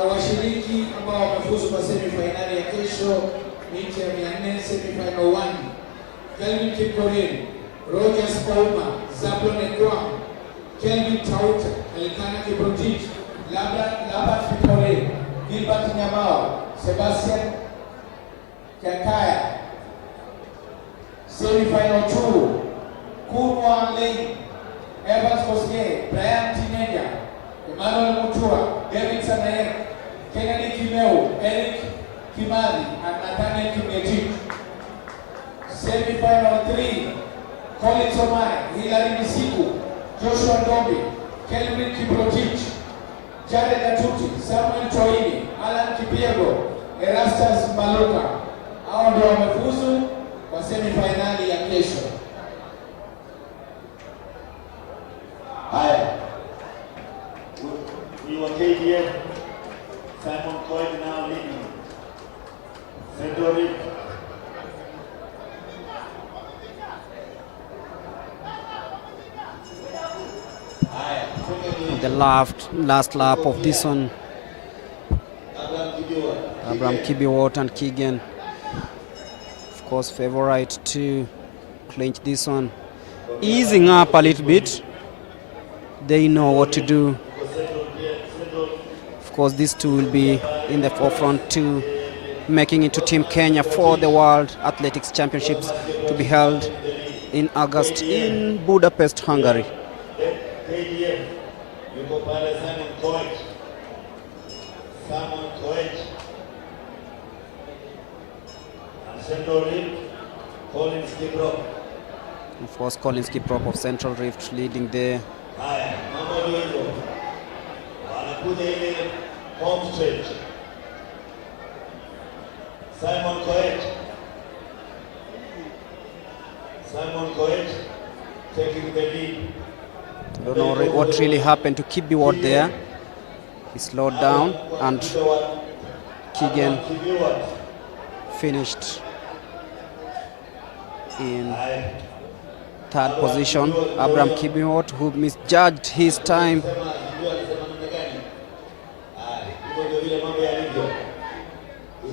Washiriki ambao wamefuzu kwa semi-finali ya kesho mita ya 400 semi-final 1. Kelvin Kipkorir, Rogers Pauma, Zablon Ekwam, Kelvin Tauta, Elkana Kiprotich, Labat Kipkorir, Gilbert Nyamao, Sebastian Kakaya. Semi-final 2, Kunwa Lane, Evans Kosgei, Brian Tinega, Emmanuel Mutua, David Sanayek, Kennedy Kimeu, Eric Kimali, and Nathaniel Kimgetich. Semi-final 3, Colin Somai, Hilary Misiku, Joshua Ndombi, Kelvin Kiprotich, Jared Atuti, Samuel Toini, Alan Kipiego, Erastus Maluka. Hao ndio wamefuzu kwa semi-finali ya kesho. Haya. We were KDF. Simon Coit now leading. Fedoric. The last lap of this one. Abraham Kibiwot and Keegan, of course, favorite to clinch this one. Easing up a little bit. They know what to do. Of course, these two will be in the forefront to making it to Team Kenya for the World Athletics Championships to be held in August in Budapest, Hungary. KDF. Yuko pale Simon Coit. Simon Coit. And Central Rift, Collins Kiprop. Of course, Collins Kiprop of Central Rift leading there. Haya, mambo ndio hivyo. Wanakuja ile home stretch. Simon Coit. Simon Coit taking the lead. I don't know what really happened to Kibiwot there. He slowed down and Keegan finished in third position. Abraham Kibiwot, who misjudged his time.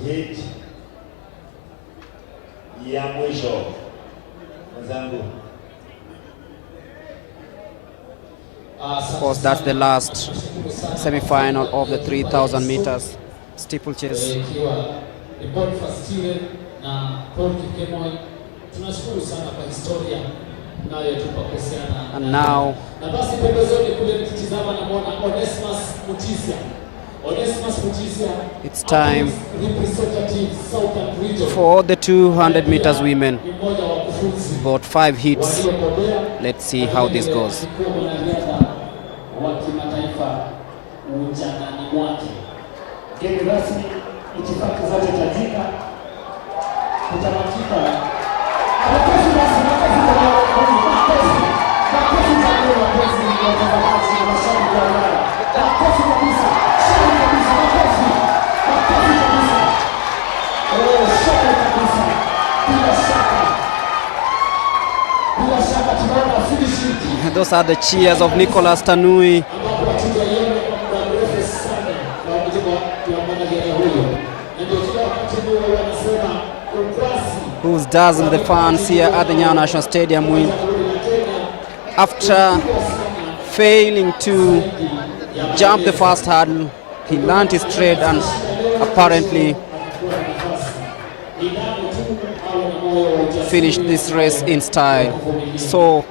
Hit ya mwisho mwenzangu. Of course, that's the last semi-final of the 3,000 meters steeplechase. And now it's time for the 200 meters women. About 5 hits. Let's see how this goes. Wa kimataifa ujanani mwake. Mgeni rasmi, itifaki zote tajika kutamatika. Makofi basi, makofi kwa makofi. Makofi kwa wapenzi watazamaji na mashabiki wa Ulaya. Makofi kabisa, shangwe kabisa, makofi. Makofi kabisa. Shangwe kabisa. Bila shaka. Bila shaka tunaona finishing. Those are the cheers of Nicholas Tanui, who's dazzled the fans here at the Nyayo National Stadium. After failing to jump the first hurdle, he learned his trade and apparently finished this race in style. So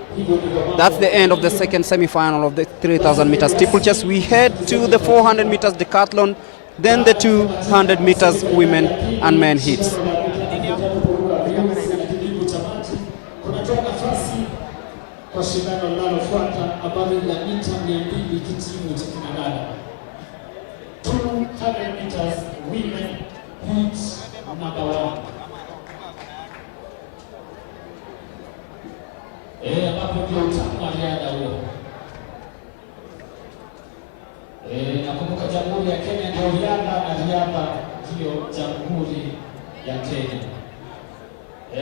that's the end of the second semi-final of the 3,000 meters steeplechase. We head to the 400 meters decathlon, then the 200 meters women and men hits. Kwa shindano linalofuata ambalo ni la mita 200 kitimu cha kinadada. 200 meters women heat number 1. ambapo ndio utamu wa riadha huo. Nakumbuka Jamhuri ya Kenya ndio riadha na riadha ndio Jamhuri ya Kenya.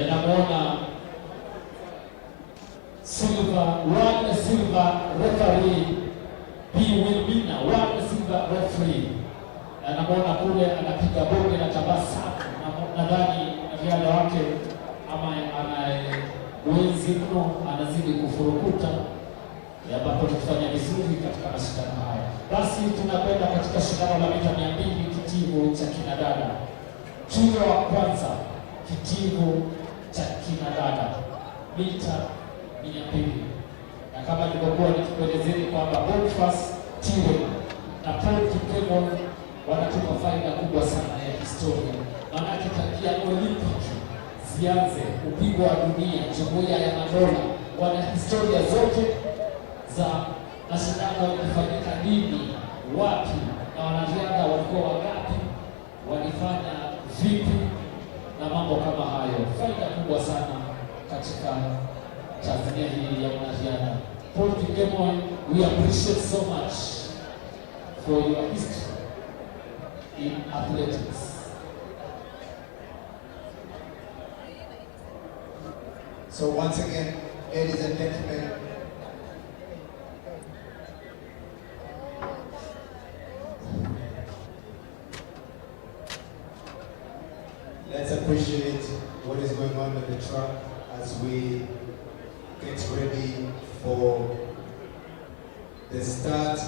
Namuona one silver referee B. Wilmina, one silver referee. Namuona kule anapiga bonge na tabasamu. Nadhani riadha wake ama anaenzi mno, anazidi kufurukuta, ambapo tutafanya vizuri katika mashindano haya. Basi tunakwenda katika shindano la mita 200 kitivo cha kinadada. Mchujo wa kwanza kitivo cha kinadada mita 200. Na kama nilivyokuwa nikikuelezeni kwamba Boniface Tiwe na Paul Kipkemon wanatupa faida kubwa sana ya historia. Maanake tangia Olimpiki zianze, ubingwa wa dunia, jumuiya ya madola, wana historia zote za mashindano yalifanyika lini, wapi, na wanariadha walikuwa wangapi, walifanya vipi na mambo kama hayo. Faida kubwa sana katika Tanzania hii ya wanariadha. Paul Kipkemon, we appreciate so much for your history in athletics. So once again, ladies and gentlemen, let's appreciate what is going on with the track as we get ready for the start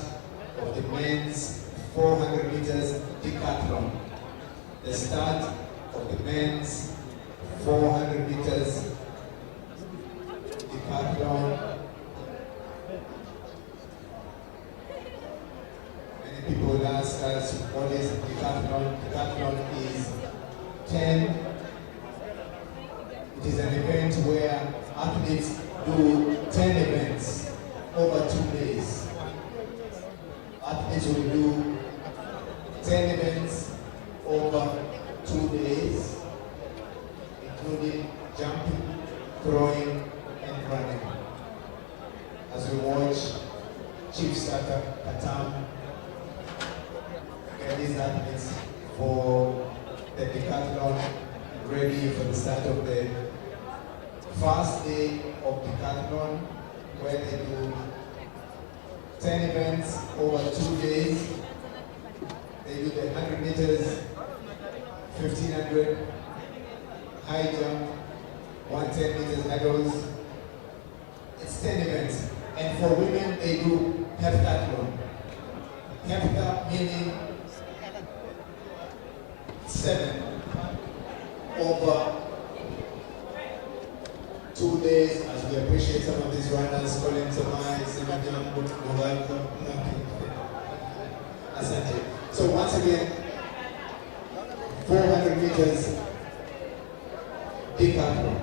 of the men's 400 meters decathlon. The start of the men's 400 meters decathlon. Many people will ask us, what is decathlon? Decathlon is 10. It is an event where athletes do 10 events over 2 days. Athletes will do 10 events over 2 days, including jumping, throwing, and running. As we watch Chief Starter Katam get these athletes for the decathlon ready for the start of the first day of decathlon, where they do 10 events over 2 days. They do the 100 meters, 1500, high jump, 110 meters hurdles. It's 10 events. And for women, they do heptathlon. Hepta meaning 7 over 2 days, as we appreciate some of these runners, Colin Samai, Simajam, Mugalko, Asante. So once again, 400 meters decathlon.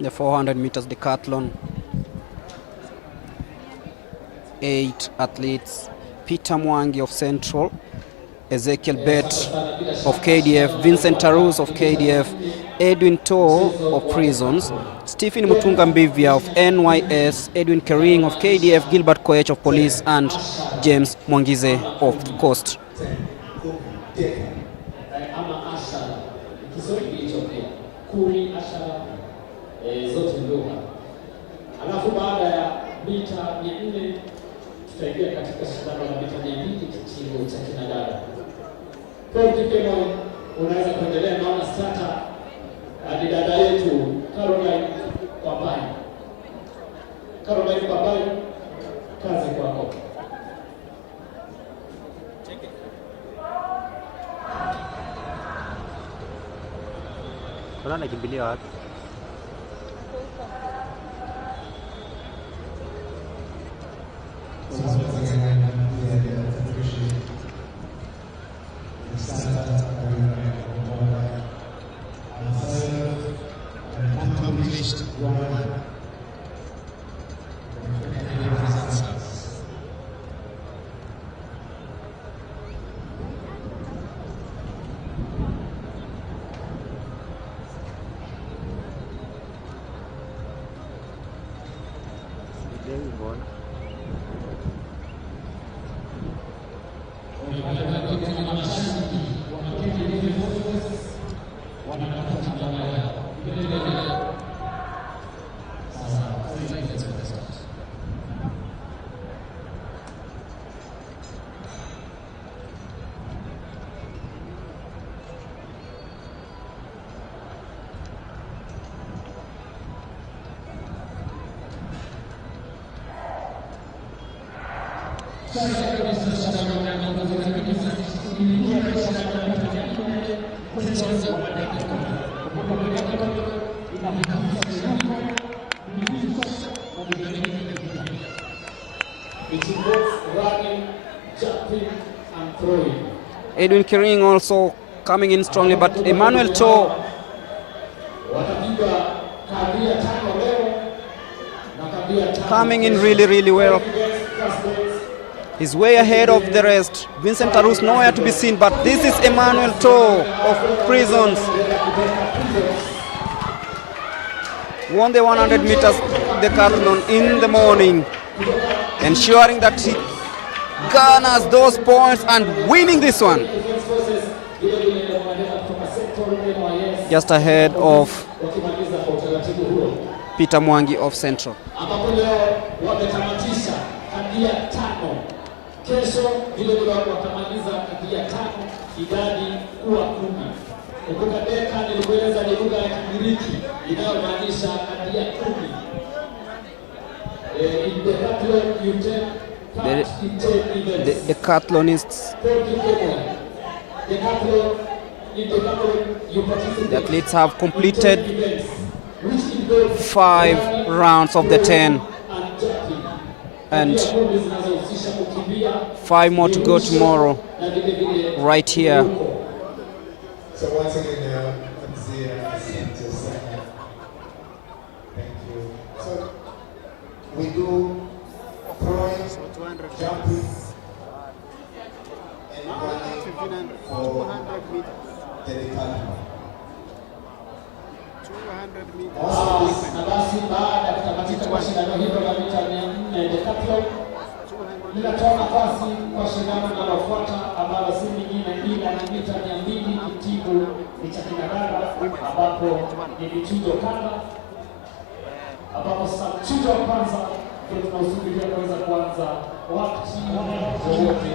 The 400 meters decathlon. 8 athletes. Peter Mwangi of Central, Ezekiel Bett of KDF, Vincent Tarus of KDF, Edwin Toll of Prisons, Stephen Mutunga Mbivia of NYS, Edwin Kering of KDF, Gilbert Koech of Police, and James Mwangize of the Coast. Alafu baada ya mita 400 tutaingia katika shindano la mita 200 kitivo cha kinadada. Paul Kipkemon, unaweza kuendelea. Naona starter ni dada yetu Caroline Papai. Caroline Papai, kazi kwako. Kuna nakimbilia wapi? Edwin Kiring also coming in strongly, but Emmanuel To coming in really well. He's way ahead of the rest. Vincent Arus nowhere to be seen, but this is Emmanuel To of Prisons. Won the 100 meters decathlon in the morning, ensuring that he garners those points and winning this one. Just ahead of Peter Mwangi of Central. Kesho vile vile watamaliza kadia 5 idadi kuwa 10. Kumbuka Deka nilieleza ni lugha ya Kigiriki inayomaanisha kadia 10. In Decathlon you take part in 10 events. The Decathlonists, the athletes have completed 5 rounds of the 10 and 5 more to go tomorrow, right here. So once again, thank you. So we do throwing, jumping, and running for the Decathlon. Na basi baada ya kutamatika mashindano hilo la mita 400 Decathlon, ninatoa nafasi kwa shindano linalofuata ambalo si lingine ila na mita 200 kitibu ni cha kinadada, ambapo ni michujo kanda, ambapo sasa mchujo wa kwanza ndio tunausubiria kuweza kuanza wakati wowote.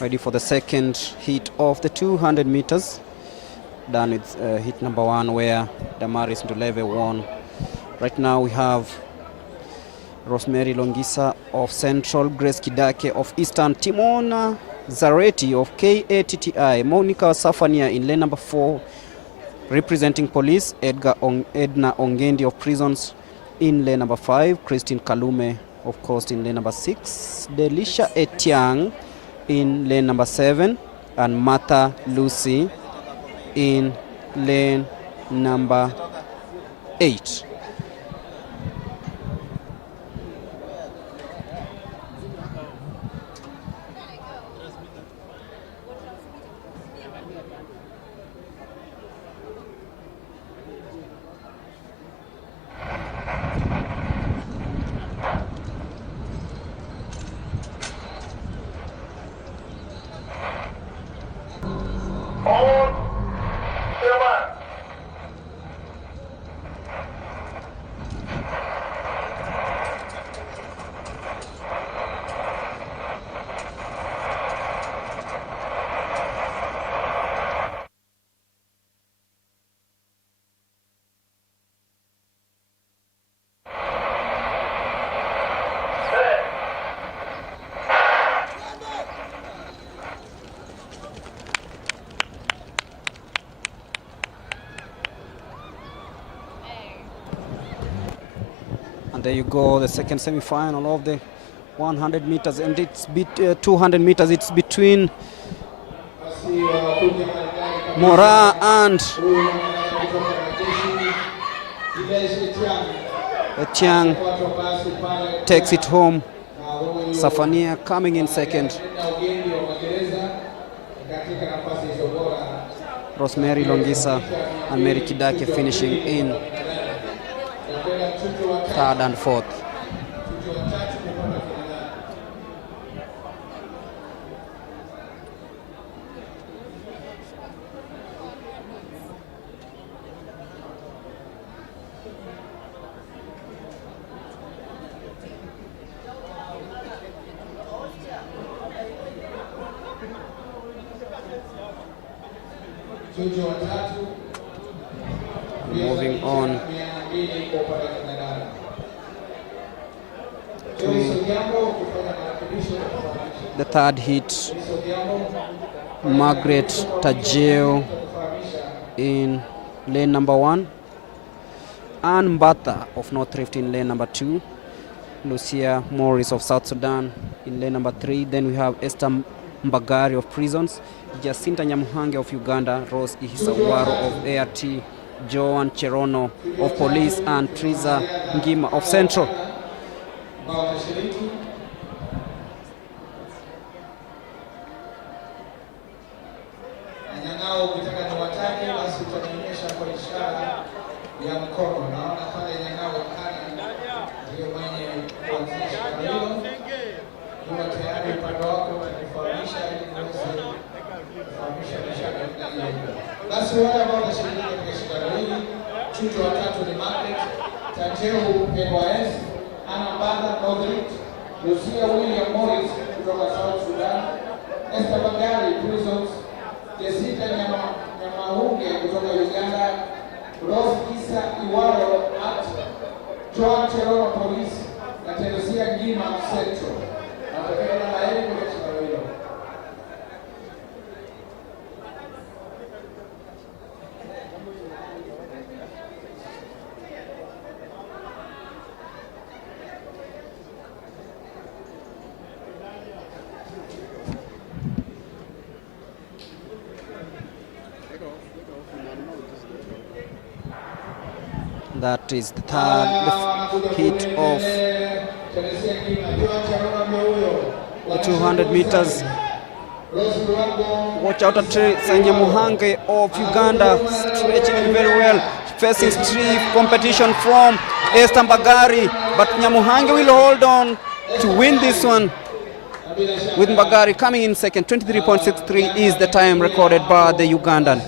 Ready for the second heat of the 200 meters. Done with heat number 1 where Damaris Nduleve won. Right now we have Rosemary Longisa of Central, Grace Kidake of Eastern, Timona Zareti of KATTI, Monica Safania in lane number 4 representing Police, Edna Ongendi of Prisons in lane number 5, Christine Kalume of Coast in lane number 6, Delisha Etiang in lane number 7, and Martha Lucy in lane number 8. And there you go, the second semi-final of the 100 meters, and it's 200 meters. It's between Mora and Etiang. Takes it home. Safania coming in second. Rosemary Longisa and Mary Kidake finishing in third and fourth. Moving on to the third heat. Margaret Tajeo in lane number 1, Ann Mbatha of North Rift in lane number 2, Lucia Morris of South Sudan in lane number 3. Then we have Esther Mbagari of Prisons, Jacinta Nyamuhange of Uganda, Rose Ihisawaro of ART, Joan Cherono of Police, and Triza Ngima of Central. Basi wale ambao wanashiriki katika shindano hili, mchujo wa 3 ni Margaret Tajeu NYS, Anna Mbatha North Rift, Lucia William Morris kutoka South Sudan, Esther Bagari Prisons, Jacinta Nyamahunge kutoka Uganda, Rose Isa Iwaro at Joan Cherono Police na Teresia Ngima Central. Natokea na laheri kwa shindano hilo. That is the third heat of the 200 meters. Watch out at Nyamuhange of Uganda, stretching very well, facing stiff competition from Esther Mbagari, but Nyamuhange will hold on to win this one, with Mbagari coming in second. 23.63 is the time recorded by the Ugandan.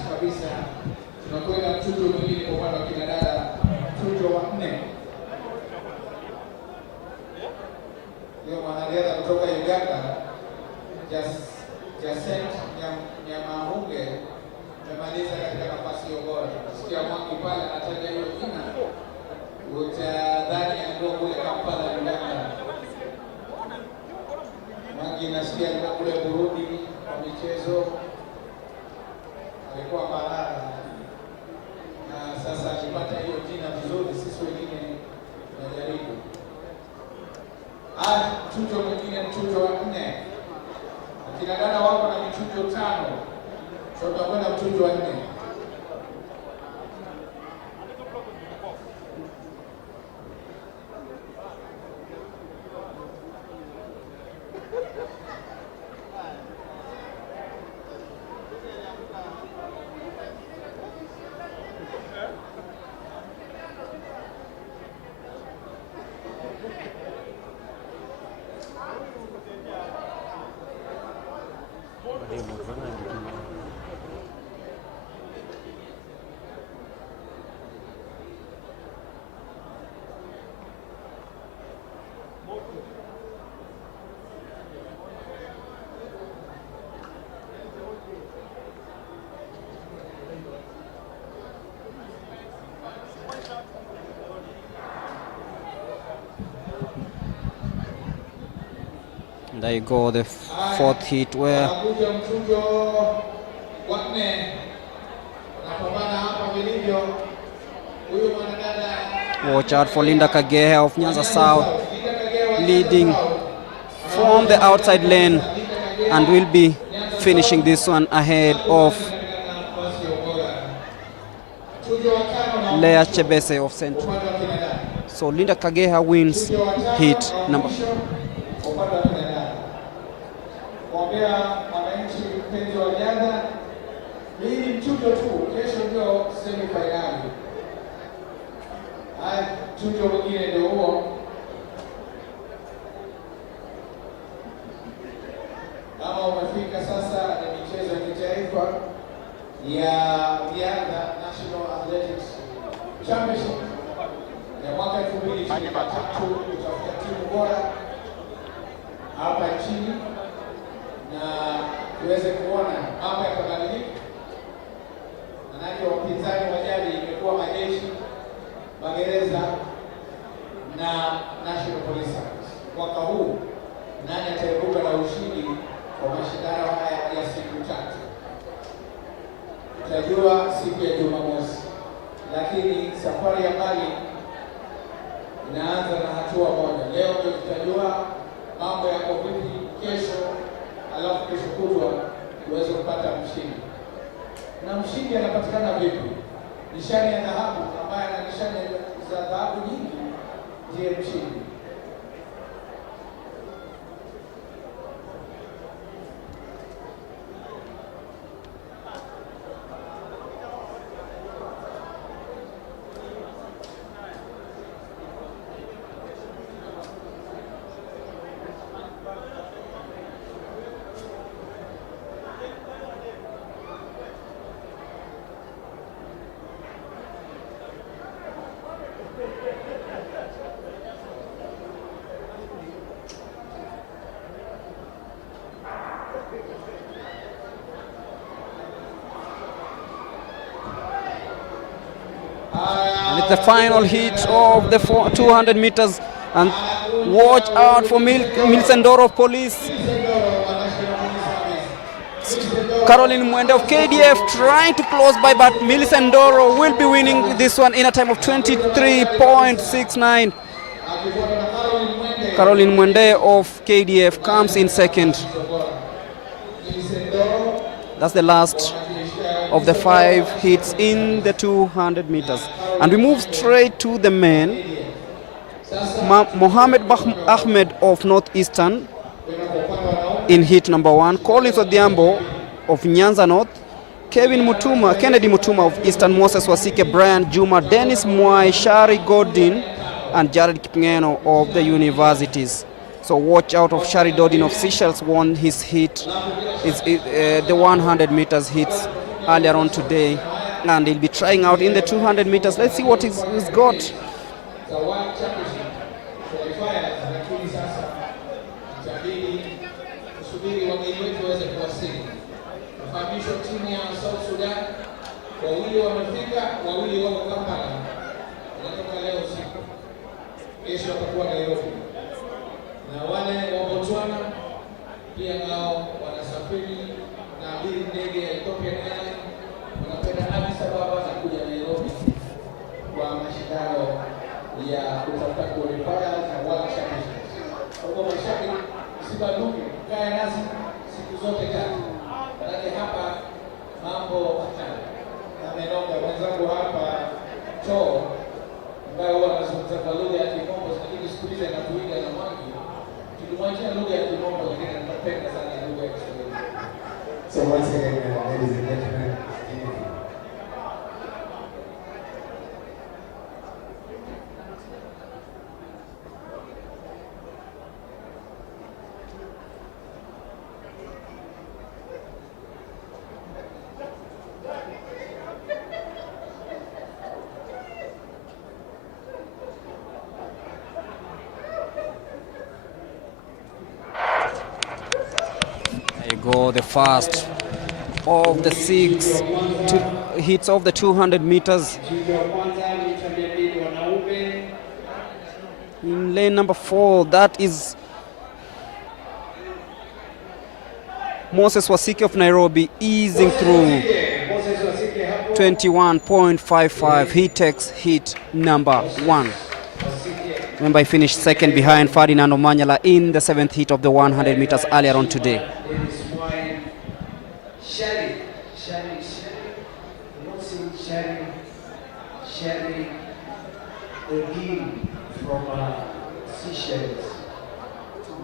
Mchujo mwingine, mchujo wa 4. Akina dada wako na michujo 5. So tutakwenda mchujo wa 4. There you go, the fourth heat where watch out for Linda Kagehe of Nyanza South, leading from the outside lane, and will be finishing this one ahead of Leah Chebese of Central. So Linda Kageha wins heat number. Kuombea wananchi mpenzi wa riadha, hii ni mchujo tu, kesho ndio semi finali. Haya, mchujo mwingine ndio huo. Kama umefika sasa, ni michezo ya kitaifa ya riadha, National Athletics Championship ya mwaka 2023, utafuta timu bora hapa nchini na tuweze kuona mambo yakabadilika. kucheza na National Police Service. Mwaka huu nani ataibuka na ushindi kwa mashindano haya ya siku tatu? Tutajua siku ya Jumamosi, lakini safari ya mbali inaanza na hatua moja. Leo ndio tutajua mambo yako vipi kesho, alafu kesho kutwa tuweze kupata mshindi. Na mshindi anapatikana vipi? Nishani ya dhahabu, ambaye ana nishani za dhahabu nyingi ndiye mshindi. And it's the final hit of the 200 meters, and watch out for Milsendoro of Police. Caroline Mwende of KDF trying to close by, but Milsendoro will be winning this one in a time of 23.69. Caroline Mwende of KDF comes in second. That's the last of the 5 hits in the 200 meters. And we move straight to the men. Mohamed Ahmed of Northeastern in hit number 1. Collins Odhiambo of Nyanza North. Kennedy Mutuma of Eastern, Moses Wasike, Brian Juma, Dennis Mwai, Shari Godin, and Jared Kipngeno of the universities. So watch out of Shari Godin of Seychelles won his hit. The 100 meters hits earlier on today, and he'll be trying out in the 200 meters. Let's see what he's got. Na wale wa Botswana pia nao wanasafiri na abiri ndege ya Ethiopian Airlines, wanakwenda Addis Ababa na kuja Nairobi kwa mashindano ya kutafuta qualifiers na World Championships. Kwa hivyo mashabiki, msibanduke, kae nasi siku zote tatu. Maanake hapa mambo hatari. Na menonga mwenzangu hapa Choo, ambaye huwa anazungumza kwa lugha ya Kimombo, lakini siku hizi anatuiga na Mwangi. Tulimwachia lugha ya Kimombo, lakini anapenda sana lugha ya Kiswahili. So once again, ladies and gentlemen, go the first of the 6 hits of the 200 meters. In lane number 4, that is Moses Wasike of Nairobi easing through 21.55. He takes hit number 1. Remember, he finished second behind Ferdinand Omanyala in the 7th heat of the 100 meters earlier on today. Sherry Odin from Seychelles,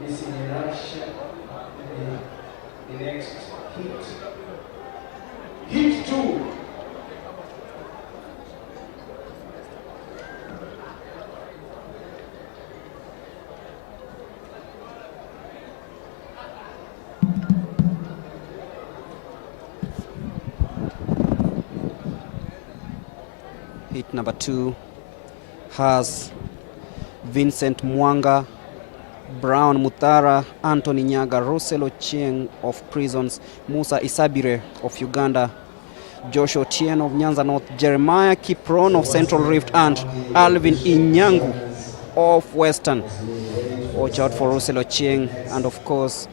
missing in Russia, the next hit. Hit 2. Hit number 2 has Vincent Mwanga, Brown Mutara, Anthony Nyaga, Russell Ochieng of Prisons, Musa Isabire of Uganda, Joshua Tien of Nyanza North, Jeremiah Kipron of Central Rift, and Alvin Inyangu of Western. Watch out for Russell Ochieng and of course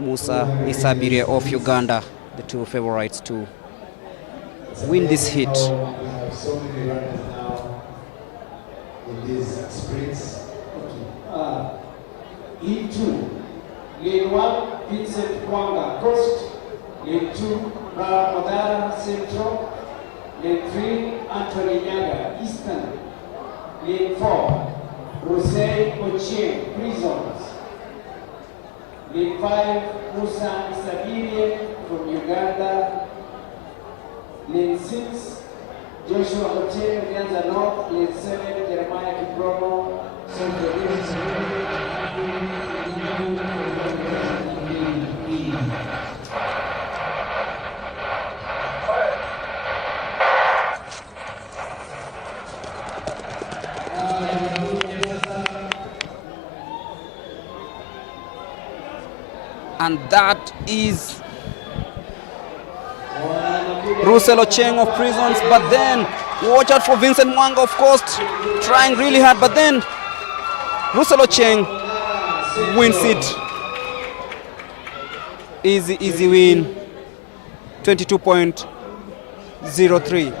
Musa Isabire of Uganda, the two favorites to win this heat. We have so many runners now in these sprints. Lead 2, Lane 1, Vincent Mwanga, Coast. Lane 2, Brad Madara, Central. Lane 3, Anthony Nyaga, Eastern. Lane 4, Rosé Ochieng, Prisons. Lane 5, Musa Isabire from Uganda. Lane 6, Joshua Ochieng, Nyanza North. Lane 7, Jeremiah Kiprono, Central And that is Russell Ochieng of Prisons, but then watch out for Vincent Mwanga, of course, trying really hard, but then Russell Ochieng wins it. Easy win, 22.03.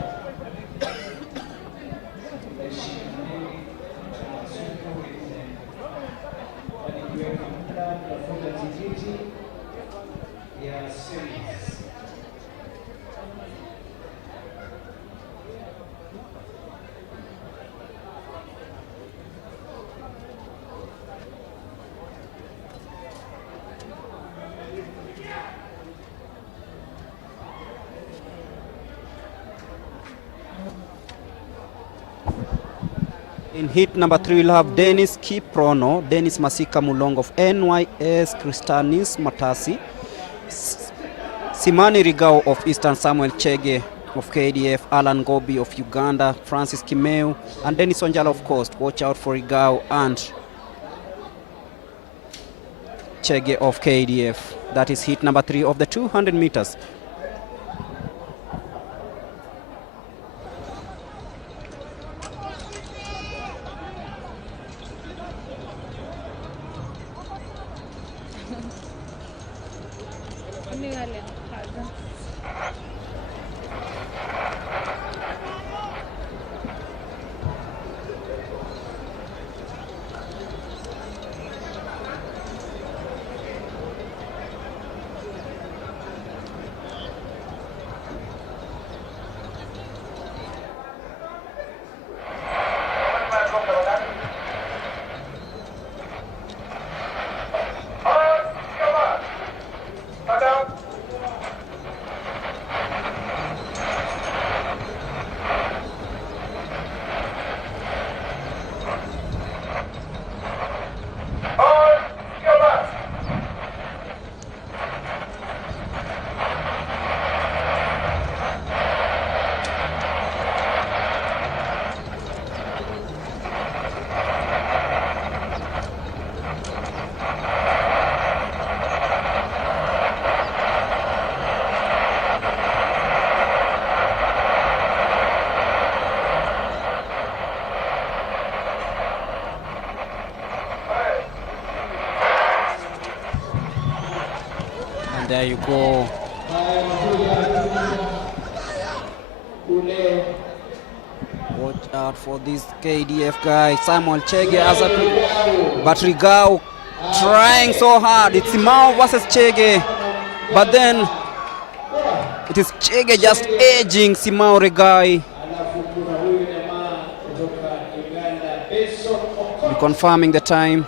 In heat number 3, we'll have Dennis Kiprono, Dennis Masika Mulong of NYS, Kristanis Matasi, Simani Rigao of Eastern, Samuel Chege of KDF, Alan Gobi of Uganda, Francis Kimeu, and Dennis Onjala of course. Watch out for Rigao and Chege of KDF. That is heat number 3 of the 200 meters. There you go. Watch out for this KDF guy, Samuel Chege, but Rigao trying so hard. It's Simao versus Chege, but then it is Chege just edging Simao Regai. Confirming the time.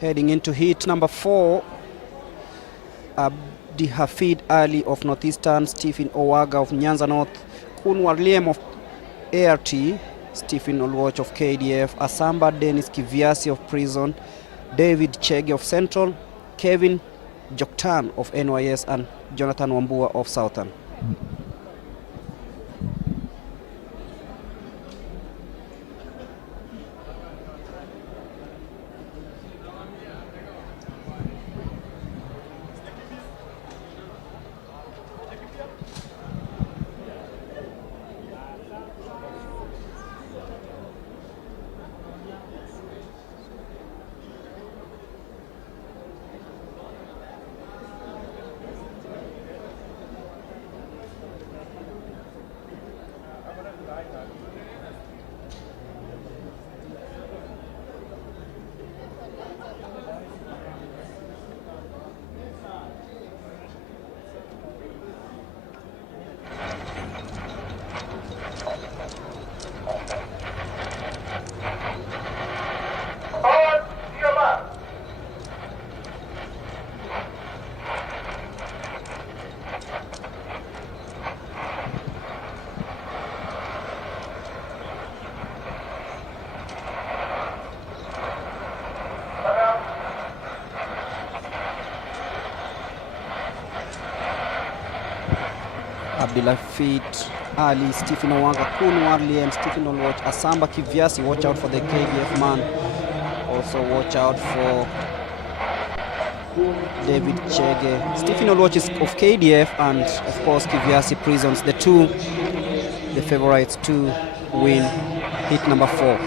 Heading into heat number 4, Abdi Hafid Ali of Northeastern, Stephen Owaga of Nyanza North, Kun Warliem of ART, Stephen Olwoch of KDF, Asamba Dennis Kiviasi of Prison, David Chege of Central, Kevin Joktan of NYS, and Jonathan Wambua of Southern. Abdulafit Ali, Stephen Owanga, Kun Warli, and Stephen Olwoch. Asamba Kiviasi, watch out for the KDF man. Also watch out for David Chege. Stephen Olwoch is of KDF, and of course Kiviasi Prisons, the favorites to win heat number 4.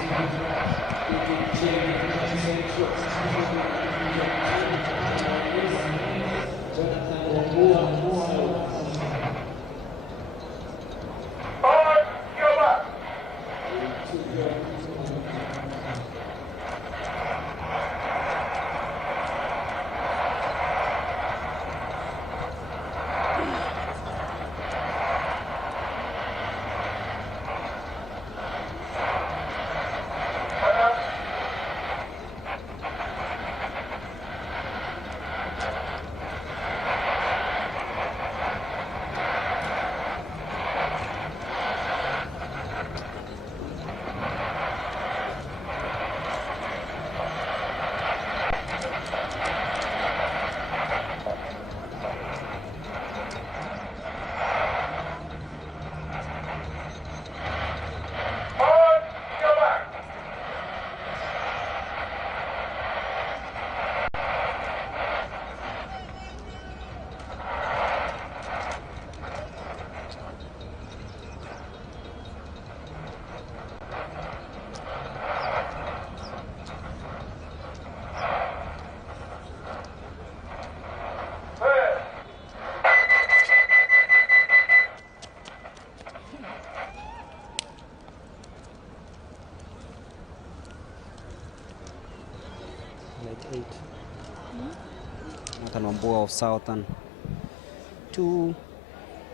Jonathan Wambua of Southern.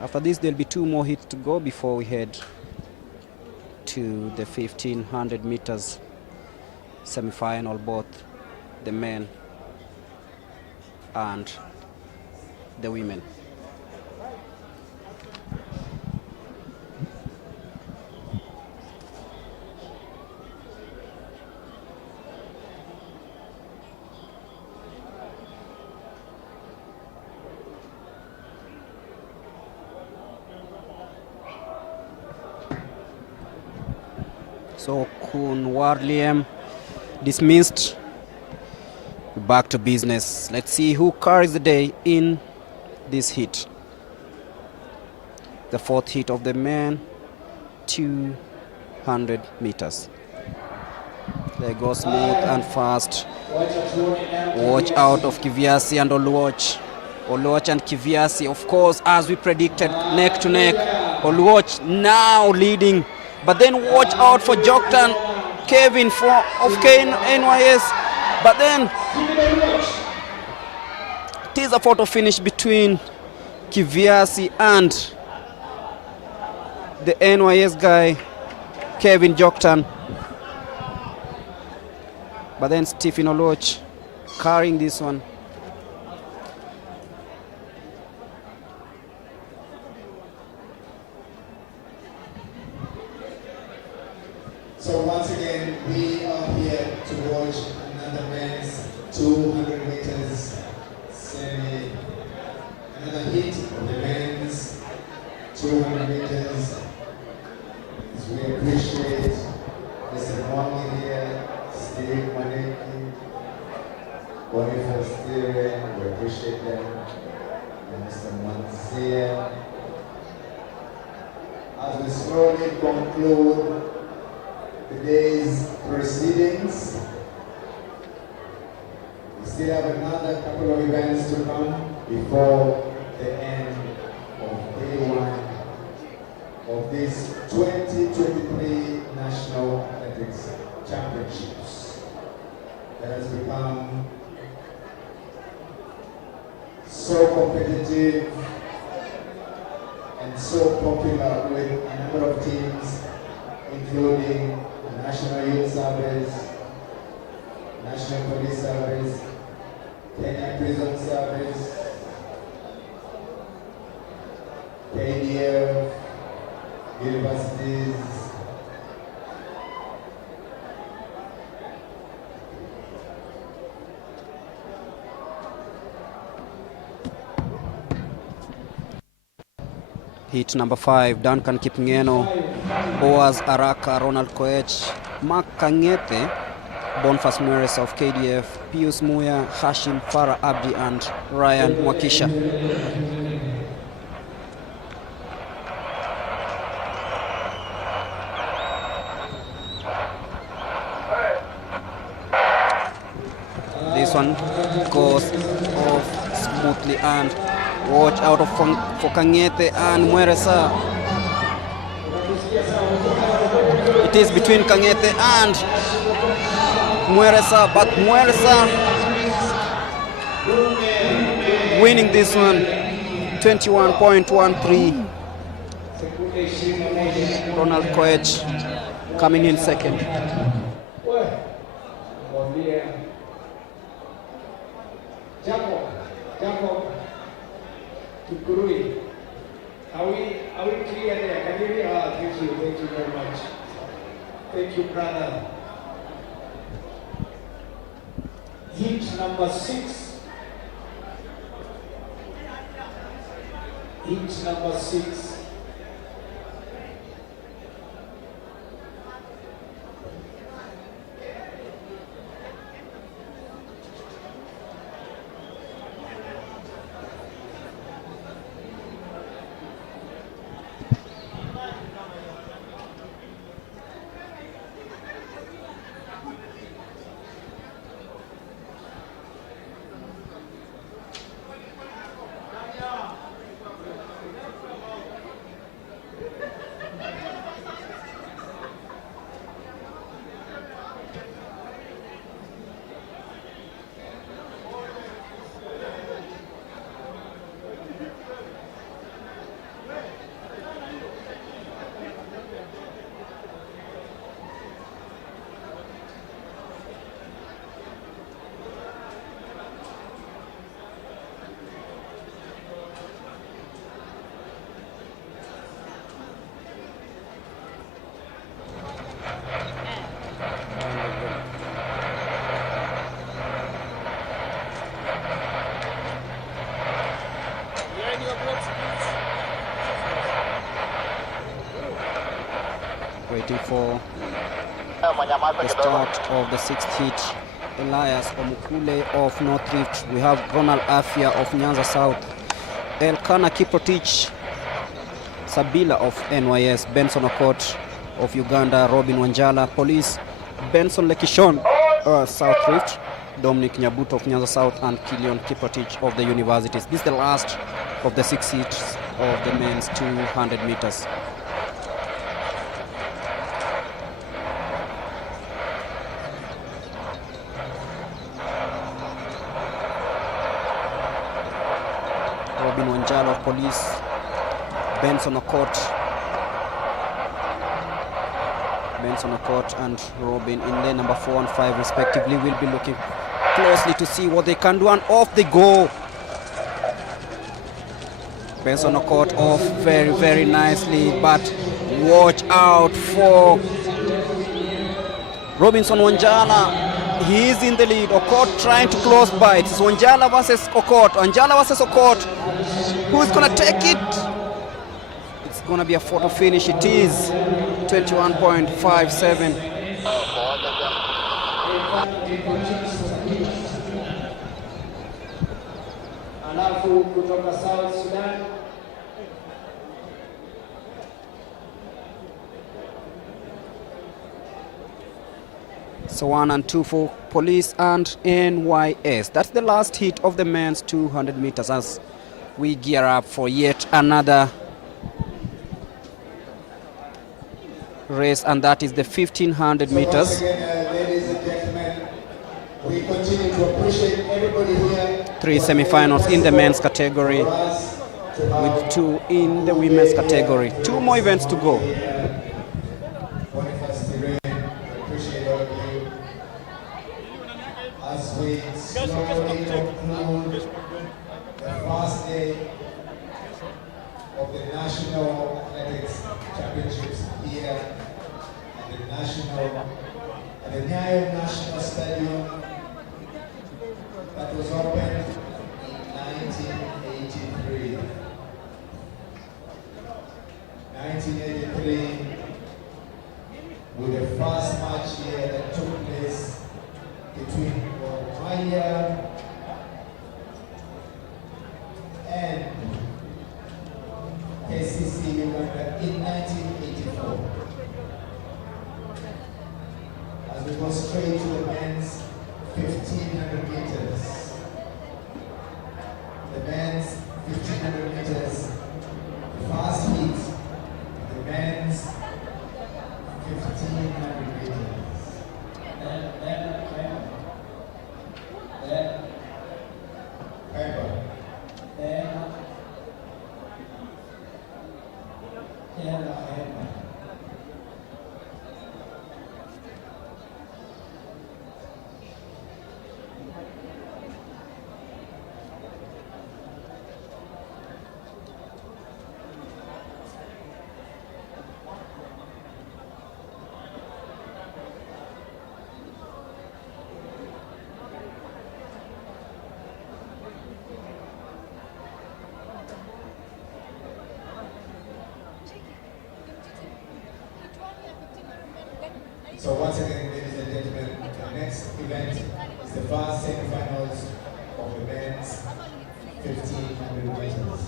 After this, there'll be 2 more hits to go before we head to the 1500 meters semi-final, both the men and the women. So Kun Warliem dismissed. Back to business. Let's see who carries the day in this heat. The 4th heat of the men, 200 meters. They go smooth and fast. Watch out of Kiviasi and Olwoch. Olwoch and Kiviasi, of course, as we predicted, neck to neck. Olwoch now leading. But then watch out for Joktan, Kevin of NYS. But then it is a photo finish between Kiviasi and the NYS guy, Kevin Joktan. But then Stephen Olwoch carrying this one. So once again, we are here to watch another men's 200 meters semi, another heat of the men's 200 meters. As we appreciate Mr. Mwangi here, Steve Maneki, Boniface Steven, we appreciate them, and Mr. Manzia. As we slowly conclude today's proceedings, we still have another couple of events to come before the end of day one of this 2023 National Athletics Championships that has become so competitive and so popular with a number of teams, including the National Youth Service, National Police Service, Kenya Prison Service, KDF, universities, Heat number 5, Duncan Kipngeno, Boaz Araka, Ronald Koech, Mark Kangete, Boniface Mweres of KDF, Pius Muya, Hashim Farah Abdi, and Ryan Mwakisha. This one goes off smoothly, and watch out for Kangete and Mweresa. It is between Kangete and Mweresa, but Mweresa winning this one, 21.13. Ronald Koech coming in second. Jacob, Tukurui. Are we clear there? Can you hear? Thank you very much. Thank you, brother. Heat number 6. Heat number 6. Waiting for the start of the 6th heat. Elias Omukule of North Rift. We have Ronald Afia of Nyanza South. Elkana Kiprotich Sabila of NYS. Benson Okot of Uganda. Robin Wanjala Police. Benson Lekishon South Rift. Dominic Nyabuto of Nyanza South, and Kilion Kiprotich of the universities. This is the last of the 6 heats of the men's 200 meters. Robin Wanjala of Police, Benson Okot and Robin in lane number 4 and 5 respectively will be looking closely to see what they can do, and off they go. Benson Okot off very, very nicely, but watch out for Robinson Wanjala. He is in the lead. Okot trying to close by. It's Wanjala versus Okot. Wanjala versus Okot. Who's going to take it? It's going to be a photo finish. It is 21.57. Alafu kutoka South Sudan So 1 and 2 for Police and NYS. That's the last hit of the men's 200 meters as we gear up for yet another race, and that is the 1500 meters. Once again, ladies and gentlemen, we continue to appreciate everybody here. 3 semi-finals in the men's category with 2 in the women's category. 2 more events to go. As we slowly conclude the first day of the National Athletics Championships here at the Nyayo National Stadium that was opened in 1983. 1983, with the first match here that took place between Maya and KCC Uganda in 1984. As we go straight to the men's 1500 meters. The men's 1500 meters, first heat, the men's 1500 meters. So once again, ladies and gentlemen, the next event is the first semi-finals of the men's 1500 meters.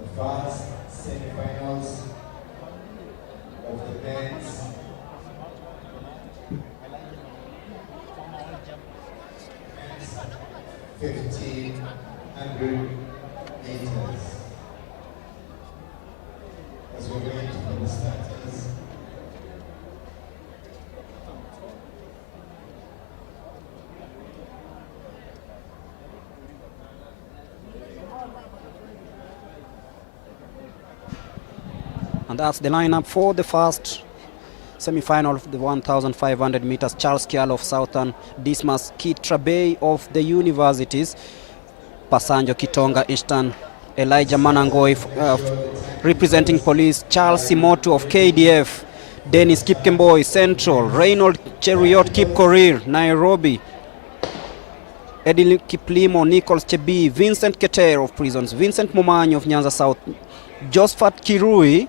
The first semi-finals of the men's 1500 meters. As we wait for the starters. And that's the lineup for the first semi-final of the 1,500 meters. Charles Kial of Southern, Dismas Kitrabey of the universities, Pasanjo Kitonga Eastern, Elijah Manangoi representing Police, Charles Simotu of KDF, Dennis Kipkemboi Central, Reynold Cheruiyot Kipkorir Nairobi, Eddie Kiplimo Nichols Chebi, Vincent Keter of Prisons, Vincent Momanyo of Nyanza South, Josephat Kirui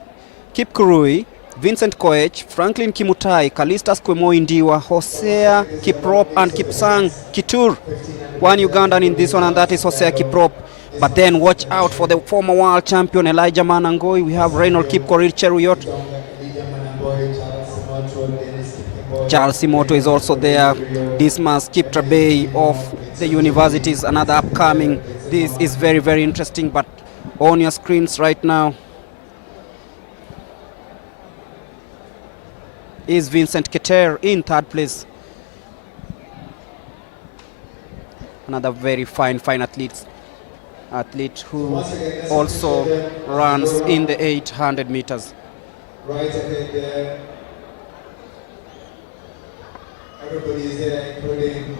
Kipkurui, Vincent Koech, Franklin Kimutai, Kalistas Kwemoi Ndiwa, Hosea Kiprop and Kipsang Kitur. One Ugandan in this one, and that is Hosea Kiprop. But then watch out for the former world champion Elijah Manangoi. We have Reynold Kipkorir Cheruiyot. Charles Simoto is also there. Dismas Kiptrabey of the universities, another upcoming. This is very, very interesting, but on your screens right now is Vincent Keter in third place. Another very fine athlete who also runs in the 800 meters. Right ahead there. Everybody is there, including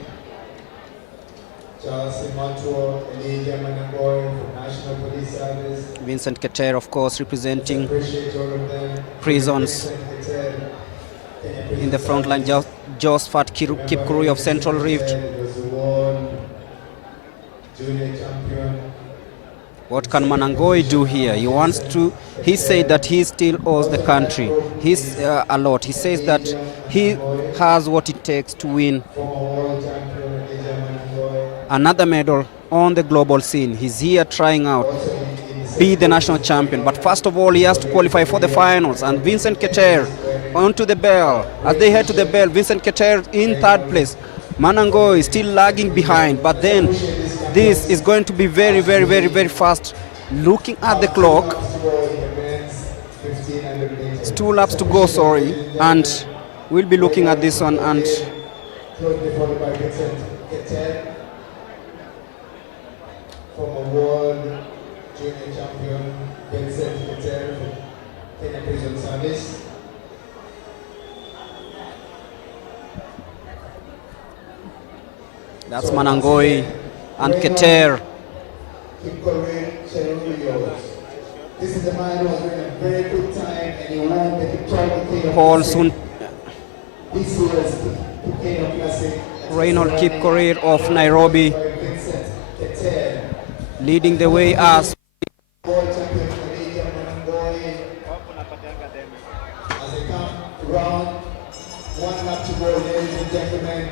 Charles Montour, Elijah Manangoy from National Police Service. Vincent Keter, of course, representing Appreciate all of them. prisons. In the front line, Josephat Kipkurui of Central Rift. What can Manangoi do here? He said that he still owes the country a lot. He says that he has what it takes to win another medal on the global scene. He's here trying out, be the national champion. But first of all, he has to qualify for the finals. And Vincent Keter onto the bell. As they head to the bell, Vincent Keter in third place. Manangoi is still lagging behind, but then this is going to be very, very, very, very fast. Looking at the clock, it's 2 laps to go, and we'll be looking at this one. And former world junior champion Vincent Keter from Kenya Prison Service. That's Manangoi and Keter. This is the man who has been a very good time and he won the Victoria Paul Sun. This year's Kenya Classic. Reynold Kipkorir of Nairobi leading the way as World champion Elijah Manangoy. As they come round, 1 lap to go, ladies and gentlemen.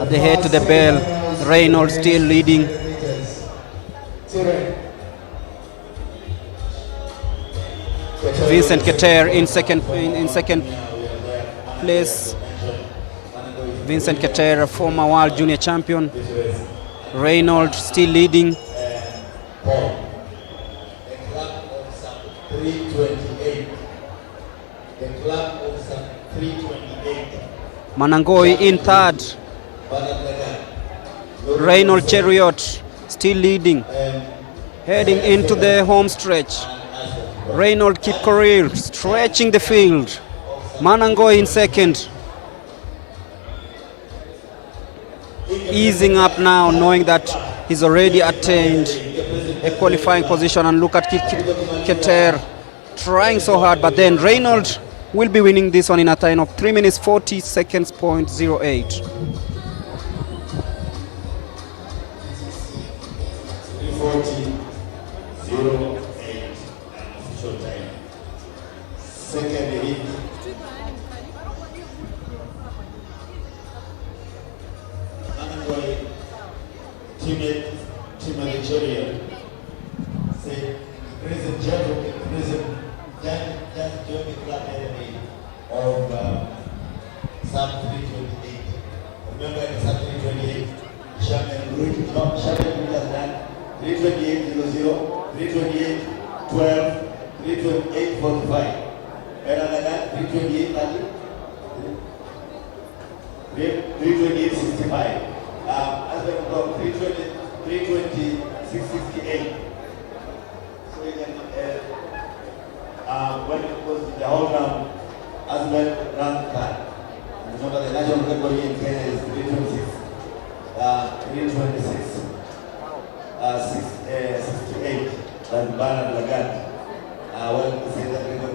at the head to the bell. Reynolds still leading. Vincent Keter in second place. Vincent Keter, a former world junior champion. Reynolds still leading. Manangoi in third. Reynolds Chariot still leading. Heading into the home stretch. Reynolds Kipkorir stretching the field. Manangoi in second. Easing up now, knowing that he's already attained a qualifying position. And look at Keter trying so hard, but then Reynolds will be winning this one in a time of 3 minutes 40 seconds, 0.08. Second hit. Manangoi, teammate, Timothy Chariot, said, present gentleman, just join the club enemy of Sub 328. Remember in Sub 328, Shaman Root has done 328.00, 328.12, 328.45. And another 328.30, 328.65. As we go 320.668. So we can when it was the whole round, as well round card. Remember the national record in Kenya is 326, 68. That's Bernard Lagat. Well, we say that record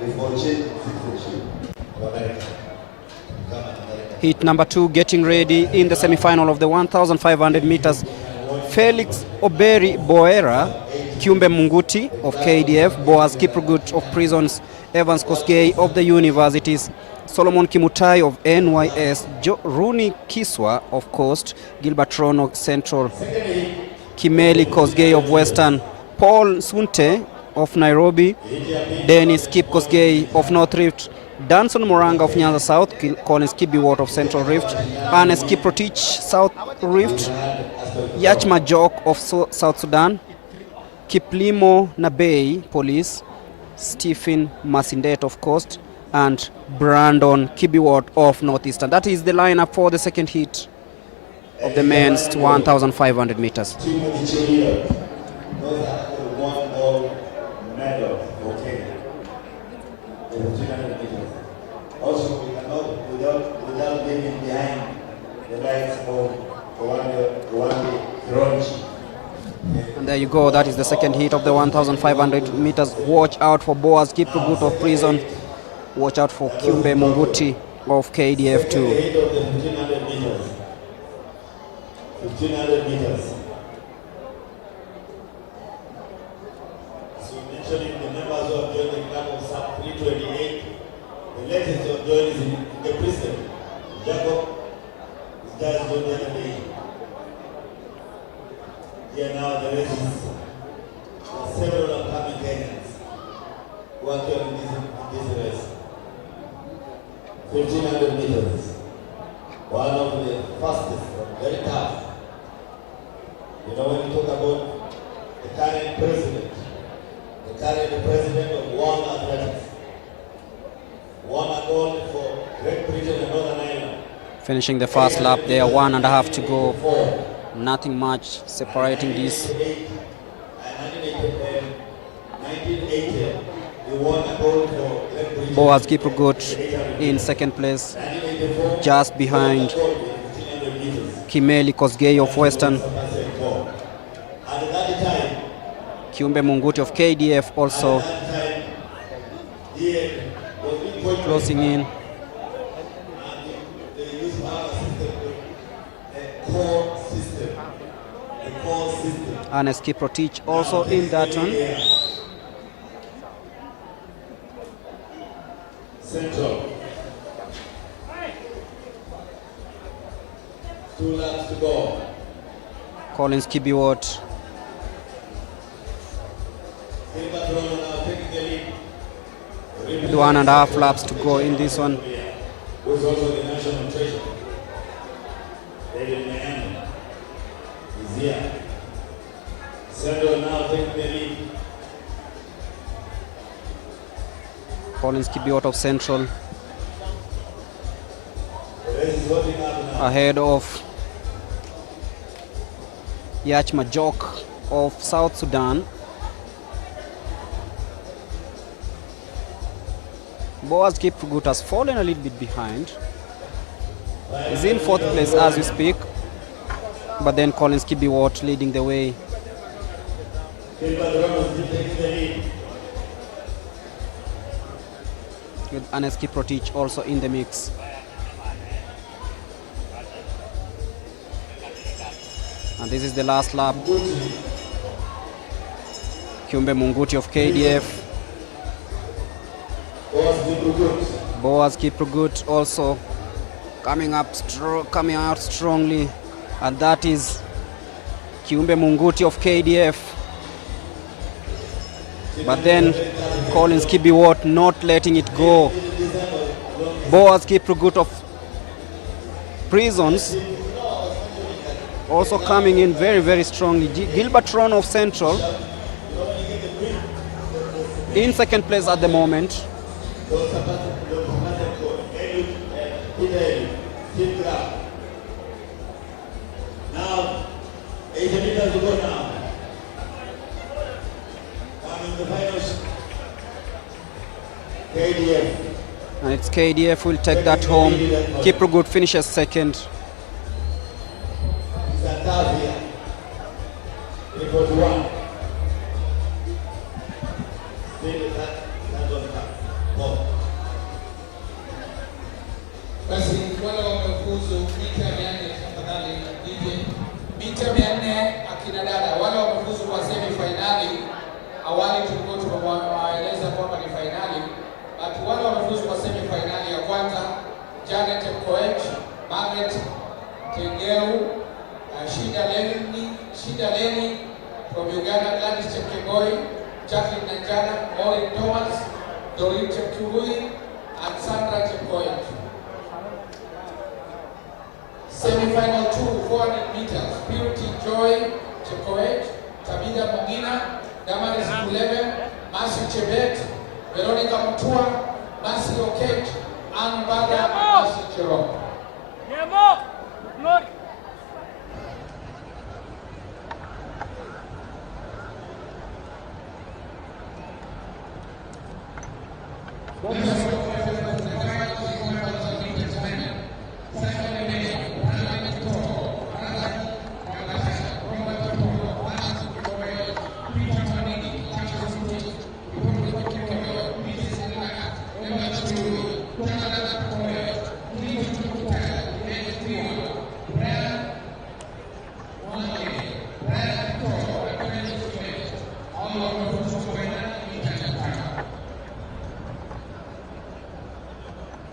before change citizenship of America. Heat number 2 getting ready in the semi-final of the 1,500 meters. Felix Oberi Boera, Kiumbe Munguti of KDF, Boaz Kiprugut of Prisons, Evans Kosgei of the Universities, Solomon Kimutai of NYS, Rooney Kiswa of Coast, Gilbert Rono Central, Kimeli Kosgei of Western, Paul Sunte of Nairobi, Dennis Kip Kosgei of North Rift, Danson Moranga of Nyanza South, Collins Kibiwot of Central Rift, Ernest Kiprotich South Rift, Yachma Jok of South Sudan, Kiplimo Nabei Police, Stephen Masindet of Coast, and Brandon Kibiwot of Northeastern. That is the lineup for the second heat of the men's 1,500 meters. Those are the one gold medal for Kenya. Also, we cannot, without go. That is the second heat of the 1,500 meters. Watch out for Boaz Kiprugut of Prison. Watch out for Kiumbe Munguti of KDF too. 1500 meters. 1500 meters. So mentioning the members who have joined the club of sub 328, the latest who have joined is in the prison. Jacob is just joined the other day. Here now the race is several upcoming Kenyans who are here in this race. 1500 meters. One of the fastest, very tough. You know, when you talk about the current president of World Athletics, won a gold for Great Britain and Northern Ireland. Finishing the first lap there, 1.5 to go. Nothing much separating this. 1980, he won a gold for Great Britain. Boaz Kiprugut in second place, just behind Kimeli Kosgei of Western. Kiumbe Munguti of KDF also closing in. Ernest Kiprotich also in that one. Central. 2 laps to go. Collins Kibiwot. With 1.5 laps to go in this one. Who's also the national treasure. David Nyayo is here. Central now taking the lead. Collins Kibiwot of Central ahead of Yach Majok of South Sudan. Boaz Kiprugut has fallen a little bit behind. He's in 4th place as we speak, but then Collins Kibiwot leading the way. With Ernest Kiprotich also in the mix. And this is the last lap. Kiumbe Munguti of KDF. Boaz Kiprugut also coming out strongly, and that is Kiumbe Munguti of KDF. But then Collins Kibiwot not letting it go. Boaz Kiprugut of Prisons also coming in very, very strongly. Gilbert Ron of Central in second place at the moment. Now, 80 meters to go now. Coming the finals. KDF. And it's KDF will take that home. Kiprugut finishes second. Zantavia. 341. Basi wale wamefuzu mita 400 tafadhali DJ. Mita 400 akina dada wale wamefuzu kwa semi finali. Awali tulikuwa tumewaeleza kwamba ni finali, but wale wamefuzu kwa semi finali ya kwanza Janet Koech, Margaret Tengeu, Shida Leni from Uganda, Gladys Chepkegoi, Jacqueline Nanjana, Maureen Thomas, Doreen Chepkirui, and Sandra Chepkoech. Semi-final 2, 400 meters. Purity Joy Chepkoech, Tabitha Mongina, Damaris Kuleve, Mercy Chebet, Veronica Mutua, Mercy Okech, Anne Bada, and Mercy Jerome.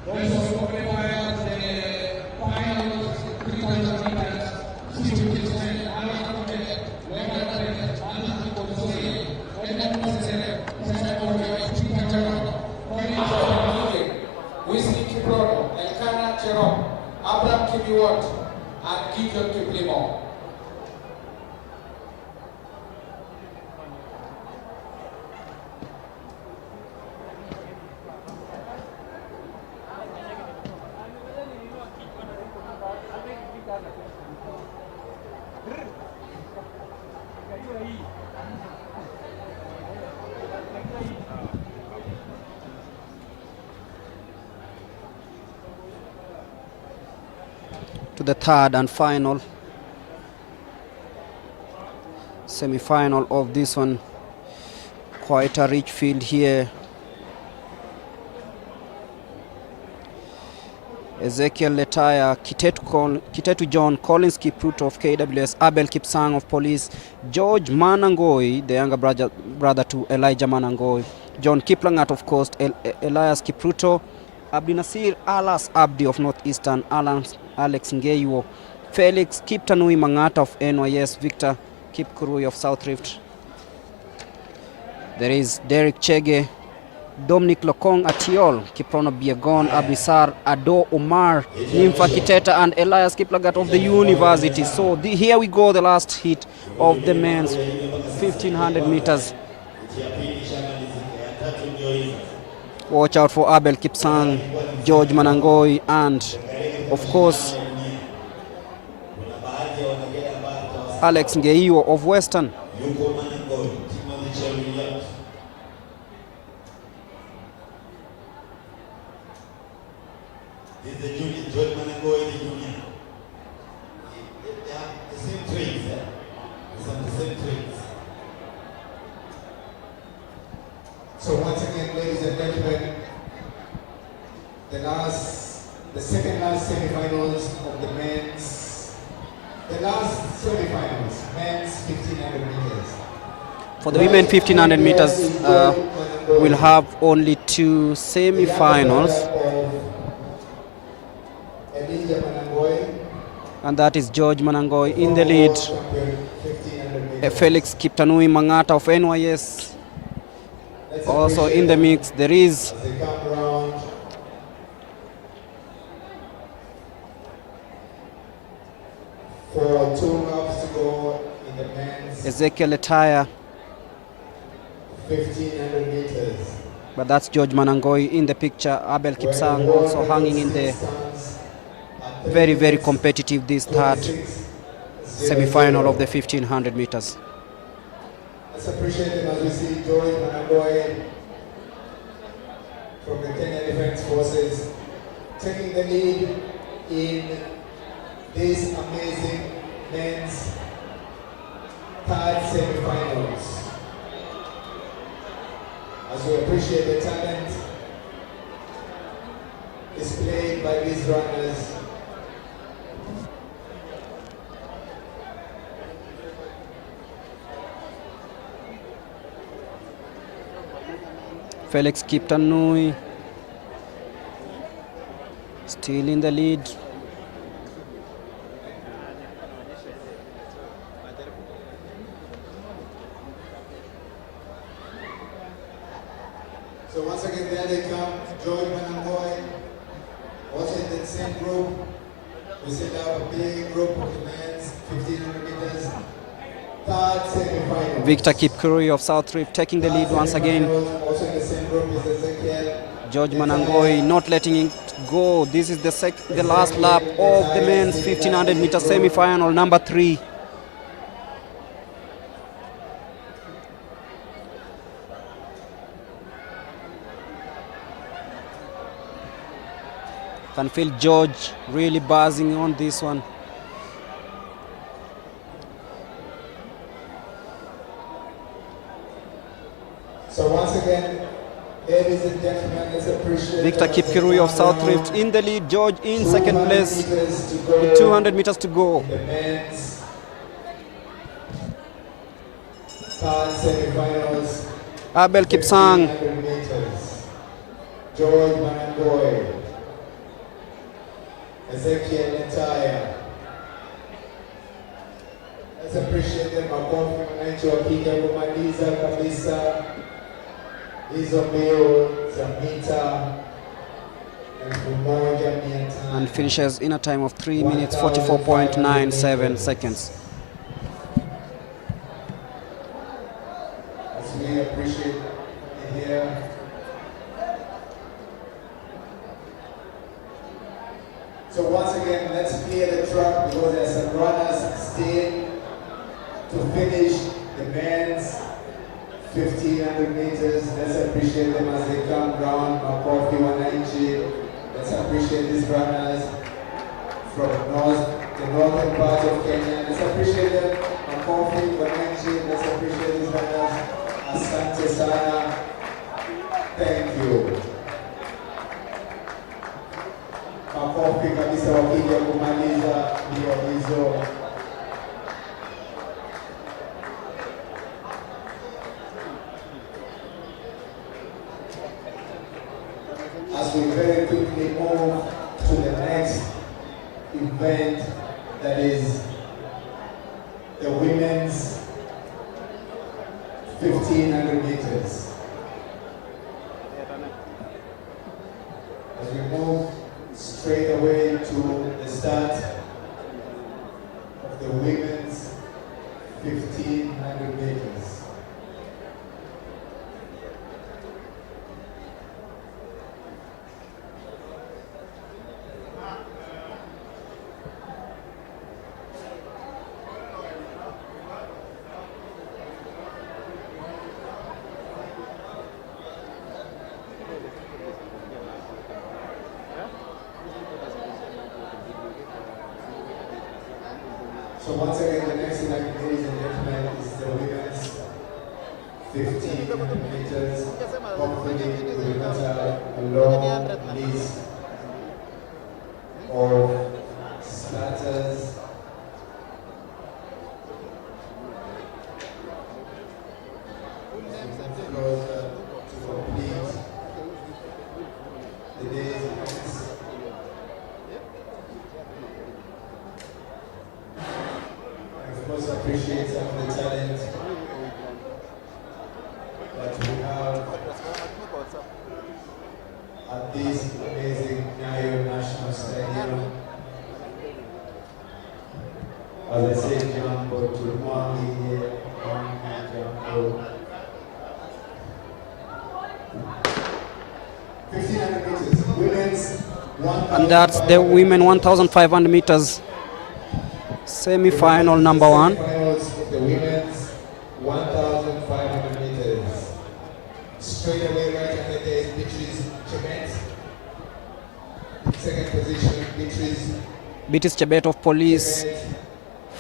Those who qualify the finals 3,000 meters, steeplechase, Wesley Kiprono, Elkana Cherop, Abraham Kibiwot, and Gideon Kiplimo. To the third and final semi-final of this one. Quite a rich field here. Ezekiel Letaya, Kitetu John, Collins Kipruto of KWS, Abel Kipsang of Police, George Manangoi, the younger brother to Elijah Manangoi, John Kiplangat of Coast, Elias Kipruto, Abdinasir Alas Abdi of Northeastern, Alex Nyayo, Felix Kiptanui Mangata of NYS, Victor Kipkurui of South Rift. There is Derek Chege, Dominic Lokong Atiol, Kiprono Biegon, Abisar Ado Omar, Nympha Kiteta, and Elias Kiplagat of the university. So here we go, the last heat of the men's 1500 meters. Watch out for Abel Kipsang, George Manangoi, and of course Alex Nyayo of Western. So once again, ladies and gentlemen, the second last semi-finals of the men's, the last semi-finals, men's 1500 meters. For the women 1500 meters, we'll have only two semi-finals. And that is George Manangoi in the lead. Felix Kiptanui Mangata of NYS also in the mix. There is for 2 laps to go in the men's Ezekiel Letaya, 1500 meters. but that's George Manangoi in the picture. Abel Kipsang also hanging in there. Very, very competitive this third semi-final of the 1500 meters. Let's appreciate them as we see George Manangoi from the Kenya Defense Forces taking the lead in this amazing men's third semi-finals. As we appreciate the talent displayed by these runners. Felix Kiptanui still in the lead. So once again, there they come, George Manangoi, also in the same group. We send out a big group of the men's 1500 meters, third semi-final. Victor Kipkurui of South Rift taking the lead once again. Also in the same group is Ezekiel. George Manangoi not letting it go. This is the last lap of the men's 1500 meter semi-final, number 3. Can feel George really buzzing on this one. So once again, ladies and gentlemen, let's appreciate Victor Kipkurui of South Rift in the lead, George in second place with 200 meters to go. The men's third semi-finals. Abel Kipsang. George Manangoi Ezekiel Entire. Let's appreciate them. Makofi wananchi wakija kumaliza kabisa hizo mbio za mita 1,500. And finishes in a time of 3 minutes 44.97 seconds. As we appreciate it here. So once again, let's clear the track because there are some runners still to finish the men's 1,500 meters. Let's appreciate them as they come round. Makofi wananchi. Let's appreciate these runners from the northern part of Kenya. Let's appreciate them. Makofi wananchi. Let's appreciate these runners. Asante sana. Thank you. Makofi kabisa wakija kumaliza mbio hizo. As we very quickly move to the next event, that is the women's 1,500 meters. As we move straight away to the start of the women's 1,500 meters. So once again, the next event, ladies and gentlemen, is the women's 1,500 meters. Hopefully, we will not have a long list of starters. Closer to complete the day's events. Of course, appreciate some of the talent that we have at this amazing Nyayo National Stadium. As I say, Jambo to Mwangi here, Jambo. 1,500 meters, women's 1,500. And that's the women 1,500 meters semi-final number one. Finals of the women's 1,500 meters. Straight away, right ahead there is Beatrice Chebet. Second position, Beatrice Chebet of Police,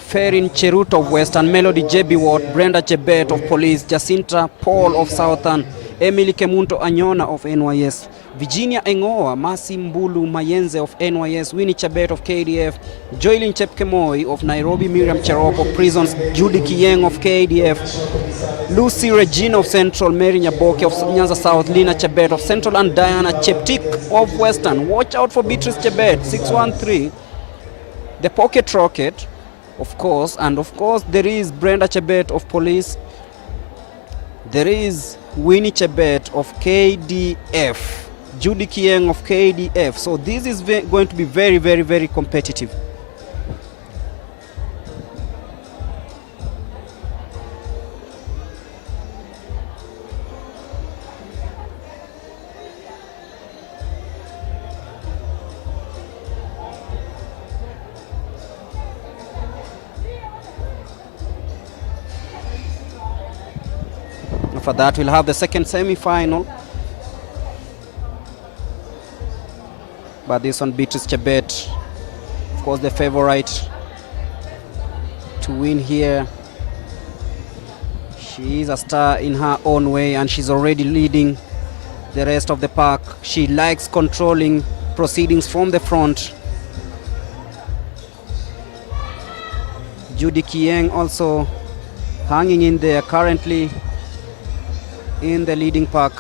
Ferin Cherut of Western, Melody JB Watt, Brenda Chebet of Police, Jacinta Paul of Southern, Emily Kemunto Anyona of NYS, Virginia Engoa, Masi Mbulu Mayenze of NYS, Winnie Chebet of KDF, Joylin Chepkemoi of Nairobi, Miriam Cherop of Prisons, Judy Kiyeng of KDF, Lucy Regina of Central, Mary Nyaboke of Nyanza South, Lina Chebet of Central, and Diana Cheptik of Western. Watch out for Beatrice Chebet, 613. The Pocket Rocket, of course, and of course there is Brenda Chebet of Police. There is Winnie Chebet of KDF, Judy Kiyeng of KDF. So this is going to be very, very, very competitive. For that, we'll have the second semi-final. But this one, Beatrice Chebet, of course, the favorite to win here. She is a star in her own way, and she's already leading the rest of the pack. She likes controlling proceedings from the front. Judy Kiyeng also hanging in there currently in the leading pack.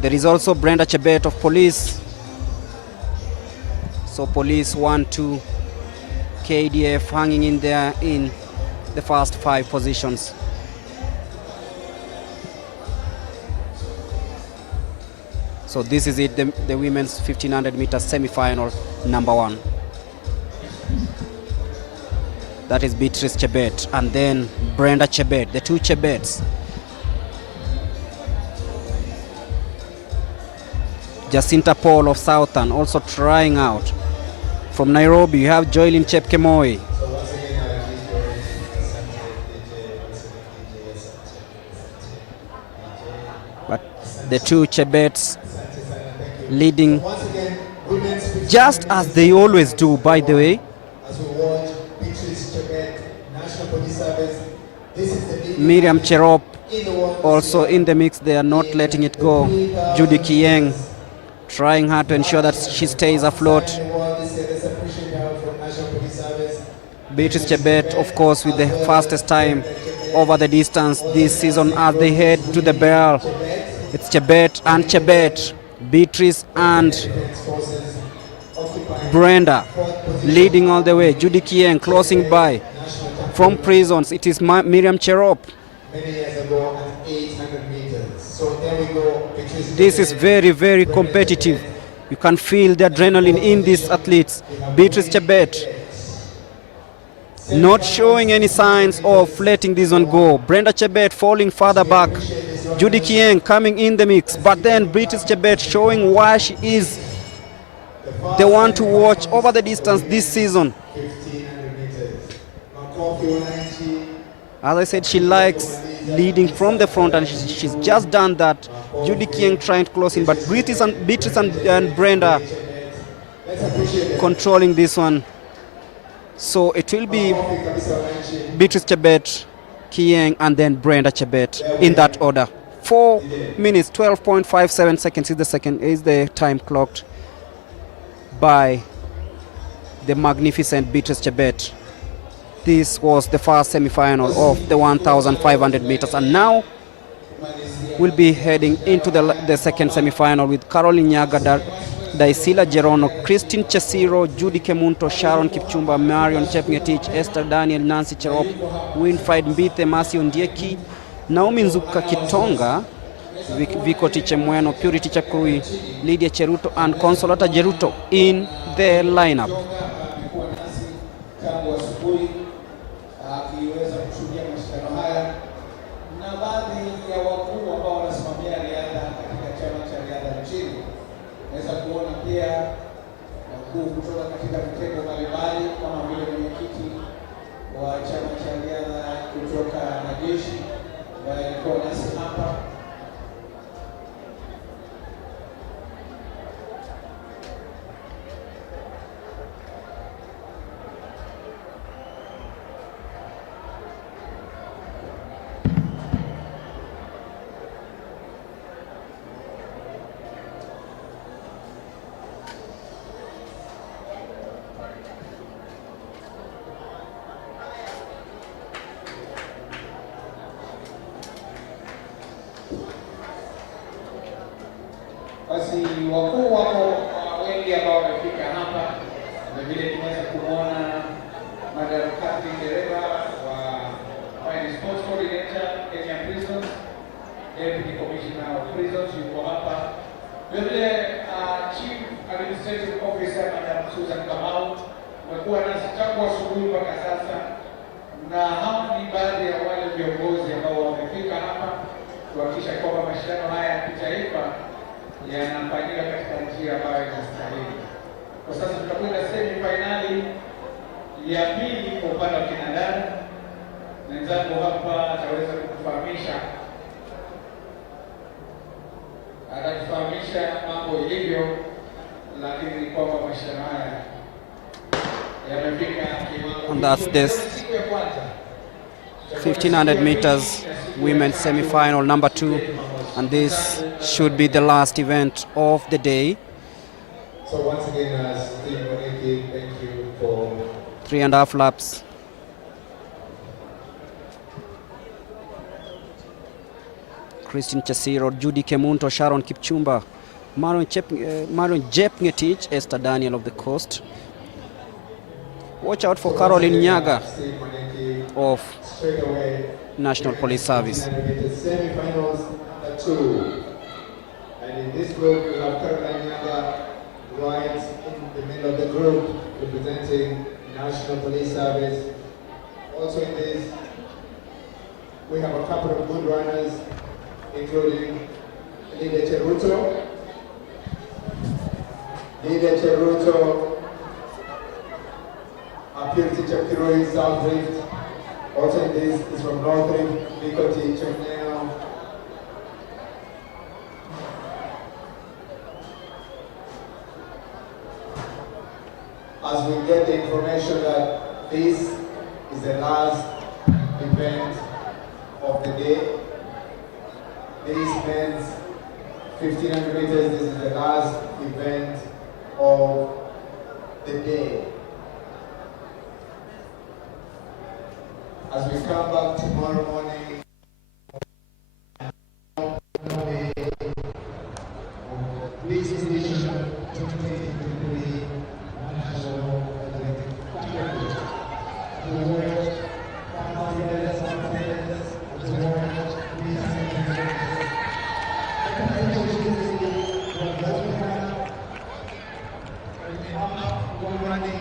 There is also Brenda Chebet of Police. So police 1-2, KDF hanging in there in the first 5 positions. So this is it, the women's 1500 meters semi-final number 1. That is Beatrice Chebet and then Brenda Chebet, the 2 Chebets. Jacinta Paul of Southern also trying out. From Nairobi, you have Joylyn Chepkemoi. But the 2 Chebets leading just as they always do, by the way. Miriam Cherop also in the mix. They are not letting it go. Judy Kieng trying hard to ensure that she stays afloat. Beatrice Chebet, of course, with the fastest time over the distance this season as they head to the bell. It's Chebet and Chebet, Beatrice and Brenda leading all the way. Judy Kieng closing by. From Prisons, it is Miriam Cherop. This is very, very competitive. You can feel the adrenaline in these athletes. Beatrice Chebet not showing any signs of letting this one go. Brenda Chebet falling further back. Judy Kieng coming in the mix, but then Beatrice Chebet showing why she is the one to watch over the distance this season. As I said, she likes leading from the front, and she's just done that. Judy Kieng trying to close in, but Beatrice and Brenda controlling this one. So it will be Beatrice Chebet, Kieng, and then Brenda Chebet in that order. 4 minutes, 12.57 seconds is the time clocked by the magnificent Beatrice Chebet. This was the first semi-final of the 1,500 meters, and now we'll be heading into the second semi-final with Caroline Nyaga, Daisila Jerono, Christine Chesiro, Judy Kemunto, Sharon Kipchumba, Marion Chepngetich, Esther Daniel, Nancy Cherop, Winfried Mbithe, Masi Ondieki, Naomi Nzuka Kitonga, Viko Tichemweno, Purity Chapkurui, Lydia Cheruto, and Consolata Jeruto in the lineup. Akiweza kushuhudia mashindano haya na baadhi ya wakuu ambao wanasimamia riadha katika chama cha riadha nchini. Naweza kuona pia wakuu kutoka katika vitengo mbalimbali kama vile mwenyekiti wa chama cha riadha kutoka majeshi ambaye alikuwa nasi hapa. Basi wakuu wako wengi ambao wamefika hapa, na vile tumeweza kumwona Madam Catherine Dereva wa Finance Sports Coordinator Kenya Prisons, Deputy Commissioner of Prisons yuko hapa. Vile Chief Administrative Officer Madam Susan Kamau wamekuwa nasi tangu asubuhi mpaka sasa, na hao ni baadhi ya wale viongozi ambao wamefika hapa kuhakikisha kwamba mashindano haya ya kitaifa yanafanyika katika njia ambayo inastahili. Kwa sasa tutakwenda semi-finali ya pili kwa upande wa kinadada. Mwenzangu hapa ataweza kutufahamisha, atatufahamisha mambo ilivyo, lakini kwamba mashindano haya yamefika kiwango. And that's this 1500 meters women's semi-final number 2, and this should be the last event of the day. So once again, Steve, thank you for 3.5 laps. Christine Chesiro, Judy Kemunto, Sharon Kipchumba, Marion Jepngetich, Esther Daniel of the Coast. Watch out for Caroline Nyaga of National Police Service. Semi-finals number 2. And in this group, we have Caroline Nyaga right in the middle of the group, representing National Police Service. Also in this, we have a couple of good runners, including Lydia Cheruto, Purity Chapkiroi, South Rift. Also in this is from North Rift, Nikoti Chapneo. As we get the information that this is the last event of the day, this men's 1500 meters, this is the last event of the day. As we come back tomorrow morning, this edition 2023 National Olympic Championship. The world confidence of the world running.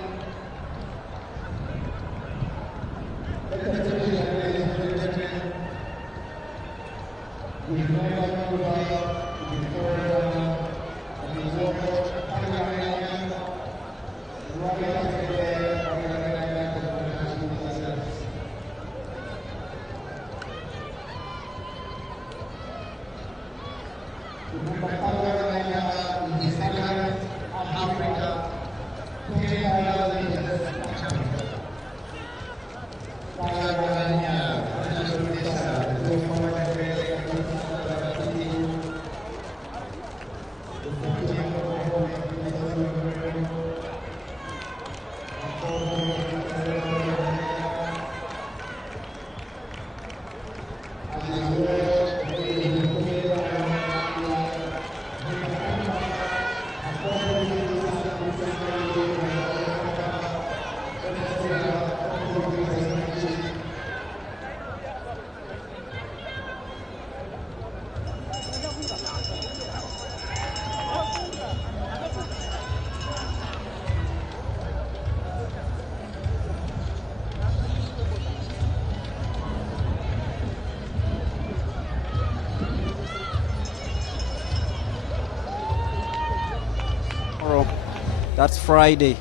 That's Friday.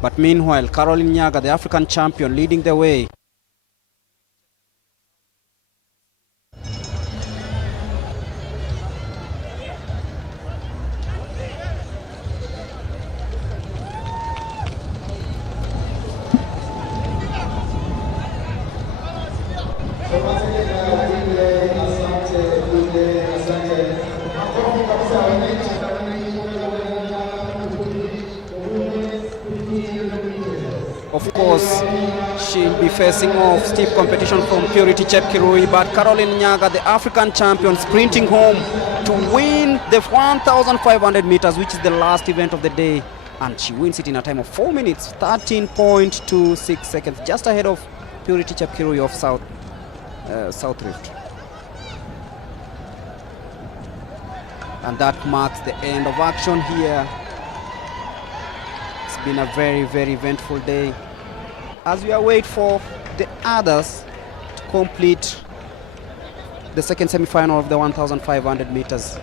But meanwhile, Caroline Nyaga, the African champion, leading the way. Of course, she'll be facing off stiff competition from Purity Chepkirui, but Caroline Nyaga, the African champion, sprinting home to win the 1,500 meters, which is the last event of the day. And she wins it in a time of 4 minutes, 13.26 seconds, just ahead of Purity Chepkirui of South Rift. And that marks the end of action here. It's been a very, very eventful day. As we await for the others to complete the second semi-final of the 1,500 meters.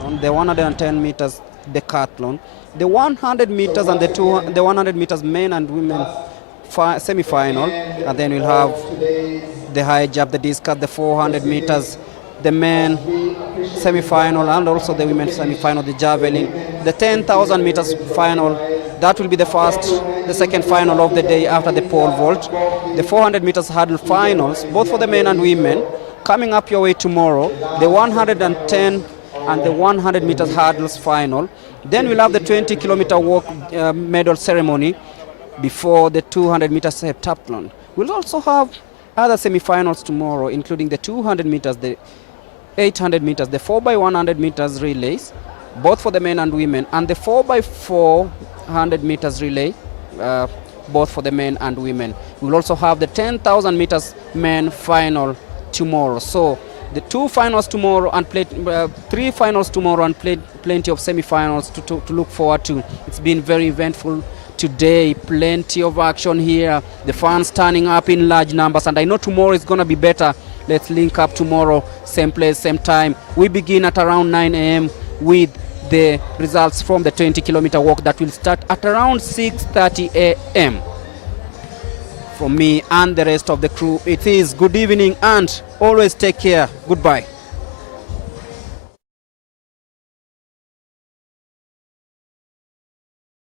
On the 110 meters, Decathlon. The 100 meters and the 100 meters men and women semi-final, and then we'll have the high jump, the discus, the 400 meters, the men semi-final, and also the women semi-final, the javelin, the 10,000 meters final. That will be the second final of the day after the pole vault. The 400 meters hurdle finals, both for the men and women, coming up your way tomorrow. The 110 and the 100 meters hurdles final. Then we'll have the 20-kilometer walk medal ceremony before the 200 meters heptathlon. We'll also have other semi-finals tomorrow, including the 200 meters, the 800 meters, the 4x100 meters relays, both for the men and women, and the 4x400 meters relay, both for the men and women. We'll also have the 10,000 meters men final tomorrow. So the 2 finals tomorrow and 3 finals tomorrow, and plenty of semi-finals to look forward to. It's been very eventful today, plenty of action here, the fans turning up in large numbers, and I know tomorrow is going to be better. Let's link up tomorrow, same place, same time. We begin at around 9 a.m. with the results from the 20-kilometer walk that will start at around 6:30 a.m. From me and the rest of the crew, it is good evening and always take care. Goodbye.